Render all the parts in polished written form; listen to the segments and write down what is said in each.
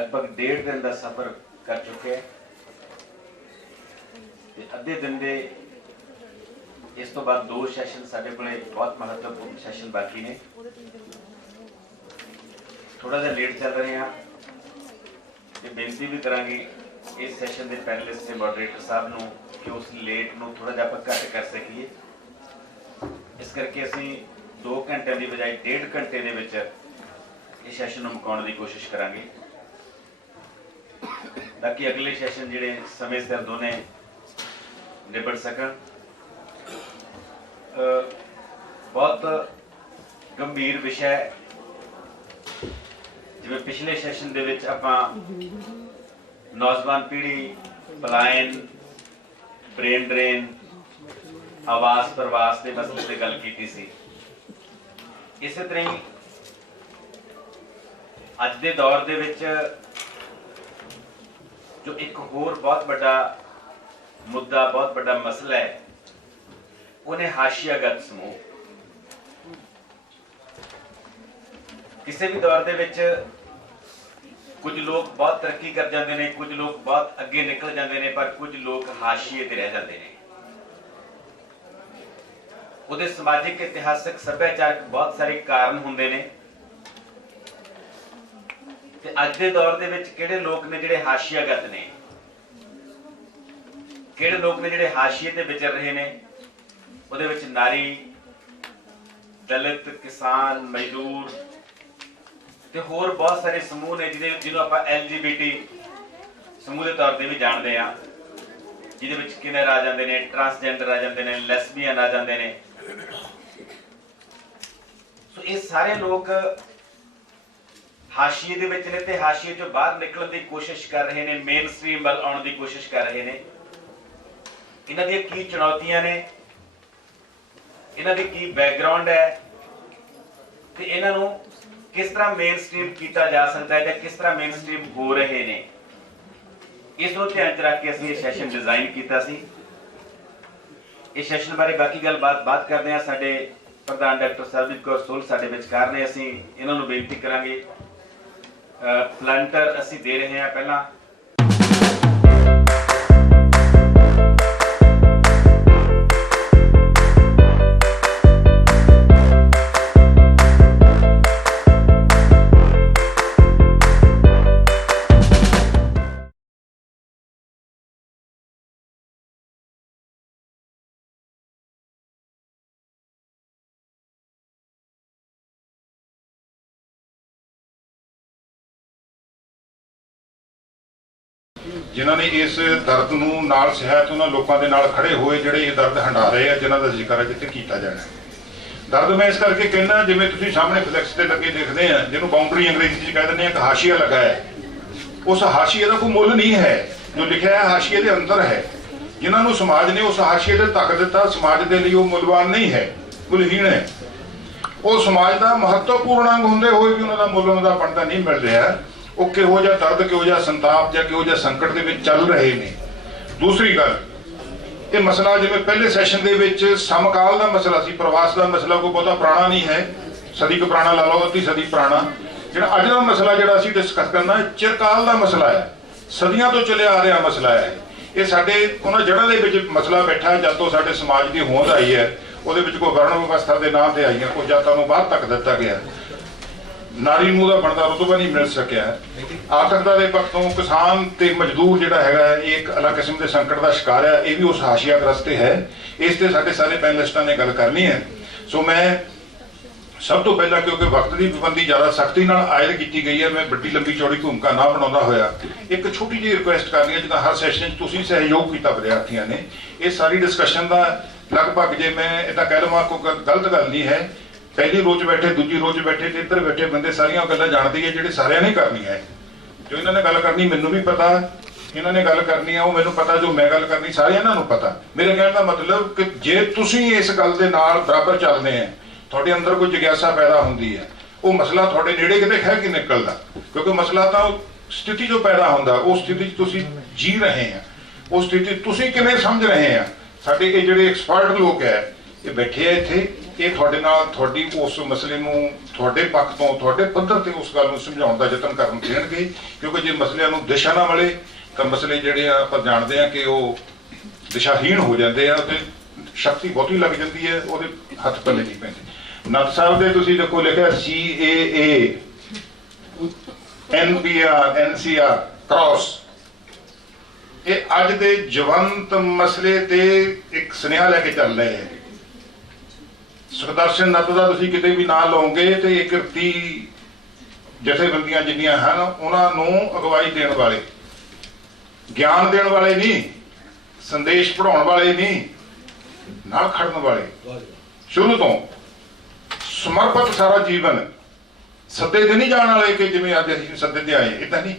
लगभग 1.5 दिन का सफर कर चुके हैं। अद्धे दिन के इस तो बाद 2 सैशन साडे कोले बहुत महत्वपूर्ण सैशन बाकी ने, थोड़ा जा लेट चल रहे हैं। ये बेनती भी करांगे इस सैशन के पैनलिस्ट से मॉडरेटर साहब नूं कि उस लेट नूं थोड़ा जा घट कर सकीए। इस करके असीं 2 घंटे की बजाय 1.5 घंटे दे विच इस सैशन नूं मुकाउण दी कोशिश करांगे, ताकि अगले सैशन जिहड़े समय सिर दोने निबड़ सकन। बहुत गंभीर विषय जिवें पिछले सैशन दे विच आपां नौजवान पीढ़ी, पलायन, ब्रेन ड्रेन, आवास प्रवास के मसले से गल की सी। इस तरह ही अज दे दौर दे विच जो एक होर बहुत बड़ा मुद्दा, बहुत बड़ा मसला है, उन्हें हाशियागत समूह। किसी भी दौर दे विच कुछ लोग बहुत तरक्की कर जाते हैं, कुछ लोग बहुत अगे निकल जाते हैं, पर कुछ लोग हाशिए ते रह जाते हैं। उहदे समाजिक, इतिहासक, सभ्याचारक बहुत सारे कारण होंदे ने। ते अज दे दौर दे विच किहड़े लोग ने जिहड़े हाशियागत ने, किहड़े लोग ने जिहड़े हाशिए ते विचर रहे ने। उहदे विच नारी, दलित, किसान, मजदूर ते होर बहुत सारे समूह ने जिन्होंने आप LGBT समूह के तौर पर भी जानते हैं, जिहदे विच किन्नर आ जाते हैं, ट्रांसजेंडर आ जाते हैं, लैसबीयन आ जाते हैं। सो ये सारे लोग हाशिए दे विच ने ते हाशिए चों बाहर निकलण दी कोशिश कर रहे हैं, मेन स्ट्रीम वल आउण दी कोशिश कर रहे हैं। इन्हां दी की चुनौतियां ने, इन्हां दी की बैकग्राउंड है, ते इन्हां नूं किस तरह मेन स्ट्रीम किया जा सकता है, किस तरह मेन स्ट्रीम हो रहे हैं, इसको ध्यान च रख के असीं ये सैशन डिजाइन किया सी। इस सैशन बारे बाकी गलबात करते हैं। साडे प्रधान डॉक्टर सरबजीत कौर सोल साडे विचकार ने, असीं इन्हां नूं बेनती करांगे। प्लांटर असीं दे रहे हैं पहला। जिन्होंने इस दर्द नूं नाल सहायत उन्होंने लोगों के नाल खड़े हुए जिहड़े ये दर्द हंडा रहे हैं, जिन्हों का जिक्र जिते किया जाना है। दर्द मैं इस करके कहना, जिवें तुसीं सामने फ्लैक्स ते लगे देखते हैं, जिन्होंने बाउंड्री अंग्रेजी च कह दिंदे हैं, हाशिया लगा है। उस हाशिए का कोई मुल नहीं है, जो लिखा है हाशिए के अंदर है। जिन्होंने समाज ने उस हाशिए से तक दिता, समाज के लिए वो मुलवान नहीं है, मुलहीन है। वो समाज का महत्वपूर्ण अंग होंदे होए भी उन्होंने मुल उन्होंने बनता नहीं मिल रहा। वो किहो जिहा दर्द, किहो जिहा संताप या किहो जिहा संकट दे विच चल रहे ने। दूसरी गल, ये मसला जिवें पहले सैशन दे विच समकाल का मसला सी, प्रवास का मसला कोई बहुता पुराना नहीं है, सदी को पुराना ला लो, अद्धी सदी पुराना। जिहड़ा अज दा मसला जिहड़ा असीं डिस्कस करना है, चिरकाल का मसला है, सदियां तो चलिया आ रहा मसला है। ये साडे उन्हां जड़ां दे विच मसला बैठा है, जद तो साडे समाज की होंद आई है। उहदे विच कोई वर्ण व्यवस्था के नाम से आईयां, कोई जातां नूं बाहर तक दिता गया, नारी नूं दा बनदा रुतबा नहीं मिल सकिया। आर्थिकता के पक्षों किसान ते मजदूर जिहड़ा हैगा एक अलग किस्म के संकट का शिकार है, ये भी उस हाशियाग्रस्त है। इस ते साडे सारे पैनलिस्टां ने गल करनी है। सो मैं सब तो पहला, क्योंकि वक्त की पाबंदी ज़्यादा सख्ती नाल आयद की गई है, मैं बड़ी लंबी चौड़ी भूमिका ना बनाउंदा होया एक छोटी जी रिक्वेस्ट करनी है, जिद्दां हर सैशन तुसीं सहयोग किया विद्यार्थियों ने। ये सारी डिस्कशन का लगभग, जे मैं इदा कह लवां, कोई गलत गल नहीं है, पहली रोज बैठे, दूजी रोज बैठे, इधर बैठे बंदे सारियां गल्लां जानदे है, जिहड़े सारियां ने करनी है। जो इन्होंने गल करनी मैनूं भी पता, इन्होंने गल करनी है वो मैनूं पता, जो मैं गल करनी सारे इन्हां नूं पता। मेरे कहण दा मतलब कि जे तुसीं इस गल दे नाल बराबर चलदे हैं, तुहाडे अंदर कोई जिग्यासा पैदा हुंदी है, वो मसला तुहाडे नेड़े किते खै के निकलदा, क्योंकि मसला तो स्थिति जो पैदा हुंदा, उस स्थिति तुसीं जी रहे हैं, उस स्थिति तुसीं किवें समझ रहे हैं। साडे ये जिहड़े एक्सपर्ट लोग है, ये बैठे है इत्थे, ਇਹ ਤੁਹਾਡੇ ਨਾਲ ਤੁਹਾਡੀ ਉਸ ਮਸਲੇ ਨੂੰ ਤੁਹਾਡੇ ਪੱਖ ਤੋਂ ਤੁਹਾਡੇ ਪੱਧਰ ਤੇ ਉਸ ਗੱਲ ਨੂੰ ਸਮਝਾਉਣ ਦਾ ਯਤਨ ਕਰਨ ਦੇਣਗੇ, ਕਿਉਂਕਿ ਜੇ ਮਸਲਿਆਂ ਨੂੰ ਦਿਸ਼ਾ ਨਾ ਮਿਲੇ ਤਾਂ ਮਸਲੇ ਜਿਹੜੇ ਆ ਆਪਾਂ ਜਾਣਦੇ ਆ ਕਿ ਉਹ ਦਿਸ਼ਾਹੀਣ ਹੋ ਜਾਂਦੇ ਆ ਤੇ ਸ਼ਕਤੀ ਬਹੁਤੀ ਲੱਗ ਜਾਂਦੀ ਹੈ, ਉਹਦੇ ਹੱਥ ਪੱਲੇ ਨਹੀਂ ਪੈਂਦੇ। ਨੱਥ ਸਾਹਿਬ ਦੇ ਤੁਸੀਂ ਦੇਖੋ ਲਿਖਿਆ CAA NPR NCR ਕ੍ਰਾਸ, ਇਹ ਅੱਜ ਦੇ ਜਵੰਤ ਮਸਲੇ ਤੇ ਇੱਕ ਸੁਨੇਹਾ ਲੈ ਕੇ ਚੱਲ ਰਹੇ ਹੈ। ਸੁਖਦਰਸ਼ਨ ਨੱਥ ਦਾ ਤੁਸੀਂ ਕਿਤੇ ਵੀ ਨਾਂ ਲਓਗੇ ਤੇ ਇਹ ਕਿਰਤੀ ਜਥੇਬੰਦੀਆਂ ਜਿੰਨੀਆਂ ਹਨ ਉਹਨਾਂ ਨੂੰ ਅਗਵਾਈ ਦੇਣ ਵਾਲੇ, ਗਿਆਨ ਦੇਣ ਵਾਲੇ ਨਹੀਂ, ਸੰਦੇਸ਼ ਪੜਾਉਣ ਵਾਲੇ ਨਹੀਂ, ਨਾਲ ਖੜਨ ਵਾਲੇ, ਸ਼ੁਰੂ ਤੋਂ ਸਮਰਪਿਤ ਸਾਰਾ ਜੀਵਨ, ਸੱਦੇ ਤੇ ਨਹੀਂ ਜਾਣ ਵਾਲੇ ਕਿ ਜਿਵੇਂ ਅੱਜ ਅਸੀਂ ਸੱਦੇ ਤੇ ਆਏ, ਏਦਾਂ ਨਹੀਂ।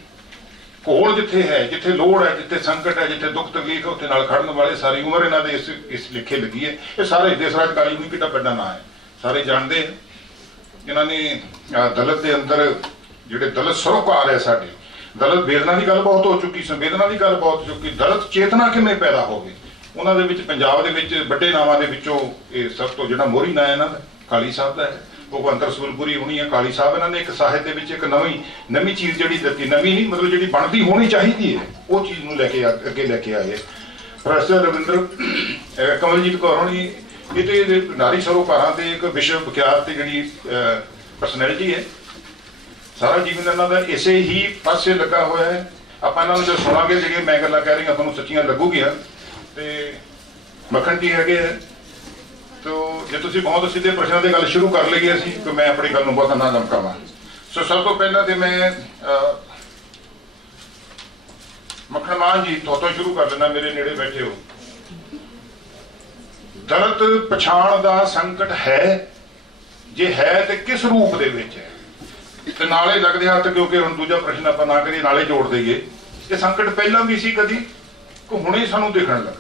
ਕੋਲ ਜਿੱਥੇ ਹੈ, ਜਿੱਥੇ ਲੋੜ ਹੈ, ਜਿੱਥੇ ਸੰਕਟ ਹੈ, ਜਿੱਥੇ ਦੁੱਖ ਤਕਲੀਫ ਹੈ, ਉੱਥੇ ਨਾਲ ਖੜਨ ਵਾਲੇ। ਸਾਰੀ ਉਮਰ ਇਹਨਾਂ ਦੇ ਇਸ ਲਿਖੇ ਲੱਗੀ ਹੈ। ਇਹ ਸਾਰੇ ਦੇਸਰਾਜ ਕਾਲੀ ਨੂੰ ਕਿੱਡਾ ਵੱਡਾ ਨਾਂ ਹੈ, ਸਾਰੇ ਜਾਣਦੇ। ਇਹਨਾਂ ਨੇ ਦਲਿਤ ਦੇ ਅੰਦਰ ਜਿਹੜੇ ਦਲਿਤ ਸਰੋਕਾਰ ਹੈ ਸਾਡੇ, ਦਲਿਤ ਵੇਦਨਾ ਦੀ ਗੱਲ ਬਹੁਤ ਹੋ ਚੁੱਕੀ, ਸੰਵੇਦਨਾ ਦੀ ਗੱਲ ਬਹੁਤ ਹੋ ਚੁੱਕੀ, ਦਲਿਤ ਚੇਤਨਾ ਕਿਵੇਂ ਪੈਦਾ ਹੋਵੇ ਉਹਨਾਂ ਦੇ ਵਿੱਚ। ਪੰਜਾਬ ਦੇ ਵਿੱਚ ਵੱਡੇ ਨਾਵਾਂ ਦੇ ਵਿੱਚੋਂ ਇਹ ਸਭ ਤੋਂ ਜਿਹੜਾ ਮੋਹਰੀ ਨਾਂ ਇਹਨਾਂ ਦਾ ਕਾਲੀ ਸਾਹਿਬ ਦਾ ਹੈ। ਭਗਵੰਤ ਰਸੂਲਪੁਰੀ ਹੋਣੀ ਹੈ, ਕਾਲੀ ਸਾਹਿਬ। ਇਹਨਾਂ ਨੇ ਇੱਕ ਸਾਹਿਤ ਦੇ ਵਿੱਚ ਇੱਕ ਨਵੀਂ ਚੀਜ਼ ਜਿਹੜੀ ਦਿੱਤੀ, ਨਵੀਂ ਨਹੀਂ ਮਤਲਬ ਜਿਹੜੀ ਬਣਦੀ ਹੋਣੀ ਚਾਹੀਦੀ ਹੈ, ਉਹ ਚੀਜ਼ ਨੂੰ ਲੈ ਕੇ ਅੱਗੇ ਲੈ ਕੇ ਆਏ। ਪ੍ਰੋਫੈਸਰ ਰਵਿੰਦਰ ਕਮਲਜੀਤ ਕੌਰ ਹੋਣੀ, ਇਹ ਤੇ ਨਾਰੀ ਸਰੋਕਾਰਾਂ ਤੇ ਇੱਕ ਵਿਸ਼ਵ ਵਿਖਿਆਤ ਤੇ ਜਿਹੜੀ ਪਰਸਨੈਲਿਟੀ ਹੈ। ਸਾਰਾ ਜੀਵਨ ਇਹਨਾਂ ਦਾ ਇਸੇ ਹੀ ਪਾਸੇ ਲੱਗਾ ਹੋਇਆ ਹੈ। ਆਪਾਂ ਇਹਨਾਂ ਨੂੰ ਜੋ ਸੁਣਾਂਗੇ, ਜਿਹੜੀਆਂ ਮੈਂ ਗੱਲਾਂ ਕਹਿ ਰਹੀਆਂ ਤੁਹਾਨੂੰ ਸੱਚੀਆਂ ਲੱਗੂਗੀਆਂ। ਤੇ ਮੱਖਣ ਜੀ ਹੈਗੇ ਹੈ, ਤੋ ਜੇ ਤੁਸੀਂ ਬਹੁਤ ਸਿੱਧੇ ਪ੍ਰਸ਼ਨਾਂ ਦੀ ਗੱਲ ਸ਼ੁਰੂ ਕਰ ਲਈਏ ਅਸੀਂ, ਤਾਂ ਮੈਂ ਆਪਣੀ ਗੱਲ ਨੂੰ ਬਹੁਤ ਨਾ ਲਮਕਾਵਾਂ। ਸੋ ਸਭ ਤੋਂ ਪਹਿਲਾਂ ਤੇ ਮੈਂ ਮੱਖਣ ਮਾਨ ਜੀ ਤੋਂ ਸ਼ੁਰੂ ਕਰ ਲੈਣਾ, ਮੇਰੇ ਨੇੜੇ ਬੈਠੇ ਹੋ। ਦਲਿਤ ਪਛਾਣ ਦਾ ਸੰਕਟ ਹੈ, ਜੇ ਹੈ ਤੇ ਕਿਸ ਰੂਪ ਦੇ ਵਿੱਚ ਹੈ? ਤੇ ਨਾਲੇ ਲੱਗਦੇ ਹੱਥ, ਕਿਉਂਕਿ ਹੁਣ ਦੂਜਾ ਪ੍ਰਸ਼ਨ ਆਪਾਂ ਨਾ ਕਰੀਏ, ਨਾਲੇ ਜੋੜ ਦਈਏ। ਇਹ ਸੰਕਟ ਪਹਿਲਾਂ ਵੀ ਸੀ ਕਦੀ ਕਿ ਹੁਣੇ ਸਾਨੂੰ ਦਿਖਣ ਲੱਗਾ?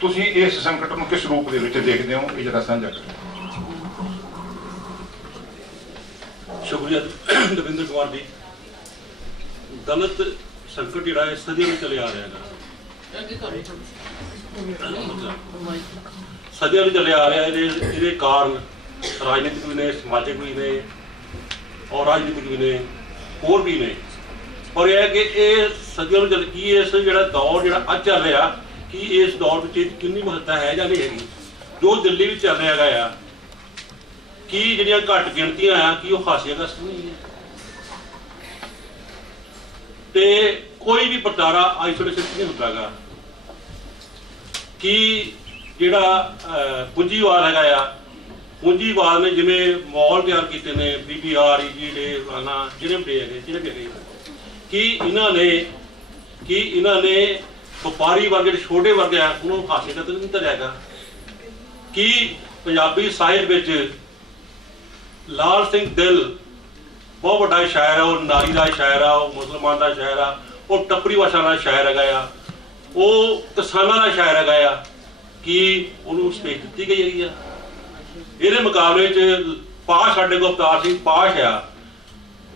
ਤੁਸੀਂ ਇਸ ਸੰਕਟ ਨੂੰ ਕਿਸ ਰੂਪ ਦੇ ਵਿੱਚ ਦੇਖਦੇ ਹੋ, ਇਹ ਜਰਾ ਸਾਂਝਾ ਕਰੋ। ਸ਼ੁਕਰੀਆ ਦਵਿੰਦਰ ਕੁਮਾਰ ਜੀ। ਦਲਿਤ ਸੰਕਟ ਜਿਹੜਾ ਹੈ ਸਦੀਆਂ ਵਿੱਚ ਚੱਲਿਆ ਆ ਰਿਹਾ ਹੈ, ਸਦੀਆਂ ਵਿੱਚ ਚੱਲਿਆ ਆ ਰਿਹਾ। ਇਹਦੇ ਕਾਰਨ ਰਾਜਨੀਤਿਕ ਵੀ ਨੇ, ਸਮਾਜਿਕ ਵੀ ਨੇ, ਔਰ ਰਾਜਨੀਤਿਕ ਵੀ ਨੇ, ਹੋਰ ਵੀ ਨੇ। ਪਰ ਇਹ ਹੈ ਕਿ ਇਹ ਸਦੀਆਂ ਨੂੰ ਚੱਲ ਕੀ ਇਸ ਜਿਹੜਾ ਦੌਰ ਜਿਹੜਾ ਅੱਜ ਚੱਲ ਰਿਹਾ, ਕਿ ਇਸ ਦੌਰ ਵਿੱਚ ਕਿੰਨੀ ਮਹੱਤਤਾ ਹੈ ਜਾਂ ਨਹੀਂ ਹੈਗੀ। ਜੋ ਦਿੱਲੀ ਵਿੱਚ ਚੱਲ ਰਿਹਾ ਹੈਗਾ ਆ, ਕਿ ਜਿਹੜੀਆਂ ਘੱਟ ਗਿਣਤੀਆਂ ਆ, ਕਿ ਉਹ ਹਾਸਿਆਗ੍ਰਸਤ ਨਹੀਂ ਹੈ। ਤੇ ਕੋਈ ਵੀ ਵਰਤਾਰਾ ਆਈਸੋਲੇਸ਼ਨ ਨਹੀਂ ਹੁੰਦਾ ਗਾ। ਕਿ ਜਿਹੜਾ ਪੂੰਜੀਵਾਦ ਹੈਗਾ ਆ, ਪੂੰਜੀਵਾਦ ਨੇ ਜਿਵੇਂ ਮਾਲ ਤਿਆਰ ਕੀਤੇ ਨੇ, BBR EG ਡੇ ਫਲਾਣਾ ਜਿਹੜੇ ਵੀ ਹੈਗੇ, ਕਿ ਇਹਨਾਂ ਨੇ ਵਪਾਰੀ ਵਰਗ ਜਿਹੜੇ ਛੋਟੇ ਵਰਗ ਆ ਉਹਨੂੰ ਹਾਸਿਆਗ੍ਰਸਤ ਨਹੀਂ ਧਰਿਆਗਾ। ਕਿ ਪੰਜਾਬੀ ਸਾਹਿਤ ਵਿੱਚ ਲਾਲ ਸਿੰਘ ਦਿਲ ਬਹੁਤ ਵੱਡਾ ਸ਼ਾਇਰ ਆ, ਉਹ ਨਾਰੀ ਦਾ ਸ਼ਾਇਰ ਆ, ਉਹ ਮੁਸਲਮਾਨ ਦਾ ਸ਼ਾਇਰ ਆ, ਉਹ ਟੱਪਰੀ ਭਾਸ਼ਾ ਦਾ ਸ਼ਾਇਰ ਹੈਗਾ ਆ, ਉਹ ਕਿਸਾਨਾਂ ਦਾ ਸ਼ਾਇਰ ਹੈਗਾ ਆ, ਕਿ ਉਹਨੂੰ ਸਪੇਸ ਦਿੱਤੀ ਗਈ ਹੈਗੀ ਆ। ਇਹਦੇ ਮੁਕਾਬਲੇ 'ਚ ਪਾਸ਼ ਸਾਡੇ ਕੋਲ ਅਵਤਾਰ ਸਿੰਘ ਪਾਸ਼ ਆ,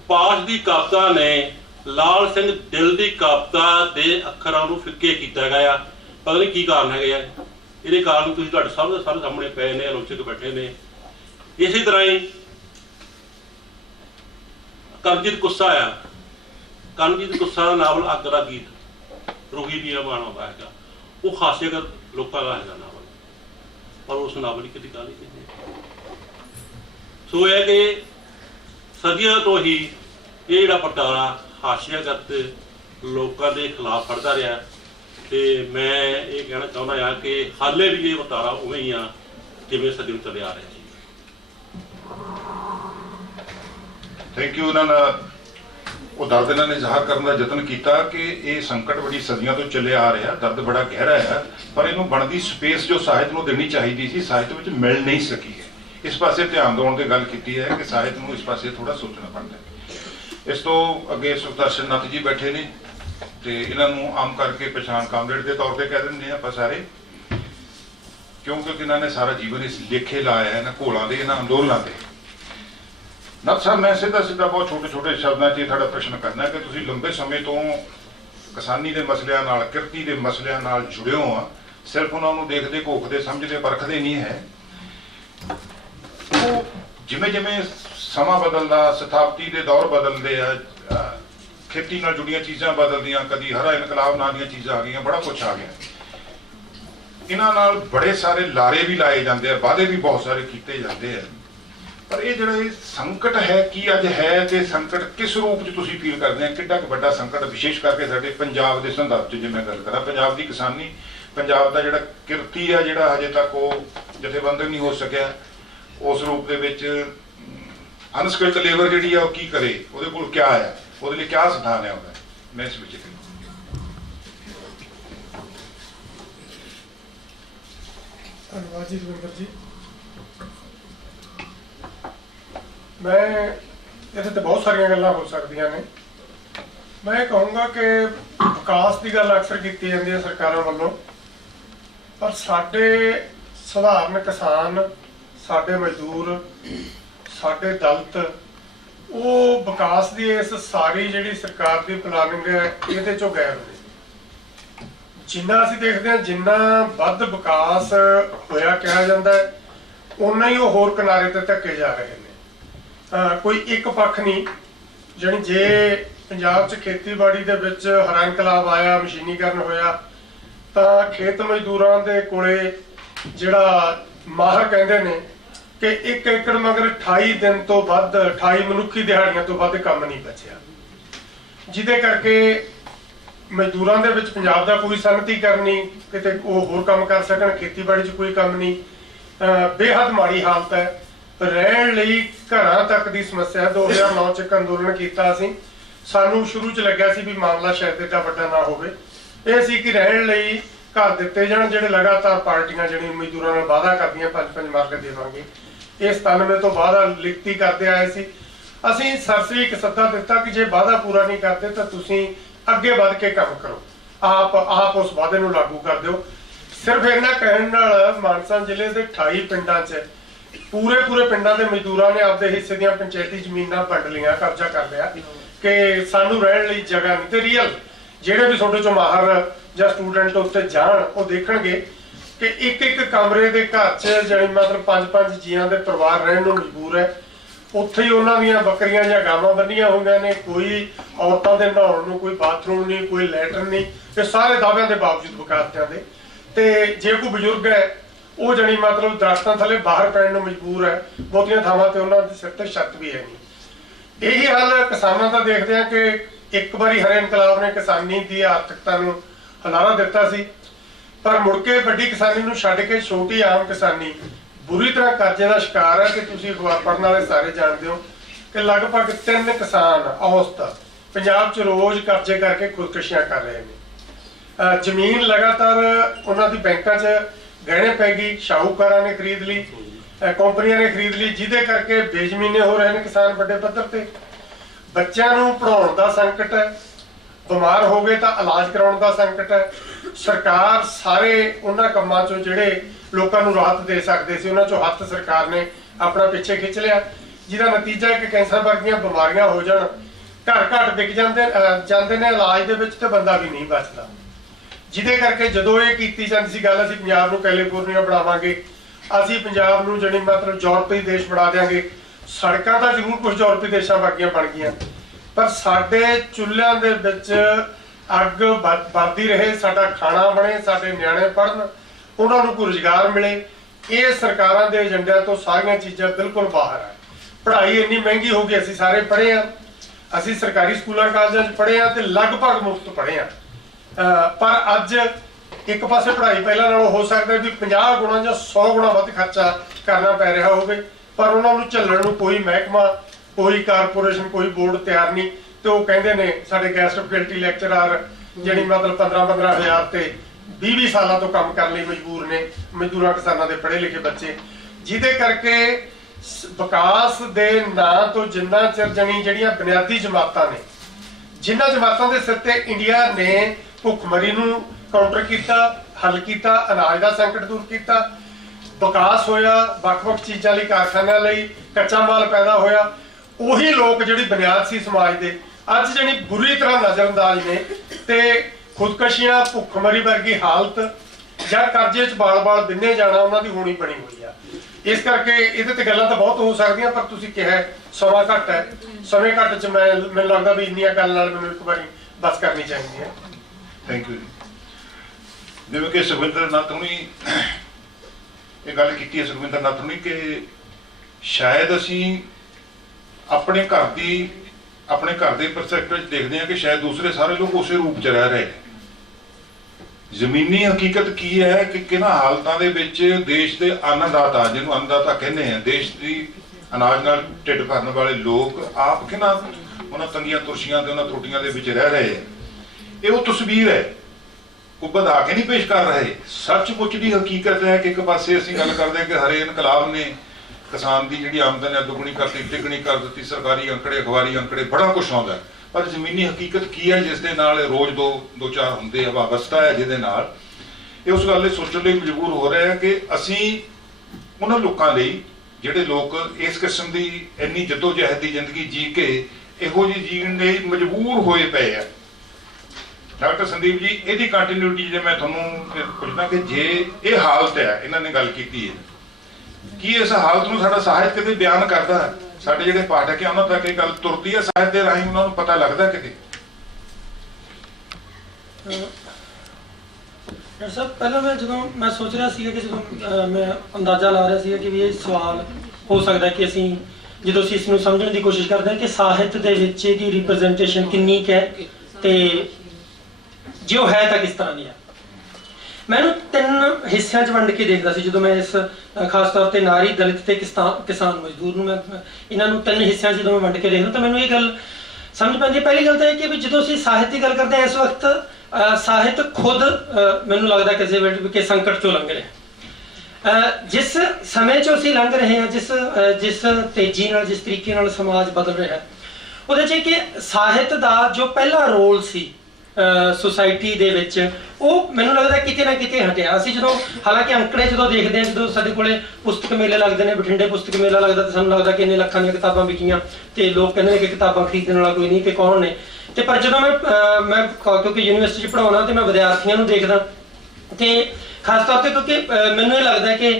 ਪਾਸ਼ ਦੀ ਕਵਿਤਾ ਨੇ ਲਾਲ ਸਿੰਘ ਦਿਲ ਦੀ ਕਵਿਤਾ ਦੇ ਅੱਖਰਾਂ ਨੂੰ ਫਿੱਕੇ ਕੀਤਾ ਹੈਗਾ ਆ। ਪਤਾ ਨਹੀਂ ਕੀ ਕਾਰਨ ਹੈਗੇ ਆ। ਇਹਦੇ ਕਾਰਨ ਤੁਸੀਂ ਤੁਹਾਡੇ ਸਭ ਦੇ ਸਾਹਮਣੇ ਪਏ ਨੇ, ਆਲੋਚਕ ਬੈਠੇ ਨੇ। ਇਸੇ ਤਰ੍ਹਾਂ ਹੀ ਕਰਮਜੀਤ ਗੁੱਸਾ ਆ, ਕਰਮਜੀਤ ਗੁੱਸਾ ਦਾ ਨਾਵਲ ਅੱਗ ਦਾ ਗੀਤ ਰੂਹੀ ਦੀਆਂ ਬਾਣਾਂ ਹੈਗਾ, ਉਹ ਹਾਸਿਆਗਤ ਲੋਕਾਂ ਦਾ ਹੈਗਾ ਨਾਵਲ, ਪਰ ਉਸ ਨਾਵਲ ਦੀ ਕਦੀ ਗੱਲ ਨਹੀਂ ਕੀਤੀ। ਸੋ ਇਹ ਕਿ ਸਦੀਆਂ ਤੋਂ ਹੀ ਇਹ ਜਿਹੜਾ ਵਰਤਾਰਾ ਹਾਸਿਆਗਤ ਲੋਕਾਂ ਦੇ ਖਿਲਾਫ ਫੜਦਾ ਰਿਹਾ। ਤੇ ਮੈਂ ਇਹ ਕਹਿਣਾ ਚਾਹੁੰਦਾ ਹਾਂ ਕਿ ਹਾਲੇ ਵੀ ਇਹ ਵਰਤਾਰਾ ਉਵੇਂ ਹੀ ਆ ਜਿਵੇਂ ਸਦੀਆਂ ਤੋਂ ਚੱਲਿਆ ਆ ਰਿਹਾ ਸੀ। Thank you. ਉਹਨਾਂ ਦਾ ਉਹ ਦਰਦ ਇਹਨਾਂ ਨੇ ਜ਼ਾਹਰ ਕਰਨ ਦਾ ਯਤਨ ਕੀਤਾ ਕਿ ਇਹ ਸੰਕਟ ਬੜੀ ਸਦੀਆਂ ਤੋਂ ਚੱਲਿਆ ਆ ਰਿਹਾ, ਦਰਦ ਬੜਾ ਗਹਿਰਾ ਹੈ, ਪਰ ਇਹਨੂੰ ਬਣਦੀ ਸਪੇਸ ਜੋ ਸਾਹਿਤ ਨੂੰ ਦੇਣੀ ਚਾਹੀਦੀ ਸੀ, ਸਾਹਿਤ ਵਿੱਚ ਮਿਲ ਨਹੀਂ ਸਕੀ ਹੈ। ਇਸ ਪਾਸੇ ਧਿਆਨ ਦਿਵਾਉਣ ਦੀ ਗੱਲ ਕੀਤੀ ਹੈ ਕਿ ਸਾਹਿਤ ਨੂੰ ਇਸ ਪਾਸੇ ਥੋੜਾ ਸੋਚਣਾ ਪੈਂਦਾ ਹੈ। ਇਸ ਤੋਂ ਅੱਗੇ ਸੁਖਦਰਸ਼ਨ ਨੱਥ ਜੀ ਬੈਠੇ ਨੇ, ਤੇ ਇਹਨਾਂ ਨੂੰ ਆਮ ਕਰਕੇ ਪਛਾਣ ਕਾਮਰੇਡ ਦੇ ਤੌਰ ਤੇ ਕਹਿ ਦਿੰਦੇ ਆਪਾਂ ਸਾਰੇ, ਕਿਉਂਕਿ ਇਹਨਾਂ ਨੇ ਸਾਰਾ ਜੀਵਨ ਇਸ ਲੇਖੇ ਲਾਇਆ ਇਹਨਾਂ ਘੋਲਾਂ ਦੇ, ਇਹਨਾਂ ਅੰਦੋਲਨਾਂ ਦੇ। ਨੱਥ ਸਾਹਿਬ, ਮੈਂ ਸਿੱਧਾ ਬਹੁਤ ਛੋਟੇ ਸ਼ਬਦਾਂ 'ਚ ਤੁਹਾਡਾ ਪ੍ਰਸ਼ਨ ਕਰਨਾ ਕਿ ਤੁਸੀਂ ਲੰਬੇ ਸਮੇਂ ਤੋਂ ਕਿਸਾਨੀ ਦੇ ਮਸਲਿਆਂ ਨਾਲ, ਕਿਰਤੀ ਦੇ ਮਸਲਿਆਂ ਨਾਲ ਜੁੜੇ ਹੋ ਆ। ਸਿਰਫ ਉਹਨਾਂ ਨੂੰ ਦੇਖਦੇ, ਘੋਖਦੇ, ਸਮਝਦੇ, ਪਰਖਦੇ ਨਹੀਂ ਹੈ। ਜਿਵੇਂ ਜਿਵੇਂ ਸਮਾਂ ਬਦਲਦਾ, ਸਥਾਪਤੀ ਦੇ ਦੌਰ ਬਦਲਦੇ ਆ, ਖੇਤੀ ਨਾਲ ਜੁੜੀਆਂ ਚੀਜ਼ਾਂ ਬਦਲਦੀਆਂ, ਕਦੀ ਹਰਾ ਇਨਕਲਾਬ ਨਾਂ ਦੀਆਂ ਚੀਜ਼ਾਂ ਆ ਗਈਆਂ, ਬੜਾ ਕੁਛ ਆ ਗਿਆ। ਇਹਨਾਂ ਨਾਲ ਬੜੇ ਸਾਰੇ ਲਾਰੇ ਵੀ ਲਾਏ ਜਾਂਦੇ ਆ, ਵਾਅਦੇ ਵੀ ਬਹੁਤ ਸਾਰੇ ਕੀਤੇ ਜਾਂਦੇ ਆ, ਪਰ ਇਹ ਜਿਹੜਾ ਇਹ ਸੰਕਟ ਹੈ ਕੀ ਅੱਜ ਹੈ, ਤੇ ਸੰਕਟ ਕਿਸ ਰੂਪ 'ਚ ਤੁਸੀਂ ਫੀਲ ਕਰਦੇ ਆ? ਕਿੱਡਾ ਕੁ ਵੱਡਾ ਸੰਕਟ, ਵਿਸ਼ੇਸ਼ ਕਰਕੇ ਸਾਡੇ ਪੰਜਾਬ ਦੇ ਸੰਦਰਭ 'ਚ ਜੇ ਮੈਂ ਗੱਲ ਕਰਾਂ, ਪੰਜਾਬ ਦੀ ਕਿਸਾਨੀ, ਪੰਜਾਬ ਦਾ ਜਿਹੜਾ ਕਿਰਤੀ ਆ, ਜਿਹੜਾ ਹਜੇ ਤੱਕ ਉਹ ਜਥੇਬੰਦਕ ਨਹੀਂ ਹੋ ਸਕਿਆ, ਉਸ ਰੂਪ ਦੇ ਵਿੱਚ ਅਨਸਕਿਲਡ ਲੇਬਰ ਜਿਹੜੀ ਆ ਉਹ ਕੀ ਕਰੇ, ਉਹਦੇ ਕੋਲ ਕਿਆ ਆ, ਉਹਦੇ ਲਈ ਕਿਆ ਸਥਾਨ ਹੈ ਉਹਦਾ? ਮੈਂ ਇਸ ਵਿੱਚ ਧੰਨਵਾਦ ਜੀ ਰਵਿੰਦਰ ਜੀ। ਮੈਂ ਇਹਦੇ ਤੇ ਬਹੁਤ ਸਾਰੀਆਂ ਗੱਲਾਂ ਹੋ ਸਕਦੀਆਂ ਨੇ। ਮੈਂ ਕਹੂੰਗਾ ਕਿ ਵਿਕਾਸ ਦੀ ਗੱਲ ਅਕਸਰ ਕੀਤੀ ਜਾਂਦੀ ਹੈ ਸਰਕਾਰਾਂ ਵੱਲੋਂ, ਪਰ ਸਾਡੇ ਸਧਾਰਨ ਕਿਸਾਨ, ਸਾਡੇ ਮਜ਼ਦੂਰ, ਸਾਡੇ ਦਲਿਤ, ਉਹ ਵਿਕਾਸ ਦੀ ਇਸ ਸਾਰੀ ਜਿਹੜੀ ਸਰਕਾਰ ਦੀ ਪਲਾਨਿੰਗ ਹੈ ਇਹਦੇ ਚੋਂ ਗਾਇਬ ਨੇ। ਜਿੰਨਾ ਅਸੀਂ ਦੇਖਦੇ ਹਾਂ, ਜਿੰਨਾ ਵੱਧ ਵਿਕਾਸ ਹੋਇਆ ਕਿਹਾ ਜਾਂਦਾ ਹੈ, ਓਨਾ ਹੀ ਉਹ ਹੋਰ ਕਿਨਾਰੇ ਤੇ ਧੱਕੇ ਜਾ ਰਹੇ ਨੇ। ਕੋਈ ਇੱਕ ਪੱਖ ਨਹੀਂ। ਜਾਣੀ ਜੇ ਪੰਜਾਬ 'ਚ ਖੇਤੀਬਾੜੀ ਦੇ ਵਿੱਚ ਹਰਾ ਇਨਕਲਾਬ ਆਇਆ, ਮਸ਼ੀਨੀਕਰਨ ਹੋਇਆ, ਤਾਂ ਖੇਤ ਮਜ਼ਦੂਰਾਂ ਦੇ ਕੋਲੇ ਜਿਹੜਾ ਮਾਹਰ ਕਹਿੰਦੇ ਨੇ ਕਿ 1 ਏਕੜ ਮਗਰ 28 ਦਿਨ ਤੋਂ ਵੱਧ, 28 ਮਨੁੱਖੀ ਦਿਹਾੜੀਆਂ ਤੋਂ ਵੱਧ ਕੰਮ ਨਹੀਂ ਬਚਿਆ, ਜਿਹਦੇ ਕਰਕੇ ਮਜ਼ਦੂਰਾਂ ਦੇ ਵਿੱਚ ਪੰਜਾਬ ਦਾ ਕੋਈ ਸਨਅਤੀਕਰਨ ਨਹੀਂ, ਕਿਤੇ ਉਹ ਹੋਰ ਕੰਮ ਕਰ ਸਕਣ, ਖੇਤੀਬਾੜੀ 'ਚ ਕੋਈ ਕੰਮ ਨਹੀਂ। ਬੇਹੱਦ ਮਾੜੀ ਹਾਲਤ ਹੈ। ਰਹਿਣ ਲਈ ਘਰਾਂ ਤੱਕ ਦੀ ਸਮੱਸਿਆ। 2009 'ਚ ਇੱਕ ਅੰਦੋਲਨ ਕੀਤਾ ਅਸੀਂ, ਸਾਨੂੰ ਸ਼ੁਰੂ 'ਚ ਲੱਗਿਆ ਸੀ ਵੀ ਮਾਮਲਾ ਸ਼ਾਇਦ ਏਡਾ ਵੱਡਾ ਨਾ ਹੋਵੇ। ਇਹ ਸੀ ਕਿ ਰਹਿਣ ਲਈ ਘਰ ਦਿੱਤੇ ਜਾਣ, ਜਿਹੜੇ ਲਗਾਤਾਰ ਪਾਰਟੀਆਂ ਜਿਹੜੀਆਂ ਮਜ਼ਦੂਰਾਂ ਨਾਲ ਵਾਅਦਾ ਕਰਦੀਆਂ 5-5 ਮਰਲੇ ਦੇਵਾਂਗੇ, ਇਹ 97 ਤੋਂ ਵਾਅਦਾ ਲਿਖਤੀ ਕਰਦੇ ਆਏ ਸੀ। ਅਸੀਂ ਸਰਸਰੀ ਇੱਕ ਸੱਦਾ ਦਿੱਤਾ ਕਿ ਜੇ ਵਾਅਦਾ ਪੂਰਾ ਨਹੀਂ ਕਰਦੇ ਤਾਂ ਤੁਸੀਂ ਅੱਗੇ ਵੱਧ ਕੇ ਕੰਮ ਕਰੋ, ਆਪ ਉਸ ਵਾਅਦੇ ਨੂੰ ਲਾਗੂ ਕਰ ਦਿਓ। ਸਿਰਫ ਇਹਨਾਂ ਕਹਿਣ ਨਾਲ ਮਾਨਸਾ ਜ਼ਿਲ੍ਹੇ ਦੇ 28 ਪਿੰਡਾਂ 'ਚ ਪੂਰੇ ਪਿੰਡਾਂ ਦੇ ਮਜ਼ਦੂਰਾਂ ਨੇ ਆਪਦੇ ਹਿੱਸੇ ਦੀਆਂ ਪੰਚਾਇਤੀ ਜ਼ਮੀਨਾਂ ਵੰਡ ਲਈਆਂ, ਕਬਜ਼ਾ ਕਰ ਲਿਆ ਕਿ ਸਾਨੂੰ ਰਹਿਣ ਲਈ ਜਗ੍ਹਾ ਨਹੀਂ। ਤੇ ਰੀਅਲ ਜਿਹੜੇ ਵੀ ਤੁਹਾਡੇ ਚੋਂ ਮਾਹਰ ਜਾਂ ਸਟੂਡੈਂਟ ਉੱਤੇ ਜਾਣ, ਉਹ ਦੇਖਣਗੇ ਕਿ ਇੱਕ ਕਮਰੇ ਦੇ ਘਰ 'ਚ ਜਾਣੀ ਮਤਲਬ 5-5 ਜੀਆਂ ਦੇ ਪਰਿਵਾਰ ਰਹਿਣ ਨੂੰ ਮਜਬੂਰ ਹੈ। ਉੱਥੇ ਹੀ ਉਹਨਾਂ ਦੀਆਂ ਬੱਕਰੀਆਂ ਜਾਂ ਗਾਵਾਂ ਬੰਨੀਆਂ ਹੋਈਆਂ ਨੇ, ਕੋਈ ਔਰਤਾਂ ਦੇ ਨਹਾਉਣ ਨੂੰ ਕੋਈ ਬਾਥਰੂਮ ਨਹੀਂ, ਕੋਈ ਲੈਟਰਨ ਨਹੀਂ। ਇਹ ਸਾਰੇ ਦਾਅਵਿਆਂ ਦੇ ਬਾਵਜੂਦ ਵਿਕਾਸਤਿਆਂ ਦੇ। ਤੇ ਜੇ ਕੋਈ ਬਜ਼ੁਰਗ ਹੈ, ਉਹ ਜਾਣੀ ਮਤਲਬ ਦਰਖਤਾਂ ਥੱਲੇ ਬਾਹਰ ਪੈਣ ਨੂੰ ਮਜਬੂਰ ਹੈ। ਬਹੁਤੀਆਂ ਥਾਵਾਂ ਤੇ ਉਹਨਾਂ ਦੇ ਸਿਰ ਤੇ ਛੱਤ ਵੀ ਹੈ ਨਹੀਂ। ਇਹੀ ਹਾਲ ਕਿਸਾਨਾਂ ਦਾ ਦੇਖਦੇ ਆ ਕਿ ਇੱਕ ਵਾਰੀ ਹਰੇ ਇਨਕਲਾਬ ਨੇ ਕਿਸਾਨੀ ਦੀ ਆਰਥਿਕਤਾ ਨੂੰ ਹਲਾਰਾ ਦਿੱਤਾ ਸੀ, ਪਰ ਮੁੜ ਕੇ ਵੱਡੀ ਕਿਸਾਨੀ ਨੂੰ ਛੱਡ ਕੇ ਛੋਟੀ ਆਮ ਕਿਸਾਨੀ ਬੁਰੀ ਤਰ੍ਹਾਂ ਕਰਜ਼ੇ ਦਾ ਸ਼ਿਕਾਰ ਹੈ। ਕਿ ਤੁਸੀਂ ਅਖਬਾਰ ਪੜ੍ਹਨ ਵਾਲੇ ਸਾਰੇ ਜਾਣਦੇ ਹੋ ਕਿ ਲਗਭਗ 3 ਕਿਸਾਨ ਔਸਤ ਪੰਜਾਬ 'ਚ ਰੋਜ਼ ਕਰਜ਼ੇ ਕਰਕੇ ਖੁਦਕੁਸ਼ੀਆਂ ਕਰ ਰਹੇ ਨੇ। ਜ਼ਮੀਨ ਲਗਾਤਾਰ ਉਹਨਾਂ ਦੀ ਬੈਂਕਾਂ 'ਚ ਗਹਿਣੇ ਪੈ ਗਈ, ਸ਼ਾਹੂਕਾਰਾਂ ਨੇ ਖਰੀਦ ਲਈ, ਕੰਪਨੀਆਂ ਨੇ ਖਰੀਦ ਲਈ, ਜਿਹਦੇ ਕਰਕੇ ਬੇਜ਼ਮੀਨੇ ਹੋ ਰਹੇ ਨੇ ਕਿਸਾਨ ਵੱਡੇ ਪੱਧਰ ਤੇ। ਬੱਚਿਆਂ ਨੂੰ ਪੜ੍ਹਾਉਣ ਦਾ ਸੰਕਟ ਹੈ, ਬਿਮਾਰ ਹੋ ਗਏ ਤਾਂ ਇਲਾਜ ਕਰਾਉਣ ਦਾ ਸੰਕਟ ਹੈ। ਸਰਕਾਰ ਸਾਰੇ ਉਹਨਾਂ ਕੰਮਾਂ 'ਚੋਂ ਜਿਹੜੇ ਲੋਕਾਂ ਨੂੰ ਰਾਹਤ ਦੇ ਸਕਦੇ ਸੀ, ਉਹਨਾਂ 'ਚੋਂ ਹੱਥ ਸਰਕਾਰ ਨੇ ਆਪਣਾ ਪਿੱਛੇ ਖਿੱਚ ਲਿਆ, ਜਿਹਦਾ ਨਤੀਜਾ ਹੈ ਕਿ ਕੈਂਸਰ ਵਰਗੀਆਂ ਬਿਮਾਰੀਆਂ ਹੋ ਜਾਣ, ਘਰ ਵਿਕ ਜਾਂਦੇ ਨੇ ਇਲਾਜ ਦੇ ਵਿੱਚ, ਤੇ ਬੰਦਾ ਵੀ ਨਹੀਂ ਬਚਦਾ। ਜਿਹਦੇ ਕਰਕੇ ਜਦੋਂ ਇਹ ਕੀਤੀ ਜਾਂਦੀ ਸੀ ਗੱਲ, ਅਸੀਂ ਪੰਜਾਬ ਨੂੰ ਕੈਲੀਫੋਰਨੀਆ ਬਣਾਵਾਂਗੇ, ਅਸੀਂ ਪੰਜਾਬ ਨੂੰ ਜਿਹੜੀ ਮਤਲਬ ਯੂਰਪੀ ਦੇਸ਼ ਬਣਾ ਦਿਆਂਗੇ। ਸੜਕਾਂ ਤਾਂ ਜ਼ਰੂਰ ਕੁਝ ਯੂਰਪੀ ਦੇਸ਼ਾਂ ਵਰਗੀਆਂ ਬਣ ਗਈਆਂ, ਪਰ ਸਾਡੇ ਚੁੱਲ੍ਹਿਆਂ ਦੇ ਵਿੱਚ ਅੱਗ ਵਰਦੀ ਰਹੇ, ਸਾਡਾ ਖਾਣਾ ਬਣੇ, ਸਾਡੇ ਨਿਆਣੇ ਪੜ੍ਹਨ, ਉਹਨਾਂ ਨੂੰ ਕੋਈ ਰੁਜ਼ਗਾਰ ਮਿਲੇ। ਇਹ ਸਰਕਾਰਾਂ ਦੇ ਏਜੰਡਿਆਂ ਤੋਂ ਸਾਰੀਆਂ ਚੀਜ਼ਾਂ ਬਿਲਕੁਲ ਬਾਹਰ ਹੈ। ਪੜ੍ਹਾਈ ਇੰਨੀ ਮਹਿੰਗੀ ਹੋ ਗਈ, ਅਸੀਂ ਸਾਰੇ ਪੜ੍ਹੇ ਹਾਂ, ਅਸੀਂ ਸਰਕਾਰੀ ਸਕੂਲਾਂ ਕਾਲਜਾਂ 'ਚ ਪੜ੍ਹੇ ਹਾਂ ਤੇ ਲਗਭਗ ਮੁਫਤ ਪੜ੍ਹੇ ਹਾਂ। ਪਰ ਅੱਜ ਇੱਕ ਪਾਸੇ ਪੜ੍ਹਾਈ ਪਹਿਲਾਂ ਨਾਲੋਂ ਹੋ ਸਕਦਾ ਵੀ 50 ਗੁਣਾ ਜਾਂ 100 ਗੁਣਾ ਵੱਧ ਖਰਚਾ ਕਰਨਾ ਪੈ ਰਿਹਾ ਹੋਵੇ, ਪਰ ਉਹਨਾਂ ਨੂੰ ਝੱਲਣ ਨੂੰ ਕੋਈ ਮਹਿਕਮਾ, ਕੋਈ ਕਾਰਪੋਰੇਸ਼ਨ, ਕੋਈ ਬੋਰਡ ਤਿਆਰ ਨਹੀਂ। ਤੇ ਉਹ ਕਹਿੰਦੇ ਨੇ ਸਾਡੇ ਗੈਸਟ ਫੈਕਲਟੀ ਲੈਕਚਰਰ ਜਿਹੜੀ ਮਤਲਬ 15-15 ਹਜ਼ਾਰ ਤੇ 20-20 ਸਾਲਾਂ ਤੋਂ ਕੰਮ ਕਰਨ ਲਈ ਮਜਬੂਰ ਨੇ, ਮਜ਼ਦੂਰਾਂ ਕਿਸਾਨਾਂ ਦੇ ਪੜ੍ਹੇ ਲਿਖੇ ਬੱਚੇ। ਜਿਹਦੇ ਕਰਕੇ ਵਿਕਾਸ ਦੇ ਨਾਂ ਤੋਂ ਜਿੰਨਾ ਚਿਰ ਜਿਹੜੀਆਂ ਬੁਨਿਆਦੀ ਜਮਾਤਾਂ ਨੇ, ਜਿਨ੍ਹਾਂ ਜਮਾਤਾਂ ਦੇ ਸਿਰ ਤੇ ਇੰਡੀਆ ਨੇ ਭੁੱਖਮਰੀ ਨੂੰ ਕਾਊਂਟਰ ਕੀਤਾ, ਹੱਲ ਕੀਤਾ, ਅਨਾਜ ਦਾ ਸੰਕਟ ਦੂਰ ਕੀਤਾ, ਵਿਕਾਸ ਹੋਇਆ, ਵੱਖ-ਵੱਖ ਚੀਜ਼ਾਂ ਲਈ, ਕਾਰਖਾਨਿਆਂ ਲਈ ਕੱਚਾ ਮਾਲ ਪੈਦਾ ਹੋਇਆ, ਉਹੀ ਲੋਕ ਜਿਹੜੀ ਬੁਨਿਆਦ ਸੀ ਸਮਾਜ ਦੇ, ਅੱਜ ਜਿਹੜੀ ਬੁਰੀ ਤਰ੍ਹਾਂ ਨਜ਼ਰਅੰਦਾਜ਼ ਨੇ। ਤੇ ਖੁਦਕਸ਼ੀਆਂ, ਭੁੱਖਮਰੀ ਵਰਗੀ ਹਾਲਤ ਜਾਂ ਕਰਜ਼ੇ 'ਚ ਬਾਲ-ਬਾਲ ਬਿੰਨੇ ਜਾਣਾ ਉਹਨਾਂ ਦੀ ਹੋਣੀ ਬਣੀ ਹੋਈ ਆ। ਇਸ ਕਰਕੇ ਇਹਦੇ ਤੇ ਗੱਲਾਂ ਤਾਂ ਬਹੁਤ ਹੋ ਸਕਦੀਆਂ, ਪਰ ਤੁਸੀਂ ਕਿਹਾ ਸਮਾਂ ਘੱਟ ਹੈ, ਸਮੇਂ ਘੱਟ 'ਚ ਮੈਨੂੰ ਲੱਗਦਾ ਵੀ ਇੰਨੀਆਂ ਗੱਲ ਨਾਲ ਮੈਨੂੰ ਇੱਕ ਵਾਰੀ ਬਸ ਕਰਨੀ ਚਾਹੀਦੀ ਹੈ। ਥੈਂਕ ਯੂ ਜੀ। ਜਿਵੇਂ ਕਿ ਸੁਖਵਿੰਦਰ ਨਾਥ ਹੁਣੀ ਇਹ ਗੱਲ ਕੀਤੀ ਹੈ, ਸੁਖਵਿੰਦਰ ਨਾਥ ਹੁਣੀ, ਕਿ ਸ਼ਾਇਦ ਅਸੀਂ ਆਪਣੇ ਘਰ ਦੇ ਪਰਸਪੈਕਟਿਵ 'ਚ ਦੇਖਦੇ ਹਾਂ ਕਿ ਸ਼ਾਇਦ ਦੂਸਰੇ ਸਾਰੇ ਲੋਕ ਉਸੇ ਰੂਪ 'ਚ ਰਹਿ ਰਹੇ। ਜ਼ਮੀਨੀ ਹਕੀਕਤ ਕੀ ਹੈ ਕਿ ਕਿਹਨਾਂ ਹਾਲਤਾਂ ਦੇ ਵਿੱਚ ਦੇਸ਼ ਦੇ ਅੰਨਦਾਤਾ, ਜਿਹਨੂੰ ਅੰਨਦਾਤਾ ਕਹਿੰਦੇ ਆ, ਦੇਸ਼ ਦੀ ਅਨਾਜ ਨਾਲ ਢਿੱਡ ਭਰਨ ਵਾਲੇ ਲੋਕ ਆਪ ਕਿਹਨਾਂ ਉਹਨਾਂ ਤੰਗੀਆਂ ਤੁਰਸ਼ੀਆਂ ਤੇ ਉਹਨਾਂ ਤਰੁੱਟੀਆਂ ਦੇ ਵਿੱਚ ਰਹਿ ਰਹੇ ਆ। ਇਹ ਉਹ ਤਸਵੀਰ ਹੈ, ਉਹ ਵਧਾ ਕੇ ਨਹੀਂ ਪੇਸ਼ ਕਰ ਰਹੇ। ਸੱਚਮੁੱਚ ਦੀ ਹਕੀਕਤ ਹੈ ਕਿ ਇੱਕ ਪਾਸੇ ਅਸੀਂ ਗੱਲ ਕਰਦੇ ਹਾਂ ਕਿ ਹਰੇ ਇਨਕਲਾਬ ਨੇ ਕਿਸਾਨ ਦੀ ਜਿਹੜੀ ਆਮਦਨ ਹੈ ਦੁੱਗਣੀ ਕਰਤੀ, ਤਿੱਗਣੀ ਕਰ ਦਿੱਤੀ, ਸਰਕਾਰੀ ਅੰਕੜੇ, ਅਖਬਾਰੀ ਅੰਕੜੇ, ਬੜਾ ਕੁਛ ਆਉਂਦਾ, ਪਰ ਜ਼ਮੀਨੀ ਹਕੀਕਤ ਕੀ ਹੈ ਜਿਸ ਦੇ ਨਾਲ ਰੋਜ਼ ਦੋ ਚਾਰ ਹੁੰਦੇ ਆ, ਵਾਬਸਤਾ ਹੈ ਜਿਹਦੇ ਨਾਲ ਇਹ ਉਸ ਗੱਲ ਲਈ ਸੋਚਣ ਲਈ ਮਜਬੂਰ ਹੋ ਰਿਹਾ ਹੈ ਕਿ ਅਸੀਂ ਉਹਨਾਂ ਲੋਕਾਂ ਲਈ ਜਿਹੜੇ ਲੋਕ ਇਸ ਕਿਸਮ ਦੀ ਇੰਨੀ ਜੱਦੋ-ਜਹਿਦ ਦੀ ਜ਼ਿੰਦਗੀ ਜੀ ਕੇ ਇਹੋ ਜਿਹੀ ਜੀਣ ਲਈ ਮਜਬੂਰ ਹੋਏ ਪਏ ਆ। ਡਾਕਟਰ ਸੰਦੀਪ ਜੀ, ਇਹਦੀ ਕੰਟੀਨਿਊਟੀ ਜੇ ਮੈਂ ਤੁਹਾਨੂੰ ਪੁੱਛਦਾ ਕਿ ਜੇ ਇਹ ਹਾਲਤ ਹੈ, ਇਹਨਾਂ ਨੇ ਗੱਲ ਕੀਤੀ ਹੈ, ਕੀ ਇਸ ਹਾਲਤ ਨੂੰ ਸਾਡਾ ਸਾਹਿਤ ਕਿਤੇ ਬਿਆਨ ਕਰਦਾ ਹੈ? ਸਾਡੇ ਜਿਹੜੇ ਪਾਠਕ ਆ ਉਹਨਾਂ ਤੱਕ ਇਹ ਗੱਲ ਤੁਰਦੀ ਹੈ ਸਾਹਿਤ ਦੇ ਰਾਹੀਂ, ਉਹਨਾਂ ਨੂੰ ਪਤਾ ਲੱਗਦਾ ਕਿਤੇ? ਡਾਕਟਰ ਸਾਹਿਬ, ਪਹਿਲਾਂ ਜਦੋਂ ਮੈਂ ਸੋਚ ਰਿਹਾ ਸੀਗਾ ਕਿ ਜਦੋਂ ਮੈਂ ਅੰਦਾਜ਼ਾ ਲਾ ਰਿਹਾ ਸੀਗਾ ਕਿ ਵੀ ਇਹ ਸਵਾਲ ਹੋ ਸਕਦਾ ਕਿ ਅਸੀਂ ਜਦੋਂ ਅਸੀਂ ਇਸ ਨੂੰ ਸਮਝਣ ਦੀ ਕੋਸ਼ਿਸ਼ ਕਰਦੇ ਹਾਂ ਕਿ ਸਾਹਿਤ ਦੇ ਵਿੱਚ ਇਹਦੀ ਰਿਪਰੈਜ਼ੈਂਟੇਸ਼ਨ ਕਿੰਨੀ ਕੁ ਹੈ ਤੇ ਜੇ ਉਹ ਹੈ ਤਾਂ ਕਿਸ ਤਰ੍ਹਾਂ ਦੀ ਹੈ। ਮੈਂ ਇਹਨੂੰ 3 ਹਿੱਸਿਆਂ 'ਚ ਵੰਡ ਕੇ ਦੇਖਦਾ ਸੀ ਜਦੋਂ ਮੈਂ ਇਸ ਖਾਸ ਤੌਰ ਤੇ ਨਾਰੀ, ਦਲਿਤ ਤੇ ਕਿਸਾਨ ਮਜ਼ਦੂਰ ਨੂੰ ਮੈਂ ਇਹਨਾਂ ਨੂੰ 3 ਹਿੱਸਿਆਂ 'ਚ ਜਦੋਂ ਮੈਂ ਵੰਡ ਕੇ ਦੇਖਦਾ ਤਾਂ ਮੈਨੂੰ ਇਹ ਗੱਲ ਸਮਝ ਪੈਂਦੀ ਹੈ। ਪਹਿਲੀ ਗੱਲ ਤਾਂ ਇਹ ਕਿ ਵੀ ਜਦੋਂ ਅਸੀਂ ਸਾਹਿਤ ਦੀ ਗੱਲ ਕਰਦੇ ਹਾਂ ਇਸ ਵਕਤ ਸਾਹਿਤ ਖੁਦ ਮੈਨੂੰ ਲੱਗਦਾ ਕਿਸੇ ਵੇਲੇ ਕਿ ਸੰਕਟ 'ਚੋਂ ਲੰਘ ਰਿਹਾ। ਜਿਸ ਸਮੇਂ 'ਚੋਂ ਅਸੀਂ ਲੰਘ ਰਹੇ ਹਾਂ, ਜਿਸ ਤੇਜ਼ੀ ਨਾਲ, ਜਿਸ ਤਰੀਕੇ ਨਾਲ ਸਮਾਜ ਬਦਲ ਰਿਹਾ, ਉਹਦੇ 'ਚ ਕਿ ਸਾਹਿਤ ਦਾ ਜੋ ਪਹਿਲਾ ਰੋਲ ਸੀ ਸੋਸਾਇਟੀ ਦੇ ਵਿੱਚ, ਉਹ ਮੈਨੂੰ ਲੱਗਦਾ ਕਿਤੇ ਨਾ ਕਿਤੇ ਹਟਿਆ। ਅਸੀਂ ਜਦੋਂ ਹਾਲਾਂਕਿ ਅੰਕੜੇ ਜਦੋਂ ਦੇਖਦੇ ਹਾਂ, ਜਦੋਂ ਸਾਡੇ ਕੋਲੇ ਪੁਸਤਕ ਮੇਲੇ ਲੱਗਦੇ ਨੇ, ਬਠਿੰਡੇ ਪੁਸਤਕ ਮੇਲਾ ਲੱਗਦਾ ਤਾਂ ਸਾਨੂੰ ਲੱਗਦਾ ਕਿ ਇੰਨੇ ਲੱਖਾਂ ਦੀਆਂ ਕਿਤਾਬਾਂ ਵਿਕੀਆਂ ਤੇ ਲੋਕ ਕਹਿੰਦੇ ਨੇ ਕਿ ਕਿਤਾਬਾਂ ਖਰੀਦਣ ਵਾਲਾ ਕੋਈ ਨਹੀਂ, ਕਿ ਕੌਣ ਨੇ। ਤੇ ਪਰ ਜਦੋਂ ਮੈਂ ਕਿਉਂਕਿ ਯੂਨੀਵਰਸਿਟੀ 'ਚ ਪੜ੍ਹਾਉਣਾ ਤੇ ਮੈਂ ਵਿਦਿਆਰਥੀਆਂ ਨੂੰ ਦੇਖਦਾ ਤੇ ਖਾਸ ਤੌਰ ਤੇ ਕਿਉਂਕਿ ਮੈਨੂੰ ਇਹ ਲੱਗਦਾ ਕਿ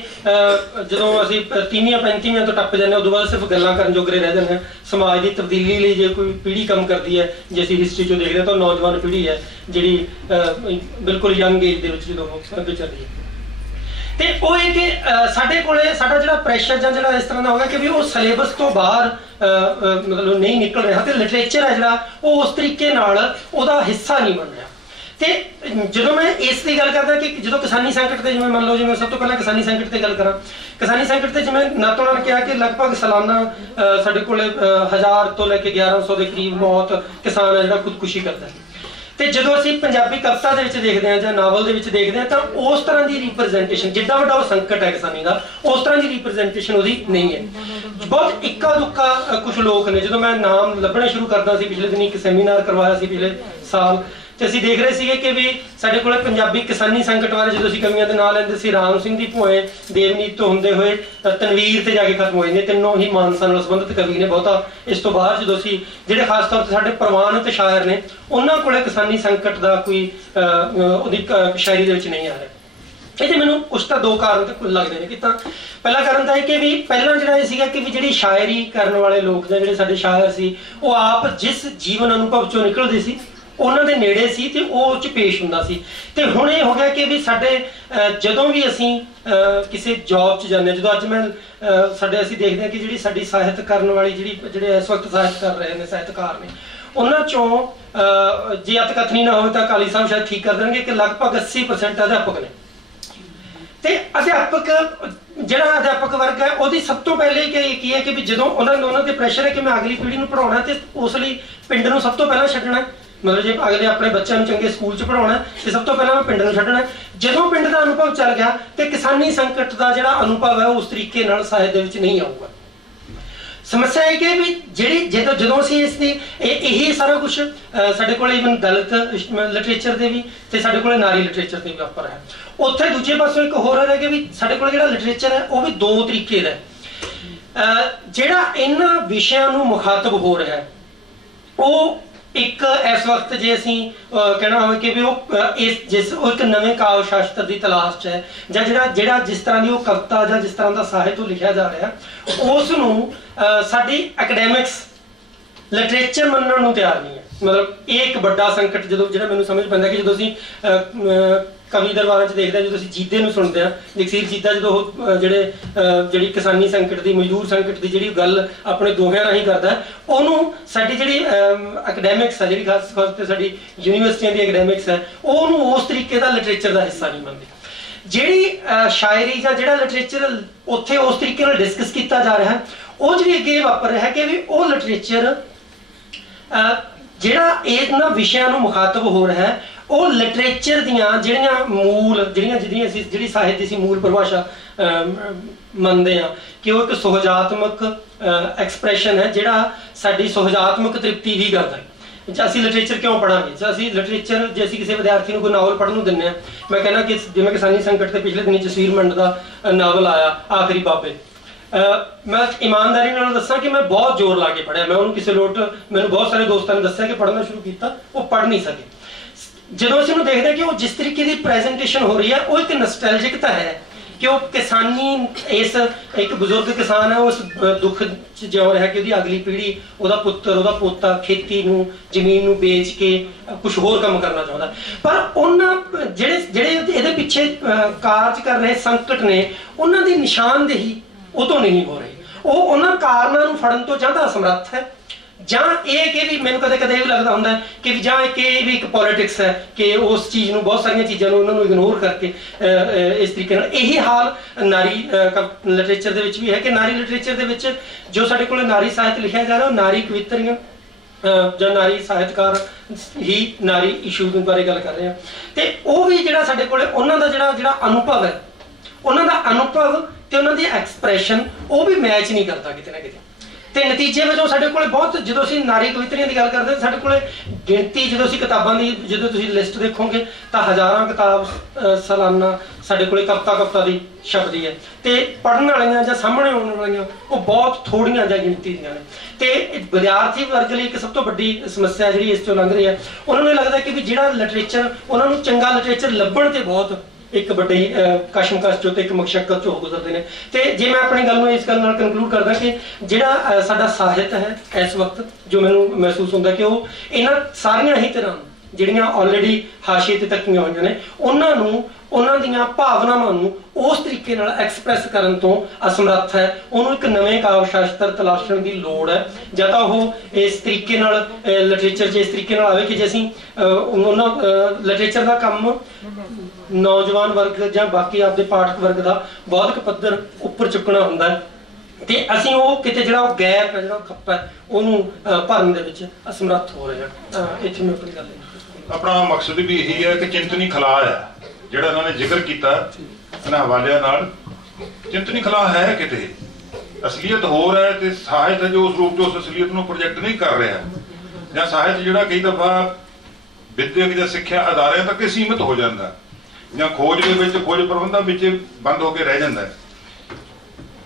ਜਦੋਂ ਅਸੀਂ 30ਵੀਂ 35ਵੀਂ ਤੋਂ ਟੱਪ ਜਾਂਦੇ ਉਦੋਂ ਬਾਅਦ ਸਿਰਫ ਗੱਲਾਂ ਕਰਨ ਜੋਗਰੇ ਰਹਿ ਜਾਂਦੇ ਹਾਂ। ਸਮਾਜ ਦੀ ਤਬਦੀਲੀ ਲਈ ਜੇ ਕੋਈ ਪੀੜ੍ਹੀ ਕੰਮ ਕਰਦੀ ਹੈ, ਜੇ ਅਸੀਂ ਹਿਸਟਰੀ 'ਚੋਂ ਦੇਖਦੇ ਹਾਂ ਤਾਂ ਨੌਜਵਾਨ ਪੀੜ੍ਹੀ ਹੈ ਜਿਹੜੀ ਬਿਲਕੁਲ ਯੰਗ ਏਜ ਦੇ ਵਿੱਚ ਜਦੋਂ ਵਿਚਰ ਰਹੀ ਹੈ। ਤੇ ਉਹ ਇਹ ਕਿ ਸਾਡੇ ਕੋਲੇ ਸਾਡਾ ਜਿਹੜਾ ਪ੍ਰੈਸ਼ਰ ਜਾਂ ਜਿਹੜਾ ਇਸ ਤਰ੍ਹਾਂ ਦਾ ਹੋ ਗਿਆ ਕਿ ਵੀ ਉਹ ਸਿਲੇਬਸ ਤੋਂ ਬਾਹਰ ਮਤਲਬ ਨਹੀਂ ਨਿਕਲ ਰਿਹਾ ਤੇ ਲਿਟਰੇਚਰ ਹੈ ਜਿਹੜਾ ਉਹ ਉਸ ਤਰੀਕੇ ਨਾਲ ਉਹਦਾ ਹਿੱਸਾ ਨਹੀਂ ਬਣ ਰਿਹਾ। ਤੇ ਜਦੋਂ ਮੈਂ ਇਸ ਦੀ ਗੱਲ ਕਰਦਾ ਕਿ ਜਦੋਂ ਕਿਸਾਨੀ ਸੰਕਟ ਤੇ, ਜਿਵੇਂ ਮੰਨ ਲਓ, ਜਿਵੇਂ ਸਭ ਤੋਂ ਪਹਿਲਾਂ ਕਿਸਾਨੀ ਸੰਕਟ ਤੇ ਗੱਲ ਕਰਾਂ, ਕਿਸਾਨੀ ਸੰਕਟ ਤੇ ਜਿਵੇਂ ਨਾਤੋਂ ਨਾਲ ਕਿਹਾ ਕਿ ਲਗਭਗ ਸਾਲਾਨਾ ਸਾਡੇ ਕੋਲੇ 1000 ਤੋਂ ਲੈ ਕੇ 1100 ਦੇ ਕਰੀਬ ਮੌਤ ਕਿਸਾਨ ਹੈ ਜਿਹੜਾ ਖੁਦਕੁਸ਼ੀ ਕਰਦਾ ਹੈ। ਤੇ ਜਦੋਂ ਅਸੀਂ ਪੰਜਾਬੀ ਕਵਿਤਾ ਦੇ ਵਿੱਚ ਦੇਖਦੇ ਹਾਂ ਜਾਂ ਨਾਵਲ ਦੇ ਵਿੱਚ ਦੇਖਦੇ ਹਾਂ ਤਾਂ ਉਸ ਤਰ੍ਹਾਂ ਦੀ ਰਿਪਰੈਜ਼ੈਂਟੇਸ਼ਨ, ਜਿੱਦਾਂ ਵੱਡਾ ਉਹ ਸੰਕਟ ਹੈ ਕਿਸਾਨੀ ਦਾ, ਉਸ ਤਰ੍ਹਾਂ ਦੀ ਰਿਪਰੈਜ਼ੈਂਟੇਸ਼ਨ ਉਹਦੀ ਨਹੀਂ ਹੈ। ਬਹੁਤ ਇੱਕਾ ਦੁੱਕਾ ਕੁਝ ਲੋਕ ਨੇ। ਜਦੋਂ ਮੈਂ ਨਾਮ ਲੱਭਣੇ ਸ਼ੁਰੂ ਕਰਦਾ ਸੀ, ਪਿਛਲੇ ਦਿਨੀ ਇੱਕ ਸੈਮੀਨਾਰ ਕਰਵਾਇਆ ਸੀ ਪਿਛਲੇ ਸਾਲ, ਤੇ ਅਸੀਂ ਦੇਖ ਰਹੇ ਸੀਗੇ ਕਿ ਵੀ ਸਾਡੇ ਕੋਲੇ ਪੰਜਾਬੀ ਕਿਸਾਨੀ ਸੰਕਟ ਬਾਰੇ ਜਦੋਂ ਅਸੀਂ ਕਵੀਆਂ ਦੇ ਨਾਂ ਲੈਂਦੇ ਸੀ, ਰਾਮ ਸਿੰਘ ਦੀ ਭੋਏ ਦੇਵਨੀਤ ਤੋਂ ਹੁੰਦੇ ਹੋਏ ਤਨਵੀਰ ਤੇ ਜਾ ਕੇ ਖਤਮ ਹੋਏ ਨੇ। ਤਿੰਨੋਂ ਹੀ ਮਾਨਸਾ ਨਾਲ ਸੰਬੰਧਿਤ ਕਵੀ ਨੇ। ਬਹੁਤਾ ਇਸ ਤੋਂ ਬਾਅਦ ਜਦੋਂ ਅਸੀਂ ਜਿਹੜੇ ਖਾਸ ਤੌਰ ਤੇ ਸਾਡੇ ਪ੍ਰਵਾਨ ਤੇ ਸ਼ਾਇਰ ਨੇ, ਉਹਨਾਂ ਕੋਲੇ ਕਿਸਾਨੀ ਸੰਕਟ ਦਾ ਕੋਈ ਉਹਦੀ ਸ਼ਾਇਰੀ ਦੇ ਵਿੱਚ ਨਹੀਂ ਆ ਰਿਹਾ। ਇਹਦੇ ਮੈਨੂੰ ਉਸ ਤਾਂ 2 ਕਾਰਨ ਤੇ ਲੱਗਦੇ ਨੇ ਕਿ ਤਾਂ ਪਹਿਲਾ ਕਾਰਨ ਤਾਂ ਇਹ ਕਿ ਵੀ ਪਹਿਲਾਂ ਜਿਹੜਾ ਇਹ ਸੀਗਾ ਕਿ ਵੀ ਜਿਹੜੀ ਸ਼ਾਇਰੀ ਕਰਨ ਵਾਲੇ ਲੋਕ ਜਾਂ ਜਿਹੜੇ ਸਾਡੇ ਸ਼ਾਇਰ ਸੀ, ਉਹ ਆਪ ਜਿਸ ਜੀਵਨ ਅਨੁਭਵ ਚੋਂ ਨਿਕਲਦੇ ਸੀ ਉਹਨਾਂ ਦੇ ਨੇੜੇ ਸੀ ਤੇ ਉਹ 'ਚ ਪੇਸ਼ ਹੁੰਦਾ ਸੀ। ਤੇ ਹੁਣ ਇਹ ਹੋ ਗਿਆ ਕਿ ਵੀ ਸਾਡੇ ਜਦੋਂ ਵੀ ਅਸੀਂ ਕਿਸੇ ਜੌਬ 'ਚ ਜਾਂਦੇ ਹਾਂ, ਜਦੋਂ ਅੱਜ ਮੈਂ ਸਾਡੇ ਅਸੀਂ ਦੇਖਦੇ ਹਾਂ ਕਿ ਜਿਹੜੀ ਸਾਡੀ ਸਾਹਿਤ ਕਰਨ ਵਾਲੀ ਜਿਹੜੇ ਇਸ ਵਕਤ ਸਾਹਿਤ ਕਰ ਰਹੇ ਨੇ ਸਾਹਿਤਕਾਰ ਨੇ, ਉਹਨਾਂ 'ਚੋਂ ਜੇ ਅਤਕਥਨੀ ਨਾ ਹੋਵੇ ਤਾਂ ਕਾਲੀ ਸਾਹਿਬ ਸ਼ਾਇਦ ਠੀਕ ਕਰ ਦੇਣਗੇ ਕਿ ਲਗਭਗ 80% ਅਧਿਆਪਕ ਨੇ। ਤੇ ਅਧਿਆਪਕ ਜਿਹੜਾ ਅਧਿਆਪਕ ਵਰਗ ਹੈ ਉਹਦੀ ਸਭ ਤੋਂ ਪਹਿਲੇ ਕੀ ਹੈ ਕਿ ਵੀ ਜਦੋਂ ਉਹਨਾਂ ਦੇ ਪ੍ਰੈਸ਼ਰ ਹੈ ਕਿ ਮੈਂ ਅਗਲੀ ਪੀੜ੍ਹੀ ਨੂੰ ਪੜ੍ਹਾਉਣਾ ਤੇ ਉਸ ਲਈ ਪਿੰਡ ਨੂੰ ਸਭ ਤੋਂ ਪਹਿਲਾਂ ਛੱਡਣਾ। ਮਤਲਬ ਜੇ ਅਗਲੇ ਆਪਣੇ ਬੱਚਿਆਂ ਨੂੰ ਚੰਗੇ ਸਕੂਲ 'ਚ ਪੜ੍ਹਾਉਣਾ ਤੇ ਸਭ ਤੋਂ ਪਹਿਲਾਂ ਮੈਂ ਪਿੰਡ ਨੂੰ ਛੱਡਣਾ। ਜਦੋਂ ਪਿੰਡ ਦਾ ਅਨੁਭਵ ਚੱਲ ਗਿਆ ਤੇ ਕਿਸਾਨੀ ਸੰਕਟ ਦਾ ਜਿਹੜਾ ਅਨੁਭਵ ਹੈ ਉਸ ਤਰੀਕੇ ਨਾਲ ਸਾਹਿਤ ਦੇ ਵਿੱਚ ਨਹੀਂ ਆਊਗਾ। ਸਮੱਸਿਆ ਇਹ ਕਿ ਵੀ ਜਦੋਂ ਅਸੀਂ ਇਸ ਦੀ ਇਹ ਸਾਰਾ ਕੁਝ ਸਾਡੇ ਕੋਲ ਇਵਨ ਦਲਿਤ ਲਿਟਰੇਚਰ ਦੇ ਵੀ ਤੇ ਸਾਡੇ ਕੋਲ ਨਾਰੀ ਲਿਟਰੇਚਰ ਦੇ ਵੀ ਉੱਪਰ ਹੈ। ਉੱਥੇ ਦੂਜੇ ਪਾਸੋਂ ਇੱਕ ਹੋਰ ਹੈ ਕਿ ਵੀ ਸਾਡੇ ਕੋਲ ਜਿਹੜਾ ਲਿਟਰੇਚਰ ਹੈ ਉਹ ਵੀ 2 ਤਰੀਕੇ ਦਾ ਜਿਹੜਾ ਇਹਨਾਂ ਵਿਸ਼ਿਆਂ ਨੂੰ ਮੁਖਾਤਬ ਹੋ ਰਿਹਾ ਹੈ, ਉਹ ਇੱਕ ਇਸ ਵਕਤ ਜੇ ਅਸੀਂ ਕਹਿਣਾ ਹੋਵੇ ਕਿ ਵੀ ਉਹ ਇੱਕ ਨਵੇਂ ਕਾਵਿ ਸ਼ਾਸਤਰ ਦੀ ਤਲਾਸ਼ 'ਚ ਹੈ, ਜਾਂ ਜਿਹੜਾ ਜਿਸ ਤਰ੍ਹਾਂ ਦੀ ਉਹ ਕਵਿਤਾ ਜਾਂ ਜਿਸ ਤਰ੍ਹਾਂ ਦਾ ਸਾਹਿਤ ਉਹ ਲਿਖਿਆ ਜਾ ਰਿਹਾ, ਉਸ ਨੂੰ ਸਾਡੀ ਐਕੈਡੈਮਿਕਸ ਲਿਟਰੇਚਰ ਮੰਨਣ ਨੂੰ ਤਿਆਰ ਨਹੀਂ ਹੈ। ਮਤਲਬ ਇਹ ਇੱਕ ਵੱਡਾ ਸੰਕਟ ਜਿਹੜਾ ਮੈਨੂੰ ਸਮਝ ਪੈਂਦਾ ਕਿ ਜਦੋਂ ਅਸੀਂ ਕਵੀ ਦਰਬਾਰਾਂ 'ਚ ਦੇਖਦੇ ਹਾਂ, ਜਦੋਂ ਅਸੀਂ ਜੀਦੇ ਨੂੰ ਸੁਣਦੇ ਹਾਂ, ਜਗਸੀਰ ਜੀਦਾ ਜਦੋਂ ਉਹ ਜਿਹੜੀ ਕਿਸਾਨੀ ਸੰਕਟ ਦੀ, ਮਜ਼ਦੂਰ ਸੰਕਟ ਦੀ ਜਿਹੜੀ ਗੱਲ ਆਪਣੇ ਦੋਹਿਆਂ ਰਾਹੀਂ ਕਰਦਾ, ਉਹਨੂੰ ਸਾਡੀ ਜਿਹੜੀ ਐਕੈਡੈਮਿਕਸ ਹੈ, ਜਿਹੜੀ ਖਾਸ ਤੌਰ 'ਤੇ ਸਾਡੀ ਯੂਨੀਵਰਸਿਟੀਆਂ ਦੀ ਐਕੈਡੈਮਿਕਸ ਹੈ, ਉਹ ਉਹਨੂੰ ਉਸ ਤਰੀਕੇ ਦਾ ਲਿਟਰੇਚਰ ਦਾ ਹਿੱਸਾ ਨਹੀਂ ਮੰਨਦੀ। ਜਿਹੜੀ ਸ਼ਾਇਰੀ ਜਾਂ ਜਿਹੜਾ ਲਿਟਰੇਚਰ ਉੱਥੇ ਉਸ ਤਰੀਕੇ ਨਾਲ ਡਿਸਕਸ ਕੀਤਾ ਜਾ ਰਿਹਾ, ਉਹ ਜਿਹੜੀ ਅੱਗੇ ਵਾਪਰ ਰਿਹਾ ਕਿ ਵੀ ਉਹ ਲਿਟਰੇਚਰ ਜਿਹੜਾ ਇਹਨਾਂ ਵਿਸ਼ਿਆਂ ਨੂੰ ਮੁਖਾਤਬ ਹੋ ਰਿਹਾ ਹੈ, ਉਹ ਲਿਟਰੇਚਰ ਦੀਆਂ ਜਿਹੜੀ ਸਾਹਿਤ ਦੀ ਅਸੀਂ ਮੂਲ ਪਰਿਭਾਸ਼ਾ ਮੰਨਦੇ ਹਾਂ ਕਿ ਉਹ ਇੱਕ ਸੁਹਜਾਤਮਕ ਐਕਸਪ੍ਰੈਸ਼ਨ ਹੈ, ਜਿਹੜਾ ਸਾਡੀ ਸੁਹਜਾਤਮਕ ਤ੍ਰਿਪਤੀ ਵੀ ਕਰਦਾ ਹੈ। ਅਸੀਂ ਲਿਟਰੇਚਰ ਕਿਉਂ ਪੜ੍ਹਾਂਗੇ? ਜੇ ਅਸੀਂ ਕਿਸੇ ਵਿਦਿਆਰਥੀ ਨੂੰ ਕੋਈ ਨਾਵਲ ਪੜ੍ਹਨ ਨੂੰ ਦਿੰਦੇ ਹਾਂ, ਮੈਂ ਕਹਿੰਦਾ ਕਿ ਜਿਵੇਂ ਕਿਸਾਨੀ ਸੰਕਟ ਤੇ ਪਿਛਲੇ ਦਿਨੀ ਜਸਵੀਰ ਮੰਡ ਦਾ ਨਾਵਲ ਆਇਆ ਆਖਰੀ ਬਾਬੇ, ਮੈਂ ਇਮਾਨਦਾਰੀ ਨਾਲ ਦੱਸਾਂ ਕਿ ਮੈਂ ਬਹੁਤ ਜ਼ੋਰ ਲਾ ਕੇ ਪੜ੍ਹਿਆ। ਮੈਂ ਉਹਨੂੰ ਮੈਨੂੰ ਬਹੁਤ ਸਾਰੇ ਦੋਸਤਾਂ ਨੇ ਦੱਸਿਆ ਕਿ ਪੜ੍ਹਨਾ ਸ਼ੁਰੂ ਕੀਤਾ, ਉਹ ਪੜ੍ਹ ਨਹੀਂ ਸਕੇ। ਜਦੋਂ ਅਸੀਂ ਉਹਨੂੰ ਦੇਖਦੇ ਹਾਂ ਕਿ ਉਹ ਜਿਸ ਤਰੀਕੇ ਦੀ ਪ੍ਰੈਜੈਂਟੇਸ਼ਨ ਹੋ ਰਹੀ ਹੈ, ਉਹ ਇੱਕ ਨਸਟੈਲਜਿਕ ਤਾਂ ਹੈ ਕਿ ਉਹ ਕਿਸਾਨੀ ਇੱਕ ਬਜ਼ੁਰਗ ਕਿਸਾਨ ਹੈ, ਉਸ ਦੁੱਖ 'ਚ ਜਿਉ ਰਿਹਾ ਕਿ ਉਹਦੀ ਅਗਲੀ ਪੀੜ੍ਹੀ, ਉਹਦਾ ਪੁੱਤਰ, ਉਹਦਾ ਪੋਤਾ ਖੇਤੀ ਨੂੰ, ਜ਼ਮੀਨ ਨੂੰ ਵੇਚ ਕੇ ਕੁਝ ਹੋਰ ਕੰਮ ਕਰਨਾ ਚਾਹੁੰਦਾ। ਪਰ ਉਹਨਾਂ ਜਿਹੜੇ ਇਹਦੇ ਪਿੱਛੇ ਕਾਰਜ ਕਰ ਰਹੇ ਸੰਕਟ ਨੇ, ਉਹਨਾਂ ਦੀ ਨਿਸ਼ਾਨਦੇਹੀ ਉਹ ਤੋਂ ਨਹੀਂ ਹੋ ਰਹੀ। ਉਹ ਉਹਨਾਂ ਕਾਰਨਾਂ ਨੂੰ ਫੜਨ ਤੋਂ ਜਾਂ ਤਾਂ ਅਸਮਰੱਥ ਹੈ, ਜਾਂ ਇਹ ਕਿ ਵੀ ਮੈਨੂੰ ਕਦੇ ਕਦੇ ਇਹ ਵੀ ਲੱਗਦਾ ਹੁੰਦਾ ਕਿ ਜਾਂ ਇਹ ਵੀ ਇੱਕ ਪੋਲਿਟਿਕਸ ਹੈ ਕਿ ਉਸ ਚੀਜ਼ ਨੂੰ, ਬਹੁਤ ਸਾਰੀਆਂ ਚੀਜ਼ਾਂ ਨੂੰ ਉਹਨਾਂ ਨੂੰ ਇਗਨੋਰ ਕਰਕੇ ਇਸ ਤਰੀਕੇ ਨਾਲ। ਇਹੀ ਹਾਲ ਨਾਰੀ ਲਿਟਰੇਚਰ ਦੇ ਵਿੱਚ ਵੀ ਹੈ ਕਿ ਨਾਰੀ ਲਿਟਰੇਚਰ ਦੇ ਵਿੱਚ ਜੋ ਸਾਡੇ ਕੋਲ ਨਾਰੀ ਸਾਹਿਤ ਲਿਖਿਆ ਜਾ ਰਿਹਾ, ਉਹ ਨਾਰੀ ਕਵਿਤਰੀਆਂ ਜਾਂ ਨਾਰੀ ਸਾਹਿਤਕਾਰ ਹੀ ਨਾਰੀ ਇਸ਼ੂ ਬਾਰੇ ਗੱਲ ਕਰ ਰਹੇ ਆ, ਤੇ ਉਹ ਵੀ ਜਿਹੜਾ ਸਾਡੇ ਕੋਲ ਉਹਨਾਂ ਦਾ ਜਿਹੜਾ ਅਨੁਭਵ ਹੈ, ਉਹਨਾਂ ਦਾ ਅਨੁਭਵ ਤੇ ਉਹਨਾਂ ਦੀ ਐਕਸਪ੍ਰੈਸ਼ਨ ਉਹ ਵੀ ਮੈਚ ਨਹੀਂ ਕਰਦਾ ਕਿਤੇ ਨਾ ਕਿਤੇ। ਤੇ ਨਤੀਜੇ ਵਜੋਂ ਸਾਡੇ ਕੋਲ ਬਹੁਤ, ਜਦੋਂ ਅਸੀਂ ਨਾਰੀ ਕਵਿਤਰੀਆਂ ਦੀ ਗੱਲ ਕਰਦੇ ਹਾਂ, ਸਾਡੇ ਕੋਲ ਗਿਣਤੀ, ਜਦੋਂ ਅਸੀਂ ਕਿਤਾਬਾਂ ਦੀ ਤੁਸੀਂ ਲਿਸਟ ਦੇਖੋਗੇ ਤਾਂ ਹਜ਼ਾਰਾਂ ਕਿਤਾਬ ਸਾਲਾਨਾ ਸਾਡੇ ਕੋਲ ਕਵਿਤਾ ਦੀ ਛਪਦੀ ਹੈ, ਤੇ ਪੜ੍ਹਨ ਵਾਲੀਆਂ ਜਾਂ ਸਾਹਮਣੇ ਆਉਣ ਵਾਲੀਆਂ ਉਹ ਬਹੁਤ ਥੋੜੀਆਂ ਜਾਂ ਗਿਣਤੀ ਦੀਆਂ ਨੇ। ਤੇ ਵਿਦਿਆਰਥੀ ਵਰਗ ਲਈ ਇੱਕ ਸਭ ਤੋਂ ਵੱਡੀ ਸਮੱਸਿਆ ਜਿਹੜੀ ਇਸ ਤੋਂ ਲੰਘ ਰਹੀ ਹੈ, ਉਹਨਾਂ ਨੂੰ ਇਹ ਲੱਗਦਾ ਕਿ ਵੀ ਜਿਹੜਾ ਲਿਟਰੇਚਰ, ਉਹਨਾਂ ਨੂੰ ਚੰਗਾ ਲਿਟਰੇਚਰ ਲੱਭਣ ਤੇ ਬਹੁਤ ਇੱਕ ਵੱਡੀ ਕਸ਼ਮਕਸ਼ ਚੋਂ ਤੇ ਇੱਕ ਮਸ਼ੱਕਤ ਚੋਂ ਗੁਜ਼ਰਦੇ ਨੇ। ਤੇ ਜੇ ਮੈਂ ਆਪਣੀ ਗੱਲ ਨੂੰ ਇਸ ਗੱਲ ਨਾਲ ਕਨਕਲੂਡ ਕਰਦਾ ਕਿ ਜਿਹੜਾ ਸਾਡਾ ਸਾਹਿਤ ਹੈ ਇਸ ਵਕਤ, ਜੋ ਮੈਨੂੰ ਮਹਿਸੂਸ ਹੁੰਦਾ ਕਿ ਉਹ ਇਹਨਾਂ ਸਾਰੀਆਂ ਹੀ ਤਰ੍ਹਾਂ ਜਿਹੜੀਆਂ ਆਲਰੇਡੀ ਹਾਸ਼ੀਏ ਤੇ ਤੱਕੀਆਂ ਹੋਈਆਂ ਨੇ, ਉਹਨਾਂ ਦੀਆਂ ਭਾਵਨਾਵਾਂ ਨੂੰ ਉਸ ਤਰੀਕੇ ਨਾਲ ਐਕਸਪ੍ਰੈਸ ਕਰਨ ਤੋਂ ਅਸਮਰੱਥ ਹੈ। ਉਹਨੂੰ ਇੱਕ ਨਵੇਂ ਕਾਵਿ ਸ਼ਾਸਤਰ ਤਲਾਸ਼ਣ ਦੀ ਲੋੜ ਹੈ, ਜਾਂ ਤਾਂ ਉਹ ਇਸ ਤਰੀਕੇ ਨਾਲ ਲਿਟਰੇਚਰ 'ਚ ਇਸ ਤਰੀਕੇ ਨਾਲ ਆਵੇ ਕਿ ਜੇ ਅਸੀਂ ਉਹਨਾਂ ਲਿਟਰੇਚਰ ਦਾ ਕੰਮ ਨੌਜਵਾਨ ਵਰਗ ਜਾਂ ਬਾਕੀ ਆਪਦੇ ਪਾਠਕ ਵਰਗ ਦਾ ਬੌਧਿਕ ਪੱਧਰ ਉੱਪਰ ਚੁੱਕਣਾ ਹੁੰਦਾ ਹੈ, ਤੇ ਅਸੀਂ ਉਹ ਕਿਤੇ ਜਿਹੜਾ ਉਹ ਗੈਪ ਹੈ, ਜਿਹੜਾ ਉਹ ਖੱਪਾ ਹੈ, ਉਹਨੂੰ ਭਰਨ ਦੇ ਵਿੱਚ ਅਸਮਰੱਥ ਹੋ ਰਹੇ ਹਾਂ। ਇੱਥੇ ਮੈਂ ਆਪਣੀ ਗੱਲ ਆਪਣਾ ਮਕਸਦ ਵੀ ਇਹੀ ਹੈ ਕਿ ਚਿੰਤਨੀ ਖਲਾਅ ਹੈ, ਜਿਹੜਾ ਇਹਨਾਂ ਨੇ ਜ਼ਿਕਰ ਕੀਤਾ ਇਹਨਾਂ ਹਵਾਲਿਆਂ ਨਾਲ। ਚਿੰਤਨੀ ਖਲਾਅ ਹੈ ਕਿਤੇ, ਅਸਲੀਅਤ ਹੋਰ ਹੈ, ਤੇ ਸਾਹਿਤ ਹੈ ਜੋ ਉਸ ਰੂਪ 'ਚ ਉਸ ਅਸਲੀਅਤ ਨੂੰ ਪ੍ਰੋਜੈਕਟ ਨਹੀਂ ਕਰ ਰਿਹਾ, ਜਾਂ ਸਾਹਿਤ ਜਿਹੜਾ ਕਈ ਦਫਾ ਵਿਦਿਅਕ ਜਾਂ ਸਿੱਖਿਆ ਅਦਾਰਿਆਂ ਤੱਕ ਸੀਮਿਤ ਹੋ ਜਾਂਦਾ, ਜਾਂ ਖੋਜ ਦੇ ਵਿੱਚ, ਖੋਜ ਪ੍ਰਬੰਧਾਂ ਵਿੱਚ ਬੰਦ ਹੋ ਕੇ ਰਹਿ ਜਾਂਦਾ ਹੈ।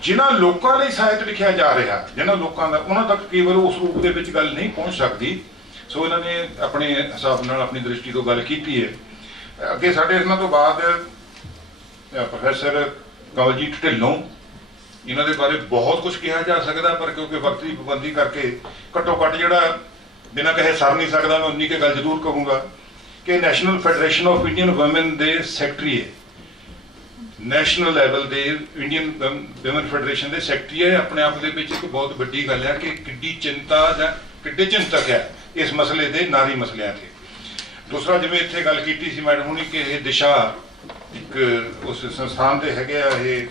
ਜਿਨ੍ਹਾਂ ਲੋਕਾਂ ਲਈ ਸਾਹਿਤ ਲਿਖਿਆ ਜਾ ਰਿਹਾ, ਜਿਨ੍ਹਾਂ ਲੋਕਾਂ ਦਾ, ਉਹਨਾਂ ਤੱਕ ਕਈ ਵਾਰ ਉਸ ਰੂਪ ਦੇ ਵਿੱਚ ਗੱਲ ਨਹੀਂ ਪਹੁੰਚ ਸਕਦੀ। ਸੋ ਇਹਨਾਂ ਨੇ ਆਪਣੇ ਹਿਸਾਬ ਨਾਲ, ਆਪਣੀ ਦ੍ਰਿਸ਼ਟੀ ਤੋਂ ਗੱਲ ਕੀਤੀ ਹੈ। ਅੱਗੇ ਸਾਡੇ ਇਹਨਾਂ ਤੋਂ ਬਾਅਦ ਪ੍ਰੋਫੈਸਰ ਕਮਲਜੀਤ ਢਿੱਲੋਂ, ਇਹਨਾਂ ਦੇ ਬਾਰੇ ਬਹੁਤ ਕੁਝ ਕਿਹਾ ਜਾ ਸਕਦਾ, ਪਰ ਕਿਉਂਕਿ ਵਕਤ ਦੀ ਪਾਬੰਦੀ ਕਰਕੇ ਘੱਟੋ ਘੱਟ ਜਿਹੜਾ ਬਿਨਾਂ ਕਹੇ ਸਰ ਨਹੀਂ ਸਕਦਾ, ਮੈਂ ਉਨੀ ਕੁ ਗੱਲ ਜ਼ਰੂਰ ਕਰੂੰਗਾ ਕਿ national federation of Indian woman ਦੇ ਸੈਕਟਰੀ ਹੈ, ਨੈਸ਼ਨਲ ਲੈਵਲ ਦੇ ਇੰਡੀਅਨ ਵੂਮਨ ਫੈਡਰੇਸ਼ਨ ਦੇ ਸੈਕਟਰੀ ਹੈ। ਆਪਣੇ ਆਪ ਦੇ ਵਿੱਚ ਇੱਕ ਬਹੁਤ ਵੱਡੀ ਗੱਲ ਹੈ ਕਿ ਕਿੱਡੀ ਚਿੰਤਾ ਜਾਂ ਕਿੱਡੇ ਚਿੰਤਕ ਹੈ ਇਸ ਮਸਲੇ ਦੇ, ਨਾਰੀ ਮਸਲਿਆਂ ਤੇ। ਦੂਸਰਾ, ਜਿਵੇਂ ਇੱਥੇ ਗੱਲ ਕੀਤੀ ਸੀ ਮੈਡਮ ਹੁਣੀ ਕਿ ਇਹ ਦਿਸ਼ਾ ਇੱਕ ਉਸ ਸੰਸਥਾਨ ਦੇ ਹੈਗੇ ਆ, ਇਹ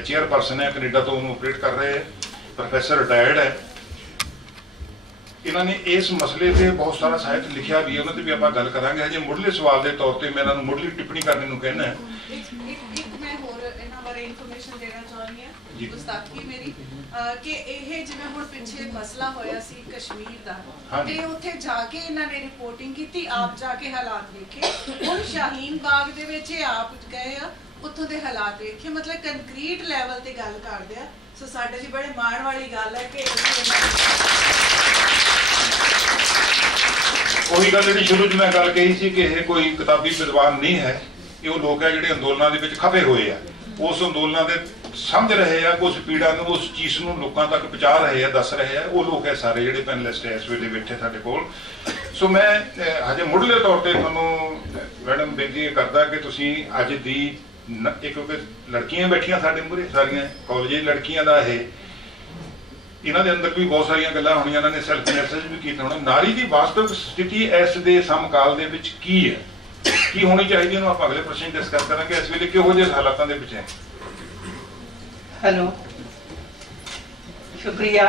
ਚੇਅਰਪਰਸਨ ਹੈ, ਕੈਨੇਡਾ ਤੋਂ ਉਹਨੂੰ ਆਪਰੇਟ ਕਰ ਰਹੇ ਹੈ, ਪ੍ਰੋਫੈਸਰ ਰਿਟਾਇਰਡ ਹੈ। ਇਹਨਾਂ ਨੇ ਇਸ ਮਸਲੇ ਤੇ ਬਹੁਤ ਸਾਰਾ ਸਾਹਿਤ ਲਿਖਿਆ ਵੀ ਹੈ, ਉਹਨਾਂ ਤੇ ਵੀ ਆਪਾਂ ਗੱਲ ਕਰਾਂਗੇ। ਹਜੇ ਮੁੱਢਲੇ ਸਵਾਲ ਦੇ ਤੌਰ ਤੇ ਮੈਂ ਇਹਨਾਂ ਨੂੰ ਮੁੱਢਲੀ ਟਿੱਪਣੀ ਕਰਨ ਨੂੰ ਕਹਿਣਾ ਹੈ। ਮੈਂ ਹੋਰ ਇਹਨਾਂ ਬਾਰੇ ਇਨਫੋਰਮੇਸ਼ਨ ਦੇਣਾ ਚਾਹੁੰਦੀ ਹਾਂ, ਗੁਸਤਾਖੀ ਮੇਰੀ, ਕਿ ਇਹ ਜਿਵੇਂ ਹੁਣ ਪਿੱਛੇ ਮਸਲਾ ਹੋਇਆ ਸੀ ਕਸ਼ਮੀਰ ਦਾ, ਤੇ ਉੱਥੇ ਜਾ ਕੇ ਇਹਨਾਂ ਨੇ ਰਿਪੋਰਟਿੰਗ ਕੀਤੀ, ਆਪ ਜਾ ਕੇ ਹਾਲਾਤ ਦੇਖੇ। ਹੁਣ ਸ਼ਾਹੀਨ ਬਾਗ ਦੇ ਵਿੱਚ ਇਹ ਆਪ ਗਏ ਆ, ਉੱਥੋਂ ਦੇ ਹਾਲਾਤ ਵੇਖੇ, ਮਤਲਬ ਕੰਕਰੀਟ ਲੈਵਲ ਤੇ ਗੱਲ ਕਰਦੇ ਆ। ਸੋ ਸਾਡੇ ਲਈ ਬੜੇ ਮਾਣ ਵਾਲੀ ਗੱਲ ਹੈ ਕਿ ਉਹੀ ਗੱਲ ਜਿਹੜੀ ਸ਼ੁਰੂ 'ਚ ਮੈਂ ਗੱਲ ਕਹੀ ਸੀ ਕਿ ਇਹ ਕੋਈ ਕਿਤਾਬੀ ਵਿਦਵਾਨ ਨਹੀਂ ਹੈ, ਇਹ ਉਹ ਲੋਕ ਹੈ ਜਿਹੜੇ ਅੰਦੋਲਨਾਂ ਦੇ ਵਿੱਚ ਖਪੇ ਹੋਏ ਆ, ਉਸ ਅੰਦੋਲਨਾਂ ਦੇ ਸਮਝ ਰਹੇ ਆ, ਉਸ ਪੀੜਾ ਨੂੰ, ਉਸ ਚੀਜ਼ ਨੂੰ ਲੋਕਾਂ ਤੱਕ ਪਹੁੰਚਾ ਰਹੇ ਆ, ਦੱਸ ਰਹੇ ਆ, ਉਹ ਲੋਕ ਹੈ ਸਾਰੇ ਜਿਹੜੇ ਪੈਨਲਿਸਟ ਹੈ ਇਸ ਵੇਲੇ ਬੈਠੇ ਸਾਡੇ ਕੋਲ। ਸੋ ਮੈਂ ਹਜੇ ਮੁੱਢਲੇ ਤੌਰ ਤੇ ਤੁਹਾਨੂੰ ਮੈਡਮ ਬੇਨਤੀ ਕਰਦਾ ਕਿ ਤੁਸੀਂ ਅੱਜ ਦੀ ਕਿਉਂਕਿ ਲੜਕੀਆਂ ਬੈਠੀਆਂ ਸਾਡੇ ਮੂਹਰੇ ਸਾਰੀਆਂ ਕਾਲਜ ਦੀ ਲੜਕੀਆਂ ਦਾ ਇਹਨਾਂ ਦੇ ਅੰਦਰ ਵੀ ਬਹੁਤ ਸਾਰੀਆਂ ਗੱਲਾਂ ਹੋਣੀਆਂ, ਇਹਨਾਂ ਨੇ ਸੈਲਫ ਮੈਸੇਜ ਵੀ ਕੀਤਾ ਹੋਣਾ। ਨਾਰੀ ਦੀ ਵਾਸਤਵਿਕ ਸਥਿਤੀ ਇਸ ਦੇ ਸਮਕਾਲ ਦੇ ਵਿੱਚ ਕੀ ਹੈ, ਕੀ ਹੋਣੀ ਚਾਹੀਦੀ, ਇਹਨੂੰ ਆਪਾਂ ਅਗਲੇ ਪ੍ਰਸ਼ਨ ਡਿਸਕਸ ਕਰਾਂਗੇ। ਇਸ ਵੇਲੇ ਕਿਹੋ ਜਿਹੇ ਹਾਲਾਤਾਂ ਦੇ ਵਿੱਚ ਹੈ। हेलो, शुक्रिया।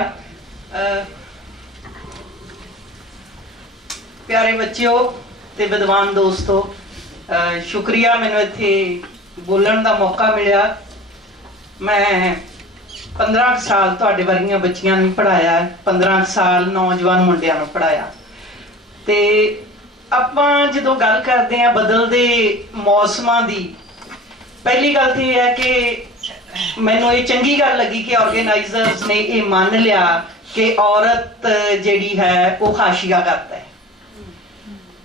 प्यारे बच्चों ते विद्वान दोस्तों, शुक्रिया मैनू इत्थे बोलण दा मौका मिलिया। मैं 15 साल तुहाडे वर्गियां बच्चियां नूं पढ़ाया, 15 साल नौजवान मुंडियां नूं पढ़ाया। ते आपां जदों गल करदे आ बदलदे मौसमां दी, पहली गल तो यह है कि मैनू ये चंगी गल लगी कि ऑर्गेनाइजर्स ने ये मान लिया कि औरत जिहड़ी है वो हाशिया करता है।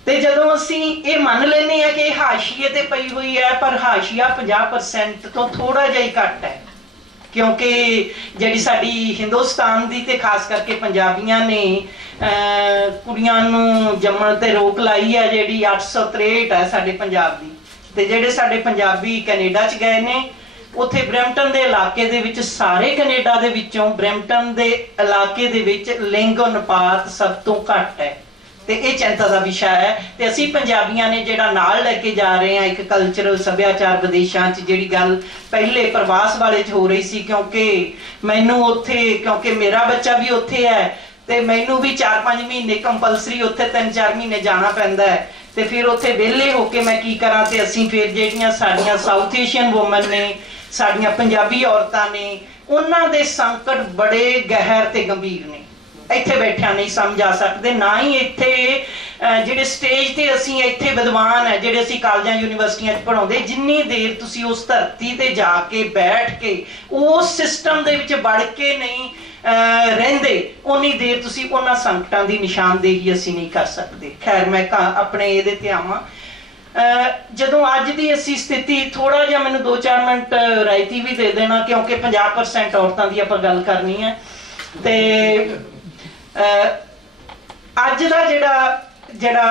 ते जदों असीं ये मान लेने हैं कि हाशिए ते पई हुई है, पर हाशिया 50% तो थोड़ा जिहा ही घट है, क्योंकि जिहड़ी साडी हिंदुस्तान दी ते खास करके पंजाबियां ने कुड़ियां नूं जम्मण ते रोक लाई है, जिहड़ी 863 है साडे पंजाब दी। ते जिहड़े साडे पंजाबी कैनेडा च गए ने, उत्थे ब्रैम्पटन दे इलाके दे विच सारे कैनेडा दे विचों ब्रैम्पटन दे इलाके दे विच लिंग अनुपात सब तो घट है। ते ये चिंता का विषय है। ते असीं पंजाबियां ने जिहड़ा नाल लैके जा रहे हैं एक कल्चरल सभ्याचार विदेशां च, जिहड़ी गल पहले प्रवास वाले च हो रही सी, क्योंकि मैनू उत्थे, क्योंकि मेरा बच्चा भी उत्थे है ते मैनू भी 4-5 महीने कंपलसरी उत्थे 3-4 महीने जाना पैंदा है। ते फिर उत्थे वेले होके मैं की करां, ते असीं फिर जिहड़ियां साडीआं साउथ एशियन वूमन ने, साडीआं पंजाबी औरतां ने, उन्हां दे संकट बड़े गहर ते गंभीर ने, इत्थे बैठिया नहीं समझ आ सकते। ना ही इत्थे जिहड़े स्टेज ते असीं इत्थे विद्वान है जिहड़े असीं कालजां यूनीवर्सिटियां च पढ़ाउंदे, जिन्नी देर तुसीं उस धरती ते जाके बैठ के उस सिस्टम दे विच वड़ के नहीं रहिंदे, उन्नी देर तुसीं उन्हां संकटां दी निशानदेही असीं नहीं कर सकते। खैर मैं अपने इहदे ते आवां। जदों अज दी असी स्थिति, थोड़ा जिहा मैनूं 2-4 मिनट रायती भी दे देना, क्योंकि 50% औरतां दी आपां गल करनी है। ते अज दा जिहड़ा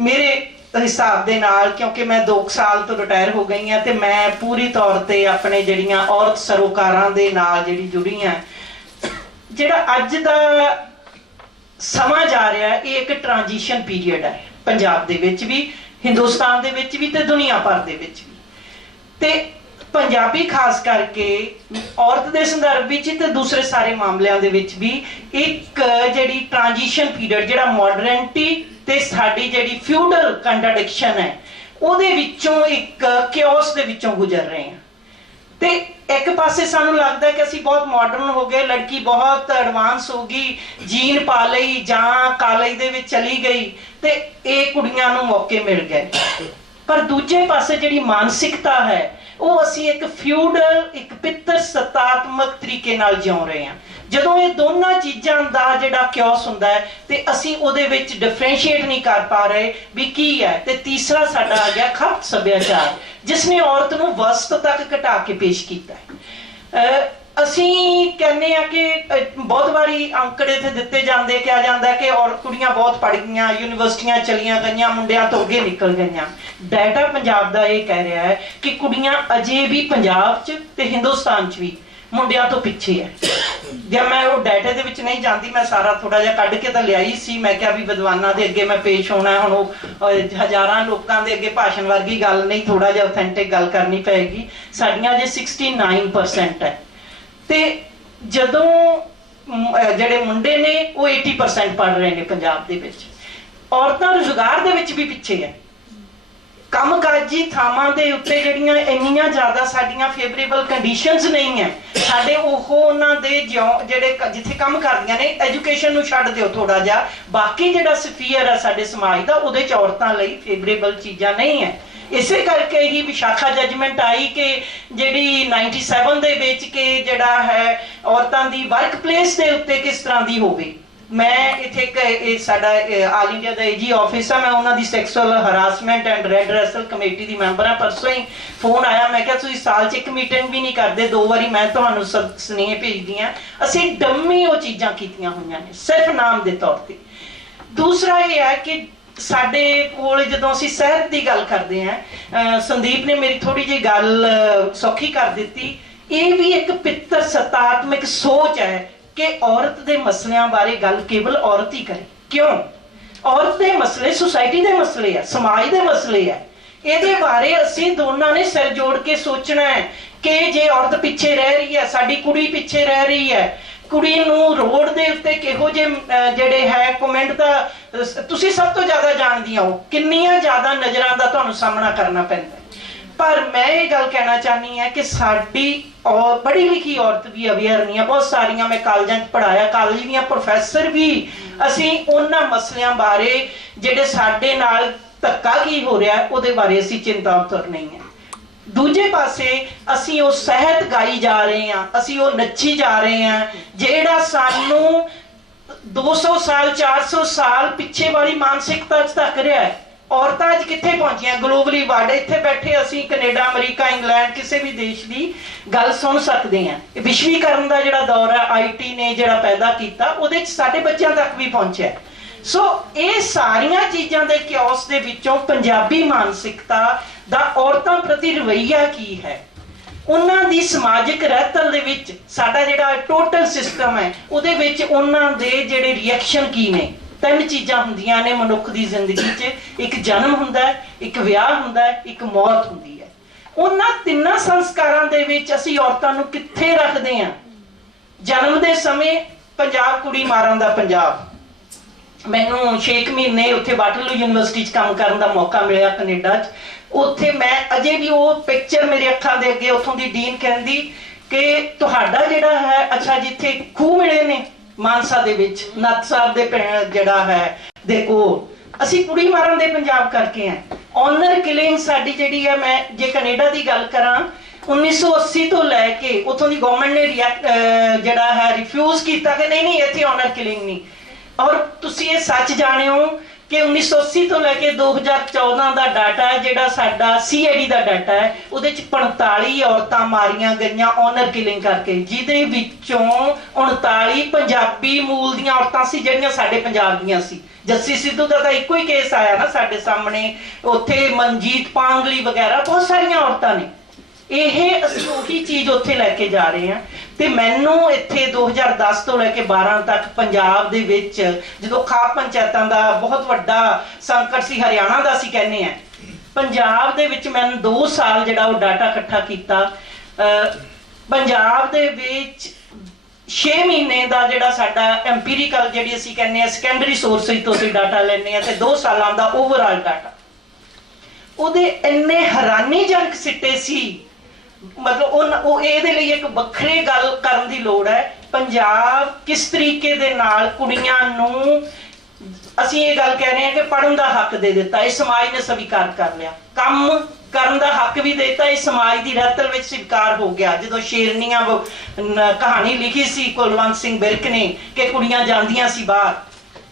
मेरे हिसाब दे नाल, क्योंकि मैं 2 साल तो रिटायर हो गई हाँ, ते मैं पूरी तौर ते अपने जिहड़ियां औरत सरोकारां दे नाल जिहड़ी जुड़ी हैं, जिहड़ा अज दा समा जा रहा है, ये एक ट्रांजिशन पीरियड है पंजाब दे विच भी, हिंदुस्तान दे विच भी, ते दुनिया भर दे विच भी। ते पंजाबी खास करके औरत दे संदर्भ विच ते दूसरे सारे मामलिਆਂ ਦੇ ਵਿੱਚ भी एक ਜਿਹੜੀ ट्रांजिशन पीरियड, ਜਿਹੜਾ मॉडर्निटी ਤੇ ਸਾਡੀ ਜਿਹੜੀ फ्यूडल कंट्राडिक्शन है, ਉਹਦੇ ਵਿੱਚੋਂ ਇੱਕ ਕਿਓਸ ਦੇ ਵਿੱਚੋਂ ਗੁਜ਼ਰ ਰਹੇ ਹਾਂ। ਤੇ ਇੱਕ ਪਾਸੇ ਸਾਨੂੰ ਲੱਗਦਾ ਕਿ ਅਸੀਂ ਬਹੁਤ ਮਾਡਰਨ ਹੋ ਗਏ, ਲੜਕੀ ਬਹੁਤ ਐਡਵਾਂਸ ਹੋ ਗਈ, ਜੀਨ ਪਾ ਲਈ ਜਾਂ ਕਾਲਜ ਦੇ ਵਿੱਚ ਚਲੀ ਗਈ ਤੇ ਇਹ ਕੁੜੀਆਂ ਨੂੰ ਮੌਕੇ ਮਿਲ ਗਏ। ਪਰ ਦੂਜੇ ਪਾਸੇ ਜਿਹੜੀ ਮਾਨਸਿਕਤਾ ਹੈ, ਉਹ ਅਸੀਂ ਇੱਕ ਫਿਊਡਲ, ਇੱਕ ਪਿੱਤਰ ਸੱਤਾਤਮਕ ਤਰੀਕੇ ਨਾਲ ਜਿਉ ਰਹੇ ਹਾਂ। ਜਦੋਂ ਇਹ ਦੋਨਾਂ ਚੀਜ਼ਾਂ ਦਾ ਜਿਹੜਾ ਕਿਓਸ ਹੁੰਦਾ ਹੈ ਤੇ ਅਸੀਂ ਉਹਦੇ ਵਿੱਚ ਡਿਫਰੈਂਸ਼ੀਏਟ ਨਹੀਂ ਕਰ ਪਾ ਰਹੇ ਵੀ ਕੀ ਹੈ। ਤੇ ਤੀਸਰਾ ਸਾਡਾ ਆ ਗਿਆ ਖਪਤ ਸੱਭਿਆਚਾਰ, ਜਿਸ ਨੇ ਔਰਤ ਨੂੰ ਵਸਤ ਤੱਕ ਘਟਾ ਕੇ ਪੇਸ਼ ਕੀਤਾ ਹੈ। ਅਸੀਂ ਕਹਿੰਦੇ ਆ ਕਿ ਬਹੁਤ ਵਾਰੀ ਅੰਕੜੇ ਇੱਥੇ ਦਿੱਤੇ ਜਾਂਦੇ, ਕਿਹਾ ਜਾਂਦਾ ਕਿ ਔਰਤ ਕੁੜੀਆਂ ਬਹੁਤ ਪੜ੍ਹ ਗਈਆਂ, ਯੂਨੀਵਰਸਿਟੀਆਂ ਚਲੀਆਂ ਗਈਆਂ, ਮੁੰਡਿਆਂ ਤੋਂ ਅੱਗੇ ਨਿਕਲ ਗਈਆਂ। ਡਾਟਾ ਪੰਜਾਬ ਦਾ ਇਹ ਕਹਿ ਰਿਹਾ ਹੈ ਕਿ ਕੁੜੀਆਂ ਅਜੇ ਵੀ ਪੰਜਾਬ 'ਚ ਤੇ ਹਿੰਦੁਸਤਾਨ 'ਚ ਵੀ ਮੁੰਡਿਆਂ ਤੋਂ ਪਿੱਛੇ ਹੈ। ਜੇ ਮੈਂ ਉਹ ਡਾਟੇ ਦੇ ਵਿੱਚ ਨਹੀਂ ਜਾਂਦੀ, ਮੈਂ ਸਾਰਾ ਥੋੜਾ ਜਿਹਾ ਕੱਢ ਕੇ ਤਾਂ ਲਿਆਈ ਸੀ। ਮੈਂ ਕਿਹਾ ਵੀ ਵਿਦਵਾਨਾਂ ਦੇ ਅੱਗੇ ਮੈਂ ਪੇਸ਼ ਹੋਣਾ, ਹੁਣ ਉਹ ਹਜ਼ਾਰਾਂ ਲੋਕਾਂ ਦੇ ਅੱਗੇ ਭਾਸ਼ਣ ਵਰਗੀ ਗੱਲ ਨਹੀਂ, ਥੋੜਾ ਜਿਹਾ ਆਥੈਂਟਿਕ ਗੱਲ ਕਰਨੀ ਪਏਗੀ। ਸਾਡੀਆਂ ਜੇ 69% ਹੈ, ਤੇ ਜਦੋਂ ਜਿਹੜੇ ਮੁੰਡੇ ਨੇ ਉਹ 80% ਪੜ੍ਹ ਰਹੇ ਨੇ ਪੰਜਾਬ ਦੇ ਵਿੱਚ। ਔਰਤਾਂ ਰੁਜ਼ਗਾਰ ਦੇ ਵਿੱਚ ਵੀ ਪਿੱਛੇ ਹੈ। ਕੰਮਕਾਜੀ ਥਾਵਾਂ ਦੇ ਉੱਤੇ ਜਿਹੜੀਆਂ ਇੰਨੀਆਂ ਜ਼ਿਆਦਾ ਸਾਡੀਆਂ ਫੇਵਰੇਬਲ ਕੰਡੀਸ਼ਨਸ ਨਹੀਂ ਹੈ। ਸਾਡੇ ਉਹਨਾਂ ਦੇ ਜਿਹੜੇ ਜਿੱਥੇ ਕੰਮ ਕਰਦੀਆਂ ਨੇ, ਐਜੂਕੇਸ਼ਨ ਨੂੰ ਛੱਡ ਦਿਓ ਥੋੜਾ ਜਿਹਾ, ਬਾਕੀ ਜਿਹੜਾ ਸਫੀਅਰ ਹੈ ਸਾਡੇ ਸਮਾਜ ਦਾ, ਉਹਦੇ 'ਚ ਔਰਤਾਂ ਲਈ ਫੇਵਰੇਬਲ ਚੀਜ਼ਾਂ ਨਹੀਂ ਹੈ। ਇਸੇ ਕਰਕੇ ਹੀ ਵਿਸ਼ਾਖਾ ਜਜਮੈਂਟ ਆਈ ਕਿ ਜਿਹੜੀ 97 ਦੇ ਵਿੱਚ ਕਿ ਜਿਹੜਾ ਹੈ ਔਰਤਾਂ ਦੀ ਵਰਕ ਪਲੇਸ ਦੇ ਉੱਤੇ ਕਿਸ ਤਰ੍ਹਾਂ ਦੀ ਹੋਵੇ। ਮੈਂ ਇੱਥੇ ਸਾਡਾ ਆਲ ਇੰਡੀਆ ਦਾ AG ਆਫਿਸ ਆ, ਮੈਂ ਉਹਨਾਂ ਦੀ sexual harassment and ਰੈਡਰੈਸਲ committee the member ਆ। ਪਰਸੋਂ ਹੀ ਫੋਨ ਆਇਆ, ਮੈਂ ਕਿਹਾ ਤੁਸੀਂ ਸਾਲ 'ਚ ਇੱਕ ਮੀਟਿੰਗ ਵੀ ਨਹੀਂ ਕਰਦੇ, 2 ਵਾਰੀ ਮੈਂ ਤੁਹਾਨੂੰ ਸੁਨੇਹੇ ਭੇਜਦੀ ਹਾਂ। ਅਸੀਂ ਡੰਮੀ ਉਹ ਚੀਜ਼ਾਂ ਕੀਤੀਆਂ ਹੋਈਆਂ ਨੇ ਸਿਰਫ ਨਾਮ ਦੇ ਤੌਰ ਤੇ। ਦੂਸਰਾ ਇਹ ਹੈ ਕਿ ਸਾਡੇ ਕੋਲ ਜਦੋਂ ਅਸੀਂ ਸਿਹਤ ਦੀ ਗੱਲ ਕਰਦੇ ਹਾਂ, ਸੰਦੀਪ ਨੇ ਮੇਰੀ ਥੋੜੀ ਜਿਹੀ ਗੱਲ ਸੌਖੀ ਕਰ ਦਿੱਤੀ। ਇਹ ਵੀ ਇੱਕ ਪਿੱਤਰ ਸਤਾਤਮਕ ਸੋਚ ਹੈ ਕਿ ਔਰਤ ਦੇ ਮਸਲਿਆਂ ਬਾਰੇ ਗੱਲ ਕੇਵਲ ਔਰਤ ਹੀ ਕਰੇ। ਕਿਉਂ? ਔਰਤ ਦੇ ਮਸਲੇ ਸੁਸਾਇਟੀ ਦੇ ਮਸਲੇ ਆ, ਸਮਾਜ ਦੇ ਮਸਲੇ ਆ। ਇਹਦੇ ਬਾਰੇ ਅਸੀਂ ਦੋਨਾਂ ਨੇ ਸਿਰ ਜੋੜ ਕੇ ਸੋਚਣਾ ਹੈ ਕਿ ਜੇ ਔਰਤ ਪਿੱਛੇ ਰਹਿ ਰਹੀ ਹੈ, ਸਾਡੀ ਕੁੜੀ ਪਿੱਛੇ ਰਹਿ ਰਹੀ ਹੈ, ਕੁੜੀ ਨੂੰ ਰੋਡ ਦੇ ਉੱਤੇ ਕਿਹੋ ਜਿਹੇ ਜਿਹੜੇ ਹੈ ਕਮੈਂਟ ਦਾ ਤੁਸੀਂ ਸਭ ਤੋਂ ਜ਼ਿਆਦਾ ਜਾਣਦੀਆਂ ਹੋ, ਕਿੰਨੀਆਂ ਜ਼ਿਆਦਾ ਨਜ਼ਰਾਂ ਦਾ ਤੁਹਾਨੂੰ ਸਾਹਮਣਾ ਕਰਨਾ ਪੈਂਦਾ। ਪਰ ਮੈਂ ਇਹ ਗੱਲ ਕਹਿਣਾ ਚਾਹਨੀ ਹਾਂ ਕਿ ਸਾਡੀ ਔਰ ਪੜ੍ਹੀ ਲਿਖੀ ਔਰਤ ਵੀ ਅਵੇਅਰ ਨਹੀਂ ਹੈ। ਬਹੁਤ ਸਾਰੀਆਂ ਮੈਂ ਕਾਲਜਾਂ 'ਚ ਪੜ੍ਹਾਇਆ, ਕਾਲਜ ਦੀਆਂ ਪ੍ਰੋਫੈਸਰ ਵੀ ਅਸੀਂ ਉਹਨਾਂ ਮਸਲਿਆਂ ਬਾਰੇ ਜਿਹੜੇ ਸਾਡੇ ਨਾਲ ਧੱਕਾ ਕੀ ਹੋ ਰਿਹਾ ਉਹਦੇ ਬਾਰੇ ਅਸੀਂ ਚਿੰਤਾਤੁਰ ਨਹੀਂ ਹੈ। ਦੂਜੇ ਪਾਸੇ ਅਸੀਂ ਉਹ ਸਹਿਤ ਗਾਈ ਜਾ ਰਹੇ ਹਾਂ, ਅਸੀਂ ਉਹ ਨੱਚੀ ਜਾ ਰਹੇ ਹਾਂ ਜਿਹੜਾ ਸਾਨੂੰ 200 ਸਾਲ 400 ਸਾਲ ਪਿੱਛੇ ਵਾਲੀ ਮਾਨਸਿਕਤਾ 'ਚ ਧੱਕ ਰਿਹਾ ਹੈ। ਔਰਤਾਂ ਅੱਜ ਕਿੱਥੇ ਪਹੁੰਚੀਆਂ ਗਲੋਬਲੀ ਵਰਲਡ? ਇੱਥੇ ਬੈਠੇ ਅਸੀਂ ਕੈਨੇਡਾ, ਅਮਰੀਕਾ, ਇੰਗਲੈਂਡ ਕਿਸੇ ਵੀ ਦੇਸ਼ ਦੀ ਗੱਲ ਸੁਣ ਸਕਦੇ ਹਾਂ। ਵਿਸ਼ਵੀਕਰਨ ਦਾ ਜਿਹੜਾ ਦੌਰ ਹੈ IT ਨੇ ਜਿਹੜਾ ਪੈਦਾ ਕੀਤਾ, ਉਹਦੇ 'ਚ ਸਾਡੇ ਬੱਚਿਆਂ ਤੱਕ ਵੀ ਪਹੁੰਚਿਆ। ਸੋ ਇਹ ਸਾਰੀਆਂ ਚੀਜ਼ਾਂ ਦੇ ਕਿਓਸ ਦੇ ਵਿੱਚੋਂ ਪੰਜਾਬੀ ਮਾਨਸਿਕਤਾ ਦਾ ਔਰਤਾਂ ਪ੍ਰਤੀ ਰਵੱਈਆ ਕੀ ਹੈ, ਉਹਨਾਂ ਦੀ ਸਮਾਜਿਕ ਰਹਿਤਲ ਦੇ ਵਿੱਚ ਸਾਡਾ ਜਿਹੜਾ ਟੋਟਲ ਸਿਸਟਮ ਹੈ ਉਹਦੇ ਵਿੱਚ ਉਹਨਾਂ ਦੇ ਜਿਹੜੇ ਰਿਐਕਸ਼ਨ ਕੀ ਨੇ। 3 ਚੀਜ਼ਾਂ ਹੁੰਦੀਆਂ ਨੇ ਮਨੁੱਖ ਦੀ ਜ਼ਿੰਦਗੀ 'ਚ, ਇੱਕ ਜਨਮ ਹੁੰਦਾ ਹੈ, ਇੱਕ ਵਿਆਹ ਹੁੰਦਾ ਹੈ, ਇੱਕ ਮੌਤ ਹੁੰਦੀ ਹੈ। ਉਹਨਾਂ 3 ਸੰਸਕਾਰਾਂ ਦੇ ਵਿੱਚ ਅਸੀਂ ਔਰਤਾਂ ਨੂੰ ਕਿੱਥੇ ਰੱਖਦੇ ਹਾਂ? ਜਨਮ ਦੇ ਸਮੇਂ ਪੰਜਾਬ ਕੁੜੀ ਮਾਰਨ ਦਾ ਪੰਜਾਬ। ਮੈਨੂੰ 6 ਮਹੀਨੇ ਉੱਥੇ ਵਾਟਰਲੂ ਯੂਨੀਵਰਸਿਟੀ 'ਚ ਕੰਮ ਕਰਨ ਦਾ ਮੌਕਾ ਮਿਲਿਆ ਕੈਨੇਡਾ 'ਚ। ਉੱਥੇ ਮੈਂ ਅਜੇ ਵੀ ਉਹ ਪਿਕਚਰ ਮੇਰੇ ਅੱਖਾਂ ਦੇ ਅੱਗੇ, ਉੱਥੋਂ ਦੀ ਡੀਨ ਕਹਿੰਦੀ ਕਿ ਤੁਹਾਡਾ ਜਿਹੜਾ ਹੈ ਅੱਛਾ ਜਿੱਥੇ ਖੂਹ ਮਿਲੇ ਨੇ ਮਾਨਸਾ ਦੇ ਵਿੱਚ ਨੱਥ ਸਾਹਿਬ ਦੇ ਜਿਹੜਾ ਹੈ ਦੇਖੋ ਅਸੀਂ ਕੁੜੀ ਮਾਰਨ ਦੇ ਪੰਜਾਬ ਕਰਕੇ ਆ। ਆਨਰ ਕਿਲਿੰਗ ਸਾਡੀ ਜਿਹੜੀ ਹੈ, ਮੈਂ ਜੇ ਕੈਨੇਡਾ ਦੀ ਗੱਲ ਕਰਾਂ 1980 ਤੋਂ ਲੈ ਕੇ ਉੱਥੋਂ ਦੀ ਗਵਰਨਮੈਂਟ ਨੇ ਜਿਹੜਾ ਹੈ ਰਿਫਿਊਜ਼ ਕੀਤਾ ਕਿ ਨਹੀਂ ਇੱਥੇ ਆਨਰ ਕਿਲਿੰਗ ਨਹੀਂ। ਔਰ ਤੁਸੀਂ ਇਹ ਸੱਚ ਜਾਣਿਓ ਕਿ 1980 ਤੋਂ ਲੈ ਕੇ 2014 ਦਾ ਡਾਟਾ ਹੈ ਜਿਹੜਾ ਸਾਡਾ CID ਦਾ ਡਾਟਾ ਹੈ, ਉਹਦੇ ਚ 45 ਔਰਤਾਂ ਮਾਰੀਆਂ ਗਈਆਂ ਆਨਰ ਕਿਲਿੰਗ ਕਰਕੇ, ਜਿਹਦੇ ਵਿੱਚੋਂ 39 ਪੰਜਾਬੀ ਮੂਲ ਦੀਆਂ ਔਰਤਾਂ ਸੀ ਜਿਹੜੀਆਂ ਸਾਡੇ ਪੰਜਾਬ ਦੀਆਂ ਸੀ। ਜੱਸੀ ਸਿੱਧੂ ਦਾ ਤਾਂ ਇੱਕੋ ਹੀ ਕੇਸ ਆਇਆ ਨਾ ਸਾਡੇ ਸਾਹਮਣੇ, ਉੱਥੇ ਮਨਜੀਤ ਪਾਂਗਲੀ ਵਗੈਰਾ ਬਹੁਤ ਸਾਰੀਆਂ ਔਰਤਾਂ ਨੇ। ਇਹ ਅਸੀਂ ਉਹੀ ਚੀਜ਼ ਉੱਥੇ ਲੈ ਕੇ ਜਾ ਰਹੇ ਹਾਂ। ਤੇ ਮੈਨੂੰ ਇੱਥੇ 2010 ਤੋਂ ਲੈ ਕੇ 12 ਤੱਕ ਪੰਜਾਬ ਦੇ ਵਿੱਚ ਜਦੋਂ ਖਾਪ ਪੰਚਾਇਤਾਂ ਦਾ ਬਹੁਤ ਵੱਡਾ ਸੰਕਟ ਸੀ, ਹਰਿਆਣਾ ਦਾ ਅਸੀਂ ਕਹਿੰਦੇ ਆ, ਪੰਜਾਬ ਦੇ ਵਿੱਚ ਮੈਂ 2 ਸਾਲ ਜਿਹੜਾ ਉਹ ਡਾਟਾ ਇਕੱਠਾ ਕੀਤਾ। ਪੰਜਾਬ ਦੇ ਵਿੱਚ 6 ਮਹੀਨੇ ਦਾ ਜਿਹੜਾ ਸਾਡਾ ਐਮਪੀਰੀਕਲ ਜਿਹੜੀ ਅਸੀਂ ਕਹਿੰਦੇ ਆ ਸੈਕੰਡਰੀ ਸੋਰਸਿਸ ਤੋਂ ਅਸੀਂ ਡਾਟਾ ਲੈਂਦੇ ਆ, ਤੇ 2 ਸਾਲਾਂ ਦਾ ਓਵਰਆਲ ਡਾਟਾ, ਉਹਦੇ ਇੰਨੇ ਹੈਰਾਨੀਜਨਕ ਸਿੱਟੇ ਸੀ। ਮਤਲਬ ਉਹ ਇਹਦੇ ਲਈ ਇੱਕ ਵੱਖਰੇ ਗੱਲ ਕਰਨ ਦੀ ਲੋੜ ਹੈ। ਪੰਜਾਬ ਕਿਸ ਤਰੀਕੇ ਦੇ ਨਾਲ ਕੁੜੀਆਂ ਨੂੰ ਅਸੀਂ ਇਹ ਗੱਲ ਕਹਿ ਰਹੇ ਹਾਂ ਕਿ ਪੜ੍ਹਨ ਦਾ ਹੱਕ ਦੇ ਦਿੱਤਾ, ਇਹ ਸਮਾਜ ਨੇ ਸਵੀਕਾਰ ਕਰ ਲਿਆ। ਕੰਮ ਕਰਨ ਦਾ ਹੱਕ ਵੀ ਦੇ ਦਿੱਤਾ, ਇਹ ਸਮਾਜ ਦੀ ਰਹਿਤਲ ਵਿੱਚ ਸਵੀਕਾਰ ਹੋ ਗਿਆ। ਜਦੋਂ ਸ਼ੇਰਨੀਆਂ ਕਹਾਣੀ ਲਿਖੀ ਸੀ ਕੁਲਵੰਤ ਸਿੰਘ ਬਿਰਕ ਨੇ ਕਿ ਕੁੜੀਆਂ ਜਾਂਦੀਆਂ ਸੀ ਬਾਹਰ,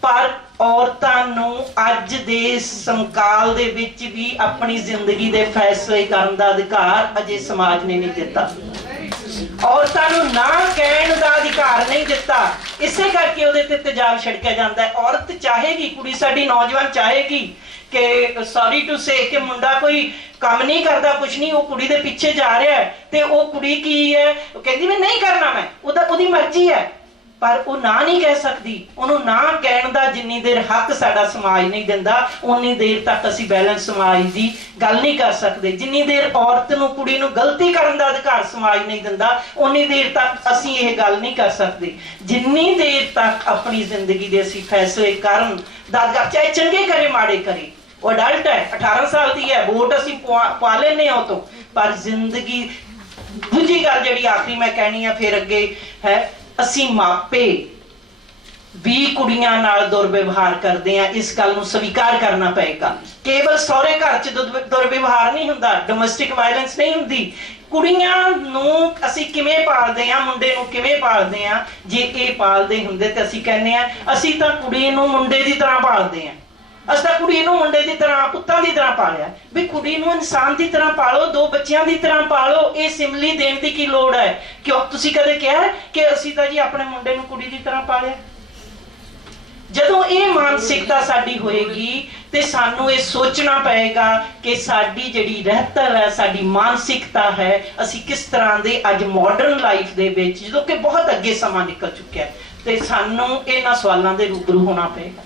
ਪਰ ਔਰਤਾਂ ਨੂੰ ਅੱਜ ਦੇ ਸਮਕਾਲ ਦੇ ਵਿੱਚ ਵੀ ਆਪਣੀ ਜ਼ਿੰਦਗੀ ਦੇ ਫੈਸਲੇ ਕਰਨ ਦਾ ਅਧਿਕਾਰ ਅਜੇ ਸਮਾਜ ਨੇ ਨਹੀਂ ਦਿੱਤਾ। ਔਰਤਾਂ ਨੂੰ ਨਾ ਕਹਿਣ ਦਾ ਅਧਿਕਾਰ ਨਹੀਂ ਦਿੱਤਾ, ਇਸੇ ਕਰਕੇ ਉਹਦੇ ਤੇ ਤੇਜ਼ਾਬ ਛਿੜਕਿਆ ਜਾਂਦਾ ਹੈ। ਔਰਤ ਚਾਹੇਗੀ, ਕੁੜੀ ਸਾਡੀ ਨੌਜਵਾਨ ਚਾਹੇਗੀ ਕਿ ਸੌਰੀ ਟੂ ਸੇ ਕਿ ਮੁੰਡਾ ਕੋਈ ਕੰਮ ਨਹੀਂ ਕਰਦਾ, ਕੁਛ ਨਹੀਂ, ਉਹ ਕੁੜੀ ਦੇ ਪਿੱਛੇ ਜਾ ਰਿਹਾ ਹੈ, ਤੇ ਉਹ ਕੁੜੀ ਕੀ ਹੈ, ਉਹ ਕਹਿੰਦੀ ਮੈਂ ਨਹੀਂ ਕਰਨਾ, ਮੈਂ ਉਹਦੀ ਮਰਜ਼ੀ ਹੈ, ਪਰ ਉਹ ਨਾ ਨਹੀਂ ਕਹਿ ਸਕਦੀ। ਉਹਨੂੰ ਨਾ ਕਹਿਣ ਦਾ ਜਿੰਨੀ ਦੇਰ ਹੱਕ ਸਾਡਾ ਸਮਾਜ ਨਹੀਂ ਦਿੰਦਾ, ਉਨੀ ਦੇਰ ਤੱਕ ਅਸੀਂ ਬੈਲੈਂਸ ਸਮਾਜ ਦੀ ਗੱਲ ਨਹੀਂ ਕਰ ਸਕਦੇ। ਜਿੰਨੀ ਦੇਰ ਔਰਤ ਨੂੰ, ਕੁੜੀ ਨੂੰ ਗਲਤੀ ਕਰਨ ਦਾ ਅਧਿਕਾਰ ਸਮਾਜ ਨਹੀਂ ਦਿੰਦਾ, ਉਨੀ ਦੇਰ ਤੱਕ ਅਸੀਂ ਇਹ ਗੱਲ ਨਹੀਂ ਕਰ ਸਕਦੇ। ਜਿੰਨੀ ਦੇਰ ਤੱਕ ਆਪਣੀ ਜ਼ਿੰਦਗੀ ਦੇ ਅਸੀਂ ਫੈਸਲੇ ਕਰਨ ਦਾ ਅਧਿਕਾਰ, ਚਾਹੇ ਚੰਗੇ ਕਰੇ ਮਾੜੇ ਕਰੇ, ਉਹ ਅਡਲਟ ਹੈ, 18 ਸਾਲ ਦੀ ਹੈ, ਵੋਟ ਅਸੀਂ ਪਾ ਲੈਂਦੇ ਹਾਂ ਉਹ ਤੋਂ, ਪਰ ਜ਼ਿੰਦਗੀ। ਦੂਜੀ ਗੱਲ ਜਿਹੜੀ ਆਖਰੀ ਮੈਂ ਕਹਿਣੀ ਆ ਫਿਰ ਅੱਗੇ ਹੈ, ਅਸੀਂ ਮਾਪੇ ਵੀ ਕੁੜੀਆਂ ਨਾਲ ਦੁਰਵਿਵਹਾਰ ਕਰਦੇ ਆ, ਇਸ ਗੱਲ ਨੂੰ ਸਵੀਕਾਰ ਕਰਨਾ ਪਏਗਾ। ਕੇਵਲ ਸਹੁਰੇ ਘਰ 'ਚ ਦੁਰਵਿਵਹਾਰ ਨਹੀਂ ਹੁੰਦਾ, ਡੋਮੈਸਟਿਕ ਵਾਇਲੈਂਸ ਨਹੀਂ ਹੁੰਦੀ, ਕੁੜੀਆਂ ਨੂੰ ਅਸੀਂ ਕਿਵੇਂ ਪਾਲਦੇ ਆ, ਮੁੰਡੇ ਨੂੰ ਕਿਵੇਂ ਪਾਲਦੇ ਆ। ਜੇ ਇਹ ਪਾਲਦੇ ਹੁੰਦੇ ਤੇ ਅਸੀਂ ਕਹਿੰਦੇ ਆ ਅਸੀਂ ਤਾਂ ਕੁੜੀ ਨੂੰ ਮੁੰਡੇ ਦੀ ਤਰ੍ਹਾਂ ਪਾਲਦੇ ਆ, ਅਸੀਂ ਤਾਂ ਕੁੜੀ ਨੂੰ ਮੁੰਡੇ ਦੀ ਤਰ੍ਹਾਂ, ਪੁੱਤਾਂ ਦੀ ਤਰ੍ਹਾਂ ਪਾਲਿਆ। ਵੀ ਕੁੜੀ ਨੂੰ ਇਨਸਾਨ ਦੀ ਤਰ੍ਹਾਂ ਪਾਲੋ, 2 ਬੱਚਿਆਂ ਦੀ ਤਰ੍ਹਾਂ ਪਾਲੋ। ਇਹ ਸਿਮਲੀ ਦੇਣ ਦੀ ਕੀ ਲੋੜ ਹੈ? ਕਿਉਂ ਤੁਸੀਂ ਕਦੇ ਕਿਹਾ ਕਿ ਅਸੀਂ ਤਾਂ ਜੀ ਆਪਣੇ ਮੁੰਡੇ ਨੂੰ ਕੁੜੀ ਦੀ ਤਰ੍ਹਾਂ ਪਾਲਿਆ? ਜਦੋਂ ਇਹ ਮਾਨਸਿਕਤਾ ਸਾਡੀ ਹੋਏਗੀ ਤੇ ਸਾਨੂੰ ਇਹ ਸੋਚਣਾ ਪਏਗਾ ਕਿ ਸਾਡੀ ਜਿਹੜੀ ਰਹਿਤਰ ਹੈ, ਸਾਡੀ ਮਾਨਸਿਕਤਾ ਹੈ, ਅਸੀਂ ਕਿਸ ਤਰ੍ਹਾਂ ਦੇ ਅੱਜ ਮਾਡਰਨ ਲਾਈਫ ਦੇ ਵਿੱਚ, ਜਦੋਂ ਕਿ ਬਹੁਤ ਅੱਗੇ ਸਮਾਂ ਨਿਕਲ ਚੁੱਕਿਆ, ਤੇ ਸਾਨੂੰ ਇਹਨਾਂ ਸਵਾਲਾਂ ਦੇ ਰੂਬਰੂ ਹੋਣਾ ਪਏਗਾ।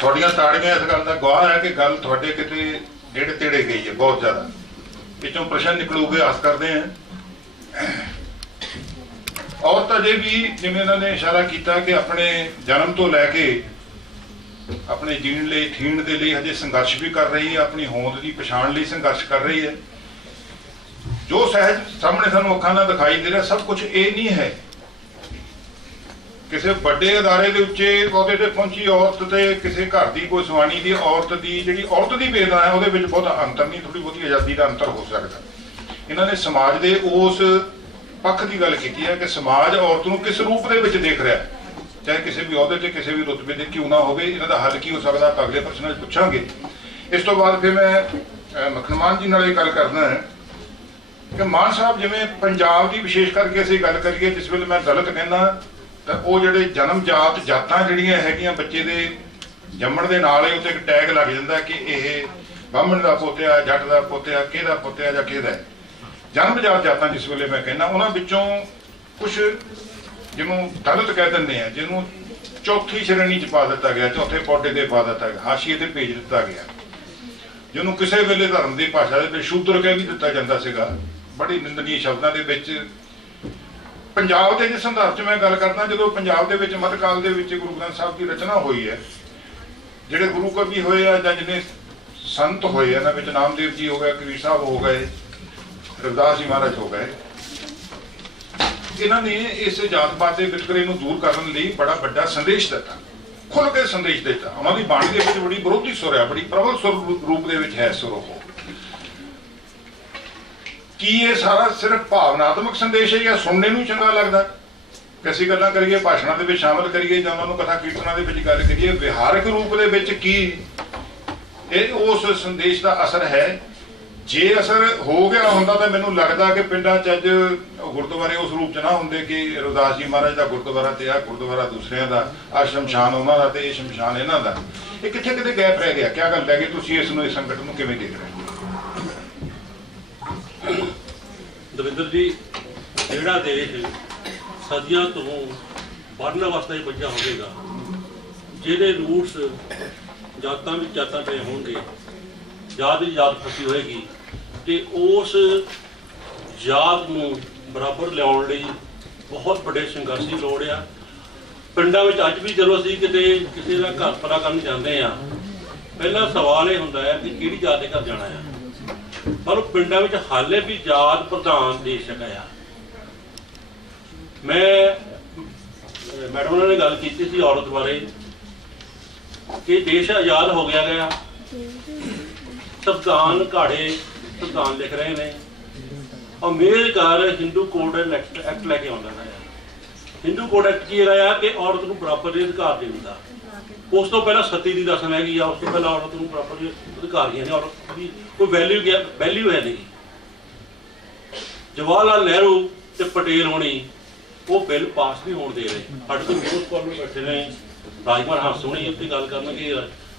ਤੁਹਾਡੀਆਂ ਤਾੜੀਆਂ ਇਸ ਗੱਲ ਦਾ ਗਵਾਹ ਹੈ ਕਿ ਗੱਲ ਤੁਹਾਡੇ ਕਿਤੇ ਨੇੜੇ ਤੇੜੇ ਗਈ ਹੈ ਬਹੁਤ ਜ਼ਿਆਦਾ। ਵਿੱਚੋਂ ਪ੍ਰਸ਼ਨ ਨਿਕਲੂਗੇ, ਆਸ ਕਰਦੇ ਹਾਂ। ਔਰਤ ਅਜੇ ਵੀ, ਜਿਵੇਂ ਇਹਨਾਂ ਨੇ ਇਸ਼ਾਰਾ ਕੀਤਾ, ਕਿ ਆਪਣੇ ਜਨਮ ਤੋਂ ਲੈ ਕੇ ਆਪਣੇ ਜੀਣ ਲਈ, ਥੀਣ ਦੇ ਲਈ ਹਜੇ ਸੰਘਰਸ਼ ਵੀ ਕਰ ਰਹੀ ਹੈ, ਆਪਣੀ ਹੋਂਦ ਦੀ ਪਛਾਣ ਲਈ ਸੰਘਰਸ਼ ਕਰ ਰਹੀ ਹੈ। ਜੋ ਸਹਿਜ ਸਾਹਮਣੇ ਸਾਨੂੰ ਅੱਖਾਂ ਨਾਲ ਦਿਖਾਈ ਦੇ ਰਿਹਾ, ਸਭ ਕੁਝ ਇਹ ਨਹੀਂ ਹੈ। ਕਿਸੇ ਵੱਡੇ ਅਦਾਰੇ ਦੇ ਉੱਚੇ ਅਹੁਦੇ ਤੇ ਪਹੁੰਚੀ ਔਰਤ ਤੇ ਕਿਸੇ ਘਰ ਦੀ ਕੋਈ ਸਵਾਣੀ ਦੀ ਔਰਤ ਦੀ ਜਿਹੜੀ ਔਰਤ ਦੀ ਵੇਦਨਾ ਹੈ, ਉਹਦੇ ਵਿੱਚ ਬਹੁਤਾ ਅੰਤਰ ਨਹੀਂ, ਥੋੜੀ ਬਹੁਤੀ ਆਜ਼ਾਦੀ ਦਾ ਅੰਤਰ ਹੋ ਸਕਦਾ। ਇਹਨਾਂ ਨੇ ਸਮਾਜ ਦੇ ਉਸ ਪੱਖ ਦੀ ਗੱਲ ਕੀਤੀ ਹੈ ਕਿ ਸਮਾਜ ਔਰਤ ਨੂੰ ਕਿਸ ਰੂਪ ਦੇ ਵਿੱਚ ਦੇਖ ਰਿਹਾ, ਚਾਹੇ ਕਿਸੇ ਵੀ ਅਹੁਦੇ ਤੇ, ਕਿਸੇ ਵੀ ਰੁਤਬੇ ਤੇ ਕਿਉਂ ਨਾ ਹੋਵੇ। ਇਹਨਾਂ ਦਾ ਹੱਲ ਕੀ ਹੋ ਸਕਦਾ, ਆਪਾਂ ਅਗਲੇ ਪ੍ਰਸ਼ਨ ਵਿੱਚ ਪੁੱਛਾਂਗੇ। ਇਸ ਤੋਂ ਬਾਅਦ ਫਿਰ ਮੈਂ ਮੱਖਣ ਜੀ ਨਾਲ ਇਹ ਗੱਲ ਕਰਨਾ ਹੈ ਕਿ ਮਾਨ ਸਾਹਿਬ, ਜਿਵੇਂ ਪੰਜਾਬ ਦੀ ਵਿਸ਼ੇਸ਼ ਕਰਕੇ ਅਸੀਂ ਗੱਲ ਕਰੀਏ, ਜਿਸ ਵੇਲੇ ਮੈਂ ਦਲਿਤ ਕਹਿੰਦਾ ਤਾਂ ਉਹ ਜਿਹੜੇ ਜਨਮ ਜਾਤ, ਜਾਤਾਂ ਜਿਹੜੀਆਂ ਹੈਗੀਆਂ ਬੱਚੇ ਦੇ ਜੰਮਣ ਦੇ ਨਾਲ ਹੀ ਉੱਤੇ ਇੱਕ ਟੈਗ ਲੱਗ ਜਾਂਦਾ ਕਿ ਇਹ ਬਾਹਮਣ ਦਾ ਪੋਤਿਆ, ਜੱਟ ਦਾ ਪੋਤਿਆ, ਕਿਹਦਾ ਪੋਤਿਆ ਜਾਂ ਕਿਹਦਾ। ਜਨਮ ਜਾਤ ਜਾਤਾਂ ਜਿਸ ਵੇਲੇ ਮੈਂ ਕਹਿੰਦਾ, ਉਹਨਾਂ ਵਿੱਚੋਂ ਕੁਝ ਜਿਹਨੂੰ ਦਲਿਤ ਕਹਿ ਦਿੰਦੇ ਆ, ਜਿਹਨੂੰ ਚੌਥੀ ਸ਼੍ਰੇਣੀ 'ਚ ਪਾ ਦਿੱਤਾ ਗਿਆ, ਚੌਥੇ ਪੌਡੇ ਤੇ ਪਾ ਦਿੱਤਾ ਗਿਆ, ਹਾਸ਼ੀਏ ਤੇ ਭੇਜ ਦਿੱਤਾ ਗਿਆ, ਜਿਹਨੂੰ ਕਿਸੇ ਵੇਲੇ ਧਰਮ ਦੀ ਭਾਸ਼ਾ ਦੇ ਵਿੱਚ ਸ਼ੂਦਰ ਕਹਿ ਵੀ ਦਿੱਤਾ ਜਾਂਦਾ ਸੀਗਾ, ਬੜੀ ਨਿੰਦਨੀय ਸ਼ਬਦਾਂ ਦੇ ਵਿੱਚ। ਪੰਜਾਬ ਦੇ ਜਿਸ ਸੰਦਰਭ 'ਚ ਮੈਂ ਗੱਲ ਕਰਦਾ, ਜਦੋਂ ਪੰਜਾਬ ਦੇ ਵਿੱਚ ਮੱਧਕਾਲ ਦੇ ਵਿੱਚ ਗੁਰੂ ਗ੍ਰੰਥ ਸਾਹਿਬ ਦੀ ਰਚਨਾ ਹੋਈ ਹੈ, ਜਿਹੜੇ ਗੁਰੂ ਕਵੀ ਹੋਏ ਆ ਜਾਂ ਜਿਹਨੇ ਸੰਤ ਹੋਏ, ਇਹਨਾਂ ਵਿੱਚ ਨਾਮਦੇਵ ਜੀ ਹੋ ਗਏ, ਕਬੀਰ ਸਾਹਿਬ ਹੋ ਗਏ, ਰਵਿਦਾਸ ਜੀ ਮਹਾਰਾਜ ਹੋ ਗਏ, ਇਹਨਾਂ ਨੇ ਇਸ ਜਾਤ ਪਾਤ ਦੇ ਵਿਤਕਰੇ ਨੂੰ ਦੂਰ ਕਰਨ ਲਈ ਬੜਾ ਵੱਡਾ ਸੰਦੇਸ਼ ਦਿੱਤਾ, ਖੁੱਲ੍ਹ ਕੇ ਸੰਦੇਸ਼ ਦਿੱਤਾ। ਉਹਨਾਂ ਦੀ ਬਾਣੀ ਦੇ ਵਿੱਚ ਬੜੀ ਵਿਰੋਧੀ ਸੁਰ ਹੈ, ਬੜੀ ਪ੍ਰਬਲ ਸੁਰ ਰੂਪ ਦੇ ਵਿੱਚ ਹੈ ਸੁਰ ਉਹ। ਕੀ ਇਹ ਸਾਰਾ ਸਿਰਫ ਭਾਵਨਾਤਮਕ ਸੰਦੇਸ਼ ਹੈ ਜਾਂ ਸੁਣਨੇ ਨੂੰ ਚੰਗਾ ਲੱਗਦਾ ਕਿ ਅਸੀਂ ਗੱਲਾਂ ਕਰੀਏ, ਭਾਸ਼ਣਾਂ ਦੇ ਵਿੱਚ ਸ਼ਾਮਲ ਕਰੀਏ ਜਾਂ ਉਹਨਾਂ ਨੂੰ ਕਥਾ ਕੀਰਤਨਾਂ ਦੇ ਵਿੱਚ ਗੱਲ ਕਰੀਏ? ਵਿਹਾਰਕ ਰੂਪ ਦੇ ਵਿੱਚ ਕੀ ਇਹ ਉਸ ਸੰਦੇਸ਼ ਦਾ ਅਸਰ ਹੈ? ਜੇ ਅਸਰ ਹੋ ਗਿਆ ਹੁੰਦਾ ਤਾਂ ਮੈਨੂੰ ਲੱਗਦਾ ਕਿ ਪਿੰਡਾਂ 'ਚ ਅੱਜ ਗੁਰਦੁਆਰੇ ਉਸ ਰੂਪ 'ਚ ਨਾ ਹੁੰਦੇ ਕਿ ਰਵਿਦਾਸ ਜੀ ਮਹਾਰਾਜ ਦਾ ਗੁਰਦੁਆਰਾ ਤੇ ਆ ਗੁਰਦੁਆਰਾ ਦੂਸਰਿਆਂ ਦਾ, ਆ ਸ਼ਮਸ਼ਾਨ ਉਹਨਾਂ ਦਾ ਤੇ ਇਹ ਸ਼ਮਸ਼ਾਨ ਇਹਨਾਂ ਦਾ। ਇਹ ਕਿੱਥੇ ਕਿਤੇ ਗੈਪ ਰਹਿ ਗਿਆ। ਕਿਆ ਗੱਲ ਰਹਿ ਗਈ? ਤੁਸੀਂ ਇਸ ਨੂੰ, ਇਸ ਸੰਕਟ ਨੂੰ ਕਿਵੇਂ ਦੇਖ ਰਹੇ ਹੋ? ਦਵਿੰਦਰ ਜੀ, ਜਿਹੜਾ ਦੇਸ਼ ਸਦੀਆਂ ਤੋਂ ਵਰਨ ਅਵਸਥਾ 'ਚ ਪੁੱਜਾ ਹੋਵੇਗਾ, ਜਿਹਦੇ ਰੂਟਸ ਜਾਤਾਂ ਵਿੱਚ ਜਾਤਾਂ ਪਏ ਹੋਣਗੇ, ਜਾਤ ਦੀ ਜਾਤ ਫਸੀ ਹੋਏਗੀ, ਤੇ ਉਸ ਜਾਤ ਨੂੰ ਬਰਾਬਰ ਲਿਆਉਣ ਲਈ ਬਹੁਤ ਵੱਡੇ ਸੰਘਰਸ਼ ਦੀ ਲੋੜ ਆ। ਪਿੰਡਾਂ ਵਿੱਚ ਅੱਜ ਵੀ ਜਦੋਂ ਅਸੀਂ ਕਿਤੇ ਕਿਸੇ ਦਾ ਘਰ ਪਤਾ ਕਰਨ ਜਾਂਦੇ ਆ, ਪਹਿਲਾ ਸਵਾਲ ਇਹ ਹੁੰਦਾ ਹੈ ਕਿ ਕਿਹੜੀ ਜਾਤ ਦੇ ਘਰ ਜਾਣਾ ਆ। ਪਰ ਪਿੰਡਾਂ ਵਿੱਚ ਹਾਲੇ ਵੀ ਜਾਤ ਪ੍ਰਧਾਨ ਦੇਸ਼ ਹੈਗਾ ਆ। ਮੈਡਮ ਨੇ ਗੱਲ ਕੀਤੀ ਸੀ ਔਰਤ ਬਾਰੇ ਕਿ ਦੇਸ਼ ਆਜ਼ਾਦ ਹੋ ਗਿਆ, ਸੰਵਿਧਾਨ ਘਾੜੇ ਸੰਵਿਧਾਨ ਲਿਖ ਰਹੇ ਨੇ, ਅੰਬੇਦਕਰ ਹਿੰਦੂ ਕੋਡ ਐਕਟ ਲੈ ਕੇ ਆਉਂਦਾ ਹੈ। ਹਿੰਦੂ ਕੋਡ ਐਕਟ ਕੀ ਹੈਗਾ ਕਿ ਔਰਤ ਨੂੰ ਬਰਾਬਰ ਦੇ ਅਧਿਕਾਰ ਦੇ ਦਿੰਦਾ। ਉਸ ਤੋਂ ਪਹਿਲਾਂ ਸਤੀ ਦੀ ਰਸਮ ਹੈਗੀ ਆ, ਉਸ ਤੋਂ ਪਹਿਲਾਂ ਔਰਤ ਨੂੰ ਬਰਾਬਰ ਦੇ ਅਧਿਕਾਰੀਆਂ ਨੇ, ਔਰਤ ਦੀ ਕੋਈ ਵੈਲਿਊ ਹੈ ਨਹੀਂ। ਜਵਾਹਰ ਲਾਲ ਨਹਿਰੂ ਤੇ ਪਟੇਲ ਹੋਣੀ ਉਹ ਬਿੱਲ ਪਾਸ ਨਹੀਂ ਹੋਣ ਦੇ ਰਹੇ। ਸਾਡੇ ਤੋਂ ਵਿਰੋਧ ਕਰਨ ਬੈਠੇ ਨੇ, ਰਾਜਕੁਮਾਰ ਹੰਸ ਹੋਣੀ ਇੱਥੇ ਗੱਲ ਕਰਨਗੇ,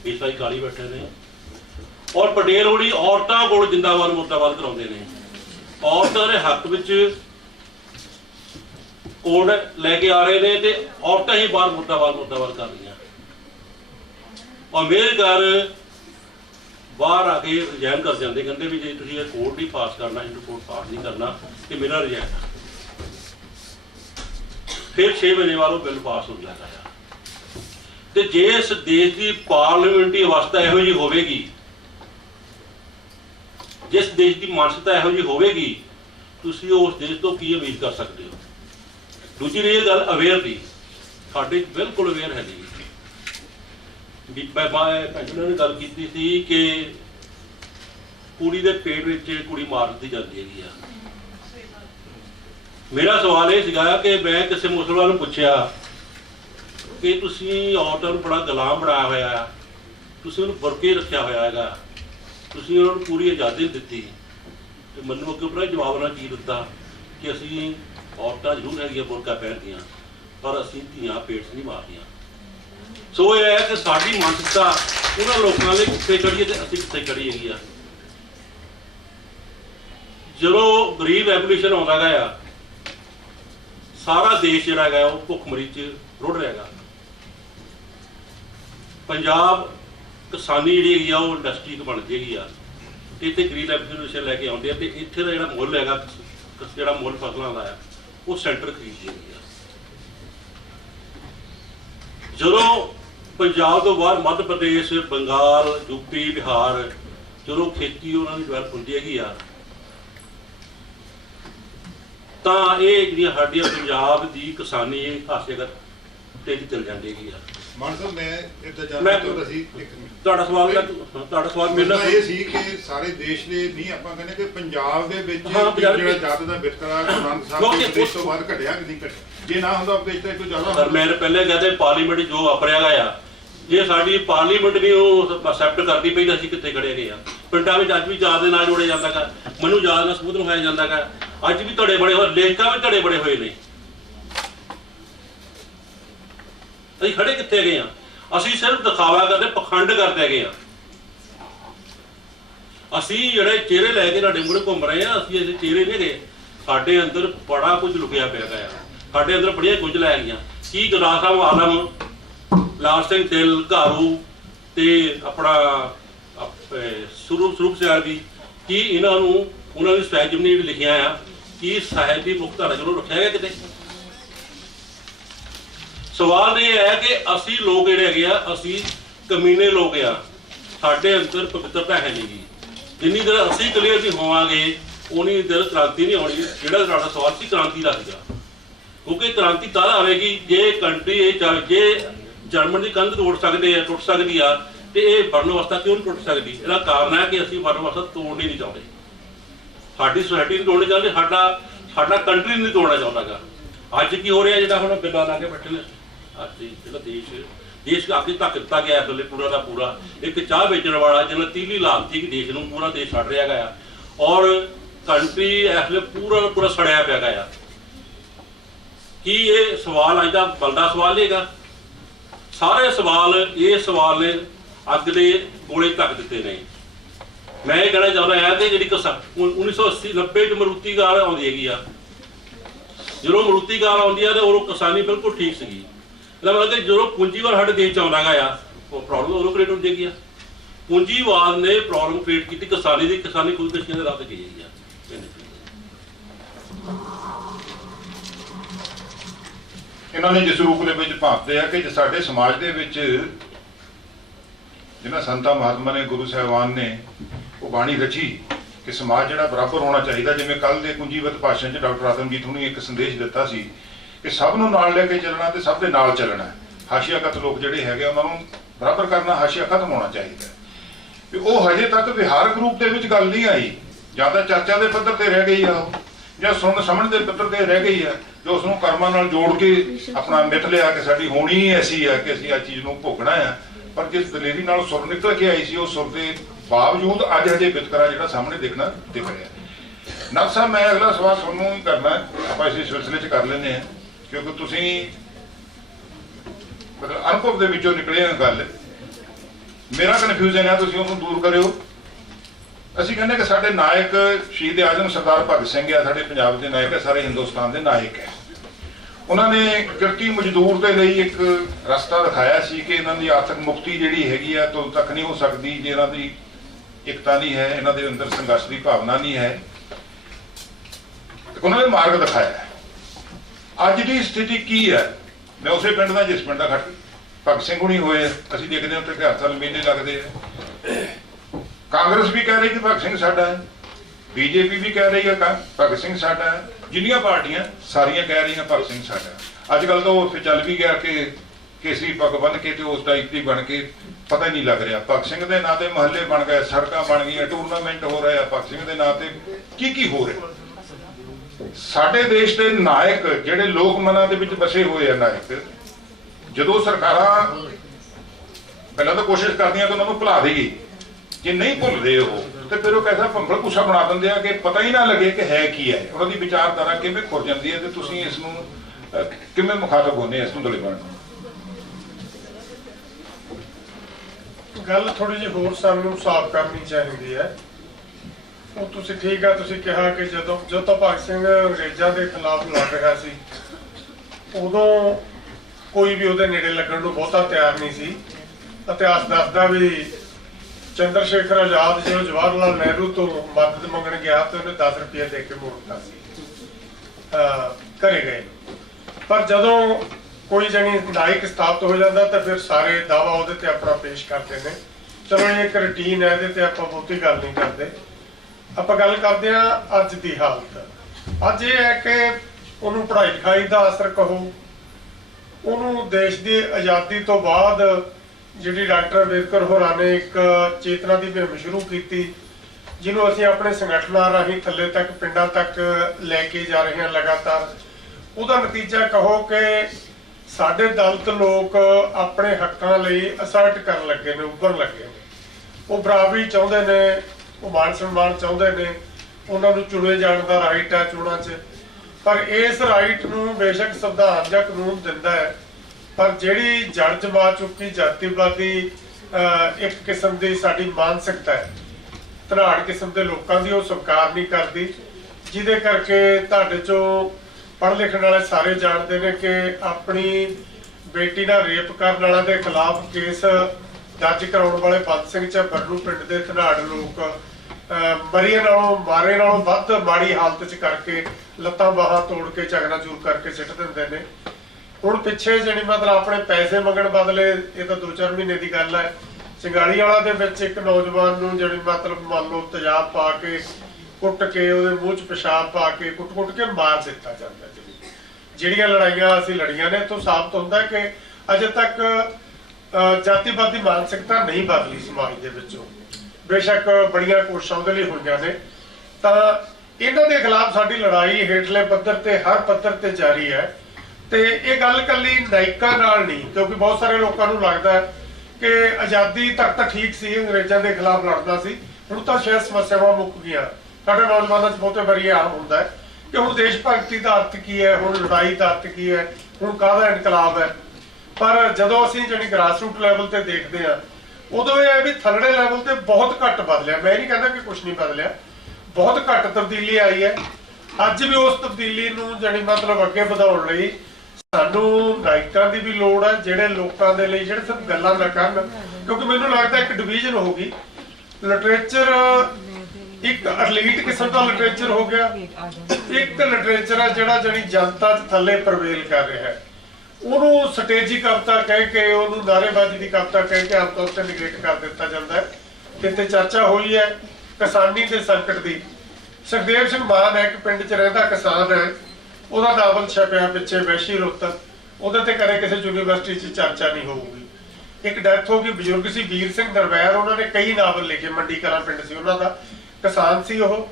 ਈਸਾਈ ਕਾਲੀ ਬੈਠੇ ਨੇ, ਔਰ ਪਟੇਲ ਹੋਣੀ ਔਰਤਾਂ ਕੋਲ ਜਿੰਦਾਬਾਦ ਮੁਰਦਾਬਾਦ ਕਰਾਉਂਦੇ ਨੇ। ਔਰਤਾਂ ਦੇ ਹੱਕ ਵਿੱਚ ਕੋਡ ਲੈ ਕੇ ਆ ਰਹੇ ਨੇ ਤੇ ਔਰਤਾਂ ਹੀ ਬਾਹਰ ਮੁਰਦਾਬਾਦ ਕਰ ਰਹੀਆਂ। ਅੰਬੇਦਕਰ ਬਾਹਰ ਆ ਕੇ ਰਿਜ਼ਾਈਨ ਕਰ ਜਾਂਦੇ, ਕਹਿੰਦੇ ਵੀ ਜੇ ਤੁਸੀਂ ਇਹ ਕੋਡ ਨਹੀਂ ਪਾਸ ਕਰਨਾ, ਹਿੰਦੂ ਕੋਡ ਪਾਸ ਨਹੀਂ ਕਰਨਾ ਤੇ ਮੇਰਾ ਰਿਜ਼ਾਈਨ। ਫਿਰ 6 ਮਹੀਨੇ ਬਾਅਦ ਉਹ ਬਿੱਲ ਪਾਸ ਹੋ ਜਾਂਦਾ ਹੈ। ਤੇ ਜੇ ਇਸ ਦੇਸ਼ ਦੀ ਪਾਰਲੀਮੈਂਟਰੀ ਅਵਸਥਾ ਇਹੋ ਜਿਹੀ ਹੋਵੇਗੀ, ਜਿਸ ਦੇਸ਼ ਦੀ ਮਾਨਸਿਕਤਾ ਇਹੋ ਜਿਹੀ ਹੋਵੇਗੀ, ਤੁਸੀਂ ਉਸ ਦੇਸ਼ ਤੋਂ ਕੀ ਉਮੀਦ ਕਰ ਸਕਦੇ ਹੋ? ਦੂਜੀ ਇਹ ਗੱਲ ਅਵੇਅਰ ਦੀ, ਸਾਡੇ ਬਿਲਕੁਲ ਅਵੇਅਰ ਹੈ ਨਹੀਂ। ਭੈਣ ਨੇ ਗੱਲ ਕੀਤੀ ਸੀ ਕਿ ਕੁੜੀ ਦੇ ਪੇਟ ਵਿੱਚ ਕੁੜੀ ਮਾਰ ਦਿੱਤੀ ਜਾਂਦੀ ਹੈਗੀ ਆ। ਮੇਰਾ ਸਵਾਲ ਇਹ ਸੀਗਾ ਕਿ ਮੈਂ ਕਿਸੇ ਮੁਸਲਮਾਨ ਨੂੰ ਪੁੱਛਿਆ ਕਿ ਤੁਸੀਂ ਔਰਤਾਂ ਨੂੰ ਬੜਾ ਗੁਲਾਮ ਬਣਾਇਆ ਹੋਇਆ, ਤੁਸੀਂ ਉਹਨੂੰ ਬੁਰਕੇ ਰੱਖਿਆ ਹੋਇਆ ਹੈਗਾ, ਤੁਸੀਂ ਉਹਨਾਂ ਨੂੰ ਪੂਰੀ ਆਜ਼ਾਦੀ ਦਿੱਤੀ, ਤੇ ਮੈਨੂੰ ਅੱਗੇ ਬੜਾ ਜਵਾਬ ਨਾਲ ਕੀ ਦਿੱਤਾ ਕਿ ਅਸੀਂ ਔਰਤਾਂ ਜ਼ਰੂਰ ਹੈਗੀਆਂ ਬੁਰਕਾ ਪਹਿਨਦੀਆਂ, ਪਰ ਅਸੀਂ ਧੀਆਂ ਪੇਟ ਨਹੀਂ ਮਾਰਦੀਆਂ। ਸੋ ਇਹ ਹੈ ਕਿ ਸਾਡੀ ਮਾਨਸਿਕਤਾ ਉਹਨਾਂ ਲੋਕਾਂ ਲਈ ਕਿੱਥੇ ਖੜੀ ਹੈ ਤੇ ਅਸੀਂ ਕਿੱਥੇ ਖੜੀ ਹੈਗੀ ਆ। ਜਦੋਂ ਗਰੀਬ ਰੈਵੋਲੂਸ਼ਨ ਆਉਂਦਾ ਗਾ, ਸਾਰਾ ਦੇਸ਼ ਜਿਹੜਾ ਹੈਗਾ ਉਹ ਭੁੱਖਮਰੀ ਚ ਰੁੜ ਰਿਹਾ ਹੈਗਾ। ਪੰਜਾਬ ਕਿਸਾਨੀ ਜਿਹੜੀ ਹੈਗੀ ਆ ਉਹ ਇੰਡਸਟਰੀ ਬਣ ਜਾਏਗੀ ਆ, ਇੱਥੇ ਗਰੀਨ ਰੈਵੋਲੂਸ਼ਨ ਲੈ ਕੇ ਆਉਂਦੇ ਆ, ਤੇ ਇੱਥੇ ਦਾ ਜਿਹੜਾ ਮੁੱਲ ਹੈਗਾ, ਜਿਹੜਾ ਮੁੱਲ ਫਸਲਾਂ ਦਾ ਆ ਉਹ ਸੈਂਟਰ ਖਰੀਦ ਜਾਏਗੀ ਆ। ਜਦੋਂ ਪੰਜਾਬ ਤੋਂ ਬਾਹਰ ਮੱਧ ਪ੍ਰਦੇਸ਼, ਬੰਗਾਲ, ਯੂਪੀ, ਬਿਹਾਰ ਜਦੋਂ ਖੇਤੀ ਉਹਨਾਂ ਦੀ ਡਿਵੈਲਪ ਹੁੰਦੀ ਹੈਗੀ ਆ, ਤਾਂ ਇਹ ਜਿਹੜੀਆਂ ਸਾਡੀਆਂ ਪੰਜਾਬ ਦੀ ਕਿਸਾਨੀ ਹਾਸਿਆਤ ਤੇਜ਼ ਚੱਲ ਜਾਂਦੀ ਹੈਗੀ ਆ। ਮਾਨ ਸਾਹਿਬ ਮੈਂ ਇੱਦਾਂ ਜਾਣਨਾ ਚਾਹੁੰਦਾ ਸੀ, ਤੁਹਾਡਾ ਸਵਾਲ ਮੇਰੇ ਨਾਲ ਇਹ ਸੀ ਕਿ ਸਾਰੇ ਦੇਸ਼ ਦੇ ਨਹੀਂ, ਆਪਾਂ ਕਹਿੰਦੇ ਕਿ ਪੰਜਾਬ ਦੇ ਵਿੱਚ ਜਿਹੜਾ ਜਾਤ ਦਾ ਵਿਤਕਰਾ ਗੁਰੂ ਸਾਹਿਬ ਦੇ ਉਪਦੇਸ਼ ਤੋਂ ਬਾਅਦ ਘਟਿਆ ਕਿ ਨਹੀਂ ਘਟਿਆ? ਜੇ ਨਾ ਹੁੰਦਾ ਉਪਦੇਸ਼ ਤਾਂ ਕੋਈ ਜ਼ਿਆਦਾ ਸਰ, ਮੈਂ ਪਹਿਲੇ ਕਹਿੰਦੇ ਪਾਰਲੀਮੈਂਟ ਜੋ ਵਾਪਰਿਆ ਆ, ਜੇ ਸਾਡੀ ਪਾਰਲੀਮੈਂਟ ਵੀ ਉਹ ਅਸੈਪਟ ਕਰਦੀ ਪਈ ਤਾਂ ਅਸੀਂ ਕਿੱਥੇ ਖੜੇ ਗਏ ਆ। ਪਿੰਡਾਂ ਵਿੱਚ ਅੱਜ ਵੀ ਜਾਤ ਦੇ ਨਾਲ ਜੋੜਿਆ ਜਾਂਦਾ ਗਾ, ਮੈਨੂੰ ਜਾਤ ਨਾਲ ਸਬੂਤ ਹੋਇਆ ਜਾਂਦਾ ਗਾ, ਅੱਜ ਵੀ ਧੜੇ ਬੜੇ ਹੋਏ, ਲੇਖਕਾਂ ਵੀ ਧੜੇ ਬੜੇ ਹੋਏ ਨੇ। ਅਸੀਂ ਖੜੇ ਕਿੱਥੇ ਗਏ ਆ? ਅਸੀਂ ਸਿਰਫ ਦਿਖਾਵਾ ਕਰਦੇ, ਪਖੰਡ ਕਰਦੇ ਗਏ ਆ। ਅਸੀਂ ਜਿਹੜੇ ਚਿਹਰੇ ਲੈ ਕੇ ਤੁਹਾਡੇ ਮੂਹਰੇ ਘੁੰਮ ਰਹੇ ਆ, ਅਸੀਂ ਇਹਦੇ ਚਿਹਰੇ ਨਹੀਂ ਗਏ, ਸਾਡੇ ਅੰਦਰ ਬੜਾ ਕੁਝ ਲੁਕਿਆ ਪਿਆ ਗਿਆ, ਸਾਡੇ ਅੰਦਰ ਬੜੀਆਂ ਕੁਝ ਲੈ ਗਈਆਂ। ਕੀ ਗੁਰਦਾਸ ਸਾਹਿਬ ਆਲਮ, ਲਾਲ ਸਿੰਘ ਦਿਲ, ਘਾਰੂ ਤੇ ਆਪਣਾ ਸਰੂਪ ਸਿਆਰ ਵੀ, ਕੀ ਇਹਨਾਂ ਨੂੰ ਉਹਨਾਂ ਦੀ ਸਵੈਜਮਨੀ ਲਿਖਿਆ ਆ, ਕੀ ਸਾਹਿਬ ਦੀ ਮੁੱਖ ਧਾਰਾ ਚਲੋ ਰੱਖਿਆ ਗਿਆ ਕਿਤੇ? ਸਵਾਲ ਇਹ ਹੈ ਕਿ ਅਸੀਂ ਲੋਕ ਜਿਹੜੇ ਹੈਗੇ ਆ, ਅਸੀਂ ਕਮੀਨੇ ਲੋਕ ਆ, ਸਾਡੇ ਅੰਦਰ ਪਵਿੱਤਰਤਾ ਹੈ ਨਹੀਂ ਜੀ। ਜਿੰਨੀ ਦੇਰ ਅਸੀਂ ਕਲੀਅਰ ਨਹੀਂ ਹੋਵਾਂਗੇ ਉਨੀ ਦੇਰ ਕ੍ਰਾਂਤੀ ਨਹੀਂ ਆਉਣੀ। ਜਿਹੜਾ ਤੁਹਾਡਾ ਸਵਾਲ ਸੀ ਕ੍ਰਾਂਤੀ ਦਾ ਸੀਗਾ, ਕਿਉਂਕਿ ਕ੍ਰਾਂਤੀ ਤਦ ਆਵੇਗੀ ਜੇ ਕੰਟਰੀ ਜੇ ਜਰਮਨ ਦੀ ਕੰਧ ਟੁੱਟ ਸਕਦੀ ਆ, ਤੇ ਇਹ ਵਰਨ ਅਵਸਥਾ ਕਿਉਂ ਨਹੀਂ ਟੁੱਟ ਸਕਦੀ? ਇਹਦਾ ਕਾਰਨ ਹੈ ਕਿ ਅਸੀਂ ਵਰਨ ਅਵਸਥਾ ਤੋੜਨੀ ਨਹੀਂ ਚਾਹੁੰਦੇ, ਸਾਡੀ ਸੁਸਾਇਟੀ ਨੂੰ ਤੋੜਨੀ ਚਾਹੁੰਦੇ, ਸਾਡਾ ਕੰਟਰੀ ਨਹੀਂ ਤੋੜਨਾ ਚਾਹੁੰਦਾਗਾ। ਅੱਜ ਕੀ ਹੋ ਰਿਹਾ, ਜਿਹੜਾ ਹੁਣ ਬਿੱਲਾਂ ਲਾ ਕੇ ਬੈਠੇ ਨੇ, ਅੱਜ ਜਿਹੜਾ ਦੇਸ਼ ਅੱਗੇ ਧੱਕ ਦਿੱਤਾ ਗਿਆ ਇਸ ਵੇਲੇ ਪੂਰਾ ਦਾ ਪੂਰਾ। ਇੱਕ ਚਾਹ ਵੇਚਣ ਵਾਲਾ ਜਿਹਨੇ ਤੀਲੀ ਲਾਤੀ ਕਿ ਦੇਸ਼ ਨੂੰ ਪੂਰਾ ਦੇਸ਼ ਛੱਡ ਰਿਹਾ ਗਾ, ਔਰ ਕੰਟਰੀ ਇਸ ਵੇਲੇ ਪੂਰਾ ਸੜਿਆ ਪਿਆ ਗਾ। ਕੀ ਇਹ ਸਵਾਲ ਅੱਜ ਦਾ ਬਲਦਾ ਸਵਾਲ ਨਹੀਂਗਾ? ਸਾਰੇ ਸਵਾਲ ਇਹ ਸਵਾਲ ਨੇ ਅੱਗ ਦੇ ਗੋਲੇ ਧੱਕ ਦਿੱਤੇ ਨੇ। ਮੈਂ ਇਹ ਕਹਿਣਾ ਚਾਹੁੰਦਾ ਹਾਂ ਕਿ ਜਿਹੜੀ 1980-90 ਚ ਮਰੂਤੀ ਕਾਰ ਆਉਂਦੀ ਹੈਗੀ ਆ, ਜਦੋਂ ਮਰੂਤੀ ਕਾਰ ਆਉਂਦੀ ਆ ਤੇ ਉਦੋਂ ਕਿਸਾਨੀ ਬਿਲਕੁਲ ਠੀਕ ਸੀਗੀ। ਮਤਲਬ ਕਿ ਜਦੋਂ ਪੂੰਜੀਵਾਦ ਸਾਡੇ ਦੇਸ਼ ਚ ਆਉਂਦਾ ਗਾ, ਉਹ ਪ੍ਰੋਬਲਮ ਉਦੋਂ ਕ੍ਰੀਏਟ ਹੁੰਦੀ ਹੈਗੀ ਆ। ਪੂੰਜੀਵਾਦ ਨੇ ਪ੍ਰੋਬਲਮ ਕ੍ਰੀਏਟ ਕੀਤੀ ਕਿਸਾਨੀ ਦੀ, ਕਿਸਾਨੀ ਖੁਦਕੁਸ਼ੀਆਂ ਦੇ ਰਾਹ ਤੇ ਗਈ ਹੈਗੀ ਆ। ਇਹਨਾਂ ਨੇ ਜਿਸ ਰੂਪ ਦੇ ਵਿੱਚ ਭਾਂਪਦੇ ਆ ਕਿ ਸਾਡੇ ਸਮਾਜ ਦੇ ਵਿੱਚ ਜਿਹਨਾਂ ਸੰਤਾਂ ਮਹਾਤਮਾ ਨੇ, ਗੁਰੂ ਸਾਹਿਬਾਨ ਨੇ ਉਹ ਬਾਣੀ ਰਚੀ ਕਿ ਸਮਾਜ ਜਿਹੜਾ ਬਰਾਬਰ ਹੋਣਾ ਚਾਹੀਦਾ। ਜਿਵੇਂ ਕੱਲ ਦੇ ਪੂੰਜੀਵਤ ਭਾਸ਼ਣ 'ਚ ਡਾਕਟਰ ਆਤਮਜੀਤ ਹੁਣੀ ਇੱਕ ਸੰਦੇਸ਼ ਦਿੱਤਾ ਸੀ ਕਿ ਸਭ ਨੂੰ ਨਾਲ ਲੈ ਕੇ ਚੱਲਣਾ ਤੇ ਸਭ ਦੇ ਨਾਲ ਚੱਲਣਾ। ਹਾਸ਼ੀਆਗਤ ਲੋਕ ਜਿਹੜੇ ਹੈਗੇ ਉਹਨਾਂ ਨੂੰ ਬਰਾਬਰ ਕਰਨਾ, ਹਾਸ਼ੀਆ ਖਤਮ ਹੋਣਾ ਚਾਹੀਦਾ। ਤੇ ਉਹ ਹਜੇ ਤੱਕ ਵਿਹਾਰਕ ਰੂਪ ਦੇ ਵਿੱਚ ਗੱਲ ਨਹੀਂ ਆਈ, ਜਾਂ ਤਾਂ ਚਰਚਾ ਦੇ ਪੱਧਰ ਤੇ ਰਹਿ ਗਈ ਆ ਉਹ, ਜਾਂ ਸੁਣਨ ਸਮਝ ਦੇ ਪੱਧਰ ਤੇ ਰਹਿ ਗਈ ਆ, ਜੋ ਉਸ ਨੂੰ ਕਰਮਾਂ ਨਾਲ ਜੋੜ ਕੇ ਆਪਣਾ ਮਿੱਥ ਲਿਆ ਕਿ ਸਾਡੀ ਹੋਣੀ ਹੀ ਐਸੀ ਆ ਕਿ ਅਸੀਂ ਆ ਚੀਜ਼ ਨੂੰ ਭੋਗਣਾ ਆ। ਪਰ ਜਿਸ ਦਲੇਰੀ ਨਾਲ ਸੁਰ ਨਿਕਲ ਕੇ ਆਈ ਸੀ, ਉਹ ਸੁਰ ਦੇ ਬਾਵਜੂਦ ਅੱਜ ਹਜੇ ਵਿਤਕਰਾ ਜਿਹੜਾ ਸਾਹਮਣੇ ਦਿਖ ਰਿਹਾ। ਨਕਸ਼ ਸਾਹਿਬ, ਮੈਂ ਅਗਲਾ ਸਵਾਲ ਤੁਹਾਨੂੰ ਹੀ ਕਰਨਾ, ਆਪਾਂ ਇਸੇ ਸਿਲਸਿਲੇ 'ਚ ਕਰ ਲੈਂਦੇ ਹਾਂ ਕਿਉਂਕਿ ਤੁਸੀਂ ਮਤਲਬ ਅਨੁਭਵ ਦੇ ਵਿੱਚੋਂ ਨਿਕਲੇ ਆ ਗੱਲ। ਮੇਰਾ ਕਨਫਿਊਜ਼ਨ ਹੈ, ਤੁਸੀਂ ਉਹਨੂੰ ਦੂਰ ਕਰਿਓ। ਅਸੀਂ ਕਹਿੰਦੇ ਕਿ ਸਾਡੇ ਨਾਇਕ ਸ਼ਹੀਦ ਆਜ਼ਮ ਸਰਦਾਰ ਭਗਤ ਸਿੰਘ ਆ, ਸਾਡੇ ਪੰਜਾਬ ਦੇ ਨਾਇਕ ਹੈ, ਸਾਰੇ ਹਿੰਦੁਸਤਾਨ ਦੇ ਨਾਇਕ ਹੈ। ਉਹਨਾਂ ਨੇ ਕਿਰਤੀ ਮਜ਼ਦੂਰ ਦੇ ਲਈ ਇੱਕ ਰਸਤਾ ਦਿਖਾਇਆ ਸੀ ਕਿ ਇਹਨਾਂ ਦੀ ਆਰਥਿਕ ਮੁਕਤੀ ਜਿਹੜੀ ਹੈਗੀ ਆ ਤੁਲ ਤੱਕ ਨਹੀਂ ਹੋ ਸਕਦੀ ਜੇ ਇਹਨਾਂ ਦੀ ਇਕਤਾ ਨਹੀਂ ਹੈ, ਇਹਨਾਂ ਦੇ ਅੰਦਰ ਸੰਘਰਸ਼ ਦੀ ਭਾਵਨਾ ਨਹੀਂ ਹੈ। ਉਹਨਾਂ ਨੇ ਮਾਰਗ ਦਿਖਾਇਆ। ਅੱਜ ਦੀ ਸਥਿਤੀ ਕੀ ਹੈ? ਮੈਂ ਉਸੇ ਪਿੰਡ ਦਾ ਜਿਸ ਪਿੰਡ ਦਾ ਭਗਤ ਸਿੰਘ ਹੁਣੀ ਹੋਏ, ਅਸੀਂ ਦੇਖਦੇ ਹਾਂ ਉੱਥੇ ਹਰ ਸਾਲ ਮੇਲੇ ਲੱਗਦੇ ਆ। ਕਾਂਗਰਸ ਵੀ ਕਹਿ ਰਹੀ ਕਿ ਭਗਤ ਸਿੰਘ ਸਾਡਾ ਹੈ, ਬੀਜੇਪੀ ਵੀ ਕਹਿ ਰਹੀ ਹੈ ਭਗਤ ਸਿੰਘ ਸਾਡਾ ਹੈ, ਜਿੰਨੀਆਂ ਪਾਰਟੀਆਂ ਸਾਰੀਆਂ ਕਹਿ ਰਹੀਆਂ ਭਗਤ ਸਿੰਘ ਸਾਡਾ। ਅੱਜ ਕੱਲ੍ਹ ਤਾਂ ਉਹ ਉੱਥੇ ਚੱਲ ਵੀ ਗਿਆ ਕਿ ਕੇਸਰੀ ਪੱਗ ਬੰਨ੍ਹ ਕੇ ਤੇ ਉਸ ਟਾਈਪ ਦੀ ਬਣ ਕੇ ਪਤਾ ਹੀ ਨਹੀਂ ਲੱਗ ਰਿਹਾ। ਭਗਤ ਸਿੰਘ ਦੇ ਨਾਂ ਤੇ ਮਹੱਲੇ ਬਣ ਗਏ, ਸੜਕਾਂ ਬਣ ਗਈਆਂ, ਟੂਰਨਾਮੈਂਟ ਹੋ ਰਹੇ ਆ ਭਗਤ ਸਿੰਘ ਦੇ ਨਾਂ ਤੇ, ਕੀ ਹੋ ਰਿਹਾ। ਸਾਡੇ ਦੇਸ਼ ਦੇ ਨਾਇਕ ਜਿਹੜੇ ਲੋਕ ਮਨਾਂ ਦੇ ਵਿੱਚ ਵਸੇ ਹੋਏ ਆ ਨਾਇਕ, ਜਦੋਂ ਸਰਕਾਰਾਂ ਪਹਿਲਾਂ ਤਾਂ ਕੋਸ਼ਿਸ਼ ਕਰਦੀਆਂ ਕਿ ਉਹਨਾਂ ਨੂੰ ਭੁਲਾ ਦੇਈਏ, ਜੇ ਨਹੀਂ ਭੁੱਲਦੇ ਉਹ ਤੇ ਫਿਰ ਉਹ ਕਹਿੰਦਾ ਭੰਬਲ ਭੁੱਸਾ ਬਣਾ ਦਿੰਦੇ ਆ ਕਿ ਪਤਾ ਹੀ ਨਾ ਲੱਗੇ ਕਿ ਹੈ ਕੀ ਹੈ। ਉਹਨਾਂ ਦੀ ਵਿਚਾਰਧਾਰਾ ਕਿਵੇਂ ਖੁਰ ਜਾਂਦੀ ਹੈ ਤੇ ਤੁਸੀਂ ਇਸ ਨੂੰ ਕਿਵੇਂ ਮੁਖਾਤਬ ਹੋਣੇ ਇਸ ਧੁੰਦਲੇ ਬਣਨ ਨੂੰ? ਗੱਲ ਥੋੜੀ ਜਿਹੀ ਹੋਰ ਸਾਨੂੰ ਸਾਫ਼ ਕਰਨੀ ਚਾਹੀਦੀ ਹੈ। ਉਹ ਤੁਸੀਂ ਠੀਕ ਆ, ਤੁਸੀਂ ਕਿਹਾ ਕਿ ਜਦੋਂ ਭਗਤ ਸਿੰਘ ਅੰਗਰੇਜ਼ਾਂ ਦੇ ਖਿਲਾਫ ਲੜ ਰਿਹਾ ਸੀ ਉਦੋਂ ਕੋਈ ਵੀ ਉਹਦੇ ਨੇੜੇ ਲੱਗਣ ਨੂੰ ਬਹੁਤਾ ਤਿਆਰ ਨਹੀਂ ਸੀ। ਇਤਿਹਾਸ ਦੱਸਦਾ ਵੀ ਚੰਦਰ ਸ਼ੇਖਰ ਆਜ਼ਾਦ ਜਦੋਂ ਜਵਾਹਰ ਲਾਲ ਨਹਿਰੂ ਤੋਂ ਮਦਦ ਮੰਗਣ ਗਿਆ ਤੇ ਉਹਨੇ 10 ਰੁਪਏ ਦੇ ਕੇ ਮੋੜਤਾ ਸੀ, ਘਰੇ ਗਏ। ਪਰ ਜਦੋਂ ਕੋਈ ਜਾਨੀ ਨਾਇਕ ਸਥਾਪਿਤ ਹੋ ਜਾਂਦਾ ਤਾਂ ਫਿਰ ਸਾਰੇ ਦਾਅਵਾ ਉਹਦੇ ਤੇ ਆਪਣਾ ਪੇਸ਼ ਕਰਦੇ ਨੇ। ਚਲੋ ਇਹ ਇੱਕ ਰੂਟੀਨ ਹੈ, ਇਹਦੇ ਤੇ ਆਪਾਂ ਬਹੁਤੀ ਗੱਲ ਨਹੀਂ ਕਰਦੇ। ਆਪਾਂ ਗੱਲ ਕਰਦੇ ਹਾਂ ਅੱਜ ਦੀ ਹਾਲਤ। ਅੱਜ ਇਹ ਹੈ ਕਿ ਉਹਨੂੰ ਪੜ੍ਹਾਈ ਲਿਖਾਈ ਦਾ ਅਸਰ ਕਹੋ, ਉਹਨੂੰ ਦੇਸ਼ ਦੀ ਆਜ਼ਾਦੀ ਤੋਂ ਬਾਅਦ ਜਿਹੜੀ ਡਾਕਟਰ ਅੰਬੇਦਕਰ ਹੋਰਾਂ ਨੇ ਇੱਕ ਚੇਤਨਾ ਦੀ ਮੁਹਿੰਮ ਸ਼ੁਰੂ ਕੀਤੀ, ਜਿਹਨੂੰ ਅਸੀਂ ਆਪਣੇ ਸੰਗਠਨਾਂ ਰਾਹੀਂ ਥੱਲੇ ਤੱਕ ਪਿੰਡਾਂ ਤੱਕ ਲੈ ਕੇ ਜਾ ਰਹੇ ਹਾਂ ਲਗਾਤਾਰ। ਉਹਦਾ ਨਤੀਜਾ ਕਹੋ ਕਿ ਸਾਡੇ ਦਲਿਤ ਲੋਕ ਆਪਣੇ ਹੱਕਾਂ ਲਈ ਅਸਰਟ ਕਰਨ ਲੱਗੇ ਨੇ, ਉੱਭਰਨ ਲੱਗੇ ਨੇ। ਉਹ ਬਰਾਬਰੀ ਚਾਹੁੰਦੇ ਨੇ, ਉਹ ਮਾਨ ਸਨਮਾਨ ਚਾਹੁੰਦੇ ਨੇ, ਉਹਨਾਂ ਨੂੰ ਚੁਣੇ ਜਾਣ ਦਾ ਰਾਈਟ ਹੈ ਚੋਣਾਂ 'ਚ। ਪਰ ਇਸ ਰਾਈਟ ਨੂੰ ਬੇਸ਼ੱਕ ਸੰਵਿਧਾਨ ਜਾਂ ਕਾਨੂੰਨ ਦਿੰਦਾ ਹੈ, ਪਰ ਜਿਹੜੀ ਜੜ ਜਮਾ ਚੁੱਕੀ ਜਾਤੀਵਾਦੀ ਇੱਕ ਕਿਸਮ ਦੀ ਸਾਡੀ ਮਾਨਸਿਕਤਾ ਹੈ, ਧਨਾੜ ਕਿਸਮ ਦੇ ਲੋਕਾਂ ਦੀ, ਉਹ ਸਵੀਕਾਰ ਨਹੀਂ ਕਰਦੀ। ਜਿਹਦੇ ਕਰਕੇ ਤੁਹਾਡੇ 'ਚੋਂ ਪੜ੍ਹ ਲਿਖਣ ਵਾਲੇ ਸਾਰੇ ਜਾਣਦੇ ਨੇ ਕਿ ਆਪਣੀ ਬੇਟੀ ਨਾਲ ਰੇਪ ਕਰਨ ਵਾਲਿਆਂ ਦੇ ਖਿਲਾਫ ਕੇਸ ਦਰਜ ਕਰਾਉਣ ਵਾਲੇ ਬੰਦ ਸਿੰਘ ਝੱਬਰ ਨੂੰ ਪਿੰਡ ਦੇ ਧਨਾੜ ਲੋਕ ਮਾਰੇ ਨਾਲੋਂ ਵੱਧ ਮਾੜੀ ਹਾਲਤ 'ਚ ਕਰਕੇ ਲੱਤਾਂ ਬਾਹਾਂ ਤੋੜ ਕੇ ਚਕਨਾਚੂਰ ਕਰਕੇ ਸਿੱਟ ਦਿੰਦੇ ਨੇ। ਹੁਣ ਪਿੱਛੇ ਜਿਹੜੀ ਮਤਲਬ ਆਪਣੇ ਪੈਸੇ ਮੰਗਣ ਬਦਲੇ, ਇਹ ਤਾਂ 2-4 ਮਹੀਨੇ ਦੀ ਗੱਲ ਹੈ, ਚੰਗਾਲੀ ਵਾਲਾ ਦੇ ਵਿੱਚ ਇੱਕ ਨੌਜਵਾਨ ਨੂੰ ਜਿਹੜੀ ਮਤਲਬ ਮੰਨ ਲਓ ਤੇਜ਼ਾਬ ਪਾ ਕੇ ਕੁੱਟ ਕੇ ਉਹਦੇ ਮੂੰਹ 'ਚ ਪਿਸ਼ਾਬ ਪਾ ਕੇ ਕੁੱਟ ਕੇ ਮਾਰ ਦਿੱਤਾ ਜਾਂਦਾ। ਜਿਹੜੀਆਂ ਲੜਾਈਆਂ ਅਸੀਂ ਲੜੀਆਂ ਨੇ, ਇੱਥੋਂ ਸਾਬਤ ਹੁੰਦਾ ਕਿ ਅਜੇ ਤੱਕ ਜਾਤੀਵਾਦੀ ਮਾਨਸਿਕਤਾ ਨਹੀਂ ਬਦਲੀ ਸਮਾਜ ਦੇ ਵਿੱਚੋਂ। ਬੇਸ਼ੱਕ ਬੜੀਆਂ ਕੋਸ਼ਿਸ਼ਾਂ ਉਹਦੇ ਲਈ ਹੋਈਆਂ ਨੇ। ਤਾਂ ਇਹਨਾਂ ਦੇ ਖਿਲਾਫ ਸਾਡੀ ਲੜਾਈ ਹੇਠਲੇ ਪੱਧਰ ਤੇ ਹਰ ਪੱਧਰ ਤੇ ਜਾਰੀ ਹੈ। ਤੇ ਇਹ ਗੱਲ ਇਕੱਲੀ ਨਾਇਕਾਂ ਨਾਲ ਨਹੀਂ, ਕਿਉਂਕਿ ਬਹੁਤ ਸਾਰੇ ਲੋਕਾਂ ਨੂੰ ਲੱਗਦਾ ਹੈ ਕਿ ਆਜ਼ਾਦੀ ਤੱਕ ਤਾਂ ਠੀਕ ਸੀ, ਅੰਗਰੇਜ਼ਾਂ ਦੇ ਖਿਲਾਫ ਲੜਨਾ ਸੀ, ਹੁਣ ਤਾਂ ਸ਼ਾਇਦ ਸਮੱਸਿਆਵਾਂ ਮੁੱਕ ਗਈਆਂ। ਸਾਡੇ ਨੌਜਵਾਨਾਂ 'ਚ ਬਹੁਤੇ ਵਾਰੀ ਇਹ ਆਮ ਹੁੰਦਾ ਹੈ ਕਿ ਹੁਣ ਦੇਸ਼ ਭਗਤੀ ਦਾ ਅਰਥ ਕੀ ਹੈ, ਹੁਣ ਲੜਾਈ ਦਾ ਅਰਥ ਕੀ ਹੈ, ਹੁਣ ਕਾਹਦਾ ਇਨਕਲਾਬ ਹੈ। ਪਰ ਜਦੋਂ ਅਸੀਂ ਜਿਹੜੀ ਗ੍ਰਾਸਰੂਟ ਲੈਵਲ ਤੇ ਦੇਖਦੇ ਹਾਂ, ਉਦੋਂ ਇਹ ਹੈ ਵੀ ਥੱਲੜੇ ਲੈਵਲ ਤੇ ਬਹੁਤ ਘੱਟ ਬਦਲਿਆ। ਮੈਂ ਨਹੀਂ ਕਹਿੰਦਾ ਕਿ ਕੁਝ ਨਹੀਂ ਬਦਲਿਆ, ਬਹੁਤ ਘੱਟ ਤਬਦੀਲੀ ਆਈ ਹੈ। ਅੱਜ ਵੀ ਉਸ ਤਬਦੀਲੀ ਨੂੰ ਜਿਹੜੀ ਮਤਲਬ ਅੱਗੇ ਵਧਾਉਣ ਲਈ ਸਾਨੂੰ ਨਾਇਕਾਂ ਦੀ ਵੀ ਲੋੜ ਹੈ, ਜਿਹੜੇ ਲੋਕਾਂ ਦੇ ਲਈ ਜਿਹੜੇ ਸਿਰਫ ਗੱਲਾਂ ਨਾ ਕਰਨ। ਕਿਉਂਕਿ ਮੈਨੂੰ ਲੱਗਦਾ ਇੱਕ ਡਿਵੀਜ਼ਨ ਹੋ ਗਈ, ਲਿਟਰੇਚਰ ਇੱਕ ਅਰਲੀਟ ਕਿਸਮ ਦਾ ਲਿਟਰੇਚਰ ਹੋ ਗਿਆ, ਇੱਕ ਲਿਟਰੇਚਰ ਹੈ ਜਿਹੜਾ ਜਿਹੜੀ ਜਨਤਾ 'ਚ ਥੱਲੇ ਪ੍ਰਵੇਲ ਕਰ ਰਿਹਾ ਹੈ। ਉਹਨੂੰ ਸਟੇਜੀ ਕਵਿਤਾ ਕਹਿ ਕੇ, ਉਹਨੂੰ ਨਾਅਰੇਬਾਜ਼ੀ ਦੀ ਕਵਿਤਾ ਕਹਿ ਕੇ ਆਮ ਤੌਰ ਤੇ ਨਿਗਲੈਕਟ ਕਰ ਦਿੱਤਾ ਜਾਂਦਾ ਹੈ। ਕਿਤੇ ਚਰਚਾ ਹੋਈ ਹੈ ਕਿਸਾਨੀ ਦੇ ਸੰਕਟ ਦੀ। ਸੁਖਦੇਵ ਸਿੰਘ ਮਾਨ ਹੈ, ਇੱਕ ਪਿੰਡ 'ਚ ਰਹਿੰਦਾ ਕਿਸਾਨ ਹੈ, ਉਹਦਾ ਨਾਵਲ ਛਪਿਆ ਪਿੱਛੇ ਵੈਸ਼ੀ ਰੁੱਤ, ਉਹਦੇ ਤੇ ਕਦੇ ਕਿਸੇ ਯੂਨੀਵਰਸਿਟੀ 'ਚ ਚਰਚਾ ਨਹੀਂ ਹੋਊਗੀ। ਇੱਕ ਡੈਥ ਹੋ ਗਈ, ਬਜ਼ੁਰਗ ਸੀ ਵੀਰ ਸਿੰਘ ਦਰਬੈਰ, ਉਹਨਾਂ ਨੇ ਕਈ ਨਾਵਲ ਲਿਖੇ, ਮੰਡੀ ਕਲਾਂ ਪਿੰਡ ਸੀ ਉਹਨਾਂ ਦਾ, ਕਿਸਾਨ ਸੀ ਉਹ।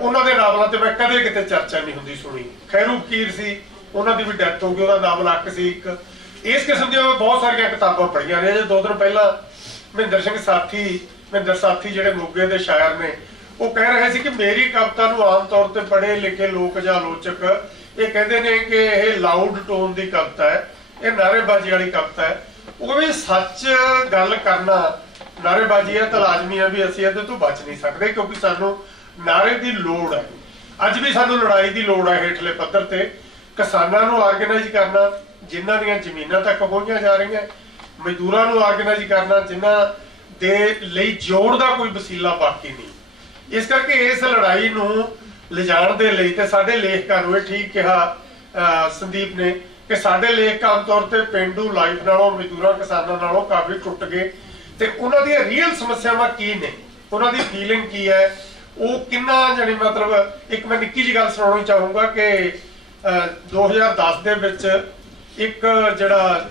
ਉਹਨਾਂ ਦੇ ਨਾਵਲਾਂ ਤੇ ਮੈਂ ਕਦੇ ਕਿਤੇ ਚਰਚਾ ਨਹੀਂ ਹੁੰਦੀ ਸੁਣੀ। ਖੈਰੂ ਫਕੀਰ ਸੀ, ਉਹਨਾਂ ਦੀ ਵੀ ਡੈਥ ਹੋ ਗਈ, ਉਹਦਾ ਨਾਵਲ ਅੱਕ ਸੀ ਇੱਕ। ਇਸ ਕਿਸਮ ਦੀਆਂ ਬਹੁਤ ਸਾਰੀਆਂ ਕਿਤਾਬਾਂ ਪੜ੍ਹੀਆਂ ਨੇ। ਜੇ 2 ਦਿਨ ਪਹਿਲਾਂ ਮਹਿੰਦਰ ਸਾਥੀ ਜਿਹੜੇ ਮੋਗੇ ਦੇ ਸ਼ਾਇਰ ਨੇ, ਉਹ ਕਹਿ ਰਹੇ ਸੀ ਕਿ ਮੇਰੀ ਕਵਿਤਾ ਨੂੰ ਆਮ ਤੌਰ ਤੇ ਪੜ੍ਹੇ ਲਿਖੇ ਲੋਕ ਜਾਂ ਆਲੋਚਕ ਇਹ ਕਹਿੰਦੇ ਨੇ ਕਿ ਇਹ ਲਾਊਡ ਟੋਨ ਦੀ ਕਵਿਤਾ ਹੈ, ਇਹ ਨਾਅਰੇਬਾਜ਼ੀ ਵਾਲੀ ਕਵਿਤਾ ਹੈ। ਉਹ ਵੀ ਸੱਚ ਗੱਲ ਕਰਨਾ ਨਾਅਰੇਬਾਜ਼ੀ ਹੈ ਤਾਂ ਲਾਜ਼ਮੀ ਹੈ ਵੀ ਅਸੀਂ ਇਹਦੇ ਤੋਂ ਬਚ ਨਹੀਂ ਸਕਦੇ, ਕਿਉਂਕਿ ਸਾਨੂੰ ਨਾਅਰੇ ਦੀ ਲੋੜ ਹੈ। ਅੱਜ ਵੀ ਸਾਨੂੰ ਲੜਾਈ ਦੀ ਲੋੜ ਹੈ ਹੇਠਲੇ ਪੱਧਰ ਤੇ। ਕਿਸਾਨਾਂ ਨੂੰ ਆਰਗੇਨਾਈਜ਼ ਕਰਨਾ ਜਿਨ੍ਹਾਂ ਦੀਆਂ ਜ਼ਮੀਨਾਂ ਤੱਕ ਪਹੁੰਚੀਆਂ ਜਾ ਰਹੀਆਂ, ਮਜ਼ਦੂਰਾਂ ਨੂੰ ਆਰਗੇਨਾਈਜ਼ ਕਰਨਾ ਜਿਨ੍ਹਾਂ ਦੇ ਲਈ ਜੋੜ ਦਾ ਕੋਈ ਵਸੀਲਾ ਬਾਕੀ ਨਹੀਂ। ਇਸ ਕਰਕੇ ਇਸ ਲੜਾਈ ਨੂੰ ਲਿਜਾਣ ਦੇ ਲਈ ਤੇ ਸਾਡੇ ਲੇਖਕਾਂ ਨੂੰ, ਇਹ ਠੀਕ ਕਿਹਾ ਸੰਦੀਪ ਨੇ ਕਿ ਸਾਡੇ ਲੇਖਕ ਆਮ ਤੌਰ ਤੇ ਪੇਂਡੂ ਲਾਈਫ ਨਾਲੋਂ, ਮਜ਼ਦੂਰਾਂ ਕਿਸਾਨਾਂ ਨਾਲੋਂ ਕਾਫੀ ਟੁੱਟ ਗਏ ਤੇ ਉਹਨਾਂ ਦੀਆਂ ਰੀਅਲ ਸਮੱਸਿਆਵਾਂ ਕੀ ਨੇ, ਉਹਨਾਂ ਦੀ ਫੀਲਿੰਗ ਕੀ ਹੈ, ਉਹ ਕਿੰਨਾ ਜਾਨੀ ਮਤਲਬ ਇੱਕ ਮੈਂ ਨਿੱਕੀ ਜਿਹੀ ਗੱਲ ਸੁਣਾਉਣੀ ਚਾਹੂੰਗਾ ਕਿ 2010 ਦੇ ਵਿੱਚ ਇੱਕ ਜਿਹੜਾ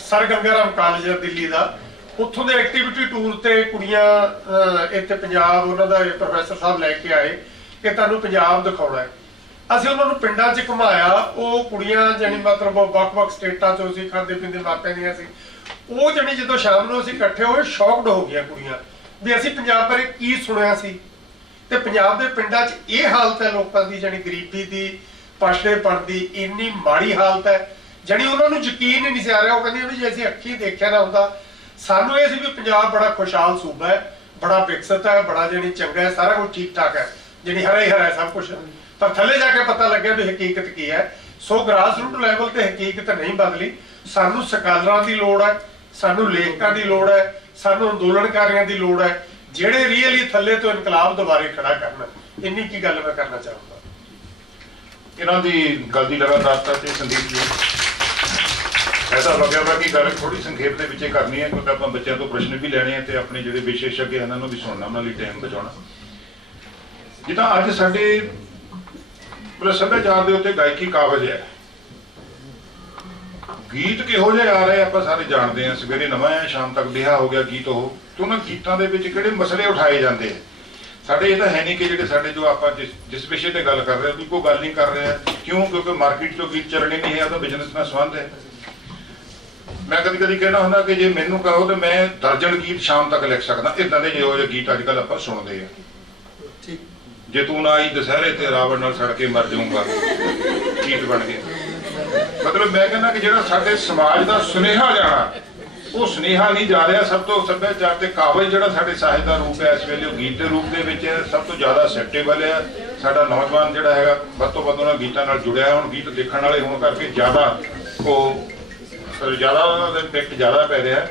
ਸਰ ਗੰਗਾ ਰਾਮ ਕਾਲਜ ਹੈ ਦਿੱਲੀ ਦਾ, ਉੱਥੋਂ ਦੇ ਐਕਟੀਵਿਟੀ ਟੂਰ ਤੇ ਕੁੜੀਆਂ ਇੱਥੇ ਪੰਜਾਬ ਉਹਨਾਂ ਦਾ ਪ੍ਰੋਫੈਸਰ ਸਾਹਿਬ ਲੈ ਕੇ ਆਏ ਕਿ ਤੁਹਾਨੂੰ ਪੰਜਾਬ ਦਿਖਾਉਣਾ ਹੈ। ਅਸੀਂ ਉਹਨਾਂ ਨੂੰ ਪਿੰਡਾਂ 'ਚ ਘੁਮਾਇਆ। ਉਹ ਕੁੜੀਆਂ ਜਾਣੀ ਮਤਲਬ ਵੱਖ-ਵੱਖ ਸਟੇਟਾਂ 'ਚੋਂ ਸੀ, ਖਾਂਦੇ ਪੀਂਦੇ ਮਾਪਿਆਂ ਦੀਆਂ ਸੀ। ਉਹ ਜਾਣੀ ਜਦੋਂ ਸ਼ਾਮ ਨੂੰ ਅਸੀਂ ਇਕੱਠੇ ਹੋਏ ਸ਼ੌਕਡ ਹੋ ਗਈਆਂ ਕੁੜੀਆਂ ਵੀ ਅਸੀਂ ਪੰਜਾਬ ਬਾਰੇ ਕੀ ਸੁਣਿਆ ਸੀ ਤੇ ਪੰਜਾਬ ਦੇ ਪਿੰਡਾਂ 'ਚ ਇਹ ਹਾਲਤ ਹੈ ਲੋਕਾਂ ਦੀ, ਜਾਣੀ ਗਰੀਬੀ ਦੀ, ਪਛੜੇਪਣ ਦੀ ਇੰਨੀ ਮਾੜੀ ਹਾਲਤ ਹੈ, ਜਾਣੀ ਉਹਨਾਂ ਨੂੰ ਯਕੀਨ ਹੀ ਨਹੀਂ ਸੀ ਆ ਰਿਹਾ। ਉਹ ਕਹਿੰਦੀਆਂ ਵੀ ਜੇ ਅਸੀਂ ਅੱਖੀਂ ਦੇਖਿਆ ਨਾ ਹੁੰਦਾ, ਸਾਨੂੰ ਇਹ ਸੀ ਵੀ ਪੰਜਾਬ ਬੜਾ ਖੁਸ਼ਹਾਲ ਸੂਬਾ ਹੈ, ਬੜਾ ਵਿਕਸਿਤ ਹੈ, ਬੜਾ ਜਾਣੀ ਚੰਗਾ ਹੈ, ਸਾਰਾ ਕੁਝ ਠੀਕ ਠਾਕ ਹੈ, ਜਾਣੀ ਹਰਾ ਹੀ ਹਰਾ ਹੈ ਸਭ ਕੁਝ। ਪਰ ਥੱਲੇ ਜਾ ਕੇ ਪਤਾ ਲੱਗਿਆ ਵੀ ਹਕੀਕਤ ਕੀ ਹੈ। ਸੋ ਗ੍ਰਾਸ ਰੂਟ ਲੈਵਲ ਤੇ ਹਕੀਕਤ ਨਹੀਂ ਬਦਲੀ। ਸਾਨੂੰ ਸਕਾਲਰਾਂ ਦੀ ਲੋੜ ਹੈ, ਸਾਨੂੰ ਲੇਖਕਾਂ ਦੀ ਲੋੜ ਹੈ, ਸਾਨੂੰ ਅੰਦੋਲਨਕਾਰੀਆਂ ਦੀ ਲੋੜ ਹੈ ਜਿਹੜੇ ਰੀਅਲੀ ਥੱਲੇ ਤੋਂ ਇਨਕਲਾਬ ਦੁਬਾਰੇ ਖੜਾ ਕਰਨ। ਇੰਨੀ ਕੀ ਗੱਲ ਮੈਂ ਕਰਨਾ ਚਾਹੂੰਗਾ। ਇਹਨਾਂ ਦੀ ਗੱਲ ਦੀ ਲਗਾਤਾਰਤਾ ਤੇ ਸੰਦੀਪ ਜੀ ਐਸਾ ਲੱਗਿਆ ਵਾ ਕਿ ਗੱਲ ਥੋੜੀ ਸੰਖੇਪ ਦੇ ਵਿੱਚ ਕਰਨੀ ਹੈ, ਕਿਉਂਕਿ ਆਪਾਂ ਬੱਚਿਆਂ ਤੋਂ ਪ੍ਰਸ਼ਨ ਵੀ ਲੈਣੇ ਆ ਤੇ ਆਪਣੇ ਜਿਹੜੇ ਵਿਸ਼ੇਸ਼জ্ञ ਇਹਨਾਂ ਨੂੰ ਵੀ ਸੁਣਨਾ, ਉਹਨਾਂ ਲਈ ਟਾਈਮ ਬਚਾਉਣਾ। ਜਿੱਦਾਂ ਅੱਜ ਸਾਡੇ ਸੱਭਿਆਚਾਰ ਦੇ ਉੱਤੇ ਗਾਇਕੀ ਕਾਬਜ ਹੈ, ਗੀਤ ਕਿਹੋ ਜਿਹੇ ਆ ਰਹੇ ਆਪਾਂ ਸਾਰੇ ਜਾਣਦੇ ਹਾਂ। ਸਵੇਰੇ ਨਵਾਂ ਹੈ, ਸ਼ਾਮ ਤੱਕ ਬਿਹਾ ਹੋ ਗਿਆ ਗੀਤ। ਉਹ ਤੇ ਉਹਨਾਂ ਗੀਤਾਂ ਦੇ ਵਿੱਚ ਕਿਹੜੇ ਮਸਲੇ ਉਠਾਏ ਜਾਂਦੇ ਆ। ਸਾਡੇ ਇਹ ਤਾਂ ਹੈ ਨਹੀਂ ਕਿ ਜਿਹੜੇ ਸਾਡੇ ਜੋ ਆਪਾਂ ਜਿਸ ਵਿਸ਼ੇ ਤੇ ਗੱਲ ਕਰ ਰਹੇ ਉਹਦੀ ਕੋਈ ਗੱਲ ਨਹੀਂ ਕਰ ਰਹੇ। ਕਿਉਂ? ਕਿਉਂਕਿ ਮਾਰਕੀਟ 'ਚੋਂ ਗੀਤ ਚੱਲਣੇ ਨਹੀਂ ਹੈ, ਉਹਦਾ ਬਿਜ਼ਨਸ ਨਾਲ ਸੰਬੰਧ ਹੈ। ਮੈਂ ਕਦੀ ਕਦੀ ਕਹਿਣਾ ਹੁੰਦਾ ਕਿ ਜੇ ਮੈਨੂੰ ਕਹੋ ਤਾਂ ਮੈਂ ਦਰਜਨ ਗੀਤ ਸ਼ਾਮ ਤੱਕ ਲਿਖ ਸਕਦਾ, ਇੱਦਾਂ ਦੇ ਜਿਹੋ ਜਿਹੇ ਗੀਤ ਅੱਜ ਕੱਲ੍ਹ ਆਪਾਂ ਸੁਣਦੇ ਆ। ਜੇ ਤੂੰ ਨਾ ਆਈ ਦੁਸਹਿਰੇ ਤੇ ਰਾਵਣ ਨਾਲ ਸੜ ਕੇ ਮਰ ਜਾਊਂਗਾ ਗੀਤ ਬਣ ਗਏ। ਮਤਲਬ ਮੈਂ ਕਹਿੰਦਾ ਕਿ ਜਿਹੜਾ ਸਾਡੇ ਸਮਾਜ ਦਾ ਸੁਨੇਹਾ ਜਾਣਾ, ਉਹ ਸੁਨੇਹਾ ਨਹੀਂ ਜਾ ਰਿਹਾ। ਸਭ ਤੋਂ ਸੱਭਿਆਚਾਰ ਤੇ ਕਾਬਜ ਜਿਹੜਾ ਸਾਡੇ ਸਾਹਿਤ ਦਾ ਰੂਪ ਹੈ ਇਸ ਵੇਲੇ ਉਹ ਗੀਤ ਦੇ ਰੂਪ ਦੇ ਵਿੱਚ ਸਭ ਤੋਂ ਜ਼ਿਆਦਾ ਐਕਸੈਪਟੇਬਲ ਹੈ। ਸਾਡਾ ਨੌਜਵਾਨ ਜਿਹੜਾ ਹੈਗਾ ਵੱਧ ਤੋਂ ਵੱਧ ਉਹਨਾਂ ਗੀਤਾਂ ਨਾਲ ਜੁੜਿਆ ਹੈ। ਹੁਣ ਗੀਤ ਦੇਖਣ ਵਾਲੇ ਹੋਣ ਕਰਕੇ ਜ਼ਿਆਦਾ ਉਹਨਾਂ ਦਾ ਇੰਪੈਕਟ ਜ਼ਿਆਦਾ ਪੈ ਰਿਹਾ।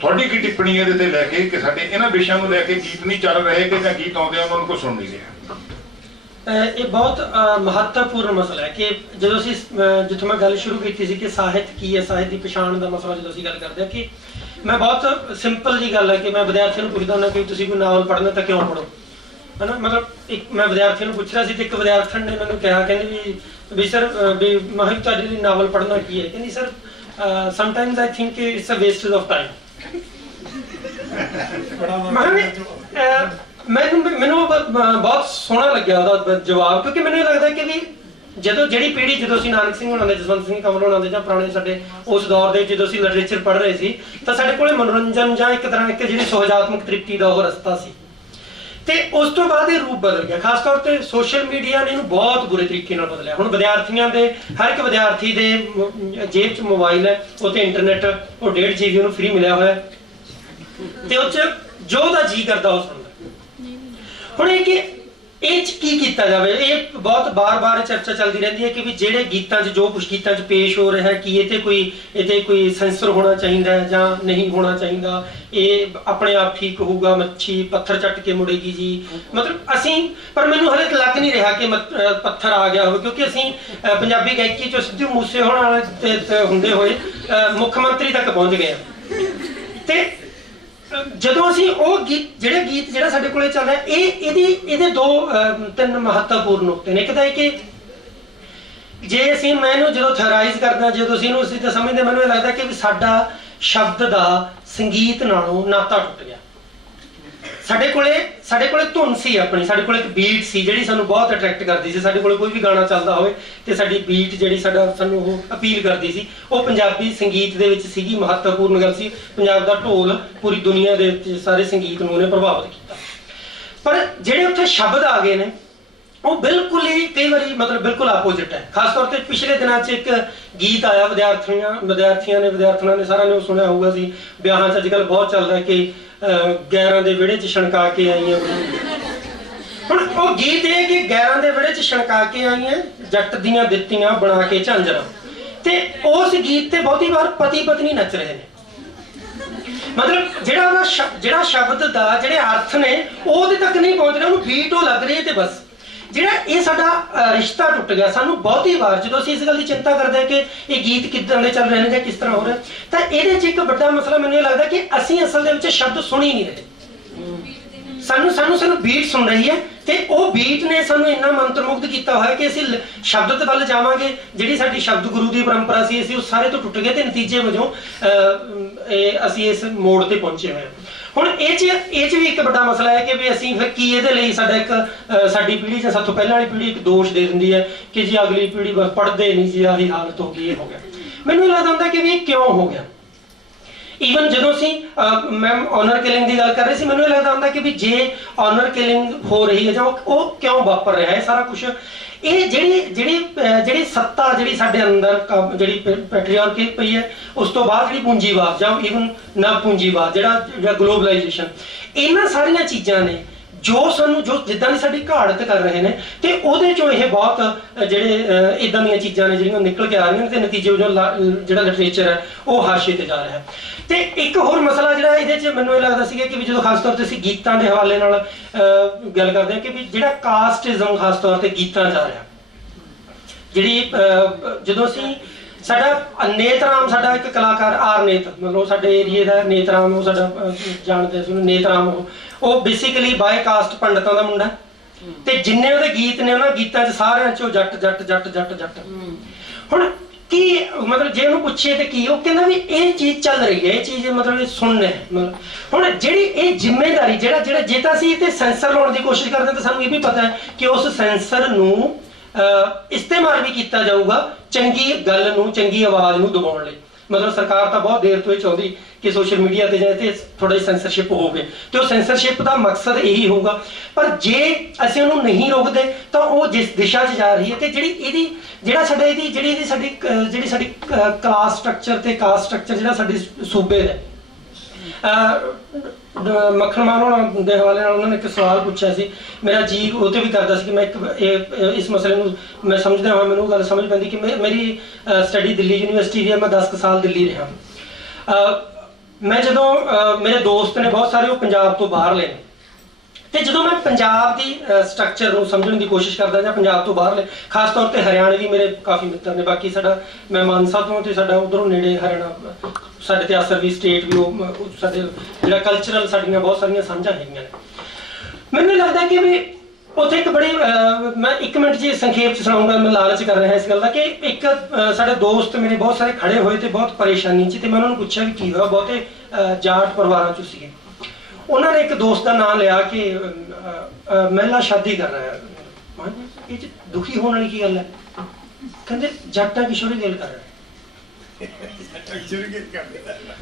ਤੁਹਾਡੀ ਕੀ ਟਿੱਪਣੀ ਇਹਦੇ ਤੇ ਲੈ ਕੇ ਕਿ ਸਾਡੇ ਇਹਨਾਂ ਵਿਸ਼ਿਆਂ ਨੂੰ ਲੈ ਕੇ ਗੀਤ ਨਹੀਂ ਚੱਲ ਰਹੇ ਕਿ ਜਾਂ ਗੀਤ ਆਉਂਦੇ ਉਹਨਾਂ ਨੂੰ ਕੋਈ ਸੁਣ ਨਹੀਂ ਰਿਹਾ? ਇਹ ਬਹੁਤ ਮਹੱਤਵਪੂਰਨ ਮਸਲਾ ਹੈ ਕਿ ਜਦੋਂ ਅਸੀਂ ਜਿੱਥੋਂ ਮੈਂ ਗੱਲ ਸ਼ੁਰੂ ਕੀਤੀ ਸੀ ਕਿ ਸਾਹਿਤ ਕੀ ਹੈ, ਸਾਹਿਤ ਦੀ ਪਛਾਣ ਦਾ ਮਸਲਾ ਜਦੋਂ ਅਸੀਂ ਗੱਲ ਕਰਦੇ ਹਾਂ, ਕਿ ਮੈਂ ਬਹੁਤ ਸਿੰਪਲ ਜੀ ਗੱਲ ਹੈ ਕਿ ਮੈਂ ਵਿਦਿਆਰਥੀਆਂ ਨੂੰ ਪੁੱਛਦਾ ਹੁੰਦਾ ਕਿ ਤੁਸੀਂ ਕੋਈ ਨਾਵਲ ਪੜ੍ਹਨਾ ਤਾਂ ਕਿਉਂ ਪੜ੍ਹੋ, ਹੈ ਨਾ। ਮਤਲਬ ਇੱਕ ਮੈਂ ਵਿਦਿਆਰਥੀਆਂ ਨੂੰ ਪੁੱਛ ਰਿਹਾ ਸੀ ਤੇ ਇੱਕ ਵਿਦਿਆਰਥਣ ਨੇ ਮੈਨੂੰ ਕਿਹਾ, ਕਹਿੰਦੀ ਵੀ ਸਰ ਵੀ ਮੈਂ ਤੁਹਾਡੇ ਲਈ ਨਾਵਲ ਪੜ੍ਹਨਾ ਕੀ ਹੈ? ਕਹਿੰਦੀ sir sometimes I think it's a waste of time. ਮੈਨੂੰ ਬਹੁਤ ਸੋਹਣਾ ਲੱਗਿਆ ਉਹਦਾ ਜਵਾਬ, ਕਿਉਂਕਿ ਮੈਨੂੰ ਇਹ ਲੱਗਦਾ ਕਿ ਵੀ ਜਦੋਂ ਅਸੀਂ ਨਾਨਕ ਸਿੰਘ ਹੋਣਾ ਦੇ, ਜਸਵੰਤ ਸਿੰਘ ਕੰਵਲ ਹੋਣਾ ਦੇ ਜਾਂ ਪੁਰਾਣੇ ਸਾਡੇ ਉਸ ਦੌਰ ਦੇ ਜਦੋਂ ਅਸੀਂ ਲਿਟਰੇਚਰ ਪੜ੍ਹ ਰਹੇ ਸੀ ਤਾਂ ਸਾਡੇ ਕੋਲੇ ਮਨੋਰੰਜਨ ਜਾਂ ਇੱਕ ਤਰ੍ਹਾਂ ਇੱਕ ਜਿਹੜੀ ਸੁਹਜਾਤਮਕ ਤ੍ਰਿਪਤੀ ਦਾ ਉਹ ਰਸਤਾ ਸੀ। ਤੇ ਉਸ ਤੋਂ ਬਾਅਦ ਇਹ ਰੂਪ ਬਦਲ ਗਿਆ। ਖਾਸ ਤੌਰ ਤੇ ਸੋਸ਼ਲ ਮੀਡੀਆ ਨੇ ਇਹਨੂੰ ਬਹੁਤ ਬੁਰੇ ਤਰੀਕੇ ਨਾਲ ਬਦਲਿਆ। ਹੁਣ ਵਿਦਿਆਰਥੀਆਂ ਦੇ, ਹਰ ਇੱਕ ਵਿਦਿਆਰਥੀ ਦੇ ਜੇਬ 'ਚ ਮੋਬਾਈਲ ਹੈ, ਉੱਤੇ ਇੰਟਰਨੈਟ, ਉਹ 1.5 GB ਉਹਨੂੰ ਫ੍ਰੀ ਮਿਲਿਆ ਹੋਇਆ ਤੇ ਉਹ 'ਚ ਜੋ ਉਹਦਾ ਜੀ ਕਰਦਾ ਉਹ ਸੁਣਦਾ। ਹੁਣ ਇਹ 'ਚ ਕੀ ਕੀਤਾ ਜਾਵੇ? ਇਹ ਬਹੁਤ ਬਾਰ-ਬਾਰ ਚਰਚਾ ਚੱਲਦੀ ਰਹਿੰਦੀ ਹੈ ਕਿ ਵੀ ਜਿਹੜੇ ਗੀਤਾਂ 'ਚ ਜੋ ਕੁਛ ਗੀਤਾਂ 'ਚ ਪੇਸ਼ ਹੋ ਰਿਹਾ ਕੀ ਇਹ ਤੇ ਕੋਈ ਸੈਂਸਰ ਹੋਣਾ ਚਾਹੀਦਾ ਜਾਂ ਨਹੀਂ ਹੋਣਾ ਚਾਹੀਦਾ, ਇਹ ਆਪਣੇ ਆਪ ਠੀਕ ਹੋਊਗਾ, ਮੱਛੀ ਪੱਥਰ ਚੱਟ ਕੇ ਮੁੜੇਗੀ ਜੀ। ਮਤਲਬ ਪਰ ਮੈਨੂੰ ਹਲੇ ਲੱਗ ਨਹੀਂ ਰਿਹਾ ਕਿ ਪੱਥਰ ਆ ਗਿਆ ਹੋਵੇ, ਕਿਉਂਕਿ ਅਸੀਂ ਪੰਜਾਬੀ ਗਾਇਕੀ 'ਚੋਂ ਸਿੱਧੂ ਮੂਸੇਵਾਲੇ ਤੇ ਹੁੰਦੇ ਹੋਏ ਮੁੱਖ ਮੰਤਰੀ ਤੱਕ ਪਹੁੰਚ ਗਏ ਹਾਂ। ਤੇ ਜਦੋਂ ਅਸੀਂ ਉਹ ਗੀਤ ਜਿਹੜਾ ਸਾਡੇ ਕੋਲੇ ਚੱਲ ਰਿਹਾ, ਇਹਦੇ 2-3 ਮਹੱਤਵਪੂਰਨ ਨੁਕਤੇ ਨੇ। ਇੱਕ ਤਾਂ ਇਹ ਕਿ ਜੇ ਅਸੀਂ ਮੈਨੂੰ ਜਦੋਂ ਥਿਓਰਾਈਜ਼ ਕਰਦਾ, ਜਦੋਂ ਅਸੀਂ ਇਹਨੂੰ ਅਸੀਂ ਤਾਂ ਸਮਝਦੇ, ਮੈਨੂੰ ਇਹ ਲੱਗਦਾ ਕਿ ਵੀ ਸਾਡਾ ਸ਼ਬਦ ਦਾ ਸੰਗੀਤ ਨਾਲੋਂ ਨਾਤਾ ਟੁੱਟ ਗਿਆ। ਸਾਡੇ ਕੋਲੇ ਧੁਨ ਸੀ ਆਪਣੀ, ਸਾਡੇ ਕੋਲ ਇੱਕ ਬੀਟ ਸੀ ਜਿਹੜੀ ਸਾਨੂੰ ਬਹੁਤ ਅਟਰੈਕਟ ਕਰਦੀ ਸੀ। ਸਾਡੇ ਕੋਲ ਕੋਈ ਵੀ ਗਾਣਾ ਚੱਲਦਾ ਹੋਵੇ ਤੇ ਸਾਡੀ ਬੀਟ ਜਿਹੜੀ ਸਾਨੂੰ ਉਹ ਅਪੀਲ ਕਰਦੀ ਸੀ, ਉਹ ਪੰਜਾਬੀ ਸੰਗੀਤ ਦੇ ਵਿੱਚ ਸੀਗੀ। ਮਹੱਤਵਪੂਰਨ ਗੱਲ ਸੀ, ਪੰਜਾਬ ਦਾ ਢੋਲ ਪੂਰੀ ਦੁਨੀਆ ਦੇ ਸਾਰੇ ਸੰਗੀਤ ਨੂੰ ਉਹਨੇ ਪ੍ਰਭਾਵਿਤ ਕੀਤਾ। ਪਰ ਜਿਹੜੇ ਉੱਥੇ ਸ਼ਬਦ ਆ ਗਏ ਨੇ ਉਹ ਬਿਲਕੁਲ ਹੀ ਕਈ ਵਾਰੀ ਬਿਲਕੁਲ ਆਪੋਜ਼ਿਟ ਹੈ। ਖਾਸ ਤੌਰ ਤੇ ਪਿਛਲੇ ਦਿਨਾਂ 'ਚ ਇੱਕ ਗੀਤ ਆਇਆ ਵਿਦਿਆਰਥੀਆਂ ਨੇ ਸਾਰਿਆਂ ਨੇ ਸੁਣਿਆ ਹੋਊਗਾ ਸੀ, ਵਿਆਹਾਂ 'ਚ ਅੱਜ ਕੱਲ੍ਹ ਬਹੁਤ ਚੱਲਦਾ ਕਿ ਗੈਰਾਂ ਦੇ ਵਿਹੜੇ 'ਚ ਛਣਕਾ ਕੇ ਆਈਆਂ। ਹੁਣ ਉਹ ਗੀਤ ਇਹ ਕਿ ਗੈਰਾਂ ਦੇ ਵਿਹੜੇ 'ਚ ਛਣਕਾ ਕੇ ਆਈਆਂ, ਜੱਟ ਦੀਆਂ ਦਿੱਤੀਆਂ ਬਣਾ ਕੇ ਝਾਂਜਰਾਂ, ਤੇ ਉਸ ਗੀਤ ਤੇ ਬਹੁਤੀ ਵਾਰ ਪਤੀ ਪਤਨੀ ਨੱਚ ਰਹੇ ਨੇ। ਮਤਲਬ ਜਿਹੜਾ ਸ਼ਬਦ ਦਾ ਜਿਹੜੇ ਅਰਥ ਨੇ ਉਹਦੇ ਤੱਕ ਨਹੀਂ ਪਹੁੰਚ ਰਿਹਾ, ਉਹਨੂੰ ਬੀਟ ਉਹ ਲੱਗ ਰਹੀ ਹੈ ਤੇ ਬਸ ਜਿਹੜਾ ਇਹ ਸਾਡਾ ਰਿਸ਼ਤਾ ਟੁੱਟ ਗਿਆ। ਸਾਨੂੰ ਬਹੁਤੀ ਵਾਰ ਜਦੋਂ ਅਸੀਂ ਇਸ ਗੱਲ ਦੀ ਚਿੰਤਾ ਕਰਦੇ ਹਾਂ ਕਿ ਇਹ ਗੀਤ ਕਿੱਦਾਂ ਦੇ ਚੱਲ ਰਹੇ ਨੇ ਜਾਂ ਕਿਸ ਤਰ੍ਹਾਂ ਹੋ ਰਿਹਾ, ਤਾਂ ਇਹਦੇ 'ਚ ਇੱਕ ਵੱਡਾ ਮਸਲਾ ਮੈਨੂੰ ਇਹ ਲੱਗਦਾ ਕਿ ਅਸੀਂ ਅਸਲ ਦੇ ਵਿੱਚ ਸ਼ਬਦ ਸੁਣ ਹੀ ਨਹੀਂ ਰਹੇ। ਸਾਨੂੰ ਸਿਰਫ ਬੀਟ ਸੁਣ ਰਹੀ ਹੈ ਤੇ ਉਹ ਬੀਟ ਨੇ ਸਾਨੂੰ ਇੰਨਾ ਮੰਤਰਮੁਗਧ ਕੀਤਾ ਹੋਇਆ ਕਿ ਅਸੀਂ ਸ਼ਬਦ ਵੱਲ ਜਾਵਾਂਗੇ। ਜਿਹੜੀ ਸਾਡੀ ਸ਼ਬਦ ਗੁਰੂ ਦੀ ਪਰੰਪਰਾ ਸੀ ਅਸੀਂ ਉਸ ਸਾਰੇ ਤੋਂ ਟੁੱਟ ਗਏ ਤੇ ਨਤੀਜੇ ਵਜੋਂ ਅਸੀਂ ਇਸ ਮੋੜ ਤੇ ਪਹੁੰਚੇ ਹੋਏ ਹਾਂ। ਹੁਣ ਇਹ 'ਚ ਵੀ ਇੱਕ ਵੱਡਾ ਮਸਲਾ ਹੈ ਕਿ ਵੀ ਅਸੀਂ ਫਿਰ ਕੀ ਇਹਦੇ ਲਈ ਸਾਡੀ ਪੀੜ੍ਹੀ ਜਾਂ ਸਾਥੋਂ ਪਹਿਲਾਂ ਵਾਲੀ ਪੀੜ੍ਹੀ ਇੱਕ ਦੋਸ਼ ਦੇ ਦਿੰਦੀ ਹੈ ਕਿ ਜੀ ਅਗਲੀ ਪੀੜ੍ਹੀ ਬਸ ਪੜ੍ਹਦੇ ਨਹੀਂ ਜੀ, ਆਹੀ ਹਾਲਤ ਹੋ ਗਈ, ਇਹ ਹੋ ਗਿਆ। ਮੈਨੂੰ ਇਹ ਲੱਗਦਾ ਹੁੰਦਾ ਕਿ ਵੀ ਇਹ ਕਿਉਂ ਹੋ ਗਿਆ। ਈਵਨ ਜਦੋਂ ਅਸੀਂ ਮੈਮ ਆਨਰ ਕਿਲਿੰਗ ਦੀ ਗੱਲ ਕਰ ਰਹੇ ਸੀ, ਮੈਨੂੰ ਇਹ ਲੱਗਦਾ ਹੁੰਦਾ ਕਿ ਵੀ ਜੇ ਆਨਰ ਕਿਲਿੰਗ ਹੋ ਰਹੀ ਹੈ ਜਾਂ ਉਹ ਕਿਉਂ ਵਾਪਰ ਰਿਹਾ ਹੈ ਸਾਰਾ ਕੁਝ। ਇਹ ਜਿਹੜੀ ਸੱਤਾ ਜਿਹੜੀ ਸਾਡੇ ਅੰਦਰ ਜਿਹੜੀ ਪੈਟਰੀਆਰਕੀ ਪਈ ਹੈ, ਉਸ ਤੋਂ ਬਾਅਦ ਜਿਹੜੀ ਪੂੰਜੀਵਾਦ ਜਾਂ ਈਵਨ ਨਵ ਪੂੰਜੀਵਾਦ ਜਿਹੜਾ ਗਲੋਬਲਾਈਜੇਸ਼ਨ, ਇਹਨਾਂ ਸਾਰੀਆਂ ਚੀਜ਼ਾਂ ਨੇ ਜੋ ਜਿੱਦਾਂ ਦੀ ਸਾਡੀ ਘਾੜਤ ਕਰ ਰਹੇ ਨੇ ਤੇ ਉਹਦੇ ਚੋਂ ਇਹ ਬਹੁਤ ਜਿਹੜੇ ਇਦਾਂ ਦੀਆਂ ਚੀਜ਼ਾਂ ਨੇ ਜਿਹੜੀਆਂ ਨਿਕਲ ਕੇ ਆ ਰਹੀਆਂ ਨੇ ਤੇ ਨਤੀਜੇ ਵਜੋਂ ਜਿਹੜਾ ਲਿਟਰੇਚਰ ਹੈ ਉਹ ਹਾਸ਼ੀਏ ਤੇ ਜਾ ਰਿਹਾ ਹੈ। ਤੇ ਇੱਕ ਹੋਰ ਮਸਲਾ ਜਿਹੜਾ ਇਹਦੇ 'ਚ ਮੈਨੂੰ ਇਹ ਲੱਗਦਾ ਸੀਗਾ ਕਿ ਵੀ ਜਦੋਂ ਖਾਸ ਤੌਰ ਤੇ ਅਸੀਂ ਗੀਤਾਂ ਦੇ ਹਵਾਲੇ ਨਾਲ ਗੱਲ ਕਰਦੇ ਹਾਂ ਕਿ ਵੀ ਜਿਹੜਾ ਕਾਸਟਿਜ਼ਮ ਖਾਸ ਤੌਰ ਤੇ ਗੀਤਾਂ 'ਚ ਆ ਰਿਹਾ, ਜਿਹੜੀ ਜਦੋਂ ਅਸੀਂ ਸਾਡਾ ਨੇਤਰਾਮ, ਸਾਡਾ ਇੱਕ ਕਲਾਕਾਰ ਆਰਨੇਤ, ਮਤਲਬ ਸਾਡੇ ਏਰੀਏ ਦਾ ਨੇਤਰਾਮ, ਉਹ ਸਾਡਾ ਜਾਣਦੇ ਸੀ ਨੇਤਰਾਮ, ਉਹ ਬੇਸਿਕਲੀ ਬਾਏ ਕਾਸਟ ਪੰਡਤਾਂ ਦਾ ਮੁੰਡਾ ਤੇ ਜਿੰਨੇ ਉਹਦੇ ਗੀਤ ਨੇ ਉਹਨਾਂ ਗੀਤਾਂ 'ਚ ਸਾਰਿਆਂ 'ਚੋਂ ਜੱਟ ਜੱਟ ਜੱਟ ਜੱਟ ਜੱਟ। ਹੁਣ ਕੀ ਮਤਲਬ ਜੇ ਉਹਨੂੰ ਪੁੱਛੇ ਤੇ ਕੀ ਉਹ ਕਹਿੰਦਾ ਵੀ ਇਹ ਚੀਜ਼ ਚੱਲ ਰਹੀ ਹੈ, ਇਹ ਚੀਜ਼ ਮਤਲਬ ਇਹ ਸੁਣਨਾ ਹੈ। ਮਤਲਬ ਹੁਣ ਜਿਹੜੀ ਇਹ ਜ਼ਿੰਮੇਵਾਰੀ ਜਿਹੜਾ ਜੇ ਤਾਂ ਅਸੀਂ ਤੇ ਸੈਂਸਰ ਲਾਉਣ ਦੀ ਕੋਸ਼ਿਸ਼ ਕਰਦੇ ਤਾਂ ਸਾਨੂੰ ਇਹ ਵੀ ਪਤਾ ਹੈ ਕਿ ਉਸ ਸੈਂਸਰ ਨੂੰ ਇਸਤੇਮਾਲ ਵੀ ਕੀਤਾ ਜਾਊਗਾ ਚੰਗੀ ਗੱਲ ਨੂੰ, ਚੰਗੀ ਆਵਾਜ਼ ਨੂੰ ਦਬਾਉਣ ਲਈ। ਮਤਲਬ ਸਰਕਾਰ ਤਾਂ ਬਹੁਤ ਦੇਰ ਤੋਂ ਇਹ ਚਾਹੁੰਦੀ ਕਿ ਸੋਸ਼ਲ ਮੀਡੀਆ ਤੇ ਜਾਂ ਤੇ ਥੋੜਾ ਜਿਹਾ ਸੈਂਸਰਸ਼ਿਪ ਹੋਵੇ ਤੇ ਉਹ ਸੈਂਸਰਸ਼ਿਪ ਦਾ ਮਕਸਦ ਇਹੀ ਹੋਊਗਾ। ਪਰ ਜੇ ਅਸੀਂ ਉਹਨੂੰ ਨਹੀਂ ਰੋਕਦੇ ਤਾਂ ਉਹ ਜਿਸ ਦਿਸ਼ਾ 'ਚ ਜਾ ਰਹੀ ਹੈ ਤੇ ਜਿਹੜੀ ਸਾਡੀ ਕਲਾਸ ਸਟਰਕਚਰ ਤੇ ਕਾਸਟ ਸਟਰਕਚਰ ਜਿਹੜਾ ਸਾਡੇ ਸੂਬੇ ਦਾ, ਮੱਖਣ ਮਾਨ ਹੋਣਾ ਦੇ ਹਵਾਲੇ ਨਾਲ ਉਹਨਾਂ ਨੇ ਇੱਕ ਸਵਾਲ ਪੁੱਛਿਆ ਸੀ, ਮੇਰਾ ਜੀ ਉਹ ਤੇ ਵੀ ਕਰਦਾ ਸੀ ਕਿ ਮੈਂ ਇਸ ਮਸਲੇ ਨੂੰ ਮੈਂ ਸਮਝਦਾ ਹਾਂ, ਮੈਨੂੰ ਗੱਲ ਸਮਝ ਪੈਂਦੀ ਕਿ ਮੇਰੀ ਸਟੱਡੀ ਦਿੱਲੀ ਯੂਨੀਵਰਸਿਟੀ ਦੀ ਹੈ, ਮੈਂ 10 ਸਾਲ ਦਿੱਲੀ ਰਿਹਾ। ਮੈਂ ਜਦੋਂ ਮੇਰੇ ਦੋਸਤ ਨੇ ਬਹੁਤ ਸਾਰੇ ਉਹ ਪੰਜਾਬ ਤੋਂ ਬਾਹਰਲੇ ਨੇ ਤੇ ਜਦੋਂ ਮੈਂ ਪੰਜਾਬ ਦੀ ਸਟਰਕਚਰ ਨੂੰ ਸਮਝਣ ਦੀ ਕੋਸ਼ਿਸ਼ ਕਰਦਾ ਜਾਂ ਪੰਜਾਬ ਤੋਂ ਬਾਹਰਲੇ ਖਾਸ ਤੌਰ ਤੇ ਹਰਿਆਣਵੀ ਮੇਰੇ ਕਾਫੀ ਮਿੱਤਰ ਨੇ, ਬਾਕੀ ਸਾਡਾ ਮੈਂ ਮਾਨਸਾ ਤੋਂ ਤੇ ਸਾਡਾ ਉਧਰੋਂ ਨੇੜੇ ਹਰਿਆਣਾ, ਸਾਡੇ ਤੇ ਅਸਰ ਵੀ ਸਟੇਟ ਵੀ ਉਹ ਸਾਡੇ ਜਿਹੜਾ ਕਲਚਰਲ ਸਾਡੀਆਂ ਬਹੁਤ ਸਾਰੀਆਂ ਸਾਂਝਾਂ ਹੈਗੀਆਂ ਨੇ। ਮੈਨੂੰ ਲੱਗਦਾ ਕਿ ਵੀ ਉੱਥੇ ਇੱਕ ਬੜੀ ਮੈਂ 1 ਮਿੰਟ 'ਚ ਸੰਖੇਪ 'ਚ ਸੁਣਾਉਂਗਾ, ਮੈਂ ਲਾਲਚ ਕਰ ਰਿਹਾ ਇਸ ਗੱਲ ਦਾ ਕਿ ਇੱਕ ਸਾਡੇ ਦੋਸਤ ਮੇਰੇ ਬਹੁਤ ਸਾਰੇ ਖੜੇ ਹੋਏ ਤੇ ਬਹੁਤ ਪਰੇਸ਼ਾਨੀ 'ਚ, ਤੇ ਮੈਂ ਉਹਨਾਂ ਨੂੰ ਪੁੱਛਿਆ ਵੀ ਕੀ ਹੋਇਆ। ਬਹੁਤੇ ਜਾਟ ਪਰਿਵਾਰਾਂ 'ਚੋਂ ਸੀਗੇ। ਉਹਨਾਂ ਨੇ ਇੱਕ ਦੋਸਤ ਦਾ ਨਾਮ ਲਿਆ ਕਿ ਮਹਿਲਾ ਸ਼ਾਦੀ ਕਰ ਰਿਹਾ ਹੈ। ਇਹ 'ਚ ਦੁਖੀ ਹੋਣ ਵਾਲੀ ਕੀ ਗੱਲ ਹੈ? ਕਹਿੰਦੇ ਜੱਟਾਂ ਕਿਸ਼ੋਰੀ ਗਿੱਲ ਕਰ ਰਿਹਾ,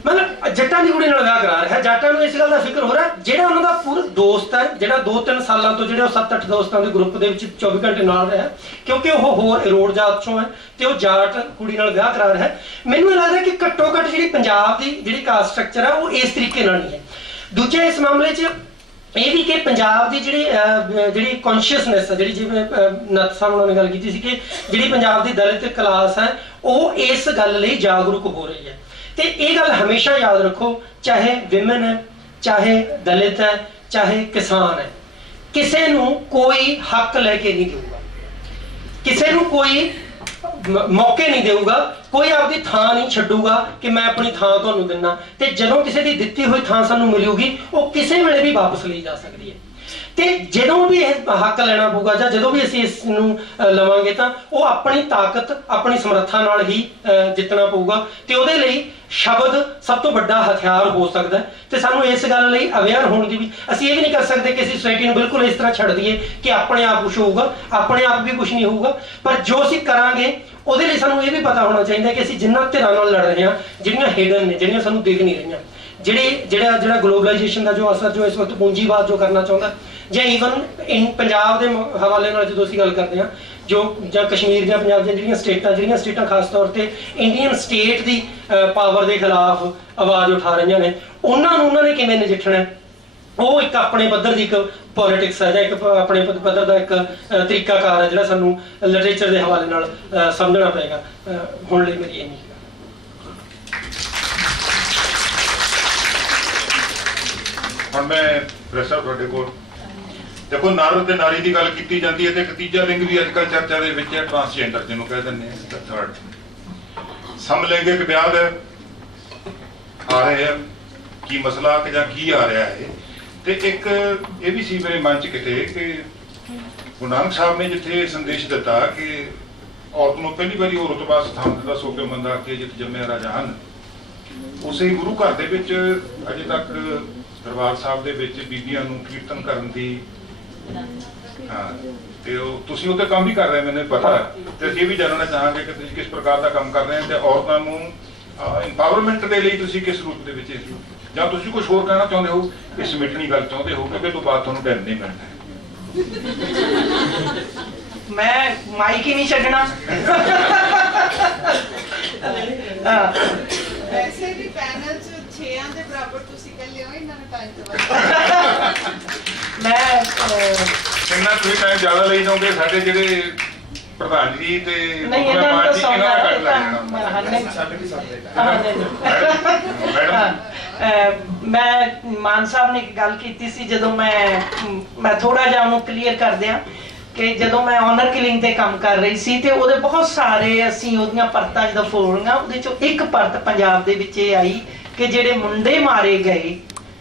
ਮਤਲਬ ਜੱਟਾਂ ਦੀ ਕੁੜੀ ਨਾਲ ਵਿਆਹ ਕਰਾ ਰਿਹਾ। ਜੱਟਾਂ ਨੂੰ ਇਸ ਗੱਲ ਦਾ ਫਿਕਰ ਹੋ ਰਿਹਾ, ਜਿਹੜਾ ਉਹਨਾਂ ਦਾ ਪੂਰਾ ਦੋਸਤ ਹੈ, ਜਿਹੜਾ 2-3 ਸਾਲਾਂ ਤੋਂ ਜਿਹੜੇ ਉਹ 7-8 ਦੋਸਤਾਂ ਦੇ ਗਰੁੱਪ ਦੇ ਵਿੱਚ 24 ਘੰਟੇ ਨਾਲ ਰਿਹਾ, ਕਿਉਂਕਿ ਉਹ ਹੋਰ ਰੋਡ ਜਾਤ ਚੋਂ ਹੈ ਤੇ ਉਹ ਜਾਟ ਕੁੜੀ ਨਾਲ ਵਿਆਹ ਕਰਾ ਰਿਹਾ। ਮੈਨੂੰ ਇਹ ਲੱਗਦਾ ਕਿ ਘੱਟੋ ਘੱਟ ਜਿਹੜੀ ਪੰਜਾਬ ਦੀ ਜਿਹੜੀ ਕਾਸਟ ਸਟਰਕਚਰ ਹੈ ਉਹ ਇਸ ਤਰੀਕੇ ਨਾਲ ਨਹੀਂ ਹੈ। ਦੂਜਾ ਇਸ ਮਾਮਲੇ 'ਚ ਇਹ ਵੀ ਕਿ ਪੰਜਾਬ ਦੀ ਜਿਹੜੀ ਕੌਨਸ਼ੀਅਸਨੈਸ ਹੈ, ਜਿਹੜੀ ਜਿਵੇਂ ਨੱਥ ਸਾਹਿਬ ਉਹਨਾਂ ਨੇ ਗੱਲ ਕੀਤੀ ਸੀ ਕਿ ਜਿਹੜੀ ਪੰਜਾਬ ਦੀ ਦਲਿਤ ਕਲਾਸ ਹੈ ਉਹ ਇਸ ਗੱਲ ਲਈ ਜਾਗਰੂਕ ਹੋ ਰਹੀ ਹੈ। ਤੇ ਇਹ ਗੱਲ ਹਮੇਸ਼ਾ ਯਾਦ ਰੱਖੋ, ਚਾਹੇ ਵਿਮਨ ਹੈ, ਚਾਹੇ ਦਲਿਤ ਹੈ, ਚਾਹੇ ਕਿਸਾਨ ਹੈ, ਕਿਸੇ ਨੂੰ ਕੋਈ ਹੱਕ ਲੈ ਕੇ ਨਹੀਂ ਦੇਊਗਾ, ਕਿਸੇ ਨੂੰ ਕੋਈ ਮੌਕੇ ਨਹੀਂ ਦੇਊਗਾ, ਕੋਈ ਆਪਦੀ ਥਾਂ ਨਹੀਂ ਛੱਡੂਗਾ ਕਿ ਮੈਂ ਆਪਣੀ ਥਾਂ ਤੁਹਾਨੂੰ ਦਿੰਦਾ। ਤੇ ਜਦੋਂ ਕਿਸੇ ਦੀ ਦਿੱਤੀ ਹੋਈ ਥਾਂ ਸਾਨੂੰ ਮਿਲੂਗੀ ਉਹ ਕਿਸੇ ਵੇਲੇ ਵੀ ਵਾਪਸ ਲਈ ਜਾ ਸਕਦੀ ਹੈ। ਤੇ ਜਦੋਂ ਵੀ ਇਹ ਹੱਕ ਲੈਣਾ ਪਊਗਾ ਜਾਂ ਜਦੋਂ ਵੀ ਅਸੀਂ ਇਸ ਨੂੰ ਲਵਾਂਗੇ ਤਾਂ ਉਹ ਆਪਣੀ ਤਾਕਤ, ਆਪਣੀ ਸਮਰੱਥਾ ਨਾਲ ਹੀ ਜਿੱਤਣਾ ਪਊਗਾ। ਤੇ ਉਹਦੇ ਲਈ ਸ਼ਬਦ ਸਭ ਤੋਂ ਵੱਡਾ ਹਥਿਆਰ ਹੋ ਸਕਦਾ ਹੈ। ਤੇ ਸਾਨੂੰ ਇਸ ਗੱਲ ਲਈ ਅਵੇਅਰ ਹੋਣ ਦੀ ਵੀ, ਅਸੀਂ ਇਹ ਵੀ ਨਹੀਂ ਕਰ ਸਕਦੇ ਕਿ ਅਸੀਂ ਸੋਸਾਇਟੀ ਨੂੰ ਬਿਲਕੁਲ ਇਸ ਤਰ੍ਹਾਂ ਛੱਡ ਦਈਏ ਕਿ ਆਪਣੇ ਆਪ ਕੁਛ ਹੋਊਗਾ, ਆਪਣੇ ਆਪ ਵੀ ਕੁਛ ਨਹੀਂ ਹੋਊਗਾ। ਪਰ ਜੋ ਅਸੀਂ ਕਰਾਂਗੇ ਉਹਦੇ ਲਈ ਸਾਨੂੰ ਇਹ ਵੀ ਪਤਾ ਹੋਣਾ ਚਾਹੀਦਾ ਕਿ ਅਸੀਂ ਜਿੰਨਾ ਧਿਰਾਂ ਨਾਲ ਲੜ ਰਹੇ ਹਾਂ, ਜਿਹੜੀਆਂ ਹਿਡਨ ਨੇ, ਜਿਹੜੀਆਂ ਸਾਨੂੰ ਦਿਖ ਨਹੀਂ ਰਹੀਆਂ, ਜਿਹੜਾ ਗਲੋਬਲਾਈਜੇਸ਼ਨ ਦਾ ਜੋ ਅਸਰ ਜੋ ਇਸ ਵਕਤ ਪੂੰਜੀਵਾਦ ਜੋ ਕਰਨਾ ਚਾਹੁੰਦਾ, ਜਾਂ ਈਵਨ ਪੰਜਾਬ ਦੇ ਹਵਾਲੇ ਨਾਲ ਜਦੋਂ ਅਸੀਂ ਗੱਲ ਕਰਦੇ ਹਾਂ, ਜਾਂ ਕਸ਼ਮੀਰ ਜਾਂ ਪੰਜਾਬ ਦੀਆਂ ਜਿਹੜੀਆਂ ਸਟੇਟਾਂ ਖਾਸ ਤੌਰ ਤੇ ਇੰਡੀਅਨ ਸਟੇਟ ਦੀ ਪਾਵਰ ਦੇ ਖਿਲਾਫ ਆਵਾਜ਼ ਉਠਾ ਰਹੀਆਂ ਨੇ, ਉਹਨਾਂ ਨੇ ਕਿਵੇਂ ਨਜਿੱਠਣਾ, ਉਹ ਇੱਕ ਆਪਣੇ ਪੱਧਰ ਦੀ ਇੱਕ ਪੋਲਿਟਿਕਸ ਹੈ ਜਾਂ ਇੱਕ ਆਪਣੇ ਪੱਧਰ ਦਾ ਇੱਕ ਤਰੀਕਾਕਾਰ ਹੈ ਜਿਹੜਾ ਸਾਨੂੰ ਲਿਟਰੇਚਰ ਦੇ ਹਵਾਲੇ ਨਾਲ ਸਮਝਣਾ ਪਏਗਾ। ਹੁਣ ਲਈ ਮੇਰੀ ਇੰਨੀ ਹੁਣ ਮੈਂ ਪ੍ਰੈਸਰ ਤੁਹਾਡੇ ਕੋਲ ਦੇਖੋ, ਨਰ ਤੇ ਨਾਰੀ ਦੀ ਗੱਲ ਕੀਤੀ ਜਾਂਦੀ ਹੈ ਤੇ ਇੱਕ ਤੀਜਾ ਲਿੰਗ ਵੀ ਅੱਜ ਕੱਲ੍ਹ ਚਰਚਾ ਦੇ ਵਿੱਚ ਹੈ, ਟਰਾਂਸਜੈਂਡਰ ਜਿਹਨੂੰ ਕਹਿ ਦਿੰਦੇ ਆ, ਥਰਡ ਸਮਲਿੰਗਿਕ ਵਿਆਹ ਆ ਰਹੇ ਆ। ਕੀ ਮਸਲਾ ਕਿ ਜਾਂ ਕੀ ਆ ਰਿਹਾ ਹੈ ਤੇ ਇੱਕ ਇਹ ਵੀ ਸੀ ਮੇਰੇ ਮਨ 'ਚ ਕਿਤੇ ਕਿ ਗੁਰੂ ਨਾਨਕ ਸਾਹਿਬ ਨੇ ਜਿੱਥੇ ਸੰਦੇਸ਼ ਦਿੱਤਾ ਕਿ ਔਰਤ ਨੂੰ ਪਹਿਲੀ ਵਾਰੀ ਉਹ ਰੁਤਬਾ ਸਥਾਨ ਦਿੱਤਾ ਸੋ ਕੇ ਮੰਦਾ ਕਿ ਜਿੱਥੇ ਜੰਮਿਆ ਰਾਜਾ ਹਨ, ਉਸੇ ਗੁਰੂ ਘਰ ਦੇ ਵਿੱਚ ਅਜੇ ਤੱਕ ਦਰਬਾਰ ਸਾਹਿਬ ਦੇ ਵਿੱਚ ਬੀਬੀਆਂ ਨੂੰ ਕੀਰਤਨ ਕਰਨ ਦੀ ਤੇ ਉਹ ਤੁਸੀਂ ਉਹਤੇ ਕੰਮ ਵੀ ਕਰ ਰਹੇ ਮੈਨੂੰ ਪਤਾ, ਤੇ ਅਸੀਂ ਵੀ ਜਾਣਨਾ ਚਾਹਾਂਗੇ ਕਿ ਤੁਸੀਂ ਕਿਸ ਪ੍ਰਕਾਰ ਦਾ ਕੰਮ ਕਰ ਰਹੇ ਹੋ ਤੇ ਔਰਤਾਂ ਨੂੰ ਇੰਪਾਵਰਮੈਂਟ ਦੇ ਲਈ ਤੁਸੀਂ ਕਿਸ ਰੂਪ ਦੇ ਵਿੱਚ, ਜਾਂ ਤੁਸੀਂ ਕੁਝ ਹੋਰ ਕਹਿਣਾ ਚਾਹੁੰਦੇ ਹੋ, ਇਸ ਸਮਿਟਣੀ ਗੱਲ ਚਾਹੁੰਦੇ ਹੋ, ਕਿਉਂਕਿ ਤੋਂ ਬਾਅਦ ਤੁਹਾਨੂੰ ਟਾਈਮ ਨਹੀਂ ਮਿਲਣਾ। ਮੈਂ ਮਾਈਕ ਹੀ ਨਹੀਂ ਛੱਡਣਾ। ਵੈਸੇ ਵੀ ਪੈਨਲ 'ਚ 6 ਦੇ ਬਰਾਬਰ ਤੁਸੀਂ ਇਕੱਲੇ ਹੋ, ਇਹਨਾਂ ਨੇ ਟਾਈਮ ਤੇ ਮੈਂ ਕਿੰਨਾ ਤੁਸੀਂ ਟਾਈਮ ਜ਼ਿਆਦਾ ਲਈ ਜਾਓਗੇ, ਸਾਡੇ ਜਿਹੜੇ ਪ੍ਰਧਾਨ ਜੀ ਤੇ ਨਹੀਂ ਇਹਨਾਂ ਨੂੰ ਤਾਂ ਮੈਂ ਮਾਨ ਸਾਹਿਬ ਨੇ ਇੱਕ ਗੱਲ ਕੀਤੀ ਸੀ, ਜਦੋਂ ਮੈਂ ਥੋੜਾ ਜਿਹਾ ਉਹਨੂੰ ਕਲੀਅਰ ਕਰ ਦਿਆਂ ਕਿ ਜਦੋਂ ਮੈਂ ਆਨਰ ਕਿਲਿੰਗ ਤੇ ਕੰਮ ਕਰ ਰਹੀ ਸੀ ਤੇ ਉਹਦੇ ਬਹੁਤ ਸਾਰੇ ਅਸੀਂ ਉਹਦੀਆਂ ਪਰਤਾਂ ਜਦੋਂ ਫੋੜੀਆਂ, ਉਹਦੇ ਚੋਂ ਇੱਕ ਪਰਤ ਪੰਜਾਬ ਦੇ ਵਿੱਚ ਇਹ ਆਈ ਕਿ ਜਿਹੜੇ ਮੁੰਡੇ ਮਾਰੇ ਗਏ,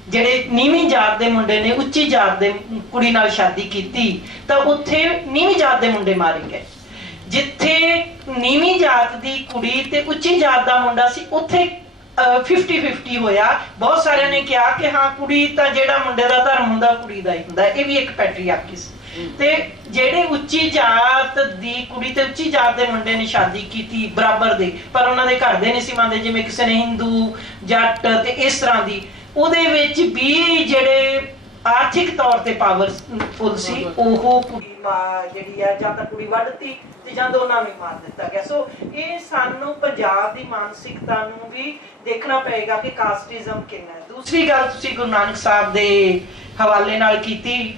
ਜਿਹੜੇ ਨੀਵੀਂ ਜਾਤ ਦੇ ਮੁੰਡੇ ਨੇ ਉੱਚੀ ਜਾਤ ਦੇ ਕੁੜੀ ਨਾਲ ਸ਼ਾਦੀ ਕੀਤੀ ਤਾਂ ਉੱਥੇ ਨੀਵੀਂ ਜਾਤ ਦੇ ਮੁੰਡੇ ਮਾਰੇ ਗਏ। ਜਿੱਥੇ ਨੀਵੀਂ ਜਾਤ ਦੀ ਕੁੜੀ ਤੇ ਉੱਚੀ ਜਾਤ ਦਾ ਮੁੰਡਾ ਸੀ ਉੱਥੇ 50-50 ਹੋਇਆ। ਬਹੁਤ ਸਾਰਿਆਂ ਨੇ ਕਿਹਾ ਕਿ ਹਾਂ ਕੁੜੀ ਤਾਂ ਜਿਹੜਾ ਮੁੰਡੇ ਦਾ ਧਰਮ ਹੁੰਦਾ ਕੁੜੀ ਦਾ ਹੀ ਹੁੰਦਾ, ਇਹ ਵੀ ਇੱਕ ਪੈਟਰੀਆਰਕੀ ਸੀ। ਤੇ ਜਿਹੜੇ ਉੱਚੀ ਜਾਤ ਦੀ ਕੁੜੀ ਤੇ ਉੱਚੀ ਜਾਤ ਦੇ ਮੁੰਡੇ ਨੇ ਸ਼ਾਦੀ ਕੀਤੀ ਬਰਾਬਰ ਦੇ, ਪਰ ਉਹਨਾਂ ਦੇ ਘਰ ਦੇ ਨਹੀਂ ਸੀ ਮੰਨਦੇ, ਜਿਵੇਂ ਕਿਸੇ ਨੇ ਹਿੰਦੂ ਜੱਟ ਤੇ ਇਸ ਤਰ੍ਹਾਂ ਦੀ, ਉਹਦੇ ਵਿੱਚ ਵੀ ਜਿਹੜੇ ਆਰਥਿਕ ਤੌਰ ਤੇ ਪਾਵਰਫੁਲ ਸੀ ਉਹ ਕੁੜੀ ਜਿਹੜੀ ਆ ਜਾਂ ਤਾਂ ਕੁੜੀ ਵੱਢਤੀ ਤੇ ਜਾਂ ਦੋਨਾਂ ਨੂੰ ਮਾਰ ਦਿੱਤਾ ਗਿਆ। ਸੋ ਇਹ ਸਾਨੂੰ ਪੰਜਾਬ ਦੀ ਮਾਨਸਿਕਤਾ ਨੂੰ ਵੀ ਦੇਖਣਾ ਪਏਗਾ ਕਿ ਕਾਸਟਿਜ਼ਮ ਕਿੰਨਾ ਹੈ। ਦੂਸਰੀ ਗੱਲ ਤੁਸੀਂ ਗੁਰੂ ਨਾਨਕ ਸਾਹਿਬ ਦੇ ਹਵਾਲੇ ਨਾਲ ਕੀਤੀ,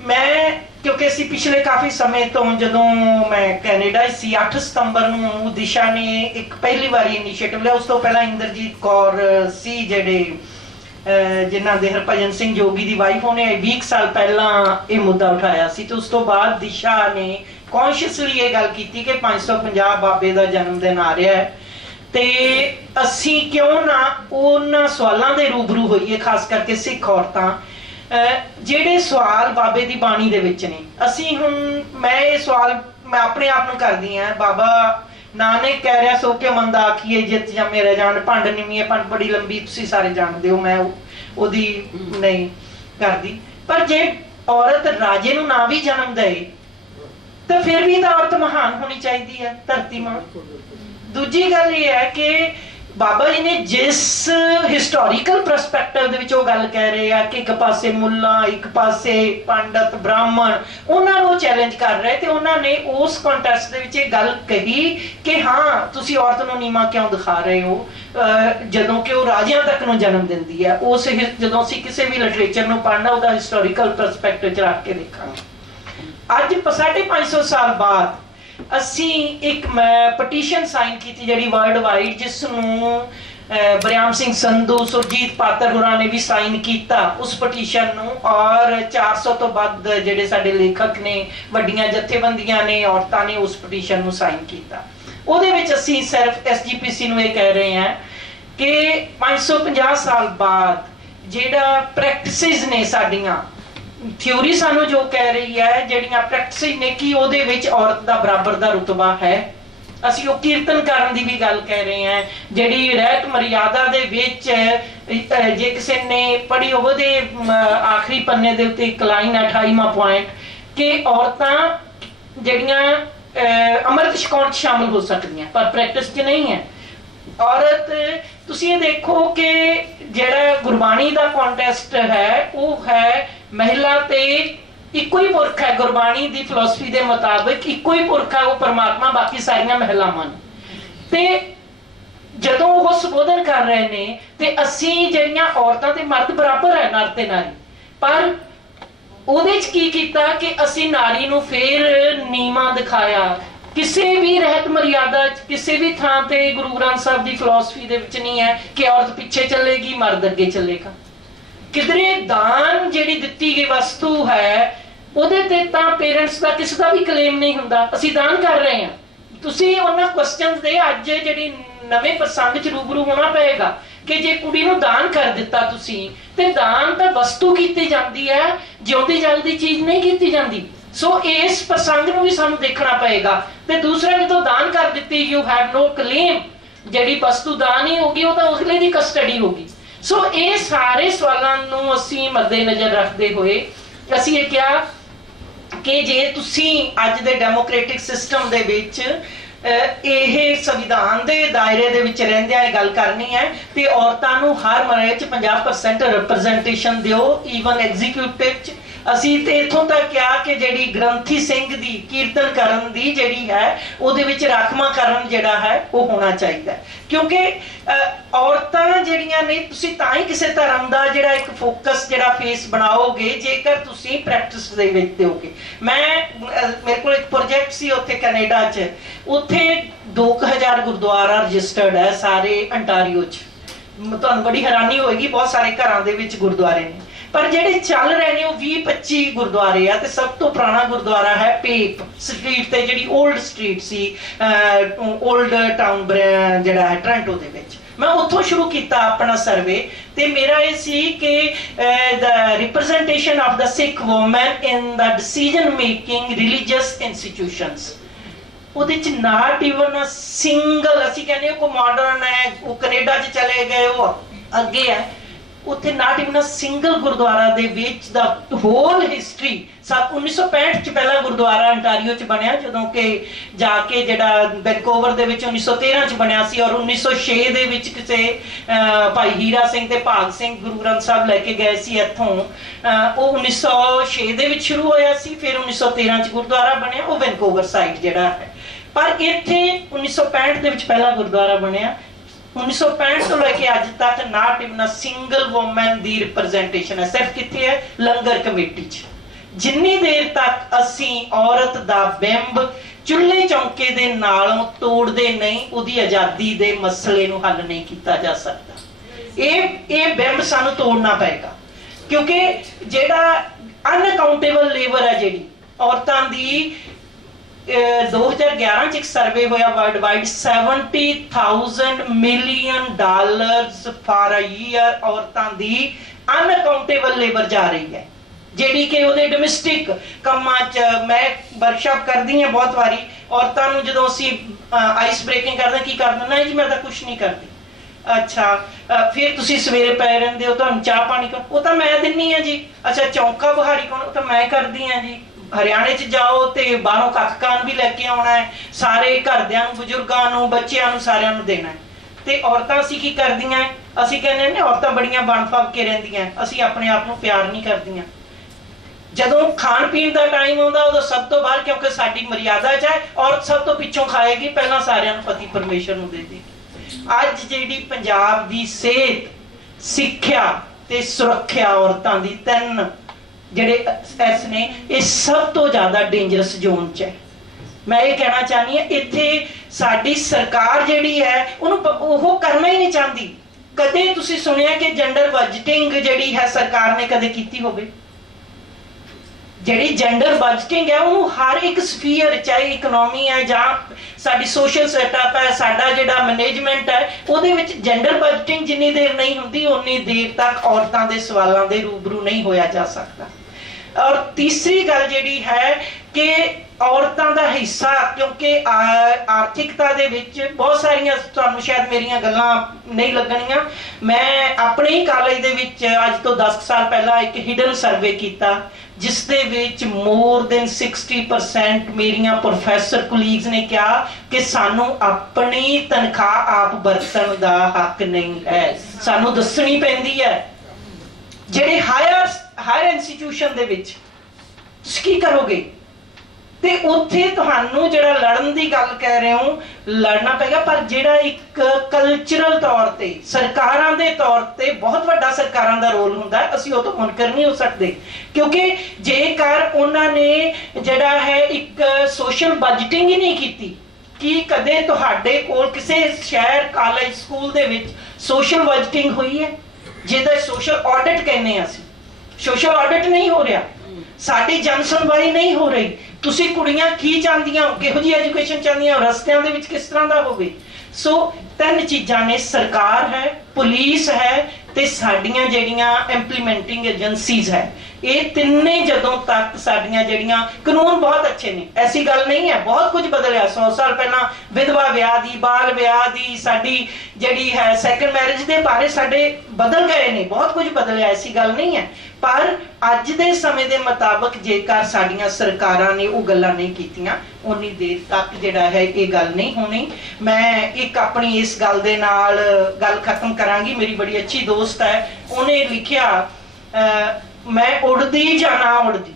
ਮੈਂ ਕਿਉਂਕਿ ਅਸੀਂ ਪਿਛਲੇ ਕਾਫੀ ਸਮੇਂ ਤੋਂ, ਜਦੋਂ ਮੈਂ ਕੈਨੇਡਾ ਸੀ 8 ਸਤੰਬਰ ਨੂੰ ਦਿਸ਼ਾ ਨੇ ਇੱਕ ਪਹਿਲੀ ਵਾਰੀ ਇਨੀਸ਼ੀਏਟਿਵ ਲਿਆ, ਉਸ ਤੋਂ ਪਹਿਲਾਂ ਇੰਦਰਜੀਤ ਕੌਰ ਸੀ ਜਿਹੜੇ ਜਿਨ੍ਹਾਂ ਦੇ ਹਰਭਜਨ ਸਿੰਘ ਜੋਗੀ ਦੀ ਵਾਈਫ, ਉਹਨੇ 20 ਸਾਲ ਪਹਿਲਾਂ ਇਹ ਮੁੱਦਾ ਉਠਾਇਆ ਸੀ ਤੇ ਉਸ ਤੋਂ ਬਾਅਦ ਦਿਸ਼ਾ ਨੇ ਕੌਨਸ਼ੀਅਸਲੀ ਇਹ ਗੱਲ ਕੀਤੀ ਕਿ 550 ਬਾਬੇ ਦਾ ਜਨਮ ਦਿਨ ਆ ਰਿਹਾ ਹੈ ਤੇ ਅਸੀਂ ਕਿਉਂ ਨਾ ਉਹਨਾਂ ਸਵਾਲਾਂ ਦੇ ਰੂਬਰੂ ਹੋਈਏ, ਖਾਸ ਕਰਕੇ ਸਿੱਖ ਔਰਤਾਂ, ਜਿਹੜੇ ਸਵਾਲ ਬਾਬੇ ਦੀ ਬਾਣੀ ਦੇ ਵਿੱਚ ਨੇ। ਅਸੀਂ ਹੁਣ ਮੈਂ ਇਹ ਸਵਾਲ ਮੈਂ ਆਪਣੇ ਆਪ ਨੂੰ ਕਰਦੀ ਹਾਂ, ਬਾਬਾ ਨਾਨਕ ਕਹਿ ਰਿਹਾ ਸੋ ਕੇ ਮੰਦਾ ਆਖੀਏ ਜਿੱਤ ਜੰਮੇ ਰਹਿ ਜਾਣ, ਭੰਡ ਨਿਮੀਏ ਭੰਡ ਬੜੀ ਲੰਬੀ, ਤੁਸੀਂ ਸਾਰੇ ਜਾਣਦੇ ਹੋ, ਮੈਂ ਉਹਦੀ ਨਹੀਂ ਕਰਦੀ। ਪਰ ਜੇ ਔਰਤ ਰਾਜੇ ਨੂੰ ਨਾ ਵੀ ਜਨਮ ਦੇਏ ਤਾਂ ਫਿਰ ਵੀ ਤਾਂ ਔਰਤ ਮਹਾਨ ਹੋਣੀ ਚਾਹੀਦੀ ਹੈ, ਧਰਤੀ ਮਾਂ। ਦੂਜੀ ਗੱਲ ਇਹ ਹੈ ਕਿ ਬਾਬਾ ਜੀ ਨੇ ਜਿਸ ਹਿਸਟੋਰੀਕਲ ਪਰਸਪੈਕਟਿਵ ਦੇ ਵਿੱਚ ਉਹ ਗੱਲ ਕਹਿ ਰਹੇ ਆ ਕਿ ਇੱਕ ਪਾਸੇ ਮੁੱਲਾ, ਇੱਕ ਪਾਸੇ ਪੰਡਤ, ਬ੍ਰਾਹਮਣ, ਉਹਨਾਂ ਨੂੰ ਚੈਲੰਜ ਕਰ ਰਹੇ, ਤੇ ਉਹਨਾਂ ਨੇ ਉਸ ਕੰਟੈਕਸਟ ਦੇ ਵਿੱਚ ਇਹ ਗੱਲ ਕਹੀ ਕਿ ਹਾਂ ਤੁਸੀਂ ਔਰਤ ਨੂੰ ਨੀਵਾਂ ਕਿਉਂ ਦਿਖਾ ਰਹੇ ਹੋ, ਜਦੋਂ ਕਿ ਉਹ ਰਾਜਿਆਂ ਤੱਕ ਨੂੰ ਜਨਮ ਦਿੰਦੀ ਹੈ। ਉਸ ਜਦੋਂ ਅਸੀਂ ਕਿਸੇ ਵੀ ਲਿਟਰੇਚਰ ਨੂੰ ਪੜ੍ਹਨਾ ਉਹਦਾ ਹਿਸਟੋਰੀਕਲ ਪਰਸਪੈਕਟਿਵ 'ਚ ਰੱਖ ਕੇ ਦੇਖਾਂਗੇ। ਅੱਜ 550 ਸਾਲ ਬਾਅਦ ਅਸੀਂ ਇੱਕ ਪਟੀਸ਼ਨ ਸਾਈਨ ਕੀਤੀ ਜਿਹੜੀ ਵਰਲਡ ਵਾਈਡ, ਜਿਸ ਨੂੰ ਬਰਿਆਮ ਸਿੰਘ ਸੰਧੂ, ਸੁਰਜੀਤ ਪਾਤਰ ਹੋਰਾਂ ਨੇ ਵੀ ਸਾਈਨ ਕੀਤਾ ਉਸ ਪਟੀਸ਼ਨ ਨੂੰ, ਔਰ 400 ਤੋਂ ਵੱਧ ਜਿਹੜੇ ਸਾਡੇ ਲੇਖਕ ਨੇ, ਵੱਡੀਆਂ ਜਥੇਬੰਦੀਆਂ ਨੇ, ਔਰਤਾਂ ਨੇ ਉਸ ਪਟੀਸ਼ਨ ਨੂੰ ਸਾਈਨ ਕੀਤਾ। ਉਹਦੇ ਵਿੱਚ ਅਸੀਂ ਸਿਰਫ SGPC ਨੂੰ ਇਹ ਕਹਿ ਰਹੇ ਹਾਂ ਕਿ 550 ਸਾਲ ਬਾਅਦ ਜਿਹੜਾ ਪ੍ਰੈਕਟਿਸਿਸ ਨੇ ਸਾਡੀਆਂ, ਥਿਊਰੀ ਸਾਨੂੰ ਜੋ ਕਹਿ ਰਹੀ ਹੈ, ਜਿਹੜੀਆਂ ਪ੍ਰੈਕਟਿਸਿਸ ਨੇ ਕਿ ਉਹਦੇ ਵਿੱਚ ਔਰਤ ਦਾ ਬਰਾਬਰ ਦਾ ਰੁਤਬਾ ਹੈ। ਅਸੀਂ ਉਹ ਕੀਰਤਨ ਕਰਨ ਦੀ ਵੀ ਗੱਲ ਕਹਿ ਰਹੇ ਹਾਂ, ਜਿਹੜੀ ਰਹਿਤ ਮਰਿਆਦਾ ਦੇ ਵਿੱਚ ਜੇ ਕਿਸੇ ਨੇ ਪੜ੍ਹੀ ਉਹਦੇ ਆਖਰੀ ਪੰਨੇ ਦੇ ਉੱਤੇ ਇੱਕ ਲਾਈਨ 28ਵਾਂ ਪੁਆਇੰਟ ਕਿ ਔਰਤਾਂ ਜਿਹੜੀਆਂ ਅੰਮ੍ਰਿਤ ਛਕਾਉਣ 'ਚ ਸ਼ਾਮਲ ਹੋ ਸਕਦੀਆਂ ਪਰ ਪ੍ਰੈਕਟਿਸ 'ਚ ਨਹੀਂ ਹੈ। ਔਰਤ ਤੁਸੀਂ ਇਹ ਦੇਖੋ ਕਿ ਜਿਹੜਾ ਗੁਰਬਾਣੀ ਦਾ ਕੰਟੈਸਟ ਹੈ ਉਹ ਹੈ ਮਹਿਲਾ ਤੇ ਇੱਕੋ ਹੀ ਪੁਰਖ ਹੈ। ਗੁਰਬਾਣੀ ਦੀ ਫਿਲਾਸਫੀ ਦੇ ਮੁਤਾਬਕ ਇੱਕੋ ਹੀ ਪੁਰਖ ਹੈ, ਉਹ ਪਰਮਾਤਮਾ, ਬਾਕੀ ਸਾਰੀਆਂ ਮਹਿਲਾਵਾਂ ਨੇ। ਤੇ ਜਦੋਂ ਉਹ ਸੰਬੋਧਨ ਕਰ ਰਹੇ ਨੇ ਤੇ ਅਸੀਂ ਜਿਹੜੀਆਂ ਔਰਤਾਂ ਤੇ ਮਰਦ ਬਰਾਬਰ ਹੈ, ਨਰ ਤੇ ਨਾਰੀ, ਪਰ ਉਹਦੇ 'ਚ ਕੀ ਕੀਤਾ ਕਿ ਅਸੀਂ ਨਾਰੀ ਨੂੰ ਫੇਰ ਨੀਵਾਂ ਦਿਖਾਇਆ। ਕਿਸੇ ਵੀ ਰਹਿਤ ਮਰਿਆਦਾ 'ਚ ਕਿਸੇ ਵੀ ਥਾਂ ਤੇ ਗੁਰੂ ਗ੍ਰੰਥ ਸਾਹਿਬ ਦੀ ਫਿਲਾਸਫੀ ਦੇ ਵਿੱਚ ਨਹੀਂ ਹੈ ਕਿ ਔਰਤ ਪਿੱਛੇ ਚੱਲੇਗੀ, ਮਰਦ ਅੱਗੇ ਚੱਲੇਗਾ। ਕਿਧਰੇ ਦਾਨ ਜਿਹੜੀ ਦਿੱਤੀ ਗਈ ਵਸਤੂ ਹੈ ਉਹਦੇ ਤੇ ਤਾਂ ਪੇਰੈਂਟਸ ਦਾ ਕਿਸੇ ਦਾ ਵੀ ਕਲੇਮ ਨਹੀਂ ਹੁੰਦਾ, ਅਸੀਂ ਦਾਨ ਕਰ ਰਹੇ ਹਾਂ। ਤੁਸੀਂ ਉਹਨਾਂ ਕੁਐਸਚਨਸ ਦੇ ਅੱਜ ਜਿਹੜੀ ਨਵੇਂ ਪ੍ਰਸੰਗ 'ਚ ਰੂਬਰੂ ਹੋਣਾ ਪਏਗਾ ਕਿ ਜੇ ਕੁੜੀ ਨੂੰ ਦਾਨ ਕਰ ਦਿੱਤਾ ਤੁਸੀਂ ਤੇ ਦਾਨ ਤਾਂ ਵਸਤੂ ਕੀਤੀ ਜਾਂਦੀ ਹੈ, ਜਿਉਂਦੀ ਜਾਗਦੀ ਚੀਜ਼ ਨਹੀਂ ਕੀਤੀ ਜਾਂਦੀ। ਸੋ ਇਸ ਪ੍ਰਸੰਗ ਨੂੰ ਵੀ ਸਾਨੂੰ ਦੇਖਣਾ ਪਏਗਾ। ਤੇ ਦੂਸਰਾ, ਜਦੋਂ ਦਾਨ ਕਰ ਦਿੱਤੀ, ਯੂ ਹੈਵ ਨੋ ਕਲੇਮ, ਜਿਹੜੀ ਵਸਤੂ ਦਾਨ ਹੀ ਹੋਗੀ ਉਹ ਤਾਂ ਅਗਲੇ ਦੀ ਕਸਟਡੀ ਹੋਗੀ। ਸੋ ਇਹ ਸਾਰੇ ਸਵਾਲਾਂ ਨੂੰ ਅਸੀਂ ਮੱਦੇਨਜ਼ਰ ਰੱਖਦੇ ਹੋਏ ਅਸੀਂ ਇਹ ਕਿਹਾ ਕਿ ਜੇ ਤੁਸੀਂ ਅੱਜ ਦੇ ਡੈਮੋਕ੍ਰੈਟਿਕ ਸਿਸਟਮ ਦੇ ਵਿੱਚ ਇਹ ਸੰਵਿਧਾਨ ਦੇ ਦਾਇਰੇ ਦੇ ਵਿੱਚ ਰਹਿੰਦਿਆਂ ਇਹ ਗੱਲ ਕਰਨੀ ਹੈ ਤੇ ਔਰਤਾਂ ਨੂੰ ਹਰ ਮਰਹਲੇ 'ਚ 50% ਰਿਪਰੈਜ਼ੈਂਟੇਸ਼ਨ ਦਿਓ, ਈਵਨ ਐਗਜ਼ੀਕਿਊਟਿਵ 'ਚ। ਅਸੀਂ ਤੇ ਇੱਥੋਂ ਤੱਕ ਕਿਹਾ ਕਿ ਜਿਹੜੀ ਗ੍ਰੰਥੀ ਸਿੰਘ ਦੀ ਕੀਰਤਨ ਕਰਨ ਦੀ ਜਿਹੜੀ ਹੈ ਉਹਦੇ ਵਿੱਚ ਰਾਖਵਾਂਕਰਨ ਜਿਹੜਾ ਹੈ ਉਹ ਹੋਣਾ ਚਾਹੀਦਾ, ਕਿਉਂਕਿ ਔਰਤਾਂ ਜਿਹੜੀਆਂ ਨੇ, ਤੁਸੀਂ ਤਾਂ ਹੀ ਕਿਸੇ ਧਰਮ ਦਾ ਜਿਹੜਾ ਇੱਕ ਫੋਕਸ ਜਿਹੜਾ ਫੇਸ ਬਣਾਓਗੇ ਜੇਕਰ ਤੁਸੀਂ ਪ੍ਰੈਕਟਿਸ ਦੇ ਵਿੱਚ ਦਿਓਗੇ। ਮੇਰੇ ਕੋਲ ਇੱਕ ਪ੍ਰੋਜੈਕਟ ਸੀ ਉੱਥੇ ਕੈਨੇਡਾ 'ਚ, ਉੱਥੇ 2000 ਗੁਰਦੁਆਰਾ ਰਜਿਸਟਰਡ ਹੈ ਸਾਰੇ ਅੰਟਾਰੀਓ 'ਚ। ਤੁਹਾਨੂੰ ਬੜੀ ਹੈਰਾਨੀ ਹੋਏਗੀ, ਬਹੁਤ ਸਾਰੇ ਘਰਾਂ ਦੇ ਵਿੱਚ ਗੁਰਦੁਆਰੇ ਨੇ, ਪਰ ਜਿਹੜੇ ਚੱਲ ਰਹੇ ਨੇ ਉਹ 20-25 ਗੁਰਦੁਆਰੇ ਆ। ਤੇ ਸਭ ਤੋਂ ਪੁਰਾਣਾ ਗੁਰਦੁਆਰਾ ਹੈ ਪੇਪ ਸਟਰੀਟ ਤੇ, ਜਿਹੜੀ 올ਡ ਸਟਰੀਟ ਸੀ, 올ਡ ਟਾਊਨ ਜਿਹੜਾ ਹੈ ਟੋਰਾਂਟੋ ਦੇ ਵਿੱਚ। ਮੈਂ ਉੱਥੋਂ ਸ਼ੁਰੂ ਕੀਤਾ ਆਪਣਾ ਸਰਵੇ ਤੇ ਮੇਰਾ ਇਹ ਸੀ ਕਿ the representation of the Sikh woman in the decision making religious institutions, ਉਹਦੇ ਚ ਨਾਟ ਇਵਨ ਸਿੰਗਲ, ਅਸੀਂ ਕਹਿੰਦੇ ਕੋ ਮਾਡਰਨ ਹੈ, ਉਹ ਕੈਨੇਡਾ 'ਚ ਚਲੇ ਗਏ, ਉਹ ਅੱਗੇ ਹੈ, ਉੱਥੇ ਨਾਟ ਇਵਨ ਸਿੰਗਲ ਗੁਰਦੁਆਰਾ ਦੇ ਵਿੱਚ ਦਾ ਹੋਲ ਹਿਸਟਰੀ। 1965 ਚ ਪਹਿਲਾ ਗੁਰਦੁਆਰਾ ਅੰਟਾਰੀਓ 'ਚ ਬਣਿਆ, ਜਦੋਂ ਕਿ ਜਾ ਕੇ ਜਿਹੜਾ ਵੈਨਕੂਵਰ ਦੇ ਵਿੱਚ 1913 'ਚ ਬਣਿਆ ਸੀ, ਔਰ 1906 ਦੇ ਵਿੱਚ ਕਿਸੇ ਭਾਈ ਹੀਰਾ ਸਿੰਘ ਤੇ ਭਾਗ ਸਿੰਘ ਗੁਰੂ ਗ੍ਰੰਥ ਸਾਹਿਬ ਲੈ ਕੇ ਗਏ ਸੀ ਇੱਥੋਂ। ਉਹ 1906 ਦੇ ਵਿੱਚ ਸ਼ੁਰੂ ਹੋਇਆ ਸੀ, ਫਿਰ 1913 'ਚ ਗੁਰਦੁਆਰਾ ਬਣਿਆ, ਉਹ ਵੈਨਕੂਵਰ ਸਾਈਡ ਜਿਹੜਾ ਹੈ। ਪਰ ਇੱਥੇ 1965 ਦੇ ਵਿੱਚ ਪਹਿਲਾ ਗੁਰਦੁਆਰਾ ਬਣਿਆ। 1965 ਤੋਂ ਲੈ ਕੇ ਅੱਜ ਤੱਕ not even single woman the representation ਹੈ, ਸਿਰਫ ਕਿੱਥੇ ਹੈ? ਲੰਗਰ ਕਮੇਟੀ 'ਚ। ਜਿੰਨੀ ਦੇਰ ਤੱਕ ਅਸੀਂ ਔਰਤ ਦਾ ਬਿੰਬ ਚੁੱਲ੍ਹੇ ਚੌਂਕੇ ਦੇ ਨਾਲੋਂ ਤੋੜਦੇ ਨਹੀਂ, ਉਹਦੀ ਆਜ਼ਾਦੀ ਦੇ ਮਸਲੇ ਨੂੰ ਹੱਲ ਨਹੀਂ ਕੀਤਾ ਜਾ ਸਕਦਾ। ਇਹ ਬਿੰਬ ਸਾਨੂੰ ਤੋੜਨਾ ਪਏਗਾ, ਕਿਉਂਕਿ ਜਿਹੜਾ ਅਨਅਕਾਊਂਟੇਬਲ ਲੇਬਰ ਹੈ ਜਿਹੜੀ ਔਰਤਾਂ ਦੀ, 2011 ਚ ਇੱਕ ਸਰਵੇ ਹੋਇਆ world wide, $70,000 million for a year ਔਰਤਾਂ ਦੀ ਅਨਅਕਾਊਂਟੇਬਲ ਲੇਬਰ ਜਾ ਰਹੀ ਹੈ, ਜਿਹੜੀ ਕਿ ਉਹਦੇ ਡੋਮੈਸਟਿਕ ਕੰਮਾਂ 'ਚ। ਮੈਂ ਵਰਕਸ਼ਾਪ ਕਰਦੀ ਹਾਂ ਬਹੁਤ ਵਾਰੀ, ਔਰਤਾਂ ਨੂੰ ਜਦੋਂ ਅਸੀਂ ਆਈਸ ਬ੍ਰੇਕਿੰਗ ਕਰਦੇ ਕੀ ਕਰ ਦਿੰਦੇ, ਨਹੀਂ ਜੀ ਮੈਂ ਤਾਂ ਕੁਛ ਨਹੀਂ ਕਰਦੀ। ਅੱਛਾ, ਫਿਰ ਤੁਸੀਂ ਸਵੇਰੇ ਪੈ ਰਹਿੰਦੇ ਹੋ, ਤੁਹਾਨੂੰ ਚਾਹ ਪਾਣੀ ਉਹ ਤਾਂ ਮੈਂ ਦਿੰਨੀ ਹਾਂ ਜੀ। ਅੱਛਾ, ਚੌਂਕਾ ਬੁਹਾਰੀ ਕੌਣ? ਉਹ ਤਾਂ ਮੈਂ ਕਰਦੀ ਹਾਂ ਜੀ। ਹਰਿਆਣੇ 'ਚ ਜਾਓ ਤੇ ਬਾਹਰੋਂ ਕੱਖ ਕਾਨ ਵੀ ਲੈ ਕੇ ਆਉਣਾ ਹੈ, ਸਾਰੇ ਘਰਦਿਆਂ ਨੂੰ, ਬਜ਼ੁਰਗਾਂ ਨੂੰ, ਬੱਚਿਆਂ ਨੂੰ, ਸਾਰਿਆਂ ਨੂੰ ਦੇਣਾ। ਤੇ ਔਰਤਾਂ ਅਸੀਂ ਕੀ ਕਰਦੀਆਂ? ਅਸੀਂ ਕਹਿੰਦੇ ਨੇ ਔਰਤਾਂ ਬੜੀਆਂ ਬਣ ਫੱਬ ਕੇ ਰਹਿੰਦੀਆਂ, ਅਸੀਂ ਆਪਣੇ ਆਪ ਨੂੰ ਪਿਆਰ ਨਹੀਂ ਕਰਦੀਆਂ। ਜਦੋਂ ਖਾਣ ਪੀਣ ਦਾ ਟਾਈਮ ਆਉਂਦਾ ਉਦੋਂ ਸਭ ਤੋਂ ਬਾਹਰ, ਕਿਉਂਕਿ ਸਾਡੀ ਮਰਿਆਦਾ 'ਚ ਹੈ, ਔਰਤ ਸਭ ਤੋਂ ਪਿੱਛੋਂ ਖਾਏਗੀ, ਪਹਿਲਾਂ ਸਾਰਿਆਂ ਨੂੰ ਪਤੀ ਪਰਮੇਸ਼ਰ ਨੂੰ ਦੇ ਦੇਗੀ। ਅੱਜ ਜਿਹੜੀ ਪੰਜਾਬ ਦੀ ਸਿਹਤ, ਸਿੱਖਿਆ ਤੇ ਸੁਰੱਖਿਆ, ਔਰਤਾਂ ਦੀ ਤਿੰਨ ਜਿਹੜੇ ਐਸ ਨੇ, ਇਹ ਸਭ ਤੋਂ ਜ਼ਿਆਦਾ ਡੇਂਜਰਸ ਜ਼ੋਨ 'ਚ ਹੈ। ਮੈਂ ਇਹ ਕਹਿਣਾ ਚਾਹਨੀ ਹਾਂ, ਇੱਥੇ ਸਾਡੀ ਸਰਕਾਰ ਜਿਹੜੀ ਹੈ ਉਹਨੂੰ ਉਹ ਕਰਨਾ ਹੀ ਨਹੀਂ ਚਾਹੁੰਦੀ। ਕਦੇ ਤੁਸੀਂ ਸੁਣਿਆ ਕਿ ਜੈਂਡਰ ਬਜਟਿੰਗ ਜਿਹੜੀ ਹੈ ਸਰਕਾਰ ਨੇ ਕਦੇ ਕੀਤੀ ਹੋਵੇ? ਜਿਹੜੀ ਜੈਂਡਰ ਬਜਟਿੰਗ ਹੈ ਉਹਨੂੰ ਹਰ ਇੱਕ ਸਫੀਅਰ, ਚਾਹੇ ਇਕਨੋਮੀ ਹੈ ਜਾਂ ਸਾਡੀ ਸੋਸ਼ਲ ਸੈਟਅਪ ਹੈ, ਸਾਡਾ ਜਿਹੜਾ ਮੈਨੇਜਮੈਂਟ ਹੈ, ਉਹਦੇ ਵਿੱਚ ਜੈਂਡਰ ਬਜਟਿੰਗ ਜਿੰਨੀ ਦੇਰ ਨਹੀਂ ਹੁੰਦੀ ਉਨੀ ਦੇਰ ਤੱਕ ਔਰਤਾਂ ਦੇ ਸਵਾਲਾਂ ਦੇ ਰੂਬਰੂ ਨਹੀਂ ਹੋਇਆ ਜਾ ਸਕਦਾ। ਔਰ ਤੀਸਰੀ ਗੱਲ ਜਿਹੜੀ ਹੈ ਕਿ ਔਰਤਾਂ ਦਾ ਹਿੱਸਾ, ਕਿਉਂਕਿ ਆਰਥਿਕਤਾ ਦੇ ਵਿੱਚ ਬਹੁਤ ਸਾਰੀਆਂ, ਤੁਹਾਨੂੰ ਸ਼ਾਇਦ ਮੇਰੀਆਂ ਗੱਲਾਂ ਨਹੀਂ ਲੱਗਣੀਆਂ, ਮੈਂ ਆਪਣੇ ਹੀ ਕਾਲਜ ਦੇ ਵਿੱਚ ਅੱਜ ਤੋਂ 10 ਸਾਲ ਪਹਿਲਾਂ ਇੱਕ ਹਿਡਨ ਸਰਵੇ ਕੀਤਾ, ਜਿਸ ਦੇ ਵਿੱਚ ਮੋਰ ਦੈਨ 60% ਮੇਰੀਆਂ ਪ੍ਰੋਫੈਸਰ ਕੁਲੀਗਸ ਨੇ ਕਿਹਾ ਕਿ ਸਾਨੂੰ ਆਪਣੀ ਤਨਖਾਹ ਆਪ ਵਰਤਣ ਦਾ ਹੱਕ ਨਹੀਂ ਹੈ, ਸਾਨੂੰ ਦੱਸਣੀ ਪੈਂਦੀ ਹੈ। ਜਿਹੜੇ ਹਾਇਰ ਇੰਸਟੀਟਿਊਸ਼ਨ ਦੇ ਵਿੱਚ ਤੁਸੀਂ ਕੀ ਕਰੋਗੇ? ਤੇ ਉੱਥੇ ਤੁਹਾਨੂੰ ਜਿਹੜਾ ਲੜਨ ਦੀ ਗੱਲ ਕਹਿ ਰਹੇ ਹੋ, ਲੜਨਾ ਪਏਗਾ। ਪਰ ਜਿਹੜਾ ਇੱਕ ਕਲਚਰਲ ਤੌਰ ਤੇ, ਸਰਕਾਰਾਂ ਦੇ ਤੌਰ ਤੇ ਬਹੁਤ ਵੱਡਾ ਸਰਕਾਰਾਂ ਦਾ ਰੋਲ ਹੁੰਦਾ, ਅਸੀਂ ਉਹ ਤੋਂ ਮੁਨਕਰ ਨਹੀਂ ਹੋ ਸਕਦੇ, ਕਿਉਂਕਿ ਜੇਕਰ ਉਹਨਾਂ ਨੇ ਜਿਹੜਾ ਹੈ ਇੱਕ ਸੋਸ਼ਲ ਬਜਟਿੰਗ ਹੀ ਨਹੀਂ ਕੀਤੀ, ਕਿ ਕਦੇ ਤੁਹਾਡੇ ਕੋਲ ਕਿਸੇ ਸ਼ਹਿਰ, ਕਾਲਜ, ਸਕੂਲ ਦੇ ਵਿੱਚ ਸੋਸ਼ਲ ਬਜਟਿੰਗ ਹੋਈ ਹੈ? ਜਿਹਦਾ ਸੋਸ਼ਲ ਆਡਿਟ ਕਹਿੰਦੇ ਆ ਅਸੀਂ, ਸੋਸ਼ਲ ਆਡਿਟ ਨਹੀਂ ਹੋ ਰਿਹਾ, ਸਾਡੀ ਜਨ ਸੁਣਵਾਈ ਨਹੀਂ ਹੋ ਰਹੀ। ਤੁਸੀਂ ਕੁੜੀਆਂ ਕੀ ਚਾਹੁੰਦੀਆਂ ਹੋ, ਕਿਹੋ ਜਿਹੀ ਐਜੂਕੇਸ਼ਨ ਚਾਹੁੰਦੀਆਂ ਹੋ, ਰਸਤਿਆਂ ਦੇ ਵਿੱਚ ਕਿਸ ਤਰ੍ਹਾਂ ਦਾ ਹੋਵੇ? ਸੋ ਤਿੰਨ ਚੀਜ਼ਾਂ ਨੇ, ਸਰਕਾਰ ਹੈ, ਪੁਲਿਸ ਹੈ ਤੇ ਸਾਡੀਆਂ ਜਿਹੜੀਆਂ ਇੰਪਲੀਮੈਂਟਿੰਗ ਏਜੰਸੀਜ਼ ਹੈ, ਇਹ ਤਿੰਨੇ ਜਦੋਂ ਤੱਕ ਸਾਡੀਆਂ ਜਿਹੜੀਆਂ ਕਾਨੂੰਨ ਬਹੁਤ ਅੱਛੇ ਨੇ, ਐਸੀ ਗੱਲ ਨਹੀਂ ਹੈ, ਬਹੁਤ ਕੁਝ ਬਦਲਿਆ। 100 ਸਾਲ ਪਹਿਲਾਂ ਵਿਧਵਾ ਵਿਆਹ ਦੀ, ਬਾਲ ਵਿਆਹ ਦੀ, ਸਾਡੀ ਜਿਹੜੀ ਹੈ ਸੈਕੰਡ ਮੈਰਿਜ ਦੇ ਬਾਰੇ ਸਾਡੇ ਬਦਲ ਗਏ ਨੇ, ਬਹੁਤ ਕੁਝ ਬਦਲਿਆ, ਐਸੀ ਗੱਲ ਨਹੀਂ ਹੈ। ਪਰ ਅੱਜ ਦੇ ਸਮੇਂ ਦੇ ਮੁਤਾਬਕ ਜੇਕਰ ਸਾਡੀਆਂ ਸਰਕਾਰਾਂ ਨੇ ਉਹ ਗੱਲਾਂ ਨਹੀਂ ਕੀਤੀਆਂ, ਉਨੀ ਦੇਰ ਤੱਕ ਜਿਹੜਾ ਹੈ ਇਹ ਗੱਲ ਨਹੀਂ ਹੋਣੀ। ਮੈਂ ਇੱਕ ਆਪਣੀ ਇਸ ਗੱਲ ਦੇ ਨਾਲ ਗੱਲ ਖਤਮ ਕਰਾਂਗੀ। ਮੇਰੀ ਬੜੀ ਅੱਛੀ ਦੋਸਤ ਹੈ, ਉਹਨੇ ਲਿਖਿਆ ਮੈਂ ਉੜਦੀ ਜਾਂ ਨਾ ਉੜਦੀ,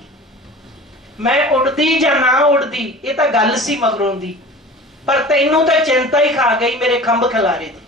ਮੈਂ ਉੜਦੀ ਜਾਂ ਨਾ ਉੜਦੀ, ਇਹ ਤਾਂ ਗੱਲ ਸੀ ਮਗਰੋਂ ਦੀ, ਪਰ ਤੈਨੂੰ ਤਾਂ ਚਿੰਤਾ ਹੀ ਖਾ ਗਈ ਮੇਰੇ ਖੰਭ ਖਿਲਾਰੇ ਦੀ।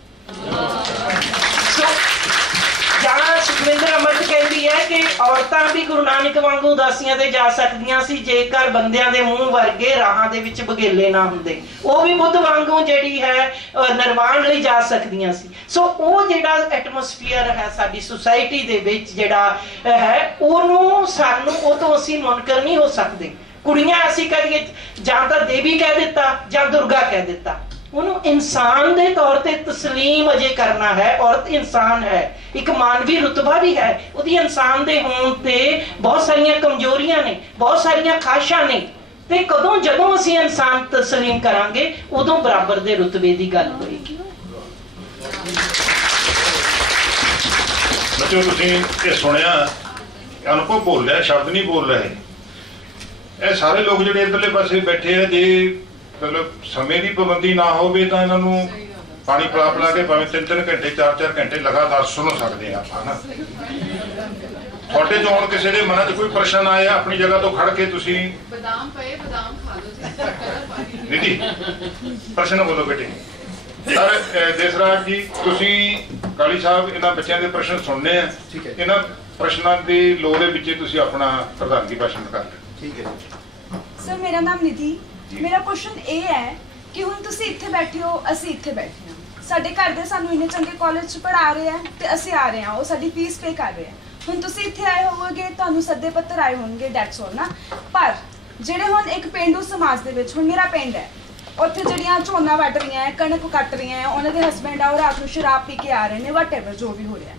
ਜਾਂ ਸੁਖਵਿੰਦਰ ਅਮਰਤ ਕਹਿੰਦੀ ਹੈ ਕਿ ਔਰਤਾਂ ਵੀ ਗੁਰੂ ਨਾਨਕ ਵਾਂਗੂ ਉਦਾਸੀਆਂ ਤੇ ਜਾ ਸਕਦੀਆਂ ਸੀ ਜੇਕਰ ਬੰਦਿਆਂ ਦੇ ਮੂੰਹ ਵਰਗੇ ਰਾਹਾਂ ਦੇ ਵਿੱਚ ਬਗੇਲੇ ਨਾ ਹੁੰਦੇ, ਉਹ ਵੀ ਬੁੱਧ ਵਾਂਗੂ ਜਿਹੜੀ ਹੈ ਨਿਰਵਾਣ ਲਈ ਜਾ ਸਕਦੀਆਂ ਸੀ। ਸੋ ਉਹ ਜਿਹੜਾ ਐਟਮੋਸਫੀਅਰ ਹੈ ਸਾਡੀ ਸੁਸਾਇਟੀ ਦੇ ਵਿੱਚ ਜਿਹੜਾ ਹੈ, ਉਹਨੂੰ ਸਾਨੂੰ ਉਹ ਤੋਂ ਅਸੀਂ ਮੁਨਕਰ ਨਹੀਂ ਹੋ ਸਕਦੇ। ਕੁੜੀਆਂ ਅਸੀਂ ਕਰੀਏ ਜਾਂ ਤਾਂ ਦੇਵੀ ਕਹਿ ਦਿੱਤਾ ਜਾਂ ਦੁਰਗਾ ਕਹਿ ਦਿੱਤਾ, ਉਹਨੂੰ ਇਨਸਾਨ ਦੇ ਤੌਰ ਤੇ ਤਸਲੀਮ ਅਜੇ ਕਰਨਾ ਹੈ। ਔਰਤ ਇਨਸਾਨ ਹੈ, ਇੱਕ ਮਾਨਵੀ ਰੁਤਬਾ ਵੀ ਹੈ, ਉਹਦੀ ਇਨਸਾਨ ਦੇ ਹੋਣ ਤੇ ਬਹੁਤ ਸਾਰੀਆਂ ਕਮਜ਼ੋਰੀਆਂ ਨੇ, ਬਹੁਤ ਸਾਰੀਆਂ ਖਾਸ਼ਾਂ ਨੇ, ਤੇ ਕਦੋਂ ਜਦੋਂ ਅਸੀਂ ਇਨਸਾਨ ਤਸਲੀਮ ਕਰਾਂਗੇ ਉਦੋਂ ਬਰਾਬਰ ਦੇ ਰੁਤਬੇ ਦੀ ਗੱਲ ਹੋਏਗੀ। ਬੱਚਿਓ ਤੁਸੀਂ ਇਹ ਸੁਣਿਆ, ਅਨੁਭਵ ਬੋਲ ਰਿਹਾ, ਸ਼ਬਦ ਨਹੀਂ ਬੋਲ ਰਹੇ। ਇਹ ਸਾਰੇ ਲੋਕ ਜਿਹੜੇ ਇੱਧਰਲੇ ਪਾਸੇ ਬੈਠੇ ਆ, ਜੇ ਮਤਲਬ ਸਮੇਂ ਦੀ ਪਾਬੰਦੀ ਨਾ ਹੋਵੇ ਤਾਂ ਇਹਨਾਂ ਨੂੰ ਪਾਣੀ ਪਿਲਾ ਕੇ ਭਾਵੇਂ 3-3 ਘੰਟੇ 4-4 ਘੰਟੇ ਲਗਾਤਾਰ ਸੁਣ ਸਕਦੇ ਆ ਆਪਾਂ ਨਾ। ਤੁਹਾਡੇ ਚੋਂ ਹੁਣ ਕਿਸੇ ਦੇ ਮਨ 'ਚ ਕੋਈ ਪ੍ਰਸ਼ਨ ਆਇਆ, ਆਪਣੀ ਜਗ੍ਹਾ ਤੋਂ ਖੜ ਕੇ ਤੁਸੀਂ ਬਦਾਮ ਪਏ, ਬਦਾਮ ਖਾ ਲਓ ਜੀ। ਦੀਦੀ ਪ੍ਰਸ਼ਨ ਬੋਲੋ ਬੇਟੇ। ਸਰ ਦੇਸਰਾਜ ਜੀ, ਤੁਸੀਂ ਕਾਲੀ ਸਾਹਿਬ ਇਹਨਾਂ ਬੱਚਿਆਂ ਦੇ ਪ੍ਰਸ਼ਨ ਸੁਣਨੇ ਆ, ਇਹਨਾਂ ਪ੍ਰਸ਼ਨਾਂ ਦੀ ਲੋੜ ਦੇ ਵਿੱਚ ਤੁਸੀਂ ਆਪਣਾ ਪ੍ਰਧਾਨਗੀ ਭਾਸ਼ਣ ਕਰ ਲਓ। ਠੀਕ ਹੈ ਸਰ, ਮੇਰਾ ਨਾਮ ਨਿਧੀ। ਮੇਰਾ ਕੁਐਸਚਨ ਇਹ ਹੈ ਕਿ ਹੁਣ ਤੁਸੀਂ ਇੱਥੇ ਬੈਠੇ ਹੋ, ਅਸੀਂ ਇੱਥੇ ਬੈਠੇ ਹਾਂ, ਸਾਡੇ ਘਰ ਦੇ ਸਾਨੂੰ ਇੰਨੇ ਚੰਗੇ ਕਾਲਜ 'ਚ ਪੜ੍ਹਾ ਰਹੇ ਆ ਤੇ ਅਸੀਂ ਆ ਰਹੇ ਹਾਂ, ਉਹ ਸਾਡੀ ਫੀਸ ਪੇ ਕਰ ਰਹੇ ਆ। ਹੁਣ ਤੁਸੀਂ ਇੱਥੇ ਆਏ ਹੋਵੋਗੇ, ਤੁਹਾਨੂੰ ਸੱਦੇ ਪੱਤਰ ਆਏ ਹੋਣਗੇ, ਡੈਟਸ ਆਲ ਨਾ। ਪਰ ਜਿਹੜੇ ਹੁਣ ਇੱਕ ਪੇਂਡੂ ਸਮਾਜ ਦੇ ਵਿੱਚ, ਹੁਣ ਮੇਰਾ ਪਿੰਡ ਹੈ, ਉੱਥੇ ਜਿਹੜੀਆਂ ਝੋਨਾ ਵੱਢ ਰਹੀਆਂ ਹੈ, ਕਣਕ ਕੱਟ ਰਹੀਆਂ ਹੈ, ਉਹਨਾਂ ਦੇ ਹਸਬੈਂਡ ਆ ਉਹ ਰਾਤ ਨੂੰ ਸ਼ਰਾਬ ਪੀ ਕੇ ਆ ਰਹੇ ਨੇ, ਵਟਐਵਰ ਜੋ ਵੀ ਹੋ ਰਿਹਾ।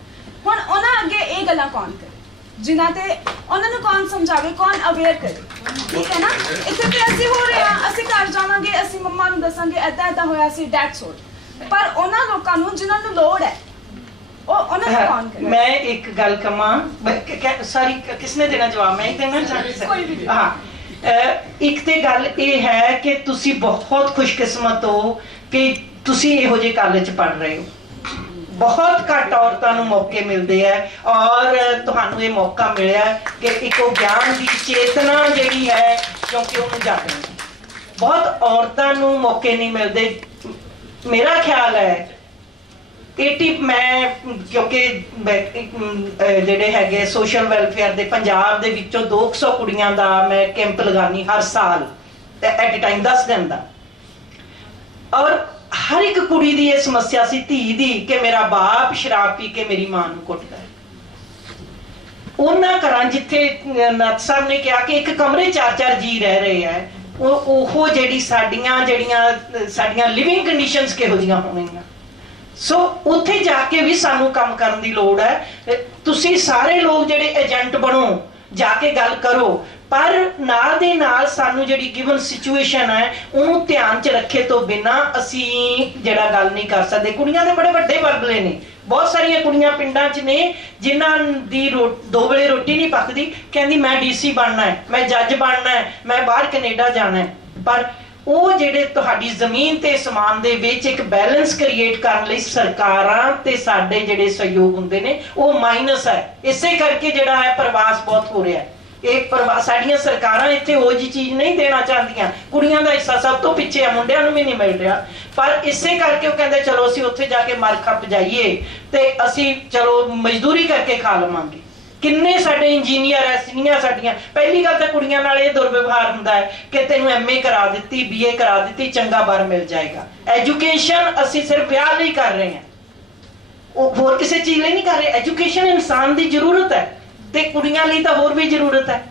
ਹੁਣ ਉਹਨਾਂ ਅੱਗੇ ਇਹ ਗੱਲਾਂ ਕੌਣ ਕਰੇ, ਜਿਨ੍ਹਾਂ ਤੇ ਉਹਨਾਂ ਨੂੰ ਕੌਣ ਸਮਝਾਵੇ, ਕੌਣ ਅਵੇਅਰ ਕਰੇ, ਠੀਕ ਹੈ ਨਾ। ਇੱਥੇ ਤੇ ਅਸੀਂ ਹੋ ਰਹੇ ਹਾਂ, ਅਸੀਂ ਘਰ ਜਾਵਾਂਗੇ, ਅਸੀਂ ਮੰਮਾ ਨੂੰ ਦੱਸਾਂਗੇ ਏਦਾਂ ਹੋਇਆ ਸੀ, ਡੈਟਸ ਆਲ। ਪਰ ਉਹਨਾਂ ਲੋਕਾਂ ਨੂੰ ਜਿਨ੍ਹਾਂ ਨੂੰ ਲੋੜ ਹੈ, ਉਹ ਉਹਨਾਂ ਨੂੰ ਕੌਣ ਕਰੇ। ਮੈਂ ਇੱਕ ਗੱਲ ਕਹਾਂ, ਸਾਰੀ ਕਿਸਨੇ ਦੇਣਾ ਜਵਾਬ, ਮੈਂ ਹੀ ਦੇਣਾ ਚਾਹੁੰਦੀ ਹਾਂ। ਇੱਕ ਤੇ ਗੱਲ ਇਹ ਹੈ ਕਿ ਤੁਸੀਂ ਬਹੁਤ ਖੁਸ਼ਕਿਸਮਤ ਹੋ ਕਿ ਤੁਸੀਂ ਇਹੋ ਜਿਹੇ ਕਾਲਜ 'ਚ ਪੜ੍ਹ ਰਹੇ ਹੋ। ਬਹੁਤ ਘੱਟ ਔਰਤਾਂ ਨੂੰ ਮੌਕੇ ਮਿਲਦੇ ਹੈ, ਔਰ ਤੁਹਾਨੂੰ ਇਹ ਮੌਕਾ ਮਿਲਿਆ ਕਿ ਇੱਕ ਉਹ ਗਿਆਨ ਦੀ ਚੇਤਨਾ ਜਿਹੜੀ ਹੈ, ਕਿਉਂਕਿ ਉਹਨੂੰ ਜਾਗਣ ਦੀ ਬਹੁਤ ਔਰਤਾਂ ਨੂੰ ਮੌਕੇ ਨਹੀਂ ਮਿਲਦੇ। ਮੇਰਾ ਖਿਆਲ ਹੈ 80 ਮੈਂ ਕਿਉਂਕਿ ਜਿਹੜੇ ਹੈਗੇ ਸੋਸ਼ਲ ਵੈਲਫੇਅਰ ਦੇ ਪੰਜਾਬ ਦੇ ਵਿੱਚੋਂ 200 ਕੁੜੀਆਂ ਦਾ ਮੈਂ ਕੈਂਪ ਲਗਾਨੀ ਹਰ ਸਾਲ, ਐਟ ਅ ਟਾਈਮ 10 ਦਿਨ ਦਾ, ਔਰ ਹਰ ਇੱਕ ਕੁੜੀ ਦੀ ਇਹ ਸਮੱਸਿਆ ਸੀ, ਧੀ ਦੀ, ਕਿ ਮੇਰਾ ਬਾਪ ਸ਼ਰਾਬ ਪੀ ਕੇ ਮੇਰੀ ਮਾਂ ਨੂੰ ਕੁੱਟਦਾ ਹੈ। ਉਹਨਾਂ ਘਰਾਂ ਜਿੱਥੇ ਨਾਥ ਸਾਹਿਬ ਨੇ ਕਿਹਾ ਕਿ ਇੱਕ ਕਮਰੇ 4-4 ਜੀ ਰਹਿ ਰਹੇ ਹੈ, ਉਹ ਜਿਹੜੀ ਸਾਡੀਆਂ ਲਿਵਿੰਗ ਕੰਡੀਸ਼ਨਸ ਕਿਹੋ ਜਿਹੀਆਂ ਹੋਣਗੀਆਂ। ਸੋ ਉੱਥੇ ਜਾ ਕੇ ਵੀ ਸਾਨੂੰ ਕੰਮ ਕਰਨ ਦੀ ਲੋੜ ਹੈ। ਤੁਸੀਂ ਸਾਰੇ ਲੋਕ ਜਿਹੜੇ ਏਜੰਟ ਬਣੋ, ਜਾ ਕੇ ਗੱਲ ਕਰੋ, ਪਰ ਨਾਲ ਦੇ ਨਾਲ ਸਾਨੂੰ ਜਿਹੜੀ ਗਿਵਨ ਸਿਚੁਏਸ਼ਨ ਹੈ ਉਹਨੂੰ ਧਿਆਨ 'ਚ ਰੱਖੇ ਤੋਂ ਬਿਨਾਂ ਅਸੀਂ ਜਿਹੜਾ ਗੱਲ ਨਹੀਂ ਕਰ ਸਕਦੇ। ਕੁੜੀਆਂ ਦੇ ਬੜੇ ਵੱਡੇ ਵਰਗਲੇ ਨੇ, ਬਹੁਤ ਸਾਰੀਆਂ ਕੁੜੀਆਂ ਪਿੰਡਾਂ 'ਚ ਨੇ ਜਿਨ੍ਹਾਂ ਦੀ 2 ਵੇਲੇ ਰੋਟੀ ਨਹੀਂ ਪੱਕਦੀ, ਕਹਿੰਦੀ ਮੈਂ DC ਬਣਨਾ ਹੈ, ਮੈਂ ਜੱਜ ਬਣਨਾ ਹੈ, ਮੈਂ ਬਾਹਰ ਕੈਨੇਡਾ ਜਾਣਾ ਹੈ। ਪਰ ਉਹ ਜਿਹੜੇ ਤੁਹਾਡੀ ਜ਼ਮੀਨ ਤੇ ਅਸਮਾਨ ਦੇ ਵਿੱਚ ਇੱਕ ਬੈਲੈਂਸ ਕ੍ਰੀਏਟ ਕਰਨ ਲਈ ਸਰਕਾਰਾਂ ਤੇ ਸਾਡੇ ਜਿਹੜੇ ਸਹਿਯੋਗ ਹੁੰਦੇ ਨੇ ਉਹ ਮਾਈਨਸ ਹੈ। ਇਸੇ ਕਰਕੇ ਜਿਹੜਾ ਹੈ ਪ੍ਰਵਾਸ ਬਹੁਤ ਹੋ ਰਿਹਾ ਹੈ। ਇਹ ਸਾਡੀਆਂ ਸਰਕਾਰਾਂ ਇੱਥੇ ਉਹ ਜੀ ਚੀਜ਼ ਨਹੀਂ ਦੇਣਾ ਚਾਹੁੰਦੀਆਂ। ਕੁੜੀਆਂ ਦਾ ਹਿੱਸਾ ਸਭ ਤੋਂ ਪਿੱਛੇ ਆ, ਮੁੰਡਿਆਂ ਨੂੰ ਵੀ ਨਹੀਂ ਮਿਲ ਰਿਹਾ। ਪਰ ਇਸੇ ਕਰਕੇ ਉਹ ਕਹਿੰਦੇ ਚਲੋ ਅਸੀਂ ਉੱਥੇ ਜਾ ਕੇ ਮਰ ਖੱਪ ਜਾਈਏ ਤੇ ਅਸੀਂ ਚਲੋ ਮਜ਼ਦੂਰੀ ਕਰਕੇ ਖਾ ਲਵਾਂਗੇ। ਕਿੰਨੇ ਸਾਡੇ ਇੰਜੀਨੀਅਰ ਐ, ਸੀਨੀਅਰ ਸਾਡੀਆਂ, ਪਹਿਲੀ ਗੱਲ ਤਾਂ ਕੁੜੀਆਂ ਨਾਲ ਇਹ ਦੁਰਵਿਵਹਾਰ ਹੁੰਦਾ ਹੈ ਕਿ ਤੈਨੂੰ MA ਕਰਾ ਦਿੱਤੀ, BA ਕਰਾ ਦਿੱਤੀ, ਚੰਗਾ ਬਰ ਮਿਲ ਜਾਏਗਾ। ਐਜੂਕੇਸ਼ਨ ਅਸੀਂ ਸਿਰਫ ਵਿਆਹ ਲਈ ਕਰ ਰਹੇ ਹਾਂ, ਉਹ ਹੋਰ ਕਿਸੇ ਚੀਜ਼ ਲਈ ਨਹੀਂ ਕਰ ਰਹੇ। ਐਜੂਕੇਸ਼ਨ ਇਨਸਾਨ ਦੀ ਜ਼ਰੂਰਤ ਹੈ ਤੇ ਕੁੜੀਆਂ ਲਈ ਤਾਂ ਹੋਰ ਵੀ ਜ਼ਰੂਰਤ ਹੈ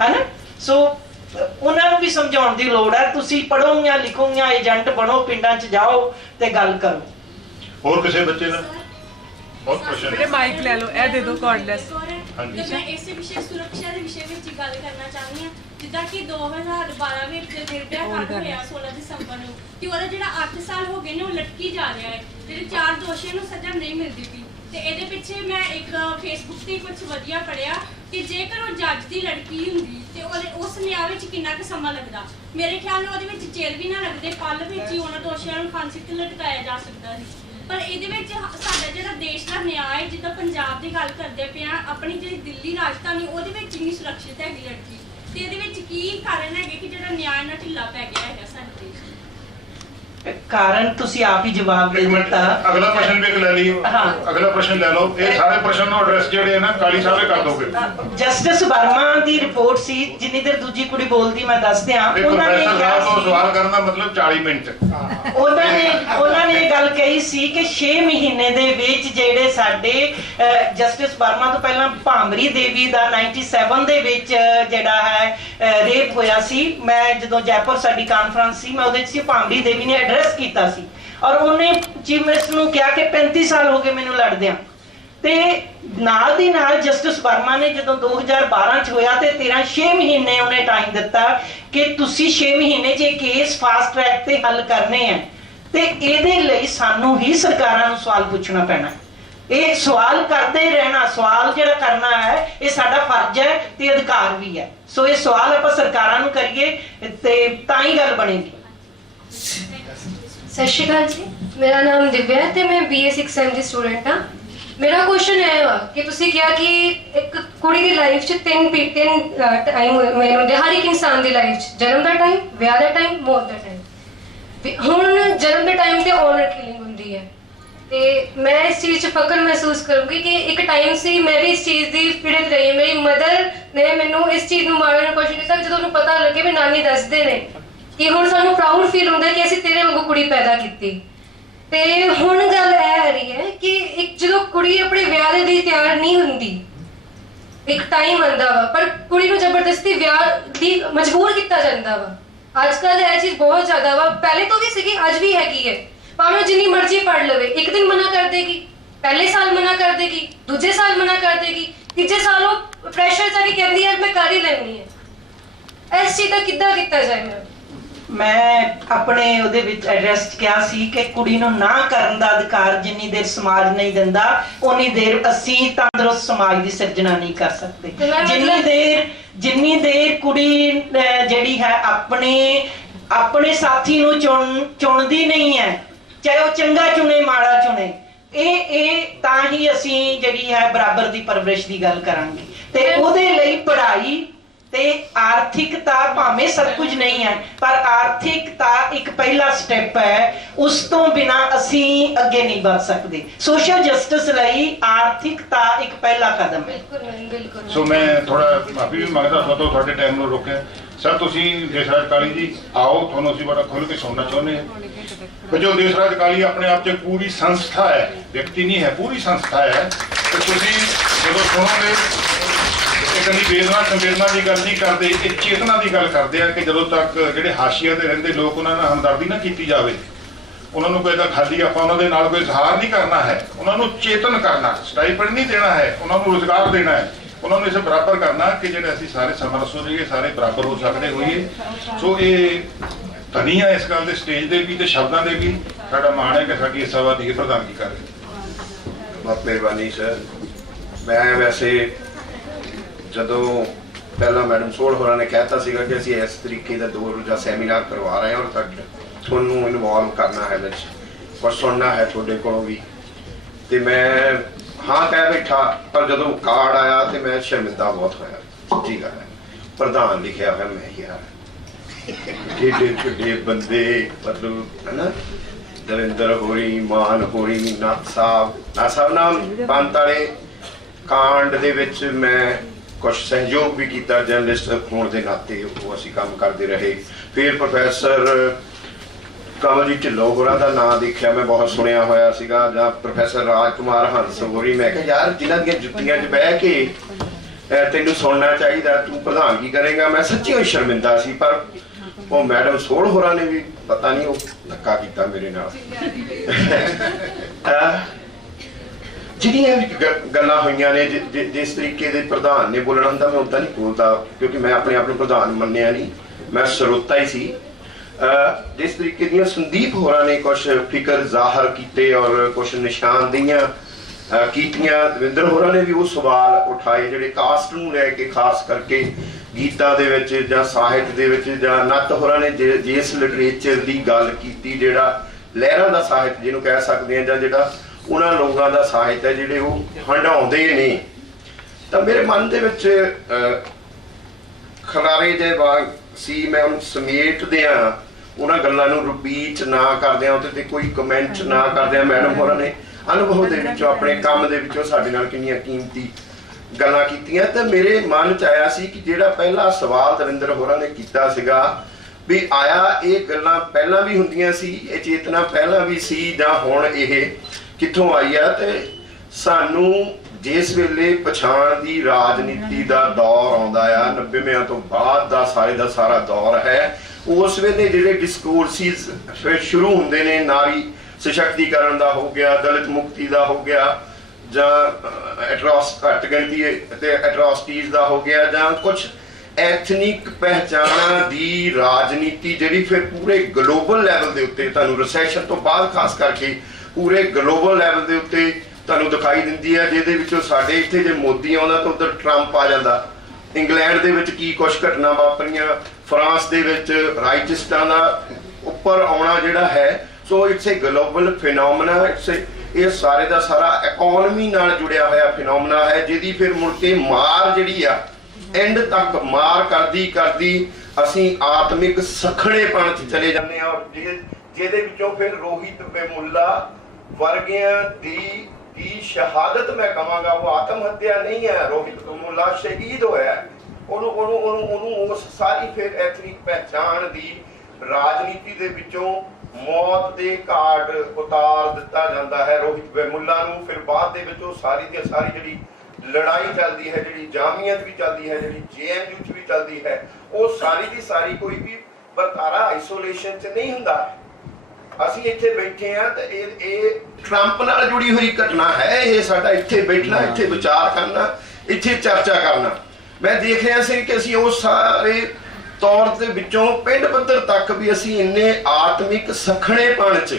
ਨਾ। ਸੋ ਉਹਨਾਂ ਨੂੰ ਵੀ ਸਮਝਾਉਣ ਦੀ ਲੋੜ ਹੈ। ਤੁਸੀਂ ਪੜ੍ਹੋਗੀਆਂ, ਲਿਖੋਗੀਆਂ, ਏਜੰਟ ਬਣੋ, ਪਿੰਡਾਂ 'ਚ ਜਾਓ ਤੇ ਗੱਲ ਕਰੋ। ਹੋਰ ਕਿਸੇ ਬੱਚੇ ਦਾ ਬਹੁਤ ਪ੍ਰਸ਼ਨ ਮੇਰੇ ਮਾਈਕ ਲੈ ਲਓ, ਇਹ ਦੇ ਦਿਓ ਕਾਰਡਲੈਸ। ਹਾਂਜੀ। ਤੇ ਮੈਂ ਇਸੇ ਵਿਸ਼ੇ ਸੁਰੱਖਿਆ ਦੇ ਵਿਸ਼ੇ ਵਿੱਚ ਗੱਲ ਕਰਨਾ ਚਾਹੁੰਦੀ ਹਾਂ। ਜਿੱਦਾਂ ਕਿ 2012 ਵਿੱਚ ਨਿਰਭਇਆ ਕਾਂਡ ਹੋਇਆ 16 ਦਸੰਬਰ ਨੂੰ, ਤੇ ਉਹਦਾ ਜਿਹੜਾ 8 ਸਾਲ ਹੋ ਗਏ ਨੇ ਉਹ ਲਟਕੀ ਜਾ ਰਿਹਾ ਹੈ। ਜਿਹੜੇ 4 ਦੋਸ਼ੀਆਂ ਨੂੰ ਸਜ਼ਾ ਨਹੀਂ ਮਿਲਦੀ ਪਈ, ਤੇ ਇਹਦੇ ਪਿੱਛੇ ਮੈਂ ਇੱਕ ਫੇਸਬੁੱਕ ਤੇ ਕੁਝ ਵਧੀਆ ਪੜਿਆ ਕਿ ਜੇਕਰ ਉਹ ਜੱਜ ਦੀ ਲੜਕੀ ਹੁੰਦੀ ਤੇ ਉਸ ਨਿਆਂ ਵਿੱਚ ਕਿੰਨਾ ਕੁ ਸਮਾਂ ਲੱਗਦਾ। ਮੇਰੇ ਖਿਆਲ ਨਾਲ ਉਹਦੇ ਵਿੱਚ ਜੇਲ੍ਹ ਵੀ ਨਾ ਲੱਗਦੇ, ਪਲ ਵਿੱਚ ਹੀ ਉਹਨਾਂ ਦੋਸ਼ੀਆਂ ਨੂੰ ਫਾਂਸੀ ਤੇ ਲਟਕਾਇਆ ਜਾ ਸਕਦਾ ਸੀ। ਪਰ ਇਹਦੇ ਵਿੱਚ ਸਾਡਾ ਜਿਹੜਾ ਦੇਸ਼ ਦਾ ਨਿਆਂ ਹੈ, ਜਿੱਦਾਂ ਪੰਜਾਬ ਦੀ ਗੱਲ ਕਰਦੇ ਪਏ ਆ, ਆਪਣੀ ਜਿਹੜੀ ਦਿੱਲੀ ਰਾਜਧਾਨੀ ਉਹਦੇ ਵਿੱਚ ਨਹੀਂ ਸੁਰੱਖਿਅਤ ਹੈਗੀ ਲੜਕੀ, ਤੇ ਇਹਦੇ ਵਿੱਚ ਕੀ ਕਾਰਨ ਹੈਗੇ ਕਿ ਜਿਹੜਾ ਨਿਆਂ ਨਾਲ ਢਿੱਲਾ ਪੈ ਗਿਆ ਹੈਗਾ ਸਾਡੇ ਦੇਸ਼? ਕਾਰਨ ਤੁਸੀਂ ਆਪ ਹੀ ਜਵਾਬ ਦੇ ਦਿੱਤਾ। ਅਗਲਾ ਪ੍ਰਸ਼ਨ ਵੀ ਲੈ ਲਈਏ। ਅਗਲਾ ਪ੍ਰਸ਼ਨ ਲੈ ਲਓ। ਇਹ ਸਾਰੇ ਪ੍ਰਸ਼ਨ ਨੂੰ ਐਡਰੈਸ ਜਿਹੜੇ ਹੈ ਨਾ ਕਾਲੀ ਸਾਹਿਬ ਕਰ ਦੋਗੇ। ਜਸਟਿਸ ਵਰਮਾ ਦੀ ਰਿਪੋਰਟ ਸੀ, ਜਿੰਨੀ ਦੇਰ ਦੂਜੀ ਕੁੜੀ ਬੋਲਦੀ ਮੈਂ ਦੱਸ ਦਿਆਂ। ਉਹਨਾਂ ਨੇ ਕਿਹਾ ਸੀ ਸਵਾਲ ਕਰਨ ਦਾ ਮਤਲਬ 40 ਮਿੰਟ। ਉਹਨਾਂ ਨੇ ਇਹ ਗੱਲ ਕਹੀ ਸੀ ਕਿ 6 ਮਹੀਨੇ ਦੇ ਵਿੱਚ ਜਿਹੜੇ ਸਾਡੇ ਜਸਟਿਸ ਵਰਮਾ ਤੋਂ ਪਹਿਲਾਂ ਭਾਮਰੀ ਦੇਵੀ ਦਾ 97 ਦੇ ਵਿੱਚ ਜਿਹੜਾ ਹੈ ਰੇਪ ਹੋਇਆ ਸੀ। ਮੈਂ ਜਦੋਂ ਜੈਪੁਰ ਸਾਡੀ ਕਾਨਫਰੰਸ ਸੀ, ਮੈਂ ਉਹਦੇ 'ਚ ਭਾਮਰੀ ਦੇਵੀ ਨੇ ਐਡਰੈਸ ਕੀਤਾ ਸੀ, ਔਰ ਉਹਨੇ ਚੀਫ ਮਿਨਿਸਟਰ ਨੂੰ ਕਿਹਾ ਕਿ 35 ਸਾਲ ਹੋ ਗਏ ਮੈਨੂੰ ਲੜਦਿਆਂ। ਤੇ ਨਾਲ ਦੀ ਨਾਲ ਜਸਟਿਸ ਵਰਮਾ ਨੇ ਜਦੋਂ 2012 ਚ ਹੋਇਆ ਤੇ 6 ਮਹੀਨੇ ਉਹਨੇ ਟਾਈਮ ਦਿੱਤਾ ਕਿ ਤੁਸੀਂ 6 ਮਹੀਨੇ 'ਚ ਇਹ ਕੇਸ ਫਾਸਟ ਟਰੈਕ ਤੇ ਹੱਲ ਕਰਨੇ ਆ। ਤੇ ਇਹਦੇ ਲਈ ਸਾਨੂੰ ਹੀ ਸਰਕਾਰਾਂ ਨੂੰ ਸਵਾਲ ਪੁੱਛਣਾ ਪੈਣਾ। ਇਹ ਸਵਾਲ ਕਰਦੇ ਰਹਿਣਾ, ਸਵਾਲ ਜਿਹੜਾ ਕਰਨਾ ਹੈ ਇਹ ਸਾਡਾ ਫਰਜ਼ ਹੈ ਤੇ ਅਧਿਕਾਰ ਵੀ ਹੈ। ਸੋ ਇਹ ਸਵਾਲ ਆਪਾਂ ਸਰਕਾਰਾਂ ਨੂੰ ਕਰੀਏ ਤੇ ਤਾਂ ਹੀ ਗੱਲ ਬਣੇਗੀ। ਸਤਿ ਸ਼੍ਰੀ ਅਕਾਲ ਜੀ, ਮੇਰਾ ਨਾਮ ਦਿਵਿਆ ਹੈ ਤੇ ਮੈਂ BA 6 ਸੈਮ ਦੀ ਸਟੂਡੈਂਟ ਹਾਂ। ਮੇਰਾ ਕੁਐਸਚਨ ਹੈ ਕਿ ਤੁਸੀਂ ਕਿਹਾ ਕਿ ਇੱਕ ਕੁੜੀ ਦੀ ਲਾਈਫ 'ਚ ਤਿੰਨ ਟਾਈਮ ਹੁੰਦੇ, ਹਰ ਇੱਕ ਇਨਸਾਨ ਦੀ ਲਾਈਫ 'ਚ, ਜਨਮ ਦਾ ਟਾਈਮ, ਵਿਆਹ ਦਾ ਟਾਈਮ, ਮੌਤ ਦਾ ਟਾਈਮ। ਹੁਣ ਜਨਮ ਦੇ ਟਾਈਮ ਤੇ ਆਨਰ ਕਿਲਿੰਗ ਹੁੰਦੀ ਹੈ, ਤੇ ਮੈਂ ਇਸ ਚੀਜ਼ 'ਚ ਫਖਰ ਮਹਿਸੂਸ ਕਰੂੰਗੀ ਕਿ ਇੱਕ ਟਾਈਮ ਸੀ ਮੈਂ ਵੀ ਇਸ ਚੀਜ਼ ਦੀ ਪੀੜਤ ਰਹੀ। ਮੇਰੀ ਮਦਰ ਨੇ ਮੈਨੂੰ ਇਸ ਚੀਜ਼ ਨੂੰ ਮਾਰਨ ਦੀ ਕੋਸ਼ਿਸ਼ ਕੀਤੀ। ਜਦੋਂ ਉਹਨੂੰ ਪਤਾ ਲੱਗੇ ਵੀ ਨਾਨੀ ਦੱਸਦੇ ਨੇ ਕਿ ਹੁਣ ਸਾਨੂੰ ਪ੍ਰਾਊਡ ਫੀਲ ਹੁੰਦਾ ਕਿ ਅਸੀਂ ਤੇਰੇ ਵਾਂਗੂ ਕੁੜੀ ਪੈਦਾ ਕੀਤੀ। ਤੇ ਹੁਣ ਗੱਲ ਇਹ ਆ ਰਹੀ ਹੈ ਕਿ ਇੱਕ ਜਦੋਂ ਕੁੜੀ ਆਪਣੇ ਵਿਆਹ ਦੇ ਲਈ ਤਿਆਰ ਨਹੀਂ ਹੁੰਦੀ, ਇੱਕ ਟਾਈਮ ਆਉਂਦਾ ਵਾ, ਪਰ ਕੁੜੀ ਨੂੰ ਜ਼ਬਰਦਸਤੀ ਵਿਆਹ ਦੀ ਮਜਬੂਰ ਕੀਤਾ ਜਾਂਦਾ ਵਾ। ਅੱਜ ਕੱਲ੍ਹ ਇਹ ਚੀਜ਼ ਬਹੁਤ ਜ਼ਿਆਦਾ ਵਾ, ਪਹਿਲੇ ਤੋਂ ਵੀ ਸੀਗੀ, ਅੱਜ ਵੀ ਹੈਗੀ ਹੈ। ਭਾਵੇਂ ਜਿੰਨੀ ਮਰਜ਼ੀ ਪੜ੍ਹ ਲਵੇ, ਇੱਕ ਦਿਨ ਮਨਾ ਕਰ ਦੇਗੀ, ਪਹਿਲੇ ਸਾਲ ਮਨਾ ਕਰ ਦੇਗੀ, ਦੂਜੇ ਸਾਲ ਮਨਾ ਕਰ ਦੇਗੀ, ਤੀਜੇ ਸਾਲ ਉਹ ਪ੍ਰੈਸ਼ਰ 'ਚ ਆ ਕੇ ਕਹਿੰਦੀ ਹੈ ਮੈਂ ਕਰ ਹੀ ਲੈਣੀ ਹੈ। ਇਸ ਚੀਜ਼ ਦਾ ਕਿੱਦਾਂ ਕੀਤਾ ਜਾਏ? ਮੈਂ ਆਪਣੇ ਉਹਦੇ ਵਿੱਚ ਐਡਰੈਸ ਕਿਹਾ ਸੀ ਕਿ ਕੁੜੀ ਨੂੰ ਨਾ ਕਰਨ ਦਾ ਅਧਿਕਾਰ ਜਿੰਨੀ ਦੇਰ ਸਮਾਜ ਨਹੀਂ ਦਿੰਦਾ, ਉਨੀ ਦੇਰ ਅਸੀਂ ਤੰਦਰੁਸਤ ਸਮਾਜ ਦੀ ਸਿਰਜਣਾ ਨਹੀਂ ਕਰ ਸਕਦੇ। ਜਿੰਨੀ ਦੇਰ ਕੁੜੀ ਜਿਹੜੀ ਹੈ ਆਪਣੇ ਸਾਥੀ ਨੂੰ ਚੁਣਦੀ ਨਹੀਂ ਹੈ, ਚਾਹੇ ਉਹ ਚੰਗਾ ਚੁਣੇ ਮਾੜਾ ਚੁਣੇ, ਇਹ ਤਾਂ ਹੀ ਅਸੀਂ ਜਿਹੜੀ ਹੈ ਬਰਾਬਰ ਦੀ ਪਰਵਰਿਸ਼ ਦੀ ਗੱਲ ਕਰਾਂਗੇ। ਤੇ ਉਹਦੇ ਲਈ ਪੜ੍ਹਾਈ ਤੇ ਆਰਥਿਕਤਾ ਭਾਵੇਂ ਸਭ ਕੁਝ ਨਹੀਂ ਹੈ, ਪਰ ਆਰਥਿਕਤਾ ਇੱਕ ਪਹਿਲਾ ਸਟੈਪ ਹੈ। ਉਸ ਤੋਂ ਬਿਨਾ ਅਸੀਂ ਅੱਗੇ ਨਹੀਂ ਵਧ ਸਕਦੇ। ਸੋਸ਼ਲ ਜਸਟਿਸ ਲਈ ਆਰਥਿਕਤਾ ਇੱਕ ਪਹਿਲਾ ਕਦਮ ਹੈ। ਸੋ ਮੈਂ ਥੋੜਾ ਮਾਫੀ ਵੀ ਮੰਗਦਾ ਤੁਹਾਡੇ ਟਾਈਮ ਨੂੰ ਰੋਕਿਆ। ਸਰ ਤੁਸੀਂ ਦੇਸਰਾਜ ਕਾਲੀ ਜੀ ਆਓ, ਤੁਹਾਨੂੰ ਅਸੀਂ ਬੜਾ ਖੁੱਲ੍ਹ ਕੇ ਸੁਣਨਾ ਚਾਹੁੰਦੇ ਹਾਂ। ਜੋ ਦੇਸਰਾਜ ਕਾਲੀ ਆਪਣੇ ਆਪ 'ਚ ਪੂਰੀ ਸੰਸਥਾ ਹੈ, ਵਿਅਕਤੀ ਨਹੀਂ ਹੈ, ਪੂਰੀ ਸੰਸਥਾ ਹੈ। ਤੇ ਤੁਸੀਂ ਜਦੋਂ ਸੁਣੋਗੇ ਕਦੀ ਵੇਦਨਾ ਸੰਵੇਦਨਾ ਦੀ ਗੱਲ ਨਹੀਂ ਕਰਦੇ, ਇਹ ਚੇਤਨਾ ਦੀ ਗੱਲ ਕਰਦੇ ਆ ਕਿ ਜਦੋਂ ਤੱਕ ਜਿਹੜੇ ਹਾਸ਼ੀਆ ਤੇ ਰਹਿੰਦੇ ਲੋਕ ਉਹਨਾਂ ਨਾਲ ਹਮਦਰਦੀ ਨਾ ਕੀਤੀ ਜਾਵੇ, ਉਹਨਾਂ ਨੂੰ ਕੋਈ ਤਾਂ ਖਾਲੀ ਆਪਾਂ ਉਹਨਾਂ ਦੇ ਨਾਲ ਕੋਈ ਇਜ਼ਹਾਰ ਨਹੀਂ ਕਰਨਾ ਹੈ, ਉਹਨਾਂ ਨੂੰ ਚੇਤਨ ਕਰਨਾ, ਸਟਾਈਪੈਂਡ ਨਹੀਂ ਦੇਣਾ ਹੈ, ਉਹਨਾਂ ਨੂੰ ਰੁਜ਼ਗਾਰ ਦੇਣਾ ਹੈ, ਉਹਨਾਂ ਨੂੰ ਇਸ ਬਰਾਬਰ ਕਰਨਾ ਕਿ ਜਿਹੜੇ ਅਸੀਂ ਸਾਰੇ ਸਮਰਸੋ ਰਹੀਏ, ਸਾਰੇ ਬਰਾਬਰ ਹੋ ਸਕਦੇ ਹੋਈਏ। ਸੋ ਇਹ ਧਨੀ ਹੈ ਇਸ ਗੱਲ ਦੇ, ਸਟੇਜ ਦੇ ਵੀ ਤੇ ਸ਼ਬਦਾਂ ਦੇ ਵੀ। ਸਾਡਾ ਮਾਣ ਹੈ ਕਿ ਸਾਡੀ ਇਸ ਸਭਾ ਦੀ ਪ੍ਰਧਾਨਗੀ ਕਰ ਰਹੇ। ਬਹੁਤ ਮਿਹਰਬਾਨੀ ਸਰ। ਮੈਂ ਵੈਸੇ ਜਦੋਂ ਪਹਿਲਾਂ ਮੈਡਮ ਸੋਹਲ ਹੋਰਾਂ ਨੇ ਕਹਿਤਾ ਸੀਗਾ ਕਿ ਅਸੀਂ ਇਸ ਤਰੀਕੇ ਦਾ 2 ਰੋਜ਼ਾ ਸੈਮੀਨਾਰ ਕਰਵਾ ਰਹੇ ਹਾਂ ਔਰ ਤੁਹਾਨੂੰ ਇਨਵੋਲਵ ਕਰਨਾ ਹੈ ਵਿੱਚ, ਪਰ ਸੁਣਨਾ ਹੈ ਤੁਹਾਡੇ ਕੋਲੋਂ ਵੀ, ਤੇ ਮੈਂ ਹਾਂ ਕਹਿ ਬੈਠਾ। ਪਰ ਜਦੋਂ ਕਾਰਡ ਆਇਆ ਤੇ ਮੈਂ ਸ਼ਰਮਿੰਦਾ ਬਹੁਤ ਹੋਇਆ, ਸੱਚੀ ਗੱਲ ਹੈ। ਪ੍ਰਧਾਨ ਲਿਖਿਆ ਹੋਇਆ ਮੈਂ ਯਾਰ, ਕਿੱਡੇ ਬੰਦੇ, ਮਤਲਬ ਹੈ ਨਾ, ਦਵਿੰਦਰ ਹੋਰੀ, ਮਾਨ ਹੋਰੀ, ਨਾਥ ਸਾਹਿਬ ਨਾਮ ਪੰਤ ਵਾਲੇ ਕਾਂਡ ਦੇ ਵਿੱਚ ਮੈਂ ਕੁਝ ਸਹਿਯੋਗ ਵੀ ਕੀਤਾ ਜਰਨਲਿਸਟ ਹੋਣ ਦੇ ਨਾਤੇ, ਉਹ ਅਸੀਂ ਕੰਮ ਕਰਦੇ ਰਹੇ। ਫਿਰ ਪ੍ਰੋਫੈਸਰ ਕਮਲਜੀਤ ਢਿੱਲੋਂ ਹੋਰਾਂ ਦਾ ਨਾਂ ਦੇਖਿਆ, ਮੈਂ ਬਹੁਤ ਸੁਣਿਆ ਹੋਇਆ ਸੀਗਾ, ਜਾਂ ਪ੍ਰੋਫੈਸਰ ਰਾਜ ਕੁਮਾਰ ਹੰਸ ਹੋਰੀ। ਮੈਂ ਕਿਹਾ ਯਾਰ ਜਿਨ੍ਹਾਂ ਦੀਆਂ ਜੁੱਤੀਆਂ 'ਚ ਬਹਿ ਕੇ ਤੈਨੂੰ ਸੁਣਨਾ ਚਾਹੀਦਾ, ਤੂੰ ਪ੍ਰਧਾਨਗੀ ਕਰੇਗਾ। ਮੈਂ ਸੱਚੀ ਹੋਈ ਸ਼ਰਮਿੰਦਾ ਸੀ, ਪਰ ਉਹ ਮੈਡਮ ਸੋਹਲ ਹੋਰਾਂ ਨੇ ਵੀ ਪਤਾ ਨਹੀਂ ਉਹ ਧੱਕਾ ਕੀਤਾ ਮੇਰੇ ਨਾਲ। ਜਿਹੜੀਆਂ ਵੀ ਗੱਲਾਂ ਹੋਈਆਂ ਨੇ ਜਿਸ ਤਰੀਕੇ ਦੇ ਪ੍ਰਧਾਨ ਨੇ ਬੋਲਣਾ ਹੁੰਦਾ ਮੈਂ ਉੱਦਾਂ ਨਹੀਂ ਬੋਲਦਾ, ਕਿਉਂਕਿ ਮੈਂ ਆਪਣੇ ਆਪ ਨੂੰ ਪ੍ਰਧਾਨ ਮੰਨਿਆ ਨਹੀਂ, ਮੈਂ ਸਰੋਤਾ ਹੀ ਸੀ। ਜਿਸ ਤਰੀਕੇ ਦੀਆਂ ਸੰਦੀਪ ਹੋਰਾਂ ਨੇ ਕੁਝ ਫਿਕਰ ਜ਼ਾਹਰ ਕੀਤੇ ਔਰ ਕੁਝ ਨਿਸ਼ਾਨਦੇਹੀਆਂ ਕੀਤੀਆਂ, ਦਵਿੰਦਰ ਹੋਰਾਂ ਨੇ ਵੀ ਉਹ ਸਵਾਲ ਉਠਾਏ ਜਿਹੜੇ ਕਾਸਟ ਨੂੰ ਲੈ ਕੇ ਖਾਸ ਕਰਕੇ ਗੀਤਾਂ ਦੇ ਵਿੱਚ ਜਾਂ ਸਾਹਿਤ ਦੇ ਵਿੱਚ, ਜਾਂ ਨੱਤ ਹੋਰਾਂ ਨੇ ਜਿਸ ਲਿਟਰੇਚਰ ਦੀ ਗੱਲ ਕੀਤੀ ਜਿਹੜਾ ਲਹਿਰਾਂ ਦਾ ਸਾਹਿਤ ਜਿਹਨੂੰ ਕਹਿ ਸਕਦੇ ਹਾਂ, ਜਾਂ ਜਿਹੜਾ ਉਹਨਾਂ ਲੋਕਾਂ ਦਾ ਸਾਹਿਤ ਹੈ ਜਿਹੜੇ ਉਹ ਹੰਡਾਉਂਦੇ ਨੇ, ਤਾਂ ਮੇਰੇ ਮਨ ਦੇ ਵਿੱਚ ਖਲਾਰੇ ਦੇ ਵਾਂਗ ਸੀ। ਮੈਂ ਉਹਨੂੰ ਸਮੇਟਦਿਆਂ ਉਹਨਾਂ ਗੱਲਾਂ ਨੂੰ ਰਿਪੀਟ ਨਾ ਕਰਦਿਆਂ ਉਹਦੇ ਤੇ ਕੋਈ ਕਮੈਂਟ ਨਾ ਕਰਦਿਆਂ ਮੈਡਮ ਹੋਰਾਂ ਨੇ ਅਨੁਭਵ ਦੇ ਵਿੱਚੋਂ ਆਪਣੇ ਕੰਮ ਦੇ ਵਿੱਚੋਂ ਸਾਡੇ ਨਾਲ ਕਿੰਨੀਆਂ ਕੀਮਤੀ ਗੱਲਾਂ ਕੀਤੀਆਂ, ਤੇ ਮੇਰੇ ਮਨ 'ਚ ਆਇਆ ਸੀ ਕਿ ਜਿਹੜਾ ਪਹਿਲਾ ਸਵਾਲ ਦਵਿੰਦਰ ਹੋਰਾਂ ਨੇ ਕੀਤਾ ਸੀਗਾ ਵੀ ਆਇਆ ਇਹ ਗੱਲਾਂ ਪਹਿਲਾਂ ਵੀ ਹੁੰਦੀਆਂ ਸੀ, ਇਹ ਚੇਤਨਾ ਪਹਿਲਾਂ ਵੀ ਸੀ ਜਾਂ ਹੁਣ ਇਹ ਕਿੱਥੋਂ ਆਈ ਆ। ਤੇ ਸਾਨੂੰ ਜਿਸ ਵੇਲੇ ਪਛਾਣ ਦੀ ਰਾਜਨੀਤੀ ਦਾ ਦੌਰ ਆਉਂਦਾ ਆ 90ਵਿਆਂ ਤੋਂ ਬਾਅਦ ਦਾ ਸਾਰਾ ਦੌਰ ਹੈ, ਉਸ ਵੇਲੇ ਜਿਹੜੇ ਡਿਸਕੋਰਸਿਸ ਫਿਰ ਸ਼ੁਰੂ ਹੁੰਦੇ ਨੇ, ਨਾਰੀ ਸਸ਼ਕਤੀਕਰਨ ਦਾ ਹੋ ਗਿਆ, ਦਲਿਤ ਮੁਕਤੀ ਦਾ ਹੋ ਗਿਆ, ਜਾਂ ਘੱਟ ਗਿਣਤੀ ਤੇ ਐਟਰੋਸਿਟੀਜ਼ ਦਾ ਹੋ ਗਿਆ, ਜਾਂ ਕੁਝ ਐਥਨਿਕ ਪਹਿਚਾਣਾਂ ਦੀ ਰਾਜਨੀਤੀ ਜਿਹੜੀ ਫਿਰ ਪੂਰੇ ਗਲੋਬਲ ਲੈਵਲ ਦੇ ਉੱਤੇ ਤੁਹਾਨੂੰ ਰਿਸੈਸ਼ਨ ਤੋਂ ਬਾਅਦ ਖਾਸ ਕਰਕੇ ਪੂਰੇ ਗਲੋਬਲ ਲੈਵਲ ਦੇ ਉੱਤੇ ਤੁਹਾਨੂੰ ਦਿਖਾਈ ਦਿੰਦੀ ਹੈ, ਜਿਹਦੇ ਵਿੱਚੋਂ ਸਾਡੇ ਇੱਥੇ ਜੇ ਮੋਦੀ ਆਉਂਦਾ ਤਾਂ ਉੱਧਰ ਟਰੰਪ ਆ ਜਾਂਦਾ, ਇੰਗਲੈਂਡ ਦੇ ਵਿੱਚ ਕੀ ਕੁਝ ਘਟਨਾ ਵਾਪਰੀਆਂ, ਫਰਾਂਸ ਦੇ ਵਿੱਚ ਰਾਈਟਿਸਟਾਂ ਦਾ ਉੱਪਰ ਆਉਣਾ ਜਿਹੜਾ ਹੈ। ਸੋ ਇਟਸ ਏ ਗਲੋਬਲ ਫਿਨੋਮਨਾ, ਇਹ ਸਾਰੇ ਦਾ ਸਾਰਾ ਇਕਨੋਮੀ ਨਾਲ ਜੁੜਿਆ ਹੋਇਆ ਫਿਨੋਮਨਾ ਹੈ, ਜਿਹਦੀ ਫਿਰ ਮੁੜ ਕੇ ਮਾਰ ਜਿਹੜੀ ਆ ਐਂਡ ਤੱਕ ਮਾਰ ਕਰਦੀ ਅਸੀਂ ਆਤਮਿਕ ਸਖਣੇਪਣ 'ਚ ਚਲੇ ਜਾਂਦੇ ਹਾਂ, ਜਿਹਦੇ ਵਿੱਚੋਂ ਫਿਰ ਰੋਹਿਤ ਵੇਮੁੱਲਾ ਵਰਗਿਆਂ ਦੀ ਸ਼ਹਾਦਤ ਮੈਂ ਕਹਾਂਗਾ ਉਹ ਆਤਮ ਹੱਤਿਆ ਨਹੀਂ ਹੈ, ਰੋਹਿਤ ਵੇਮੁੱਲਾ ਸ਼ਹੀਦ ਹੋਇਆ, ਉਹਨੂੰ ਉਸ ਸਾਰੀ ਫਿਰ ਐਥਨਿਕ ਪਹਿਚਾਣ ਦੀ ਰਾਜਨੀਤੀ ਦੇ ਵਿੱਚੋਂ ਮੌਤ ਦੇ ਘਾਟ ਉਤਾਰ ਦਿੱਤਾ ਜਾਂਦਾ ਹੈ ਰੋਹਿਤ ਵੇਮੁੱਲਾ ਨੂੰ। ਫਿਰ ਬਾਅਦ ਦੇ ਵਿੱਚ ਉਹ ਸਾਰੀ ਦੀ ਸਾਰੀ ਜਿਹੜੀ ਲੜਾਈ ਚੱਲਦੀ ਹੈ, ਜਿਹੜੀ ਜਾਮੀਆ 'ਚ ਵੀ ਚੱਲਦੀ ਹੈ, ਜਿਹੜੀ JNU 'ਚ ਵੀ ਚੱਲਦੀ ਹੈ, ਉਹ ਸਾਰੀ ਦੀ ਸਾਰੀ ਕੋਈ ਵੀ ਵਰਤਾਰਾ ਆਈਸੋਲੇਸ਼ਨ 'ਚ ਨਹੀਂ ਹੁੰਦਾ। ਅਸੀਂ ਇੱਥੇ ਬੈਠੇ ਹਾਂ ਤੇ ਇਹ ਟਰੰਪ ਨਾਲ ਜੁੜੀ ਹੋਈ ਘਟਨਾ ਹੈ, ਇਹ ਸਾਡਾ ਇੱਥੇ ਬੈਠਣਾ, ਇੱਥੇ ਵਿਚਾਰ ਕਰਨਾ, ਇੱਥੇ ਚਰਚਾ ਕਰਨਾ। ਮੈਂ ਦੇਖ ਰਿਹਾ ਸੀ ਕਿ ਅਸੀਂ ਉਹ ਸਾਰੇ ਤੌਰ ਦੇ ਵਿੱਚੋਂ ਪਿੰਡ ਪੱਧਰ ਤੱਕ ਵੀ ਅਸੀਂ ਇੰਨੇ ਆਤਮਿਕ ਸਖਣੇਪਣ 'ਚ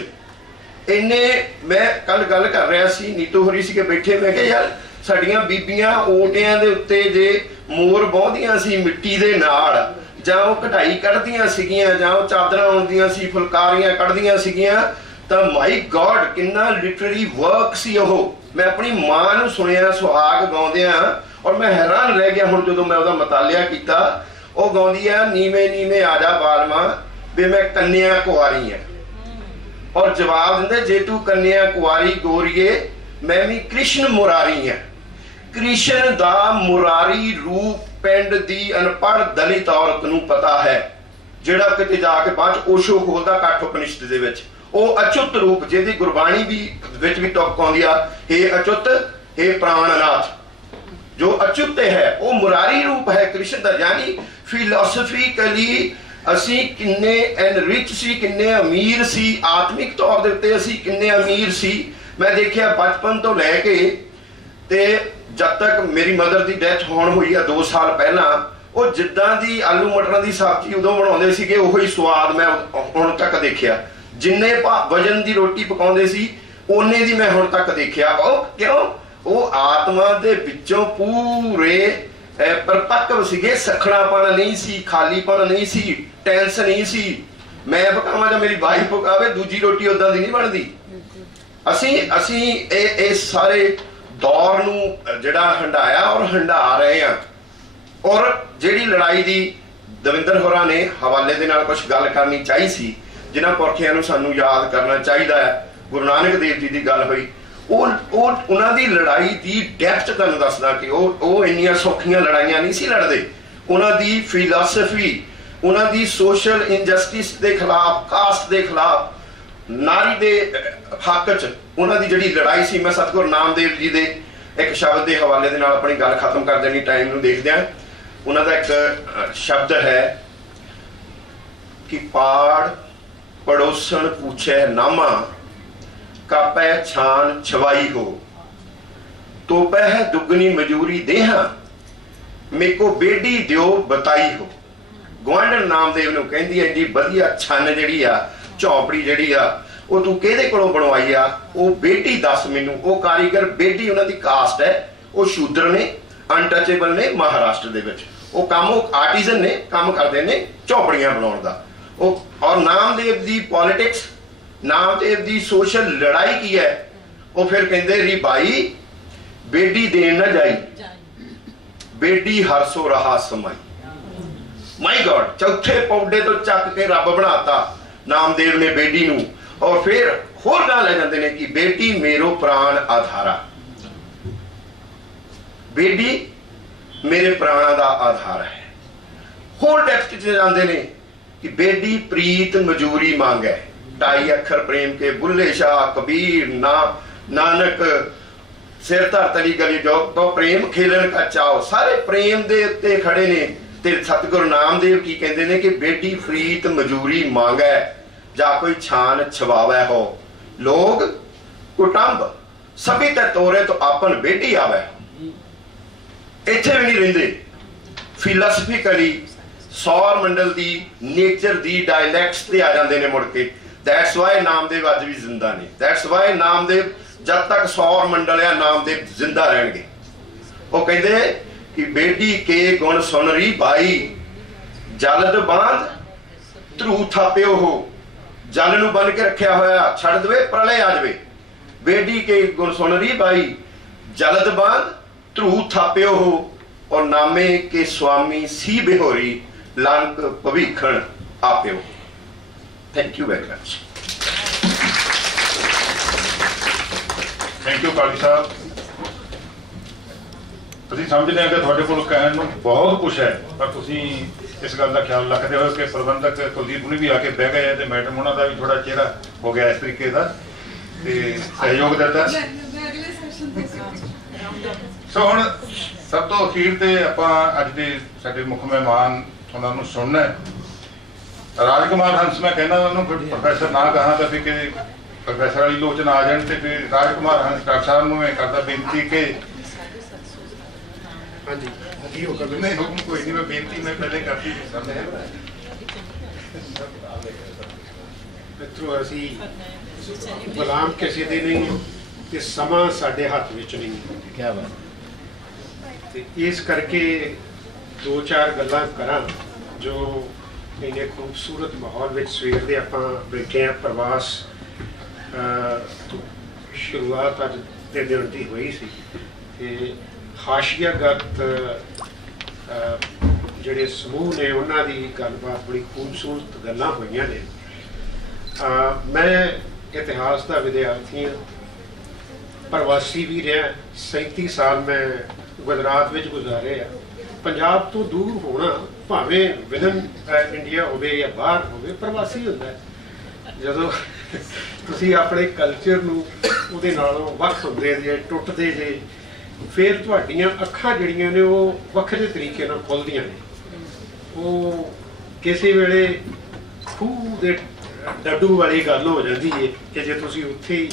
ਇੰਨੇ, ਮੈਂ ਕੱਲ ਗੱਲ ਕਰ ਰਿਹਾ ਸੀ ਨੀਤੂ ਹੋਰੀ ਸੀ ਕਿ ਬੈਠੇ, ਮੈਂ ਕਿਹਾ ਯਾਰ ਸਾਡੀਆਂ ਬੀਬੀਆਂ ਓਟਿਆਂ ਦੇ ਉੱਤੇ ਜੇ ਮੋਰ ਵਾਹੁੰਦੀਆਂ ਸੀ ਮਿੱਟੀ ਦੇ ਨਾਲ, ਜਾਂ ਉਹ ਕਢਾਈ ਕੱਢਦੀਆਂ ਸੀਗੀਆਂ, ਜਾਂ ਉਹ ਚਾਦਰਾਂ ਆਉਂਦੀਆਂ ਸੀ, ਫੁਲਕਾਰੀਆਂ ਕੱਢਦੀਆਂ ਸੀਗੀਆਂ, ਤਾਂ ਮਾਈ ਗॉड ਕਿੰਨਾ ਲਿਟਰਰੀ ਵਰਕ ਸੀ ਉਹ। ਮੈਂ ਆਪਣੀ ਮਾਂ ਨੂੰ ਸੁਣਿਆ ਸੁਹਾਗ ਗਾਉਂਦਿਆਂ ਔਰ ਮੈਂ ਹੈਰਾਨ ਰਹਿ ਗਿਆ ਹੁਣ ਜਦੋਂ ਮੈਂ ਉਹਦਾ ਮਤਾਲਿਆ ਕੀਤਾ। ਉਹ ਗਾਉਂਦੀ ਆ ਨੀਵੇਂ ਨੀਵੇਂ ਆ ਜਾ ਬਾਲਮਾ ਵੀ ਮੈਂ ਕੰਨਿਆ ਕੁਆਰੀ ਆ, ਔਰ ਜਵਾਬ ਦਿੰਦੇ ਜੇ ਤੂੰ ਕੰਨਿਆ ਕੁਆਰੀ ਗੋਰੀਏ ਮੈਂ ਵੀ ਕ੍ਰਿਸ਼ਨ ਮੁਰਾਰੀ ਆ। ਕ੍ਰਿਸ਼ਨ ਦਾ ਮੁਰਾਰੀ ਰੂਪ ਪਿੰਡ ਦੀ ਅਨਪੜ੍ਹ ਦਲਿਤ ਔਰਤ ਨੂੰ ਪਤਾ ਹੈ, ਜਿਹੜਾ ਕਿਤੇ ਜਾ ਕੇ ਬਾਅਦ ਚ ਓਸ਼ੋ ਖੋਲਦਾ ਕਾਠ ਉਪਨਿਸ਼ਦ ਦੇ ਵਿੱਚ, ਉਹ ਅਚੁੱਤ ਰੂਪ ਜਿਹਦੀ ਗੁਰਬਾਣੀ ਵੀ ਵਿੱਚ ਵੀ ਤੁਕ ਆਉਂਦੀ ਆ, ਹੇ ਅਚੁੱਤ ਹੇ ਪ੍ਰਾਣਨਾਥ, ਜੋ ਅਚੁੱਤ ਹੈ ਉਹ ਮੁਰਾਰੀ ਰੂਪ ਹੈ ਕ੍ਰਿਸ਼ਨ ਦਾ। ਯਾਨੀ ਫਿਲਾਸਫੀਕਲੀ ਅਸੀਂ ਕਿੰਨੇ ਐਨਰਿਚ ਸੀ, ਕਿੰਨੇ ਅਮੀਰ ਸੀ, ਆਤਮਿਕ ਤੌਰ ਦੇ ਉੱਤੇ ਅਸੀਂ ਕਿੰਨੇ ਅਮੀਰ ਸੀ। ਮੈਂ ਦੇਖਿਆ ਬਚਪਨ ਤੋਂ ਲੈ ਕੇ ਤੇ ਜਦ ਤੱਕ ਮੇਰੀ ਮਦਰ ਦੀ ਡੈਥ ਹੋਣ ਹੋਈ ਆ 2 ਸਾਲ ਪਹਿਲਾਂ, ਉਹ ਜਿੱਦਾਂ ਦੀ ਆਲੂ ਮਟਰਾਂ ਦੀ ਸਬਜ਼ੀ ਉਦੋਂ ਬਣਾਉਂਦੇ ਸੀਗੇ ਉਹੀ ਸਵਾਦ ਮੈਂ ਹੁਣ ਤੱਕ ਦੇਖਿਆ। ਜਿੰਨੇ ਵਜਨ ਦੀ ਰੋਟੀ ਪਕਾਉਂਦੇ ਸੀ ਓਨੇ ਦੀ ਮੈਂ ਹੁਣ ਤੱਕ ਦੇਖਿਆ। ਉਹ ਕਿਉਂ? ਉਹ ਆਤਮਾ ਦੇ ਵਿੱਚੋਂ ਪੂਰੇ ਪਰਪੱਕਵ ਸੀਗੇ, ਸਖਣਾਪਣ ਨਹੀਂ ਸੀ, ਖਾਲੀਪਣ ਨਹੀਂ ਸੀ, ਟੈਂਸ ਨਹੀਂ ਸੀ। ਮੈਂ ਪਕਾਵਾਂ ਜਾਂ ਮੇਰੀ ਵਾਈਫ ਪਕਾਵੇ ਦੂਜੀ ਰੋਟੀ ਉਦਾਂ ਦੀ ਨਹੀਂ ਬਣਦੀ। ਅਸੀਂ ਇਹ ਸਾਰੇ ਦੌਰ ਨੂੰ ਜਿਹੜਾ ਹੰਡਾਇਆ ਔਰ ਹੰਡਾ ਰਹੇ ਆ। ਔਰ ਜਿਹੜੀ ਲੜਾਈ ਦੀ ਦਵਿੰਦਰ ਹੋਰਾਂ ਨੇ ਹਵਾਲੇ ਦੇ ਨਾਲ ਕੁਝ ਗੱਲ ਕਰਨੀ ਚਾਹੀ ਸੀ, ਜਿਨ੍ਹਾਂ ਪੁਰਖਿਆਂ ਨੂੰ ਸਾਨੂੰ ਯਾਦ ਕਰਨਾ ਚਾਹੀਦਾ ਹੈ, ਗੁਰੂ ਨਾਨਕ ਦੇਵ ਜੀ ਦੀ ਗੱਲ ਹੋਈ, ਉਹਨਾਂ ਦੀ ਲੜਾਈ ਦੀ ਡੈਪਥ ਤੁਹਾਨੂੰ ਦੱਸਦਾ ਕਿ ਉਹ ਇੰਨੀਆਂ ਸੌਖੀਆਂ ਲੜਾਈਆਂ ਨਹੀਂ ਸੀ ਲੜਦੇ। ਉਹਨਾਂ ਦੀ ਫਿਲਾਸਫੀ, ਉਹਨਾਂ ਦੀ ਸੋਸ਼ਲ ਇਨਜਸਟਿਸ ਦੇ ਖਿਲਾਫ, ਕਾਸਟ ਦੇ ਖਿਲਾਫ, ਨਾਰੀ ਦੇ ਹੱਕ 'ਚ ਉਹਨਾਂ ਦੀ ਜਿਹੜੀ ਲੜਾਈ ਸੀ। ਮੈਂ ਸਤਿਗੁਰੂ ਨਾਮਦੇਵ ਜੀ ਦੇ ਇੱਕ ਸ਼ਬਦ ਦੇ ਹਵਾਲੇ ਦੇ ਨਾਲ ਆਪਣੀ ਗੱਲ ਖਤਮ ਕਰ ਦੇਣੀ ਟਾਈਮ ਨੂੰ ਦੇਖਦਿਆਂ। ਉਹਨਾਂ ਦਾ ਇੱਕ ਸ਼ਬਦ ਹੈ ਕਿ ਪਾੜ ਪੜੋਸਣ ਪੁੱਛੇ ਨਾਮਾ ਕਾਪੈ ਛਾਨ ਛਵਾਈ ਹੋ। तो पह दुगनी मजूरी देहा मेरे को बेटी दियो बताई हो। गुआंढण नामदेव नूं कहंदी है जी वधिया छन जिहड़ी आ झौंपड़ी जिहड़ी आ ਉਹ ਤੂੰ ਕਿਹਦੇ ਕੋਲੋਂ ਬਣਵਾਈ ਆ? ਉਹ ਬੇਟੀ ਦੱਸ ਮੈਨੂੰ। ਉਹ ਕਾਰੀਗਰ ਬੇਟੀ ਉਹਨਾਂ ਦੀ ਕਾਸਟ ਹੈ, ਉਹ ਸ਼ੂਦਰ ਨੇ, ਅਨਟਚੇਬਲ ਨੇ ਮਹਾਰਾਸ਼ਟਰ ਦੇ ਵਿੱਚ। ਉਹ ਕੰਮ ਉਹ ਆਰਟੀਜ਼ਨ ਨੇ, ਕੰਮ ਕਰਦੇ ਨੇ ਝੌਂਪੜੀਆਂ ਬਣਾਉਣ ਦਾ। ਉਹ ਔਰ ਨਾਮਦੇਵ ਦੀ ਪੋਲਿਟਿਕਸ, ਨਾਮਦੇਵ ਦੀ ਸੋਸ਼ਲ ਲੜਾਈ ਕੀ ਹੈ? ਉਹ ਫਿਰ ਕਹਿੰਦੇ ਰੀ ਭਾਈ ਬੇਟੀ ਦੇਣ ਨਾ ਜਾਈ, ਬੇਟੀ ਹਰਸੋ ਰਹਾ ਸਮਾਈ। ਮਾਈ ਗॉड, ਚੌਥੇ ਪੌਡੇ ਤੋਂ ਚੱਕ ਕੇ ਰੱਬ ਬਣਾਤਾ ਨਾਮਦੇਵ ਨੇ ਬੇਟੀ ਨੂੰ। और फिर होर गाल ले जाते हैं कि बेटी मेरो प्राण आधारा, बेटी मेरे प्राणा दा आधार है। होर टेक्स्ट च जाते हैं कि बेटी प्रीत मजूरी मांगे, 2.5 अखर प्रेम के बुल्ले शाह कबीर नानक सिर धर तली गली जो तो प्रेम खेलन का चाओ। सारे प्रेम दे उत्ते खड़े ने। ते सतगुरु नामदेव की कहते हैं कि बेटी प्रीत मजूरी मांगे जा कोई छान छवावे हो। लोग कुटुंब सभी ते तोरे तो अपन बेटी आवे। इत्थे भी नहीं रहिंदे। फिलोसफिकली सौर मंडल दी नेचर दी डायलैक्ट्स ते आ जांदे ने मुड़ के। दैट्स वाई नामदेव अज भी जिंदा ने। दैट्स वाई नामदेव जब तक सौर मंडल है नामदेव जिंदा रहणगे। वो कहंदे कि बेटी के गुण सुन रही भाई, जलद बांध ध्रू थापियो हो। जल नूं बन के रखिया होया छड़ दवे प्रलय आ जावे। बेटी के गुण सुन रही भाई, जलद बांध ध्रू थापियो हो। और नामे के स्वामी सी बेहोरी, लांक भविखण आपियो। Thank you very much. Thank you Kali साहब। ਅਸੀਂ ਸਮਝਦੇ ਹਾਂ ਕਿ ਤੁਹਾਡੇ ਕੋਲ ਕਹਿਣ ਨੂੰ ਬਹੁਤ ਕੁਝ ਹੈ, ਪਰ ਤੁਸੀਂ ਇਸ ਗੱਲ ਦਾ ਖਿਆਲ ਰੱਖਦੇ ਹੋ ਕਿ ਪ੍ਰਬੰਧਕ ਕੁਲਦੀਪ ਨੂੰ ਵੀ ਆ ਕੇ ਬਹਿ ਗਏ ਤੇ ਮੈਡਮ ਉਹਨਾਂ ਦਾ ਵੀ ਥੋੜਾ ਚਿਹਰਾ ਹੋ ਗਿਆ ਇਸ ਤਰੀਕੇ ਦਾ ਤੇ ਸਹਿਯੋਗ ਦਿੱਤਾ। ਸੋ ਹੁਣ ਸਭ ਤੋਂ ਅਖੀਰ ਤੇ ਆਪਾਂ ਅੱਜ ਦੇ ਸਾਡੇ ਮੁੱਖ ਮਹਿਮਾਨ ਉਹਨਾਂ ਨੂੰ ਸੁਣਨਾ ਹੈ। ਰਾਜਕੁਮਾਰ ਹੰਸ ਮੈਂ ਕਹਿੰਦਾ ਉਹਨੂੰ ਪ੍ਰੋਫੈਸਰ ਨਾ ਕਹਾਂ ਤਾਂ ਵੀ ਕਿ ਪ੍ਰੋਫੈਸਰ ਵਾਲੀ ਲੋਚਨ ਆ ਜਾਣ ਤੇ ਫਿਰ ਰਾਜਕੁਮਾਰ ਹੰਸ ਡਾਕਟਰ ਸਾਹਿਬ ਨੂੰ ਮੈਂ ਕਰਦਾ ਬੇਨਤੀ ਕਿ नहीं हुक्म कोई नहीं, मैं बेनती मैं पहले करती थी सामने मित्रों असी गुलाम किसी दे नहीं ते समा साडे हाथ विच नहीं। क्या बात ते इस करके 2-4 गल्लां करां जो इन्ने खूबसूरत माहौल विच सवेर दे आपां बैठे हैं। प्रवास शुरुआत अज दे दिन दी होई सी ते हाशियागत ਜਿਹੜੇ ਸਮੂਹ ਨੇ ਉਹਨਾਂ ਦੀ ਗੱਲਬਾਤ ਬੜੀ ਖੂਬਸੂਰਤ ਗੱਲਾਂ ਹੋਈਆਂ ਨੇ। ਮੈਂ ਇਤਿਹਾਸ ਦਾ ਵਿਦਿਆਰਥੀ ਹਾਂ, ਪ੍ਰਵਾਸੀ ਵੀ ਰਿਹਾ। 37 ਸਾਲ ਮੈਂ ਗੁਜਰਾਤ ਵਿੱਚ ਗੁਜ਼ਾਰੇ ਆ। ਪੰਜਾਬ ਤੋਂ ਦੂਰ ਹੋਣਾ ਭਾਵੇਂ ਵਿਦਨ ਇੰਡੀਆ ਹੋਵੇ ਜਾਂ ਬਾਹਰ ਹੋਵੇ, ਪ੍ਰਵਾਸੀ ਹੁੰਦਾ। ਜਦੋਂ ਤੁਸੀਂ ਆਪਣੇ ਕਲਚਰ ਨੂੰ ਉਹਦੇ ਨਾਲੋਂ ਵੱਖ ਹੁੰਦੇ ਜੇ, ਟੁੱਟਦੇ ਜੇ, ਫਿਰ ਤੁਹਾਡੀਆਂ ਅੱਖਾਂ ਜਿਹੜੀਆਂ ਨੇ ਉਹ ਵੱਖਰੇ ਤਰੀਕੇ ਨਾਲ ਖੁੱਲ੍ਹਦੀਆਂ ਨੇ। ਉਹ ਕਿਸੇ ਵੇਲੇ ਖੂਹ ਦੇ ਡੱਡੂ ਵਾਲੀ ਗੱਲ ਹੋ ਜਾਂਦੀ ਹੈ ਕਿ ਜੇ ਤੁਸੀਂ ਉੱਥੇ ਹੀ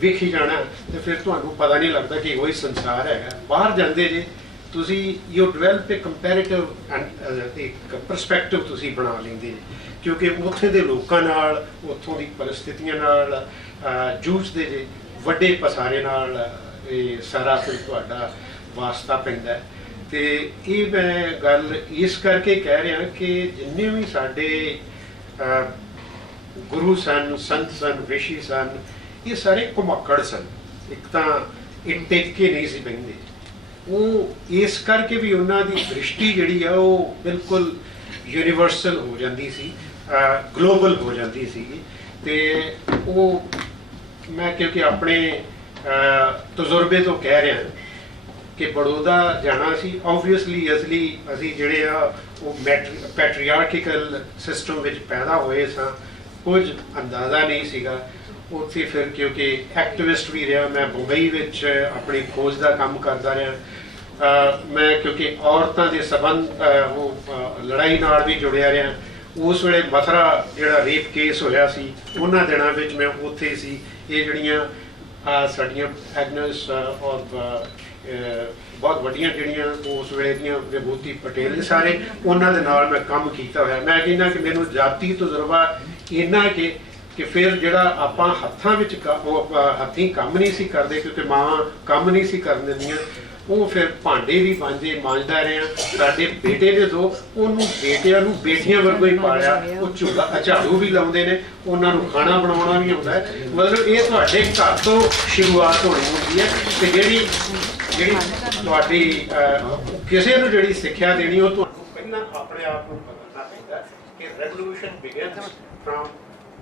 ਵੇਖੀ ਜਾਣਾ ਤੇ ਫਿਰ ਤੁਹਾਨੂੰ ਪਤਾ ਨਹੀਂ ਲੱਗਦਾ ਕਿ ਉਹੀ ਸੰਸਾਰ ਹੈਗਾ। ਬਾਹਰ ਜਾਂਦੇ ਜੇ ਤੁਸੀਂ ਯੂ ਡਿਵੈਲਪ ਏ ਕੰਪੈਰੀਟਿਵ ਇੱਕ ਪਰਸਪੈਕਟਿਵ ਤੁਸੀਂ ਬਣਾ ਲੈਂਦੇ ਕਿਉਂਕਿ ਉੱਥੇ ਦੇ ਲੋਕਾਂ ਨਾਲ, ਉੱਥੋਂ ਦੀ ਪਰਿਸਥਿਤੀਆਂ ਨਾਲ ਜੂਝਦੇ ਜੇ। ਵੱਡੇ ਪਸਾਰੇ ਨਾਲ ਇਹ ਸਾਰਾ ਕੁਝ ਤੁਹਾਡਾ ਵਾਸਤਾ ਪੈਂਦਾ। ਤੇ ਇਹ ਮੈਂ ਗੱਲ ਇਸ ਕਰਕੇ ਕਹਿ ਰਿਹਾ ਕਿ ਜਿੰਨੇ ਵੀ ਸਾਡੇ ਗੁਰੂ ਸਨ, ਸੰਤ ਸਨ, ਰਿਸ਼ੀ ਸਨ, ਇਹ ਸਾਰੇ ਘੁਮੱਕੜ ਸਨ। ਇੱਕ ਤਾਂ ਇਹ ਟਿਕ ਕੇ ਨਹੀਂ ਸੀ ਬਹਿੰਦੇ। ਉਹ ਇਸ ਕਰਕੇ ਵੀ ਉਹਨਾਂ ਦੀ ਦ੍ਰਿਸ਼ਟੀ ਜਿਹੜੀ ਆ ਉਹ ਬਿਲਕੁਲ ਯੂਨੀਵਰਸਲ ਹੋ ਜਾਂਦੀ ਸੀ, ਗਲੋਬਲ ਹੋ ਜਾਂਦੀ ਸੀ। ਤੇ ਉਹ ਮੈਂ ਕਿਉਂਕਿ ਆਪਣੇ ਤਜਰਬੇ ਤੋਂ ਕਹਿ ਰਿਹਾ ਕਿ ਬੜੌਦਾ ਜਾਣਾ ਸੀ। ਓਬਵੀਅਸਲੀ ਅਸੀਂ ਜਿਹੜੇ ਆ ਉਹ ਪੈਟਰੀਆਰਕੀਕਲ ਸਿਸਟਮ ਵਿੱਚ ਪੈਦਾ ਹੋਏ ਸਾਂ, ਕੁਝ ਅੰਦਾਜ਼ਾ ਨਹੀਂ ਸੀਗਾ ਉੱਥੇ। ਫਿਰ ਕਿਉਂਕਿ ਐਕਟਿਵਿਸਟ ਵੀ ਰਿਹਾ, ਮੈਂ ਮੁੰਬਈ ਵਿੱਚ ਆਪਣੀ ਖੋਜ ਦਾ ਕੰਮ ਕਰਦਾ ਰਿਹਾ। ਮੈਂ ਕਿਉਂਕਿ ਔਰਤਾਂ ਦੇ ਸਬੰਧ ਉਹ ਲੜਾਈ ਨਾਲ ਵੀ ਜੁੜਿਆ ਰਿਹਾ। ਉਸ ਵੇਲੇ ਮਥੁਰਾ ਜਿਹੜਾ ਰੇਪ ਕੇਸ ਹੋਇਆ ਸੀ ਉਹਨਾਂ ਦਿਨਾਂ ਵਿੱਚ ਮੈਂ ਉੱਥੇ ਸੀ। ਇਹ ਜਿਹੜੀਆਂ ਸਾਡੀਆਂ ਐਗਨਸ ਔਰ ਬਹੁਤ ਵੱਡੀਆਂ ਜਿਹੜੀਆਂ ਉਸ ਵੇਲੇ ਦੀਆਂ ਵਿਭੂਤੀ ਪਟੇਲ ਸਾਰੇ ਉਹਨਾਂ ਦੇ ਨਾਲ ਮੈਂ ਕੰਮ ਕੀਤਾ ਹੋਇਆ। ਮੈਂ ਕਹਿੰਦਾ ਕਿ ਮੈਨੂੰ ਜਾਤੀ ਤਜਰਬਾ ਇੰਨਾ ਕਿ ਫਿਰ ਜਿਹੜਾ ਆਪਾਂ ਹੱਥਾਂ ਵਿੱਚ ਹੱਥੀਂ ਕੰਮ ਨਹੀਂ ਸੀ ਕਰਦੇ, ਕਿਉਂਕਿ ਮਾਵਾਂ ਕੰਮ ਨਹੀਂ ਸੀ ਕਰਨ ਦਿੰਦੀਆਂ, ਉਹ ਫਿਰ ਭਾਂਡੇ ਵੀ ਮਾਂਜਦਾ ਰਿਹਾ। ਸਾਡੇ ਬੇਟੇ ਦੇ ਦੋ, ਉਹਨੂੰ ਬੇਟਿਆਂ ਨੂੰ ਬੇਟੀਆਂ ਵਰਗੋਂ ਹੀ ਪਾਲਿਆ। ਉਹ ਝਾੜੂ ਵੀ ਲਾਉਂਦੇ ਨੇ, ਉਹਨਾਂ ਨੂੰ ਖਾਣਾ ਬਣਾਉਣਾ ਵੀ ਆਉਂਦਾ ਹੈ। ਮਤਲਬ ਇਹ ਤੁਹਾਡੇ ਘਰ ਤੋਂ ਸ਼ੁਰੂਆਤ ਹੋਣੀ ਹੁੰਦੀ ਹੈ ਤੇ ਜਿਹੜੀ ਤੁਹਾਡੀ ਕਿਸੇ ਨੂੰ ਜਿਹੜੀ ਸਿੱਖਿਆ ਦੇਣੀ ਉਹ ਤੁਹਾਨੂੰ ਪਹਿਲਾਂ ਆਪਣੇ ਆਪ ਨੂੰ ਬਦਲਣਾ ਪੈਂਦਾ ਕਿ ਰੈਵੋਲੂਸ਼ਨ ਬਿਗਨਸ ਫਰਮ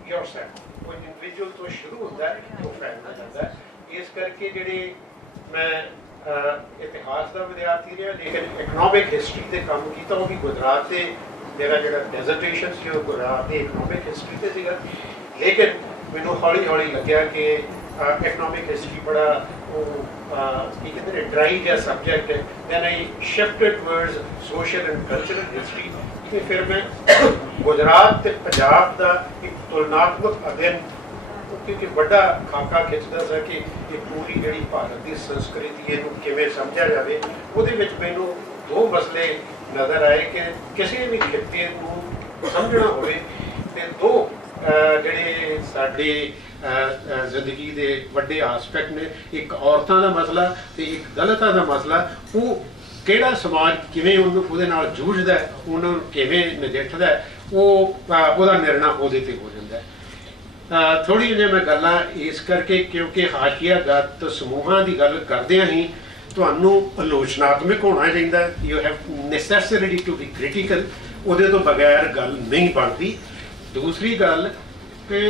yourself। ਕੋਈ ਇੰਡੀਵਿਜੂਅਲ ਤੋਂ ਸ਼ੁਰੂ ਹੁੰਦਾ ਹੈ, ਉਹ ਫੈਲਦਾ ਜਾਂਦਾ ਹੈ। ਇਸ ਕਰਕੇ ਜਿਹੜੇ ਮੈਂ ਇਤਿਹਾਸ ਦਾ ਵਿਦਿਆਰਥੀ ਰਿਹਾ, ਲੇਕਿਨ ਇਕਨੋਮਿਕ ਹਿਸਟਰੀ ਤੇ ਕੰਮ ਕੀਤਾ। ਉਹ ਵੀ ਗੁਜਰਾਤ ਤੇ ਮੇਰਾ ਜਿਹੜਾ ਡੈਜ਼ਰਟੇਸ਼ਨ ਸੀ ਉਹ ਗੁਜਰਾਤ ਦੀ ਇਕਨੋਮਿਕ ਹਿਸਟਰੀ ਤੇ ਸੀਗਾ। ਲੇਕਿਨ ਮੈਨੂੰ ਹੌਲੀ ਹੌਲੀ ਲੱਗਿਆ ਕਿ ਇਕਨੋਮਿਕ ਹਿਸਟਰੀ ਬੜਾ ਉਹ ਕੀ ਕਹਿੰਦੇ ਨੇ ਡਰਾਈ ਜਿਹਾ ਸਬਜੈਕਟ ਹੈ। Then I shifted towards social and cultural history. ਤੇ ਫਿਰ ਮੈਂ ਗੁਜਰਾਤ ਤੇ ਪੰਜਾਬ ਦਾ ਇੱਕ ਤੁਲਨਾਤਮਕ ਅਧਿਐਨ, ਕਿਉਂਕਿ ਵੱਡਾ ਖਾਕਾ ਖਿੱਚਦਾ ਸੀ ਕਿ ਇਹ ਪੂਰੀ ਜਿਹੜੀ ਭਾਰਤ ਦੀ ਸੰਸਕ੍ਰਿਤੀ ਇਹਨੂੰ ਕਿਵੇਂ ਸਮਝਿਆ ਜਾਵੇ। ਉਹਦੇ ਵਿੱਚ ਮੈਨੂੰ ਦੋ ਮਸਲੇ ਨਜ਼ਰ ਆਏ ਕਿ ਕਿਸੇ ਵੀ ਖਿੱਤੇ ਨੂੰ ਸਮਝਣਾ ਹੋਵੇ ਤੇ ਦੋ ਜਿਹੜੇ ਸਾਡੇ ਜ਼ਿੰਦਗੀ ਦੇ ਵੱਡੇ ਆਸਪੈਕਟ ਨੇ, ਇੱਕ ਔਰਤਾਂ ਦਾ ਮਸਲਾ ਤੇ ਇੱਕ ਦਲਿਤਾਂ ਦਾ ਮਸਲਾ। ਉਹ ਕਿਹੜਾ ਸਮਾਜ ਕਿਵੇਂ ਉਹਦੇ ਨਾਲ ਜੂਝਦਾ ਹੈ, ਉਹਨਾਂ ਨੂੰ ਕਿਵੇਂ ਨਜਿੱਠਦਾ ਹੈ, ਉਹਦਾ ਨਿਰਣਾ ਉਹਦੇ ਤੇ ਹੋ ਜਾਂਦਾ ਹੈ। ਥੋੜ੍ਹੀ ਜਿਹੀ ਮੈਂ ਗੱਲਾਂ ਇਸ ਕਰਕੇ ਕਿਉਂਕਿ ਹਾਸ਼ੀਆਗਤ ਸਮੂਹਾਂ ਦੀ ਗੱਲ ਕਰਦਿਆਂ ਹੀ ਤੁਹਾਨੂੰ ਆਲੋਚਨਾਤਮਕ ਹੋਣਾ ਚਾਹੀਦਾ। You have necessary to be critical. ਉਹਦੇ ਤੋਂ ਬਗੈਰ ਗੱਲ ਨਹੀਂ ਬਣਦੀ। ਦੂਸਰੀ ਗੱਲ ਕਿ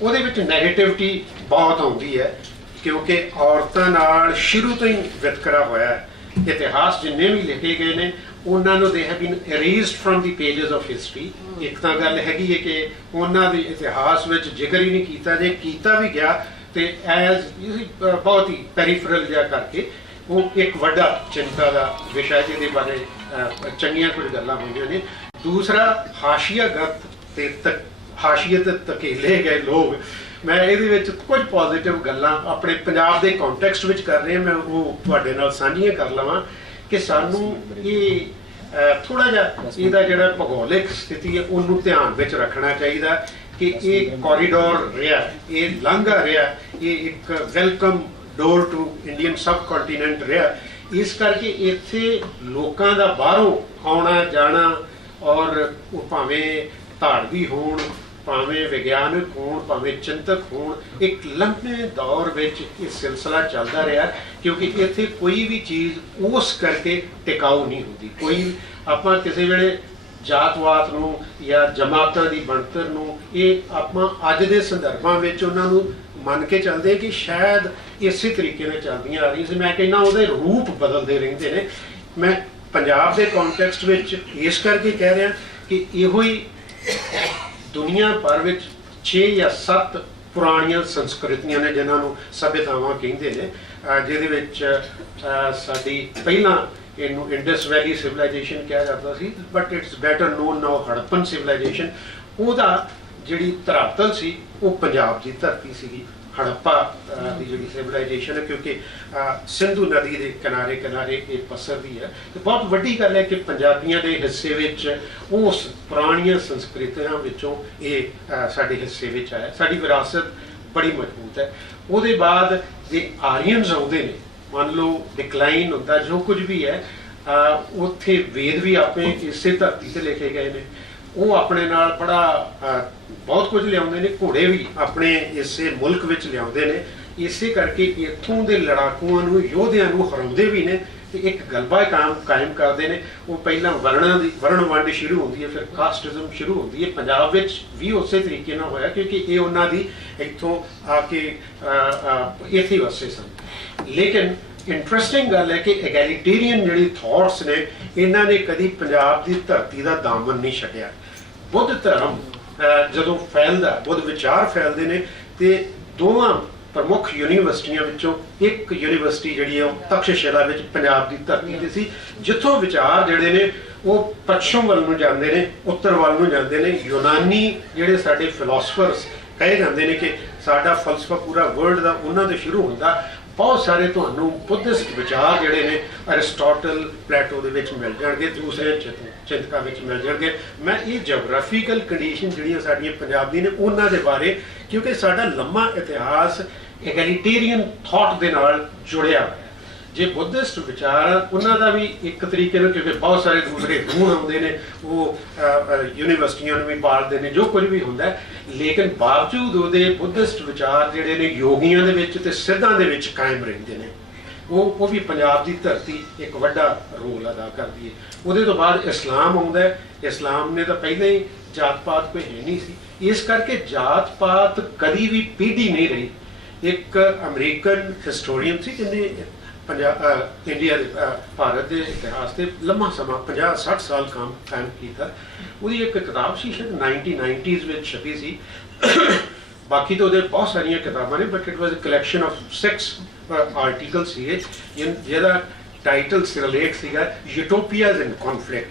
ਉਹਦੇ ਵਿੱਚ ਨੈਗੇਟਿਵਿਟੀ ਬਹੁਤ ਆਉਂਦੀ ਹੈ ਕਿਉਂਕਿ ਔਰਤਾਂ ਨਾਲ ਸ਼ੁਰੂ ਤੋਂ ਹੀ ਵਿਤਕਰਾ ਹੋਇਆ ਹੈ। ਇਤਿਹਾਸ ਜਿੰਨੇ ਵੀ ਲਿਖੇ ਗਏ ਨੇ ਉਹਨਾਂ ਨੂੰ they have been erased from the pages of history। ਇੱਕ ਤਾਂ ਗੱਲ ਹੈਗੀ ਹੈ ਕਿ ਉਹਨਾਂ ਦੇ ਇਤਿਹਾਸ ਵਿੱਚ ਜ਼ਿਕਰ ਹੀ ਨਹੀਂ ਕੀਤਾ, ਜੇ ਕੀਤਾ ਵੀ ਗਿਆ ਤੇ ਐਜ਼ ਬਹੁਤ ਹੀ ਪੈਰੀਫਰਲ ਜਿਹਾ ਕਰਕੇ। ਉਹ ਇੱਕ ਵੱਡਾ ਚਿੰਤਾ ਦਾ ਵਿਸ਼ਾ ਜਿਹਦੇ ਬਾਰੇ ਚੰਗੀਆਂ ਕੁਝ ਗੱਲਾਂ ਹੋਈਆਂ ਨੇ। ਦੂਸਰਾ ਹਾਸ਼ੀਆਗਤ ਤੇ ਹਾਸ਼ੀਅਤ ਧਕੇਲੇ ਗਏ ਲੋਕ। ਮੈਂ ਇਹਦੇ ਵਿੱਚ ਕੁਝ ਪੋਜ਼ਿਟਿਵ ਗੱਲਾਂ ਆਪਣੇ ਪੰਜਾਬ ਦੇ ਕੰਟੈਕਸਟ ਵਿੱਚ ਕਰ ਰਿਹਾ, ਮੈਂ ਉਹ ਤੁਹਾਡੇ ਨਾਲ ਸਾਂਝੀਆਂ ਕਰ ਲਵਾਂ ਕਿ ਸਾਨੂੰ ਇਹ ਥੋੜਾ ਜਿਹਾ ਇਹਦਾ ਜਿਹੜਾ ਭੂਗੋਲਿਕ ਸਥਿਤੀ ਹੈ ਉਹਨੂੰ ਧਿਆਨ ਵਿੱਚ ਰੱਖਣਾ ਚਾਹੀਦਾ ਕਿ ਇਹ ਕੋਰੀਡੋਰ ਰਿਹਾ, ਇਹ ਲਾਂਘਾ ਰਿਹਾ, ਇਹ ਇੱਕ welcome door to Indian subcontinent ਰਿਹਾ। ਇਸ ਕਰਕੇ ਇੱਥੇ ਲੋਕਾਂ ਦਾ ਬਾਹਰੋਂ ਆਉਣਾ ਜਾਣਾ ਔਰ ਉਹ ਭਾਵੇਂ ਧਾੜਵੀ ਹੋਣ, ਭਾਵੇਂ ਵਿਗਿਆਨਕ ਹੋਣ, ਭਾਵੇਂ ਚਿੰਤਕ ਹੋਣ, ਇੱਕ ਲੰਬੇ ਦੌਰ ਵਿੱਚ ਇਹ ਸਿਲਸਿਲਾ ਚੱਲਦਾ ਰਿਹਾ ਕਿਉਂਕਿ ਇੱਥੇ ਕੋਈ ਵੀ ਚੀਜ਼ ਉਸ ਕਰਕੇ ਟਿਕਾਊ ਨਹੀਂ ਹੁੰਦੀ। ਕੋਈ ਆਪਾਂ ਕਿਸੇ ਵੇਲੇ ਜਾਤਵਾਤ ਨੂੰ ਜਾਂ ਜਮਾਤਾਂ ਦੀ ਬਣਤਰ ਨੂੰ ਇਹ ਆਪਾਂ ਅੱਜ ਦੇ ਸੰਦਰਭਾਂ ਵਿੱਚ ਉਹਨਾਂ ਨੂੰ ਮੰਨ ਕੇ ਚੱਲਦੇ ਕਿ ਸ਼ਾਇਦ ਇਸੇ ਤਰੀਕੇ ਨਾਲ ਚੱਲਦੀਆਂ ਆ ਰਹੀਆਂ ਸੀ। ਮੈਂ ਕਹਿੰਦਾ ਉਹਦੇ ਰੂਪ ਬਦਲਦੇ ਰਹਿੰਦੇ ਨੇ। ਮੈਂ ਪੰਜਾਬ ਦੇ ਕੰਟੈਕਸਟ ਵਿੱਚ ਇਸ ਕਰਕੇ ਕਹਿ ਰਿਹਾ ਕਿ ਇਹੋ ਹੀ ਦੁਨੀਆ ਭਰ ਵਿੱਚ 6 ਜਾਂ 7 ਪੁਰਾਣੀਆਂ ਸੰਸਕ੍ਰਿਤੀਆਂ ਨੇ ਜਿਨ੍ਹਾਂ ਨੂੰ ਸਭਿਅਤਾਵਾਂ ਕਹਿੰਦੇ ਨੇ, ਜਿਹਦੇ ਵਿੱਚ ਸਾਡੀ ਪਹਿਲਾਂ ਇਹਨੂੰ ਇੰਡਸ ਵੈਲੀ ਸਿਵਲਾਈਜੇਸ਼ਨ ਕਿਹਾ ਜਾਂਦਾ ਸੀ, but it's better known now Harappan civilization. ਉਹਦਾ ਜਿਹੜੀ ਧਰਾਤਲ ਸੀ ਉਹ ਪੰਜਾਬ ਦੀ ਧਰਤੀ ਸੀਗੀ। ਹੜੱਪਾ ਦੀ ਜਿਹੜੀ ਸਿਵਲਾਈਜੇਸ਼ਨ ਹੈ ਕਿਉਂਕਿ ਸਿੰਧੂ ਨਦੀ ਦੇ ਕਿਨਾਰੇ ਕਿਨਾਰੇ ਇਹ ਪਸਰਦੀ ਹੈ। ਤੇ ਬਹੁਤ ਵੱਡੀ ਗੱਲ ਹੈ ਕਿ ਪੰਜਾਬੀਆਂ ਦੇ ਹਿੱਸੇ ਵਿੱਚ ਉਸ ਪੁਰਾਣੀਆਂ ਸੰਸਕ੍ਰਿਤੀਆਂ ਵਿੱਚੋਂ ਇਹ ਸਾਡੇ ਹਿੱਸੇ ਵਿੱਚ ਆਇਆ। ਸਾਡੀ ਵਿਰਾਸਤ ਬੜੀ ਮਜ਼ਬੂਤ ਹੈ। ਉਹਦੇ ਬਾਅਦ ਜੇ ਆਰੀਅਨਸ ਆਉਂਦੇ ਨੇ, ਮੰਨ ਲਓ ਡਿਕਲਾਈਨ ਹੁੰਦਾ ਜੋ ਕੁਝ ਵੀ ਹੈ, ਉੱਥੇ ਵੇਦ ਵੀ ਆਪਣੇ ਇਸੇ ਧਰਤੀ ਤੇ ਲਿਖੇ ਗਏ ਨੇ। ਉਹ ਆਪਣੇ ਨਾਲ ਬੜਾ ਬਹੁਤ ਕੁਝ ਲਿਆਉਂਦੇ ਨੇ। ਘੋੜੇ ਵੀ ਆਪਣੇ ਇਸੇ ਮੁਲਕ ਵਿੱਚ ਲਿਆਉਂਦੇ ਨੇ। ਇਸੇ ਕਰਕੇ ਇੱਥੋਂ ਦੇ ਲੜਾਕੂਆਂ ਨੂੰ, ਯੋਧਿਆਂ ਨੂੰ ਹਰਾਉਂਦੇ ਵੀ ਨੇ ਤੇ ਇੱਕ ਗਲਬਾ ਕਾਇਮ ਕਰਦੇ ਨੇ। ਉਹ ਪਹਿਲਾਂ ਵਰਣ ਵੰਡ ਸ਼ੁਰੂ ਹੁੰਦੀ ਹੈ, ਫਿਰ ਕਾਸਟਿਜ਼ਮ ਸ਼ੁਰੂ ਹੁੰਦੀ ਹੈ। ਪੰਜਾਬ ਵਿੱਚ ਵੀ ਉਸੇ ਤਰੀਕੇ ਨਾਲ ਹੋਇਆ ਕਿਉਂਕਿ ਇਹ ਉਹਨਾਂ ਦੀ ਇੱਥੋਂ ਆ ਕੇ ਇੱਥੇ ਵਸੇ ਸਨ। ਲੇਕਿਨ ਇੰਟਰਸਟਿੰਗ ਗੱਲ ਹੈ ਕਿ ਐਗੈਲੀਟੇਰੀਅਨ ਜਿਹੜੀ ਥਾਟਸ ਨੇ ਇਹਨਾਂ ਨੇ ਕਦੀ ਪੰਜਾਬ ਦੀ ਧਰਤੀ ਦਾ ਦਾਮਨ ਨਹੀਂ ਛੱਡਿਆ। ਬੁੱਧ ਧਰਮ ਜਦੋਂ ਫੈਲਦਾ, ਬੁੱਧ ਵਿਚਾਰ ਫੈਲਦੇ ਨੇ ਤੇ ਦੋਵਾਂ ਪ੍ਰਮੁੱਖ ਯੂਨੀਵਰਸਿਟੀਆਂ ਵਿੱਚੋਂ ਇੱਕ ਯੂਨੀਵਰਸਿਟੀ ਜਿਹੜੀ ਹੈ ਉਹ ਤਖਤਸ਼ਿਲਾ ਵਿੱਚ ਪੰਜਾਬ ਦੀ ਧਰਤੀ ਤੇ ਸੀ, ਜਿੱਥੋਂ ਵਿਚਾਰ ਜਿਹੜੇ ਨੇ ਉਹ ਪੱਛਮ ਵੱਲ ਨੂੰ ਜਾਂਦੇ ਨੇ, ਉੱਤਰ ਵੱਲ ਨੂੰ ਜਾਂਦੇ ਨੇ। ਯੂਨਾਨੀ ਜਿਹੜੇ ਸਾਡੇ ਫਿਲਾਸਫਰਸ ਕਹੇ ਜਾਂਦੇ ਨੇ ਕਿ ਸਾਡਾ ਫਲਸਫਾ ਪੂਰਾ ਵਰਲਡ ਦਾ ਉਹਨਾਂ ਦੇ ਸ਼ੁਰੂ ਹੁੰਦਾ। ਬਹੁਤ ਸਾਰੇ ਤੁਹਾਨੂੰ ਬੁੱਧਿਸਟ ਵਿਚਾਰ ਜਿਹੜੇ ਨੇ ਅਰਿਸਟੋਟਲ ਪਲੇਟੋ ਦੇ ਵਿੱਚ ਮਿਲ ਜਾਣਗੇ, ਦੂਸਰੇ ਚਿੰਤਕਾਂ ਵਿੱਚ ਮਿਲ ਜਾਣਗੇ। ਮੈਂ ਇਹ ਜੀਓਗ੍ਰਾਫੀਕਲ ਕੰਡੀਸ਼ਨ ਜਿਹੜੀਆਂ ਸਾਡੀਆਂ ਪੰਜਾਬ ਦੀ ਨੇ ਉਹਨਾਂ ਦੇ ਬਾਰੇ, ਕਿਉਂਕਿ ਸਾਡਾ ਲੰਮਾ ਇਤਿਹਾਸ ਐਗੈਲੀਟੇਰੀਅਨ ਥਾਟ ਦੇ ਨਾਲ ਜੁੜਿਆ ਹੋਇਆ। ਜੇ ਬੁੱਧਿਸਟ ਵਿਚਾਰ ਉਹਨਾਂ ਦਾ ਵੀ ਇੱਕ ਤਰੀਕੇ ਨਾਲ, ਕਿਉਂਕਿ ਬਹੁਤ ਸਾਰੇ ਦੂਸਰੇ ਗੁਣ ਆਉਂਦੇ ਨੇ, ਉਹ ਯੂਨੀਵਰਸਿਟੀਆਂ ਨੂੰ ਵੀ ਪਾਲਦੇ ਨੇ, ਜੋ ਕੁਝ ਵੀ ਹੁੰਦਾ, ਲੇਕਿਨ ਬਾਵਜੂਦ ਉਹਦੇ ਬੁੱਧਿਸਟ ਵਿਚਾਰ ਜਿਹੜੇ ਨੇ ਯੋਗੀਆਂ ਦੇ ਵਿੱਚ ਤੇ ਸਿੱਧਾਂ ਦੇ ਵਿੱਚ ਕਾਇਮ ਰਹਿੰਦੇ ਨੇ। ਉਹ ਵੀ ਪੰਜਾਬ ਦੀ ਧਰਤੀ ਇੱਕ ਵੱਡਾ ਰੋਲ ਅਦਾ ਕਰਦੀ ਹੈ। ਉਹਦੇ ਤੋਂ ਬਾਅਦ ਇਸਲਾਮ ਆਉਂਦਾ ਹੈ। ਇਸਲਾਮ ਨੇ ਤਾਂ ਪਹਿਲਾਂ ਹੀ ਜਾਤ ਪਾਤ ਕੋਈ ਹੈ ਨਹੀਂ ਸੀ, ਇਸ ਕਰਕੇ ਜਾਤ ਪਾਤ ਕਦੀ ਵੀ ਪੀੜ੍ਹੀ ਨਹੀਂ ਰਹੀ। ਇੱਕ ਅਮਰੀਕਨ ਹਿਸਟੋਰੀਅਨ ਸੀ ਜਿਹਨੇ ਇੰਡੀਆ ਦੇ ਭਾਰਤ ਦੇ ਇਤਿਹਾਸ ਤੇ ਲੰਮਾ ਸਮਾਂ 50-60 ਸਾਲ ਕੰਮ ਕੀਤਾ। ਉਹਦੀ ਇੱਕ ਕਿਤਾਬ ਸੀ ਸ਼ਾਇਦ 1990s ਵਿੱਚ ਛਪੀ ਸੀ। ਬਾਕੀ ਤਾਂ ਉਹਦੇ ਬਹੁਤ ਸਾਰੀਆਂ ਕਿਤਾਬਾਂ ਨੇ, but it was a collection of 6 article ਸੀਗੇ ਜਿਹਦਾ ਟਾਈਟਲ ਸਿਰਲੇਖ ਸੀਗਾ ਯੂਟੋਪੀਆਜ਼ ਇਨ ਕਨਫਲਿਕਟ।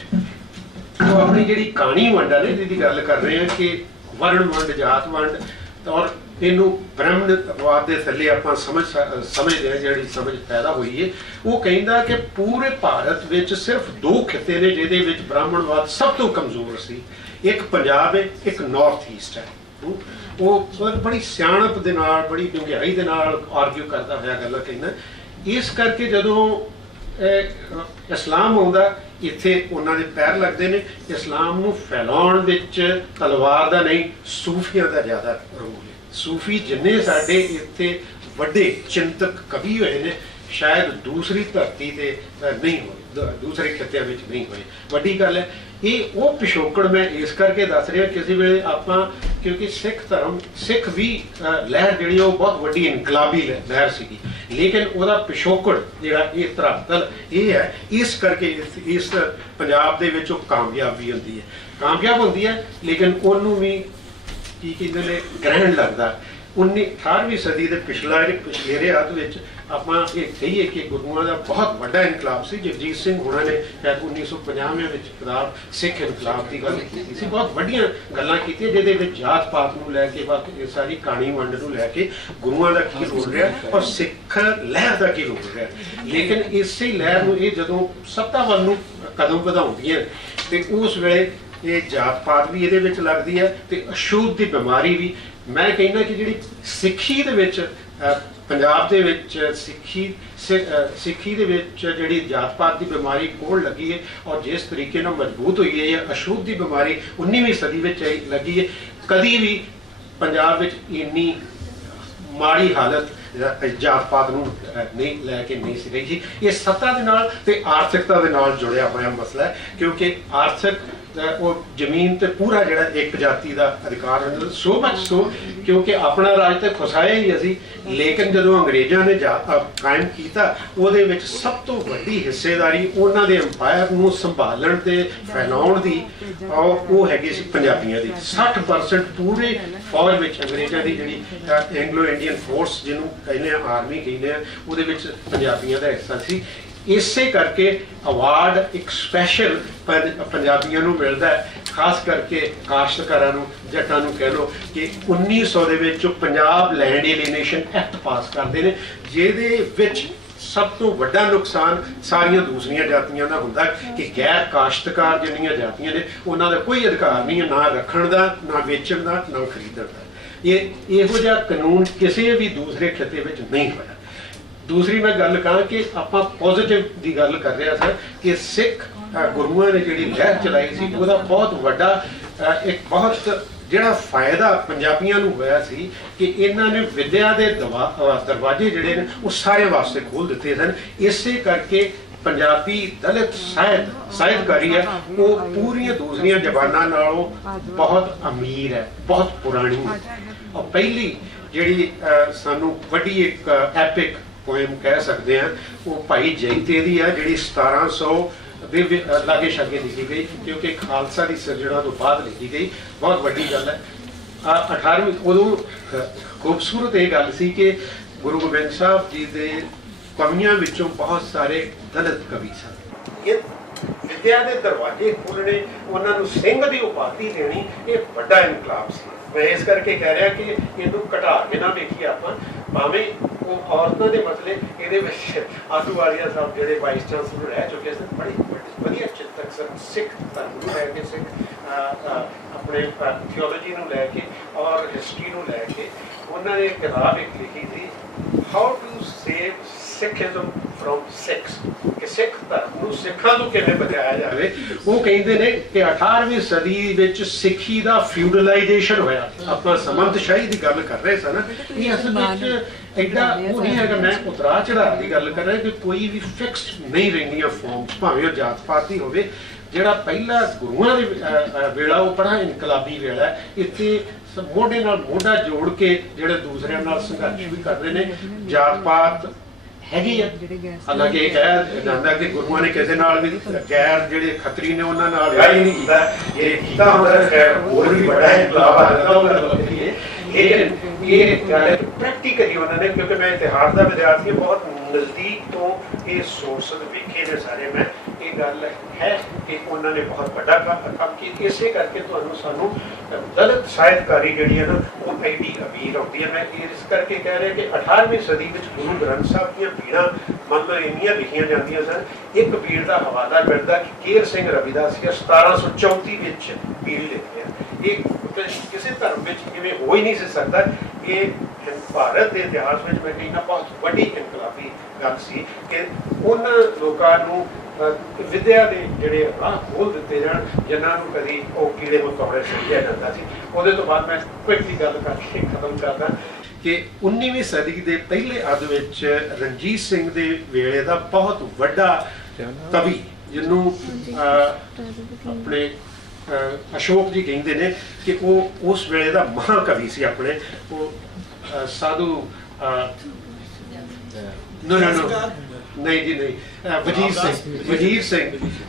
ਉਹ ਆਪਣੀ ਜਿਹੜੀ ਕਹਾਣੀ ਵੰਡਾ ਨੇ ਜਿਹਦੀ ਗੱਲ ਕਰ ਰਹੇ ਹਾਂ ਕਿ ਵਰਣ ਵੰਡ, ਜਾਤ ਵੰਡ, ਔਰ ਇਹਨੂੰ ਬ੍ਰਹਮਣਵਾਦ ਦੇ ਥੱਲੇ ਆਪਾਂ ਸਮਝਦੇ ਹਾਂ, ਜਿਹੜੀ ਸਮਝ ਪੈਦਾ ਹੋਈ ਹੈ। ਉਹ ਕਹਿੰਦਾ ਕਿ ਪੂਰੇ ਭਾਰਤ ਵਿੱਚ ਸਿਰਫ 2 ਖਿੱਤੇ ਨੇ ਜਿਹਦੇ ਵਿੱਚ ਬ੍ਰਾਹਮਣਵਾਦ ਸਭ ਤੋਂ ਕਮਜ਼ੋਰ ਸੀ। ਇੱਕ ਪੰਜਾਬ ਹੈ, ਇੱਕ ਨਾਰਥ ਈਸਟ ਹੈ। ਉਹ ਬੜੀ ਸਿਆਣਪ ਦੇ ਨਾਲ, ਬੜੀ ਡੂੰਘਾਈ ਦੇ ਨਾਲ ਆਰਗਿਊ ਕਰਦਾ ਹੋਇਆ ਗੱਲਾਂ ਕਹਿੰਦਾ। ਇਸ ਕਰਕੇ ਜਦੋਂ ਇਸਲਾਮ ਆਉਂਦਾ, ਇੱਥੇ ਉਹਨਾਂ ਦੇ ਪੈਰ ਲੱਗਦੇ ਨੇ। ਇਸਲਾਮ ਨੂੰ ਫੈਲਾਉਣ ਵਿੱਚ ਤਲਵਾਰ ਦਾ ਨਹੀਂ, ਸੂਫੀਆਂ ਦਾ ਜ਼ਿਆਦਾ ਰੋਲ ਹੈ। ਸੂਫੀ ਜਿੰਨੇ ਸਾਡੇ ਇੱਥੇ ਵੱਡੇ ਚਿੰਤਕ ਕਵੀ ਹੋਏ ਨੇ, ਸ਼ਾਇਦ ਦੂਸਰੀ ਧਰਤੀ ਤੇ ਨਹੀਂ ਹੋਏ, ਦੂਸਰੇ ਖਿੱਤਿਆਂ ਵਿੱਚ ਨਹੀਂ ਹੋਏ। ਵੱਡੀ ਗੱਲ ਹੈ। ਇਹ ਉਹ ਪਿਛੋਕੜ ਮੈਂ ਇਸ ਕਰਕੇ ਦੱਸ ਰਿਹਾ, ਕਿਸੇ ਵੇਲੇ ਆਪਾਂ, ਕਿਉਂਕਿ ਸਿੱਖ ਵੀ ਲਹਿਰ ਜਿਹੜੀ ਉਹ ਬਹੁਤ ਵੱਡੀ ਇਨਕਲਾਬੀ ਲਹਿਰ ਸੀਗੀ, ਲੇਕਿਨ ਉਹਦਾ ਪਿਛੋਕੜ ਜਿਹੜਾ ਇਹ ਧਰਾਤਲ ਇਹ ਹੈ। ਇਸ ਕਰਕੇ ਇਸ ਪੰਜਾਬ ਦੇ ਵਿੱਚ ਉਹ ਕਾਮਯਾਬ ਹੁੰਦੀ ਹੈ, ਲੇਕਿਨ ਉਹਨੂੰ ਵੀ ਕੀ ਕਹਿੰਦੇ ਨੇ ਗ੍ਰਹਿਣ ਲੱਗਦਾ। 18ਵੀਂ ਸਦੀ ਦੇ ਪਿਛਲੇਰੇ ਹੱਥ ਵਿੱਚ ਆਪਾਂ ਇਹ ਕਹੀਏ ਕਿ ਗੁਰੂਆਂ ਦਾ ਬਹੁਤ ਵੱਡਾ ਇਨਕਲਾਬ ਸੀ। ਜਗਜੀਤ ਸਿੰਘ ਹੋਣਾ ਨੇ ਸ਼ਾਇਦ 1950 ਵਿੱਚ ਕਿਤਾਬ ਸਿੱਖ ਇਨਕਲਾਬ ਦੀ ਗੱਲ ਕੀਤੀ ਸੀ। ਬਹੁਤ ਵੱਡੀਆਂ ਗੱਲਾਂ ਕੀਤੀਆਂ ਜਿਹਦੇ ਵਿੱਚ ਜਾਤ ਪਾਤ ਨੂੰ ਲੈ ਕੇ, ਬਾਕੀ ਸਾਰੀ ਕਹਾਣੀ ਵੰਡ ਨੂੰ ਲੈ ਕੇ ਗੁਰੂਆਂ ਦਾ ਕੀ ਰੋਲ ਰਿਹਾ ਔਰ ਸਿੱਖ ਲਹਿਰ ਦਾ ਕੀ ਰੋਲ ਰਿਹਾ। ਲੇਕਿਨ ਇਸੇ ਲਹਿਰ ਨੂੰ ਇਹ ਜਦੋਂ ਸੱਤਾ ਵੱਲ ਨੂੰ ਕਦਮ ਵਧਾਉਂਦੀਆਂ ਤੇ ਉਸ ਵੇਲੇ ਇਹ ਜਾਤ ਪਾਤ ਵੀ ਇਹਦੇ ਵਿੱਚ ਲੱਗਦੀ ਹੈ ਤੇ ਅਛੂਤ ਦੀ ਬਿਮਾਰੀ ਵੀ। ਮੈਂ ਕਹਿੰਦਾ ਕਿ ਜਿਹੜੀ ਸਿੱਖੀ ਦੇ ਵਿੱਚ, ਪੰਜਾਬ ਦੇ ਵਿੱਚ ਸਿੱਖੀ ਦੇ ਵਿੱਚ ਜਿਹੜੀ ਜਾਤ ਪਾਤ ਦੀ ਬਿਮਾਰੀ ਕੋਲ ਲੱਗੀ ਹੈ ਔਰ ਜਿਸ ਤਰੀਕੇ ਨਾਲ ਮਜ਼ਬੂਤ ਹੋਈ ਹੈ, ਇਹ ਅਛੂਤ ਦੀ ਬਿਮਾਰੀ 19ਵੀਂ ਸਦੀ ਵਿੱਚ ਲੱਗੀ ਹੈ। ਕਦੀ ਵੀ ਪੰਜਾਬ ਵਿੱਚ ਇੰਨੀ ਮਾੜੀ ਹਾਲਤ ਜਾਤ ਪਾਤ ਨੂੰ ਨਹੀਂ ਲੈ ਕੇ ਨਹੀਂ ਸੀ ਰਹੀ। ਇਹ ਸੱਤਾ ਦੇ ਨਾਲ ਤੇ ਆਰਥਿਕਤਾ ਦੇ ਨਾਲ ਜੁੜਿਆ ਹੋਇਆ ਮਸਲਾ ਹੈ, ਕਿਉਂਕਿ ਆਰਥਿਕ ਉਹ ਜ਼ਮੀਨ ਤੇ ਪੂਰਾ ਜਿਹੜਾ ਇੱਕ ਜਾਤੀ ਦਾ ਅਧਿਕਾਰ ਹੁੰਦਾ, ਸੋ ਮਚ ਸੋ ਕਿਉਂਕਿ ਆਪਣਾ ਰਾਜ ਤੇ ਖੁਸਾਇਆ ਹੀ ਅਸੀਂ, ਲੇਕਿਨ ਜਦੋਂ ਅੰਗਰੇਜ਼ਾਂ ਨੇ ਕਾਇਮ ਕੀਤਾ ਉਹਦੇ ਵਿੱਚ ਸਭ ਤੋਂ ਵੱਡੀ ਹਿੱਸੇਦਾਰੀ ਉਹਨਾਂ ਦੇ ਅੰਪਾਇਰ ਨੂੰ ਸੰਭਾਲਣ ਤੇ ਫੈਲਾਉਣ ਦੀ ਉਹ ਹੈਗੀ ਸੀ ਪੰਜਾਬੀਆਂ ਦੀ। 60% ਪੂਰੇ ਫੌਜ ਵਿੱਚ ਅੰਗਰੇਜ਼ਾਂ ਦੀ ਜਿਹੜੀ ਐਂਗਲੋ ਇੰਡੀਅਨ ਫੋਰਸ ਜਿਹਨੂੰ ਕਹਿੰਦੇ ਆ, ਆਰਮੀ ਕਹਿੰਦੇ ਆ, ਉਹਦੇ ਵਿੱਚ ਪੰਜਾਬੀਆਂ ਦਾ ਹਿੱਸਾ ਸੀ। ਇਸੇ ਕਰਕੇ ਅਵਾਰਡ ਇੱਕ ਸਪੈਸ਼ਲ ਪੰਜਾਬੀਆਂ ਨੂੰ ਮਿਲਦਾ ਹੈ, ਖਾਸ ਕਰਕੇ ਕਾਸ਼ਤਕਾਰਾਂ ਨੂੰ, ਜੱਟਾਂ ਨੂੰ ਕਹਿ ਲਓ ਕਿ 1900 ਦੇ ਵਿੱਚ ਪੰਜਾਬ ਲੈਂਡ ਏਲੀਨੇਸ਼ਨ ਐਕਟ ਪਾਸ ਕਰਦੇ ਨੇ, ਜਿਹਦੇ ਵਿੱਚ ਸਭ ਤੋਂ ਵੱਡਾ ਨੁਕਸਾਨ ਸਾਰੀਆਂ ਦੂਸਰੀਆਂ ਜਾਤੀਆਂ ਦਾ ਹੁੰਦਾ ਕਿ ਗੈਰ ਕਾਸ਼ਤਕਾਰ ਜਿਹੜੀਆਂ ਜਾਤੀਆਂ ਨੇ ਉਹਨਾਂ ਦਾ ਕੋਈ ਅਧਿਕਾਰ ਨਹੀਂ ਹੈ, ਨਾ ਰੱਖਣ ਦਾ, ਨਾ ਵੇਚਣ ਦਾ, ਨਾ ਖਰੀਦਣ ਦਾ। ਇਹੋ ਜਿਹਾ ਕਾਨੂੰਨ ਕਿਸੇ ਵੀ ਦੂਸਰੇ ਖਿੱਤੇ ਵਿੱਚ ਨਹੀਂ ਹੋਇਆ। ਦੂਸਰੀ ਮੈਂ ਗੱਲ ਕਹਾਂ ਕਿ ਆਪਾਂ ਪੋਜ਼ਿਟਿਵ ਦੀ ਗੱਲ ਕਰ ਰਿਹਾ ਸਰ ਕਿ ਸਿੱਖ ਗੁਰੂਆਂ ਨੇ ਜਿਹੜੀ ਲਹਿਰ ਚਲਾਈ ਸੀ ਉਹਦਾ ਬਹੁਤ ਵੱਡਾ ਇੱਕ ਬਹੁਤ ਜਿਹੜਾ ਫਾਇਦਾ ਪੰਜਾਬੀਆਂ ਨੂੰ ਹੋਇਆ ਸੀ ਕਿ ਇਹਨਾਂ ਨੇ ਵਿੱਦਿਆ ਦੇ ਦਰਵਾਜ਼ੇ ਜਿਹੜੇ ਨੇ ਉਹ ਸਾਰੇ ਵਾਸਤੇ ਖੋਲ੍ਹ ਦਿੱਤੇ ਸਨ। ਇਸੇ ਕਰਕੇ ਪੰਜਾਬੀ ਦਲਿਤ ਸਾਹਿਤਕਾਰੀ ਹੈ ਉਹ ਪੂਰੀਆਂ ਦੂਸਰੀਆਂ ਜ਼ਬਾਨਾਂ ਨਾਲੋਂ ਬਹੁਤ ਅਮੀਰ ਹੈ, ਬਹੁਤ ਪੁਰਾਣੀ ਹੈ। ਔਰ ਪਹਿਲੀ ਜਿਹੜੀ ਸਾਨੂੰ ਵੱਡੀ ਇੱਕ ਐਪਿਕ ਪੋਇਮ ਕਹਿ ਸਕਦੇ ਹਾਂ ਉਹ ਭਾਈ ਜੈਤੇ ਦੀ ਹੈ, ਜਿਹੜੀ 1700 ਦੇ ਲਾਗੇ ਛਾਗੇ ਲਿਖੀ ਗਈ, ਕਿਉਂਕਿ ਖਾਲਸਾ ਦੀ ਸਿਰਜਣਾ ਤੋਂ ਬਾਅਦ ਲਿਖੀ ਗਈ। ਬਹੁਤ ਵੱਡੀ ਗੱਲ ਹੈ। 18ਵੀਂ ਉਦੋਂ ਖੂਬਸੂਰਤ ਇਹ ਗੱਲ ਸੀ ਕਿ ਗੁਰੂ ਗੋਬਿੰਦ ਸਾਹਿਬ ਜੀ ਦੇ ਕਵੀਆਂ ਵਿੱਚੋਂ ਬਹੁਤ ਸਾਰੇ ਦਲਿਤ ਕਵੀ ਸਨ। ਇਹ ਵਿਦਿਆ ਦੇ ਦਰਵਾਜ਼ੇ ਖੋਲ੍ਹਣੇ, ਉਹਨਾਂ ਨੂੰ ਸਿੰਘ ਦੀ ਉਪਾਧੀ ਦੇਣੀ, ਇਹ ਵੱਡਾ ਇਨਕਲਾਬ ਸੀ। ਮੈਂ ਇਸ ਕਰਕੇ ਕਹਿ ਰਿਹਾ ਕਿ ਇਹਨੂੰ ਘਟਾ ਕੇ ਨਾ ਵੇਖੀਏ ਆਪਾਂ, ਭਾਵੇਂ ਉਹ ਔਰਤਾਂ ਦੇ ਮਸਲੇ ਇਹਦੇ ਵਿੱਚ ਆਹਲੂਵਾਲੀਆ ਸਾਹਿਬ ਜਿਹੜੇ ਵਾਈਸ ਚਾਂਸਲਰ ਰਹਿ ਚੁੱਕੇ ਸਨ, ਬੜੇ ਵਧੀਆ ਚਿੰਤਕ ਸਨ, ਸਿੱਖ ਧਰਮ ਨੂੰ ਲੈ ਕੇ, ਸਿੱਖ ਆਪਣੇ ਥਿਓਲੋਜੀ ਨੂੰ ਲੈ ਕੇ ਔਰ ਹਿਸਟਰੀ ਨੂੰ ਲੈ ਕੇ ਉਹਨਾਂ ਨੇ ਕਿਤਾਬ ਇੱਕ ਲਿਖੀ ਸੀ, how to save Sikhism from Sikhs, ਕਿ ਸਿੱਖ ਧਰਮ ਨੂੰ ਸਿੱਖਾਂ ਤੋਂ ਕਿਵੇਂ ਬਚਾਇਆ ਜਾਵੇ। ਉਹ ਕਹਿੰਦੇ ਨੇ ਕਿ 18ਵੀਂ ਸਦੀ ਵਿੱਚ ਸਿੱਖੀ ਦਾ ਫਿਊਡਲਾਈਜੇਸ਼ਨ ਹੋਇਆ। ਆਪਾਂ ਸਮੰਤਸ਼ਾਹੀ ਦੀ ਗੱਲ ਕਰ ਰਹੇ ਸਨ, ਇਹ ਅਸਲ ਵਿੱਚ ਐਡਾ ਉਹ ਨਹੀਂ ਹੈਗਾ, ਮੈਂ ਉਤਰਾ ਚੜਾਅ ਦੀ ਗੱਲ ਕਰ ਰਿਹਾ ਕਿ ਕੋਈ ਵੀ ਫਿਕਸਡ ਨਹੀਂ ਰਹਿੰਦੀਆਂ ਫਾਰਮਸ, ਭਾਵੇਂ ਉਹ ਜਾਤ ਪਾਤ ਦੀ ਹੋਵੇ। ਜਿਹੜਾ ਪਹਿਲਾ ਗੁਰੂਆਂ ਦੇ ਵੇਲਾ ਉਹ ਬੜਾ ਇਨਕਲਾਬੀ ਵੇਲਾ ਹੈ। ਇੱਥੇ ਮੋਢੇ ਨਾਲ ਮੋਢਾ ਜੋੜ ਕੇ ਜਿਹੜੇ ਦੂਸਰਿਆਂ ਨਾਲ ਸੰਘਰਸ਼ ਵੀ ਕਰਦੇ ਨੇ। ਜਾਤ ਪਾਤ ਹੈਗੀ ਆ, ਹਾਲਾਂਕਿ ਇਹ ਕਿਹਾ ਜਾਂਦਾ ਕਿ ਗੁਰੂਆਂ ਨੇ ਕਿਸੇ ਨਾਲ ਵੀ ਗੈਰ ਜਿਹੜੇ ਖੱਤਰੀ ਨੇ ਉਹਨਾਂ ਨਾਲ ਵਿਆਹ ਹੀ ਨਹੀਂ ਕੀਤਾ। ਇਹ ਕੀਤਾ ਹੁੰਦਾ ਖੈਰ ਹੋਰ ਵੀ ਬੜਾ ਇਨਕਲਾਬ ਆ ਜਾਂਦਾ ਉਹ ਗੱਲ ਵੱਖਰੀ ਹੈ। ਇਹ ਗੱਲ ਪ੍ਰੈਕਟੀਕਲੀ ਉਹਨਾਂ ਨੇ, ਕਿਉਂਕਿ ਮੈਂ ਇਤਿਹਾਸ ਦਾ ਵਿਦਿਆਰਥੀ, ਬਹੁਤ ਨਜ਼ਦੀਕ ਤੋਂ ਇਹ ਸੋਰਸਸ ਵੇਖੇ ਨੇ ਸਾਰੇ। ਮੈਂ ਇਹ ਗੱਲ ਹੈ ਕਿ ਉਹਨਾਂ ਨੇ ਬਹੁਤ ਵੱਡਾ ਕੰਮ ਕੀਤਾ। ਇਸੇ ਕਰਕੇ ਤੁਹਾਨੂੰ ਸਾਨੂੰ ਦਲਿਤ ਸਾਹਿਤਕਾਰੀ ਜਿਹੜੀ ਹੈ ਨਾ ਉਹ ਐਡੀ ਅਮੀਰ ਆਉਂਦੀ ਹੈ। ਮੈਂ ਇਸ ਕਰਕੇ ਕਹਿ ਰਿਹਾ ਕਿ 18ਵੀਂ ਸਦੀ ਵਿੱਚ ਗੁਰੂ ਗ੍ਰੰਥ ਸਾਹਿਬ ਦੀਆਂ ਪੀੜਾਂ ਮਤਲਬ ਇੰਨੀਆਂ ਲਿਖੀਆਂ ਜਾਂਦੀਆਂ ਸਨ। ਇੱਕ ਪੀੜ ਦਾ ਹਵਾਲਾ ਮਿਲਦਾ ਕਿ ਕੇਰ ਸਿੰਘ ਰਵਿਦਾਸੀਆ 1734 ਵਿੱਚ ਪੀੜ ਲਿਖਦੇ ਆ। ਇਹ ਕਿਸੇ ਧਰਮ ਵਿੱਚ ਕਿਵੇਂ ਹੋ ਹੀ ਨਹੀਂ ਸੀ ਸਕਦਾ। ਇਹ ਭਾਰਤ ਦੇ ਇਤਿਹਾਸ ਵਿੱਚ ਮੈਂ ਕਹਿੰਦਾ ਬਹੁਤ ਵੱਡੀ ਇਨਕਲਾਬੀ ਗੱਲ ਸੀ ਕਿ ਉਹਨਾਂ ਲੋਕਾਂ ਨੂੰ ਵਿਦਿਆ ਦੇ ਜਿਹੜੇ ਰਾਹ ਖੋਲ੍ਹ ਦਿੱਤੇ ਜਾਣ ਜਿਨ੍ਹਾਂ ਨੂੰ ਕਦੀ ਉਹ ਕੀੜੇ ਮਕੌੜੇ ਸਮਝਿਆ ਜਾਂਦਾ ਸੀ। ਉਹਦੇ ਤੋਂ ਬਾਅਦ ਮੈਂ ਕੁਇਕਲੀ ਗੱਲ ਕਰਕੇ ਖਤਮ ਕਰਦਾ ਕਿ 19ਵੀਂ ਸਦੀ ਦੇ ਪਹਿਲੇ ਅੱਧ ਵਿੱਚ ਰਣਜੀਤ ਸਿੰਘ ਦੇ ਵੇਲੇ ਦਾ ਬਹੁਤ ਵੱਡਾ ਕਵੀ, ਜਿਹਨੂੰ ਆਪਣੇ ਅਸ਼ੋਕ ਜੀ ਕਹਿੰਦੇ ਨੇ ਕਿ ਉਹ ਉਸ ਵੇਲੇ ਦਾ ਮਹਾਕਵੀ ਸੀ ਆਪਣੇ। ਉਹ ਸਾਧੂ ਨਹੀਂ ਜੀ ਨਹੀਂ,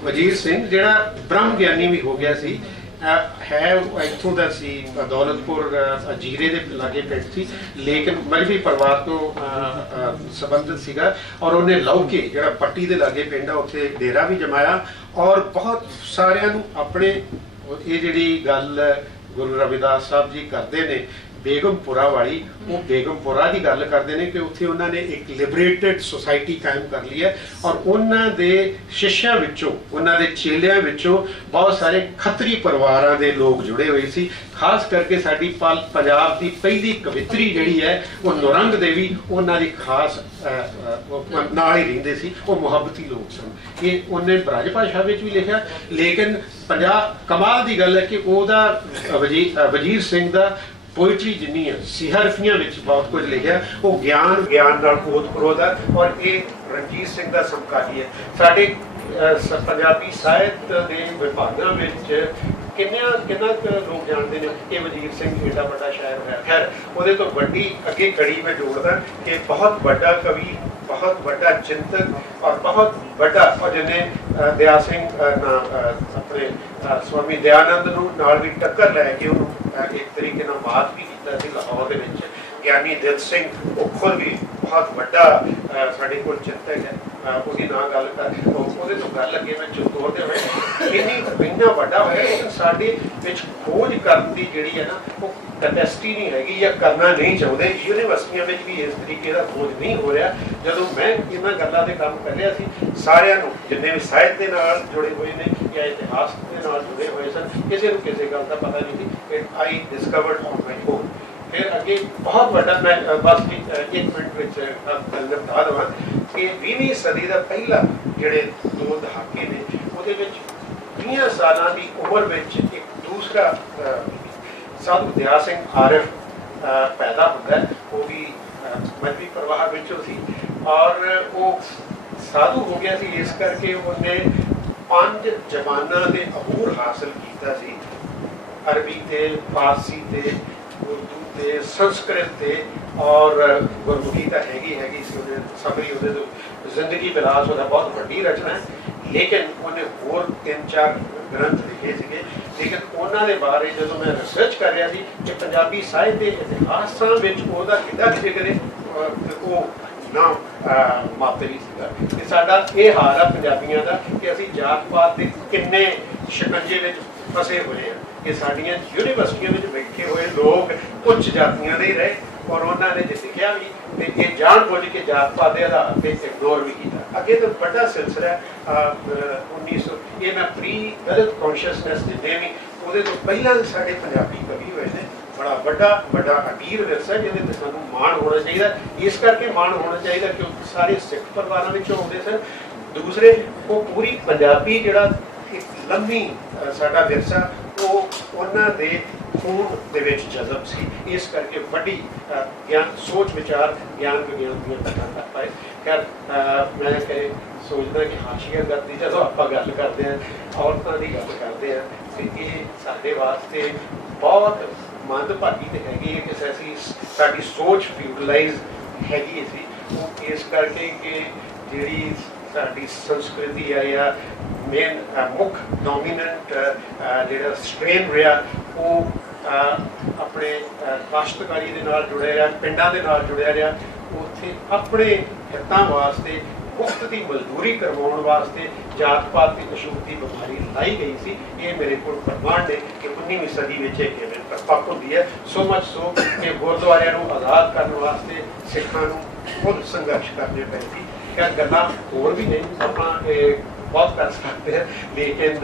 ਵਜ਼ੀਰ ਸਿੰਘ ਜਿਹੜਾ ਬ੍ਰਹਮ ਗਿਆਨੀ ਵੀ ਹੋ ਗਿਆ ਸੀ, ਹੈ ਇੱਥੋਂ ਦਾ ਸੀ, ਦੌਲਤਪੁਰ ਜੀਰੇ ਦੇ ਲਾਗੇ ਪਿੰਡ ਸੀ, ਲੇਕਿਨ ਮਰਵੀ ਪਰਿਵਾਰ ਤੋਂ ਸੰਬੰਧਿਤ ਸੀਗਾ। ਔਰ ਉਹਨੇ ਲੌਕੇ ਜਿਹੜਾ ਪੱਟੀ ਦੇ ਲਾਗੇ ਪਿੰਡ ਆ ਉੱਥੇ ਡੇਰਾ ਵੀ ਜਮਾਇਆ ਔਰ ਬਹੁਤ ਸਾਰਿਆਂ ਨੂੰ ਆਪਣੇ ਇਹ ਜਿਹੜੀ ਗੱਲ ਗੁਰੂ ਰਵਿਦਾਸ ਸਾਹਿਬ ਜੀ ਕਰਦੇ ਨੇ ਬੇਗਮਪੁਰਾ ਵਾਲੀ, ਉਹ ਬੇਗਮਪੁਰਾ ਦੀ ਗੱਲ ਕਰਦੇ ਨੇ ਕਿ ਉੱਥੇ ਉਹਨਾਂ ਨੇ ਇੱਕ ਲਿਬਰੇਟਡ ਸੁਸਾਇਟੀ ਕਾਇਮ ਕਰ ਲਈ ਹੈ। ਔਰ ਉਹਨਾਂ ਦੇ ਸ਼ਿਸ਼ਿਆਂ ਵਿੱਚੋਂ, ਉਹਨਾਂ ਦੇ ਚੇਲਿਆਂ ਵਿੱਚੋਂ ਬਹੁਤ ਸਾਰੇ ਖੱਤਰੀ ਪਰਿਵਾਰਾਂ ਦੇ ਲੋਕ ਜੁੜੇ ਹੋਏ ਸੀ। ਖਾਸ ਕਰਕੇ ਸਾਡੀ ਪੰਜਾਬ ਦੀ ਪਹਿਲੀ ਕਵਿਤਰੀ ਜਿਹੜੀ ਹੈ ਉਹ ਨੁਰੰਗ ਦੇਵੀ, ਉਹਨਾਂ ਦੀ ਖਾਸ ਨਾਲ ਹੀ ਰਹਿੰਦੇ ਸੀ। ਉਹ ਮੁਹੱਬਤੀ ਲੋਕ ਸਨ। ਇਹ ਉਹਨੇ ਬ੍ਰਜ ਭਾਸ਼ਾ ਵਿੱਚ ਵੀ ਲਿਖਿਆ। ਲੇਕਿਨ ਕਮਾਲ ਦੀ ਗੱਲ ਹੈ ਕਿ ਉਹਦਾ ਵਜ਼ੀਰ ਸਿੰਘ ਦਾ ਪੋਇਟਰੀ ਜਿੰਨੀ ਹੈ, ਸਿਹਰਫੀਆਂ ਵਿੱਚ ਬਹੁਤ ਕੁਝ ਲਿਖਿਆ। ਉਹ ਗਿਆਨ ਨਾਲ ਓਤ-ਪ੍ਰੋਤ ਹੈ ਔਰ ਇਹ ਰਣਜੀਤ ਸਿੰਘ ਦਾ ਸਮਕਾਲੀ ਹੈ। ਸਾਡੇ ਪੰਜਾਬੀ ਸਾਹਿਤ ਦੇ ਵਿਭਾਗਾਂ ਵਿੱਚ ਕਿੰਨਾ ਲੋਕ ਜਾਣਦੇ ਨੇ ਕਿ ਵਜ਼ੀਰ ਸਿੰਘ ਏਡਾ ਵੱਡਾ ਸ਼ਾਇਰ ਹੈ। ਖੈਰ ਉਹਦੇ ਤੋਂ ਵੱਡੀ ਅੱਗੇ ਕੜੀ ਮੈਂ ਜੋੜਦਾ ਕਿ ਬਹੁਤ ਵੱਡਾ ਕਵੀ, ਬਹੁਤ ਵੱਡਾ ਚਿੰਤਕ ਔਰ ਬਹੁਤ ਵੱਡਾ, ਔਰ ਜਿਹਨੇ ਦਇਆ ਸਿੰਘ ਆਪਣੇ ਸਵਾਮੀ ਦਇਆਨੰਦ ਨੂੰ ਨਾਲ ਵੀ ਟੱਕਰ ਲੈ ਕੇ ਉਹਨੂੰ ਇੱਕ ਤਰੀਕੇ ਨਾਲ ਮਾਤ ਵੀ ਕੀਤਾ ਸੀ ਲਾਹੌਰ ਦੇ ਵਿੱਚ। ਗਿਆਨੀ ਦਿਲ ਸਿੰਘ ਉਹ ਖੁਦ ਵੀ ਬਹੁਤ ਵੱਡਾ ਸਾਡੇ ਕੋਲ ਚਿੰਤਕ ਹੈ। ਉਹਦੀ ਨਾਲ ਗੱਲ ਕਰ, ਉਹਦੇ ਤੋਂ ਗੱਲ ਅੱਗੇ ਮੈਂ ਤੋਰਦੇ ਹੋਏ ਇੰਨਾ ਵੱਡਾ ਹੋਇਆ, ਲੇਕਿਨ ਸਾਡੇ ਵਿੱਚ ਖੋਜ ਕਰਨ ਦੀ ਜਿਹੜੀ ਹੈ ਨਾ ਉਹ ਕੈਪੈਸਿਟੀ ਨਹੀਂ ਹੈਗੀ ਜਾਂ ਕਰਨਾ ਨਹੀਂ ਚਾਹੁੰਦੇ। ਯੂਨੀਵਰਸਿਟੀਆਂ ਵਿੱਚ ਵੀ ਇਸ ਤਰੀਕੇ ਦਾ ਖੋਜ ਨਹੀਂ ਹੋ ਰਿਹਾ। ਜਦੋਂ ਮੈਂ ਇਹਨਾਂ ਗੱਲਾਂ ਦੇ ਕੰਮ ਕਰ ਰਿਹਾ ਸੀ, ਸਾਰਿਆਂ ਨੂੰ ਜਿੰਨੇ ਵੀ ਸਾਹਿਤ ਦੇ ਨਾਲ ਜੁੜੇ ਹੋਏ ਨੇ ਜਾਂ ਇਤਿਹਾਸ ਦੇ ਨਾਲ ਜੁੜੇ ਹੋਏ ਸਨ, ਕਿਸੇ ਨੂੰ ਕਿਸੇ ਗੱਲ ਦਾ ਪਤਾ ਨਹੀਂ ਸੀ। ਆਈ ਡਿਸਕਵਰਡ ਔਨ ਮਾਈ ਓਨ। ਫਿਰ ਅੱਗੇ ਬਹੁਤ ਵੱਡਾ, ਮੈਂ ਬਸ 1 ਮਿੰਟ ਵਿੱਚ ਗੱਲ ਬਤਾ ਦੇਵਾਂ ਕਿ 20ਵੀਂ ਸਦੀ ਦਾ ਪਹਿਲਾ ਜਿਹੜੇ 2 ਦਹਾਕੇ ਨੇ ਉਹਦੇ ਵਿੱਚ 20 ਸਾਲਾਂ ਦੀ ਉਮਰ ਵਿੱਚ ਇੱਕ ਦੂਸਰਾ ਸਾਧੂ ਦਇਆ ਸਿੰਘ ਆਰਿਫ ਪੈਦਾ ਹੁੰਦਾ ਹੈ। ਉਹ ਵੀ ਮਜ਼੍ਹਬੀ ਪਰਿਵਾਰ ਵਿੱਚੋਂ ਸੀ ਔਰ ਉਹ ਸਾਧੂ ਹੋ ਗਿਆ ਸੀ ਇਸ ਕਰਕੇ ਉਹਨੇ 5 ਜ਼ਬਾਨਾਂ ਦੇ ਅਬੂਰ ਹਾਸਲ ਕੀਤਾ ਸੀ। ਅਰਬੀ ਤੇ, ਫਾਰਸੀ ਤੇ, ਉਰਦੂ ਤੇ, ਸੰਸਕ੍ਰਿਤ ਤੇ ਔਰ ਗੁਰਮੁਖੀ ਤਾਂ ਹੈਗੀ ਸੀ। ਉਹਨੇ ਸਮਰੀ ਉਹਦੇ ਤੋਂ ਜ਼ਿੰਦਗੀ ਵਿਲਾਸ ਉਹਦਾ ਬਹੁਤ ਵੱਡੀ ਰਚਨਾ ਹੈ। ਲੇਕਿਨ ਉਹਨੇ ਹੋਰ 3-4 ਗ੍ਰੰਥ ਲਿਖੇ ਸੀਗੇ। ਲੇਕਿਨ ਉਹਨਾਂ ਦੇ ਬਾਰੇ ਜਦੋਂ ਮੈਂ ਰਿਸਰਚ ਕਰ ਰਿਹਾ ਸੀ ਕਿ ਪੰਜਾਬੀ ਸਾਹਿਤ ਦੇ ਇਤਿਹਾਸਾਂ ਵਿੱਚ ਉਹਦਾ ਕਿੱਦਾਂ ਜ਼ਿਕਰ ਹੈ, ਉਹ ਨਾ ਮਾਤਰੀ ਸੀਗਾ। ਕਿ ਸਾਡਾ ਇਹ ਹਾਲ ਆ ਪੰਜਾਬੀਆਂ ਦਾ ਕਿ ਅਸੀਂ ਜਾਤ ਪਾਤ ਦੇ ਕਿੰਨੇ ਸ਼ਿਕੰਜੇ ਵਿੱਚ ਫਸੇ ਹੋਏ ਆ ਕਿ ਸਾਡੀਆਂ ਯੂਨੀਵਰਸਿਟੀਆਂ ਵਿੱਚ ਬੈਠੇ ਹੋਏ ਲੋਕ ਉੱਚ ਜਾਤੀਆਂ ਦੇ ਰਹੇ ਔਰ ਉਹਨਾਂ ਨੇ ਜੇ ਸਿੱਖਿਆ ਵੀ ਤੇ ਇਹ ਜਾਣ ਬੁੱਝ ਕੇ ਜਾਤ ਪਾਤ ਦੇ ਆਧਾਰ ਤੇ ਇਗਨੋਰ ਵੀ ਕੀਤਾ। ਅੱਗੇ ਤਾਂ ਵੱਡਾ ਸਿਲਸਿਲਾ 1900 ਇਹ ਮੈਂ ਪ੍ਰੀ ਦਲਿਤ ਕੌਨਸ਼ੀਅਸਨੈਸ ਜਿੰਨੇ ਵੀ ਉਹਦੇ ਤੋਂ ਪਹਿਲਾਂ ਸਾਡੇ ਪੰਜਾਬੀ ਕਵੀ ਹੋਏ ਨੇ, ਬੜਾ ਵੱਡਾ ਅਮੀਰ ਵਿਰਸਾ ਜਿਹਦੇ ਤੇ ਸਾਨੂੰ ਮਾਣ ਹੋਣਾ ਚਾਹੀਦਾ। ਇਸ ਕਰਕੇ ਮਾਣ ਹੋਣਾ ਚਾਹੀਦਾ ਕਿਉਂਕਿ ਸਾਰੇ ਸਿੱਖ ਪਰਿਵਾਰਾਂ ਵਿੱਚੋਂ ਆਉਂਦੇ ਸਨ। ਦੂਸਰੇ ਉਹ ਪੂਰੀ ਪੰਜਾਬੀ ਜਿਹੜਾ ਇੱਕ ਲੰਮੀ ਸਾਡਾ ਵਿਰਸਾ ਉਹ ਉਹਨਾਂ ਦੇ ਖੂਨ ਦੇ ਵਿੱਚ ਜਜ਼ਬ ਸੀ। ਇਸ ਕਰਕੇ ਵੱਡੀ ਗਿਆਨ ਸੋਚ ਵਿਚਾਰ ਗਿਆਨ ਵਿਗਿਆਨ ਦੀਆਂ ਗੱਲਾਂ ਕਰ ਪਾਏ। ਖੈਰ ਮੈਂ ਕਹੇ ਸੋਚਦਾ ਕਿ ਹਾਸ਼ੀਆਗਤ ਦੀ ਜਦੋਂ ਆਪਾਂ ਗੱਲ ਕਰਦੇ ਹਾਂ, ਔਰਤਾਂ ਦੀ ਗੱਲ ਕਰਦੇ ਹਾਂ, ਤੇ ਇਹ ਸਾਡੇ ਵਾਸਤੇ ਬਹੁਤ ਮੰਦਭਾਗੀ ਤੇ ਹੈਗੀ ਹੈ ਕਿ ਅਸੀਂ ਸਾਡੀ ਸੋਚ ਫਿਊਟਲਾਈਜ਼ ਹੈਗੀ ਸੀ। ਉਹ ਇਸ ਕਰਕੇ ਕਿ ਜਿਹੜੀ ਸਾਡੀ ਸੰਸਕ੍ਰਿਤੀ ਹੈ ਜਾਂ ਮੇਨ ਮੁੱਖ ਡੋਮੀਨੈਂਟ ਜਿਹੜਾ ਸਟ੍ਰੇਨ ਰਿਹਾ ਉਹ ਆਪਣੇ ਕਾਸ਼ਤਕਾਰੀ ਦੇ ਨਾਲ ਜੁੜਿਆ ਰਿਹਾ, ਪਿੰਡਾਂ ਦੇ ਨਾਲ ਜੁੜਿਆ ਰਿਹਾ। ਉੱਥੇ ਆਪਣੇ ਹਿੱਤਾਂ ਵਾਸਤੇ ਮੁਫਤ ਦੀ ਮਜ਼ਦੂਰੀ ਕਰਵਾਉਣ ਵਾਸਤੇ ਜਾਤ ਪਾਤ ਦੀ ਕਸ਼ੂਰ ਦੀ ਬਿਮਾਰੀ ਲਾਈ ਗਈ ਸੀ। ਇਹ ਮੇਰੇ ਕੋਲ ਪ੍ਰਮਾਣ ਨੇ ਕਿ 19ਵੀਂ ਸਦੀ ਵਿੱਚ ਇਹ ਕਿਵੇਂ ਪੱਕ ਹੁੰਦੀ ਹੈ। ਸੋ ਮਚ ਸੋ ਕਿ ਗੁਰਦੁਆਰਿਆਂ ਨੂੰ ਆਜ਼ਾਦ ਕਰਨ ਵਾਸਤੇ ਸਿੱਖਾਂ ਨੂੰ ਖੁਦ ਸੰਘਰਸ਼ ਕਰਨੇ ਪਏ ਸੀ। ਖੈਰ ਗੱਲਾਂ ਹੋਰ ਵੀ ਨੇ, ਆਪਾਂ ਬਹੁਤ ਕਰ ਸਕਦੇ ਹਾਂ, ਲੇਕਿਨ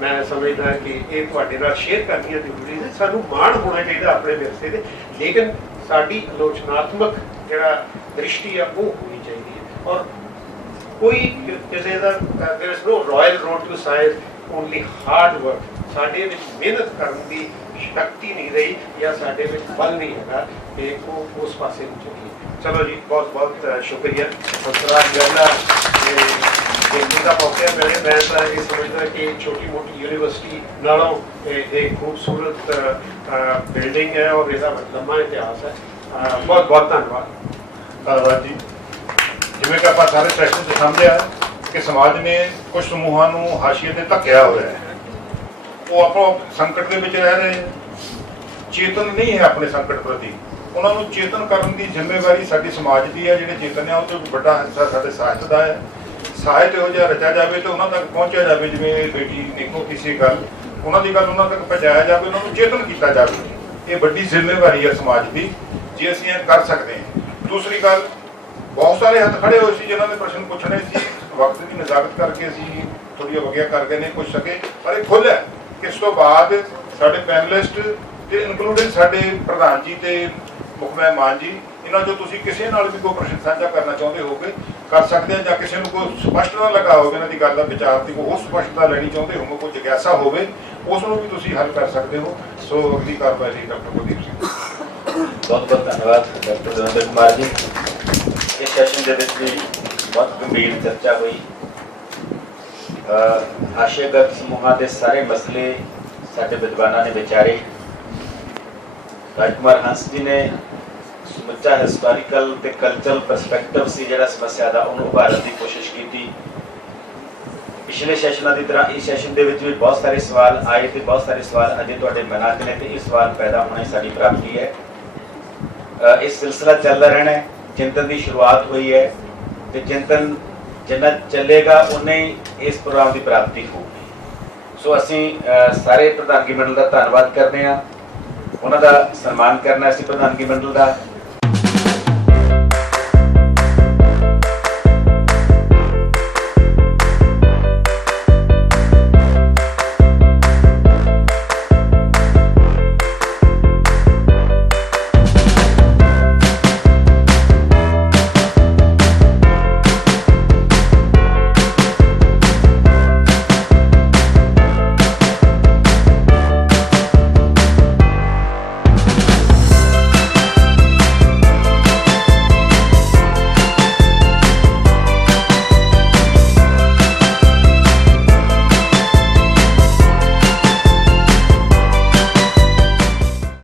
ਮੈਂ ਸਮਝਦਾ ਕਿ ਇਹ ਤੁਹਾਡੇ ਨਾਲ ਸ਼ੇਅਰ ਕਰਨੀਆਂ ਜ਼ਰੂਰੀ ਨੇ। ਸਾਨੂੰ ਮਾਣ ਹੋਣਾ ਚਾਹੀਦਾ ਆਪਣੇ ਵਿਰਸੇ ਦੇ, ਲੇਕਿਨ ਸਾਡੀ ਆਲੋਚਨਾਤਮਕ ਜਿਹੜਾ ਦ੍ਰਿਸ਼ਟੀ ਆ ਉਹ ਹੋਣੀ ਚਾਹੀਦੀ ਹੈ। ਔਰ ਕੋਈ ਕਿਸੇ ਦਾ there is no royal road to science, only hard work। ਸਾਡੇ ਵਿੱਚ ਮਿਹਨਤ ਕਰਨ ਦੀ ਸ਼ਕਤੀ ਨਹੀਂ ਰਹੀ ਜਾਂ ਸਾਡੇ ਵਿੱਚ ਬਲ ਨਹੀਂ ਹੈਗਾ ਕਿ ਉਹ ਉਸ ਪਾਸੇ ਨੂੰ ਚੱਲੀਏ। ਚਲੋ ਜੀ, ਬਹੁਤ ਬਹੁਤ ਸ਼ੁਕਰੀਆ। ਹੰਸਰਾਜ ਜੈਲਾ ਦਾ ਮੌਕਾ ਮਿਲੇ। ਮੈਂ ਤਾਂ ਇਹ ਸਮਝਦਾ ਕਿ ਛੋਟੀ ਮੋਟੀ ਯੂਨੀਵਰਸਿਟੀ ਨਾਲੋਂ ਇਹ ਖੂਬਸੂਰਤ ਬਿਲਡਿੰਗ ਹੈ ਔਰ ਇਹਦਾ ਲੰਮਾ ਇਤਿਹਾਸ ਹੈ। ਬਹੁਤ ਬਹੁਤ ਧੰਨਵਾਦ ਜੀ। ਜਿਵੇਂ ਕਿ ਆਪਾਂ ਸਾਰੇ ਸੈਸ਼ਨ 'ਚ ਸਮਝਿਆ ਕਿ ਸਮਾਜ ਨੇ ਕੁਝ ਸਮੂਹਾਂ ਨੂੰ ਹਾਸ਼ੀਏ ਤੇ ਧੱਕਿਆ ਹੋਇਆ ਹੈ। ਉਹ ਆਪੋ ਸੰਕਟ ਦੇ ਵਿੱਚ ਰਹਿ ਰਹੇ, ਚੇਤਨ ਨਹੀਂ ਹੈ ਆਪਣੇ ਸੰਕਟ ਪ੍ਰਤੀ। ਉਹਨਾਂ ਨੂੰ ਚੇਤਨ ਕਰਨ ਦੀ ਜ਼ਿੰਮੇਵਾਰੀ ਸਾਡੀ ਸਮਾਜ ਦੀ ਹੈ। ਜਿਹੜੇ ਚੇਤਨ ਹੈ ਉਹ ਤੋਂ ਵੱਡਾ ਹਿੱਸਾ ਸਾਡੇ ਸਾਹਿਤ ਦਾ ਹੈ। ਸਾਹਿਤ ਇਹੋ ਜਿਹਾ ਰਚਿਆ ਜਾਵੇ ਤੇ ਉਹਨਾਂ ਤੱਕ ਪਹੁੰਚਿਆ ਜਾਵੇ, ਜਿਵੇਂ ਬੇਟੀ ਨਿੱਕੋ ਕਿਸੇ ਗੱਲ ਉਹਨਾਂ ਦੀ ਗੱਲ ਉਹਨਾਂ ਤੱਕ ਪਹੁੰਚਾਇਆ ਜਾਵੇ, ਉਹਨਾਂ ਨੂੰ ਚੇਤਨ ਕੀਤਾ ਜਾਵੇ। ਇਹ ਵੱਡੀ ਜ਼ਿੰਮੇਵਾਰੀ ਹੈ ਸਮਾਜ ਦੀ, ਜੇ ਅਸੀਂ ਇਹ ਕਰ ਸਕਦੇ ਹਾਂ। ਦੂਸਰੀ ਗੱਲ, ਬਹੁਤ ਸਾਰੇ ਹੱਥ ਖੜੇ ਹੋਏ ਸੀ ਜਿਨ੍ਹਾਂ ਨੇ ਪ੍ਰਸ਼ਨ ਪੁੱਛਣੇ ਸੀ। ਵਕਤ ਦੀ ਨਜ਼ਾਕਤ ਕਰਕੇ ਅਸੀਂ ਥੋੜ੍ਹੀ ਅਵਗਿਆ ਕਰਕੇ ਨਹੀਂ ਪੁੱਛ ਸਕੇ, ਪਰ ਇਹ ਖੁੱਲ੍ਹ ਹੈ ਕਿ ਇਸ ਤੋਂ ਬਾਅਦ ਸਾਡੇ ਪੈਨਲਿਸਟ ਤੇ ਇਨਕਲੂਡਿੰਗ ਸਾਡੇ ਪ੍ਰਧਾਨ ਜੀ ਤੇ ਮੁੱਖ ਮਹਿਮਾਨ ਜੀ, ਇਹਨਾਂ ਚੋਂ ਤੁਸੀਂ ਕਿਸੇ ਨਾਲ ਵੀ ਕੋਈ ਪ੍ਰਸ਼ਨ ਸਾਂਝਾ ਕਰਨਾ ਚਾਹੁੰਦੇ ਹੋਗੇ ਕਰ ਸਕਦੇ ਆ, ਜਾਂ ਕਿਸੇ ਨੂੰ ਕੋਈ ਸਪਸ਼ਟਤਾ ਲੱਗਾ ਹੋਵੇ ਇਹਨਾਂ ਦੀ ਗੱਲ ਦਾ ਵਿਚਾਰ ਦੀ ਕੋਈ ਹੋਰ ਸਪਸ਼ਟਤਾ ਲੈਣੀ ਚਾਹੁੰਦੇ ਹੋਵੇ, ਕੋਈ ਜਿਗਿਆਸਾ ਹੋਵੇ, ਉਸ ਨੂੰ ਵੀ ਤੁਸੀਂ ਹੱਲ ਕਰ ਸਕਦੇ ਹੋ। ਸੋ ਅਗਲੀ ਕਾਰਵਾਈ ਲਈ ਡਾਕਟਰ ਕੁਲਦੀਪ ਸਿੰਘ। ਬਹੁਤ ਬਹੁਤ ਧੰਨਵਾਦ ਡਾਕਟਰ ਦਵਿੰਦਰ ਕੁਮਾਰ ਜੀ। ਇਸ ਸੈਸ਼ਨ ਦੇ ਵਿੱਚ ਵੀ ਬਹੁਤ ਗੰਭੀਰ ਚਰਚਾ ਹੋਈ। ਹਾਸ਼ੀਆਗਤ ਸਮੂਹਾਂ ਦੇ ਸਾਰੇ ਮਸਲੇ ਸਾਡੇ ਵਿਦਵਾਨਾਂ ਨੇ ਵਿਚਾਰੇ। ਰਾਜਕੁਮਾਰ ਹੰਸ ਜੀ ਨੇ ਸਮੁੱਚਾ ਹਿਸਟੋਰੀਕਲ ਤੇ ਕਲਚਰਲ ਪਰਸਪੈਕਟਿਵ ਸੀ ਜਿਹੜਾ ਸਮੱਸਿਆ ਦਾ, ਉਹਨੂੰ ਉਭਾਰਨ ਦੀ ਕੋਸ਼ਿਸ਼ ਕੀਤੀ। ਪਿਛਲੇ ਸੈਸ਼ਨਾਂ ਦੀ ਤਰ੍ਹਾਂ ਇਸ ਸੈਸ਼ਨ ਦੇ ਵਿੱਚ ਵੀ ਬਹੁਤ ਸਾਰੇ ਸਵਾਲ ਆਏ ਤੇ ਬਹੁਤ ਸਾਰੇ ਸਵਾਲ ਅਜੇ ਤੁਹਾਡੇ ਮਨਾਂ 'ਚ ਨੇ ਤੇ ਇਹ ਸਵਾਲ ਪੈਦਾ ਹੋਣਾ ਸਾਡੀ ਪ੍ਰਾਪਤੀ ਹੈ। ਇਹ ਸਿਲਸਿਲਾ ਚੱਲਦਾ ਰਹਿਣਾ ਹੈ। ਚਿੰਤਨ ਦੀ ਸ਼ੁਰੂਆਤ ਹੋਈ ਹੈ ਤੇ ਚਿੰਤਨ ਜਿੰਨਾ ਚੱਲੇਗਾ ਉਨੇ ਹੀ ਇਸ ਪ੍ਰੋਗਰਾਮ ਦੀ ਪ੍ਰਾਪਤੀ ਹੋਊਗੀ। ਸੋ ਅਸੀਂ ਸਾਰੇ ਪ੍ਰਧਾਨਗੀ ਮੰਡਲ ਦਾ ਧੰਨਵਾਦ ਕਰਦੇ ਹਾਂ, ਉਹਨਾਂ ਦਾ ਸਨਮਾਨ ਕਰਨਾ ਅਸੀਂ ਪ੍ਰਧਾਨਗੀ ਮੰਡਲ ਦਾ।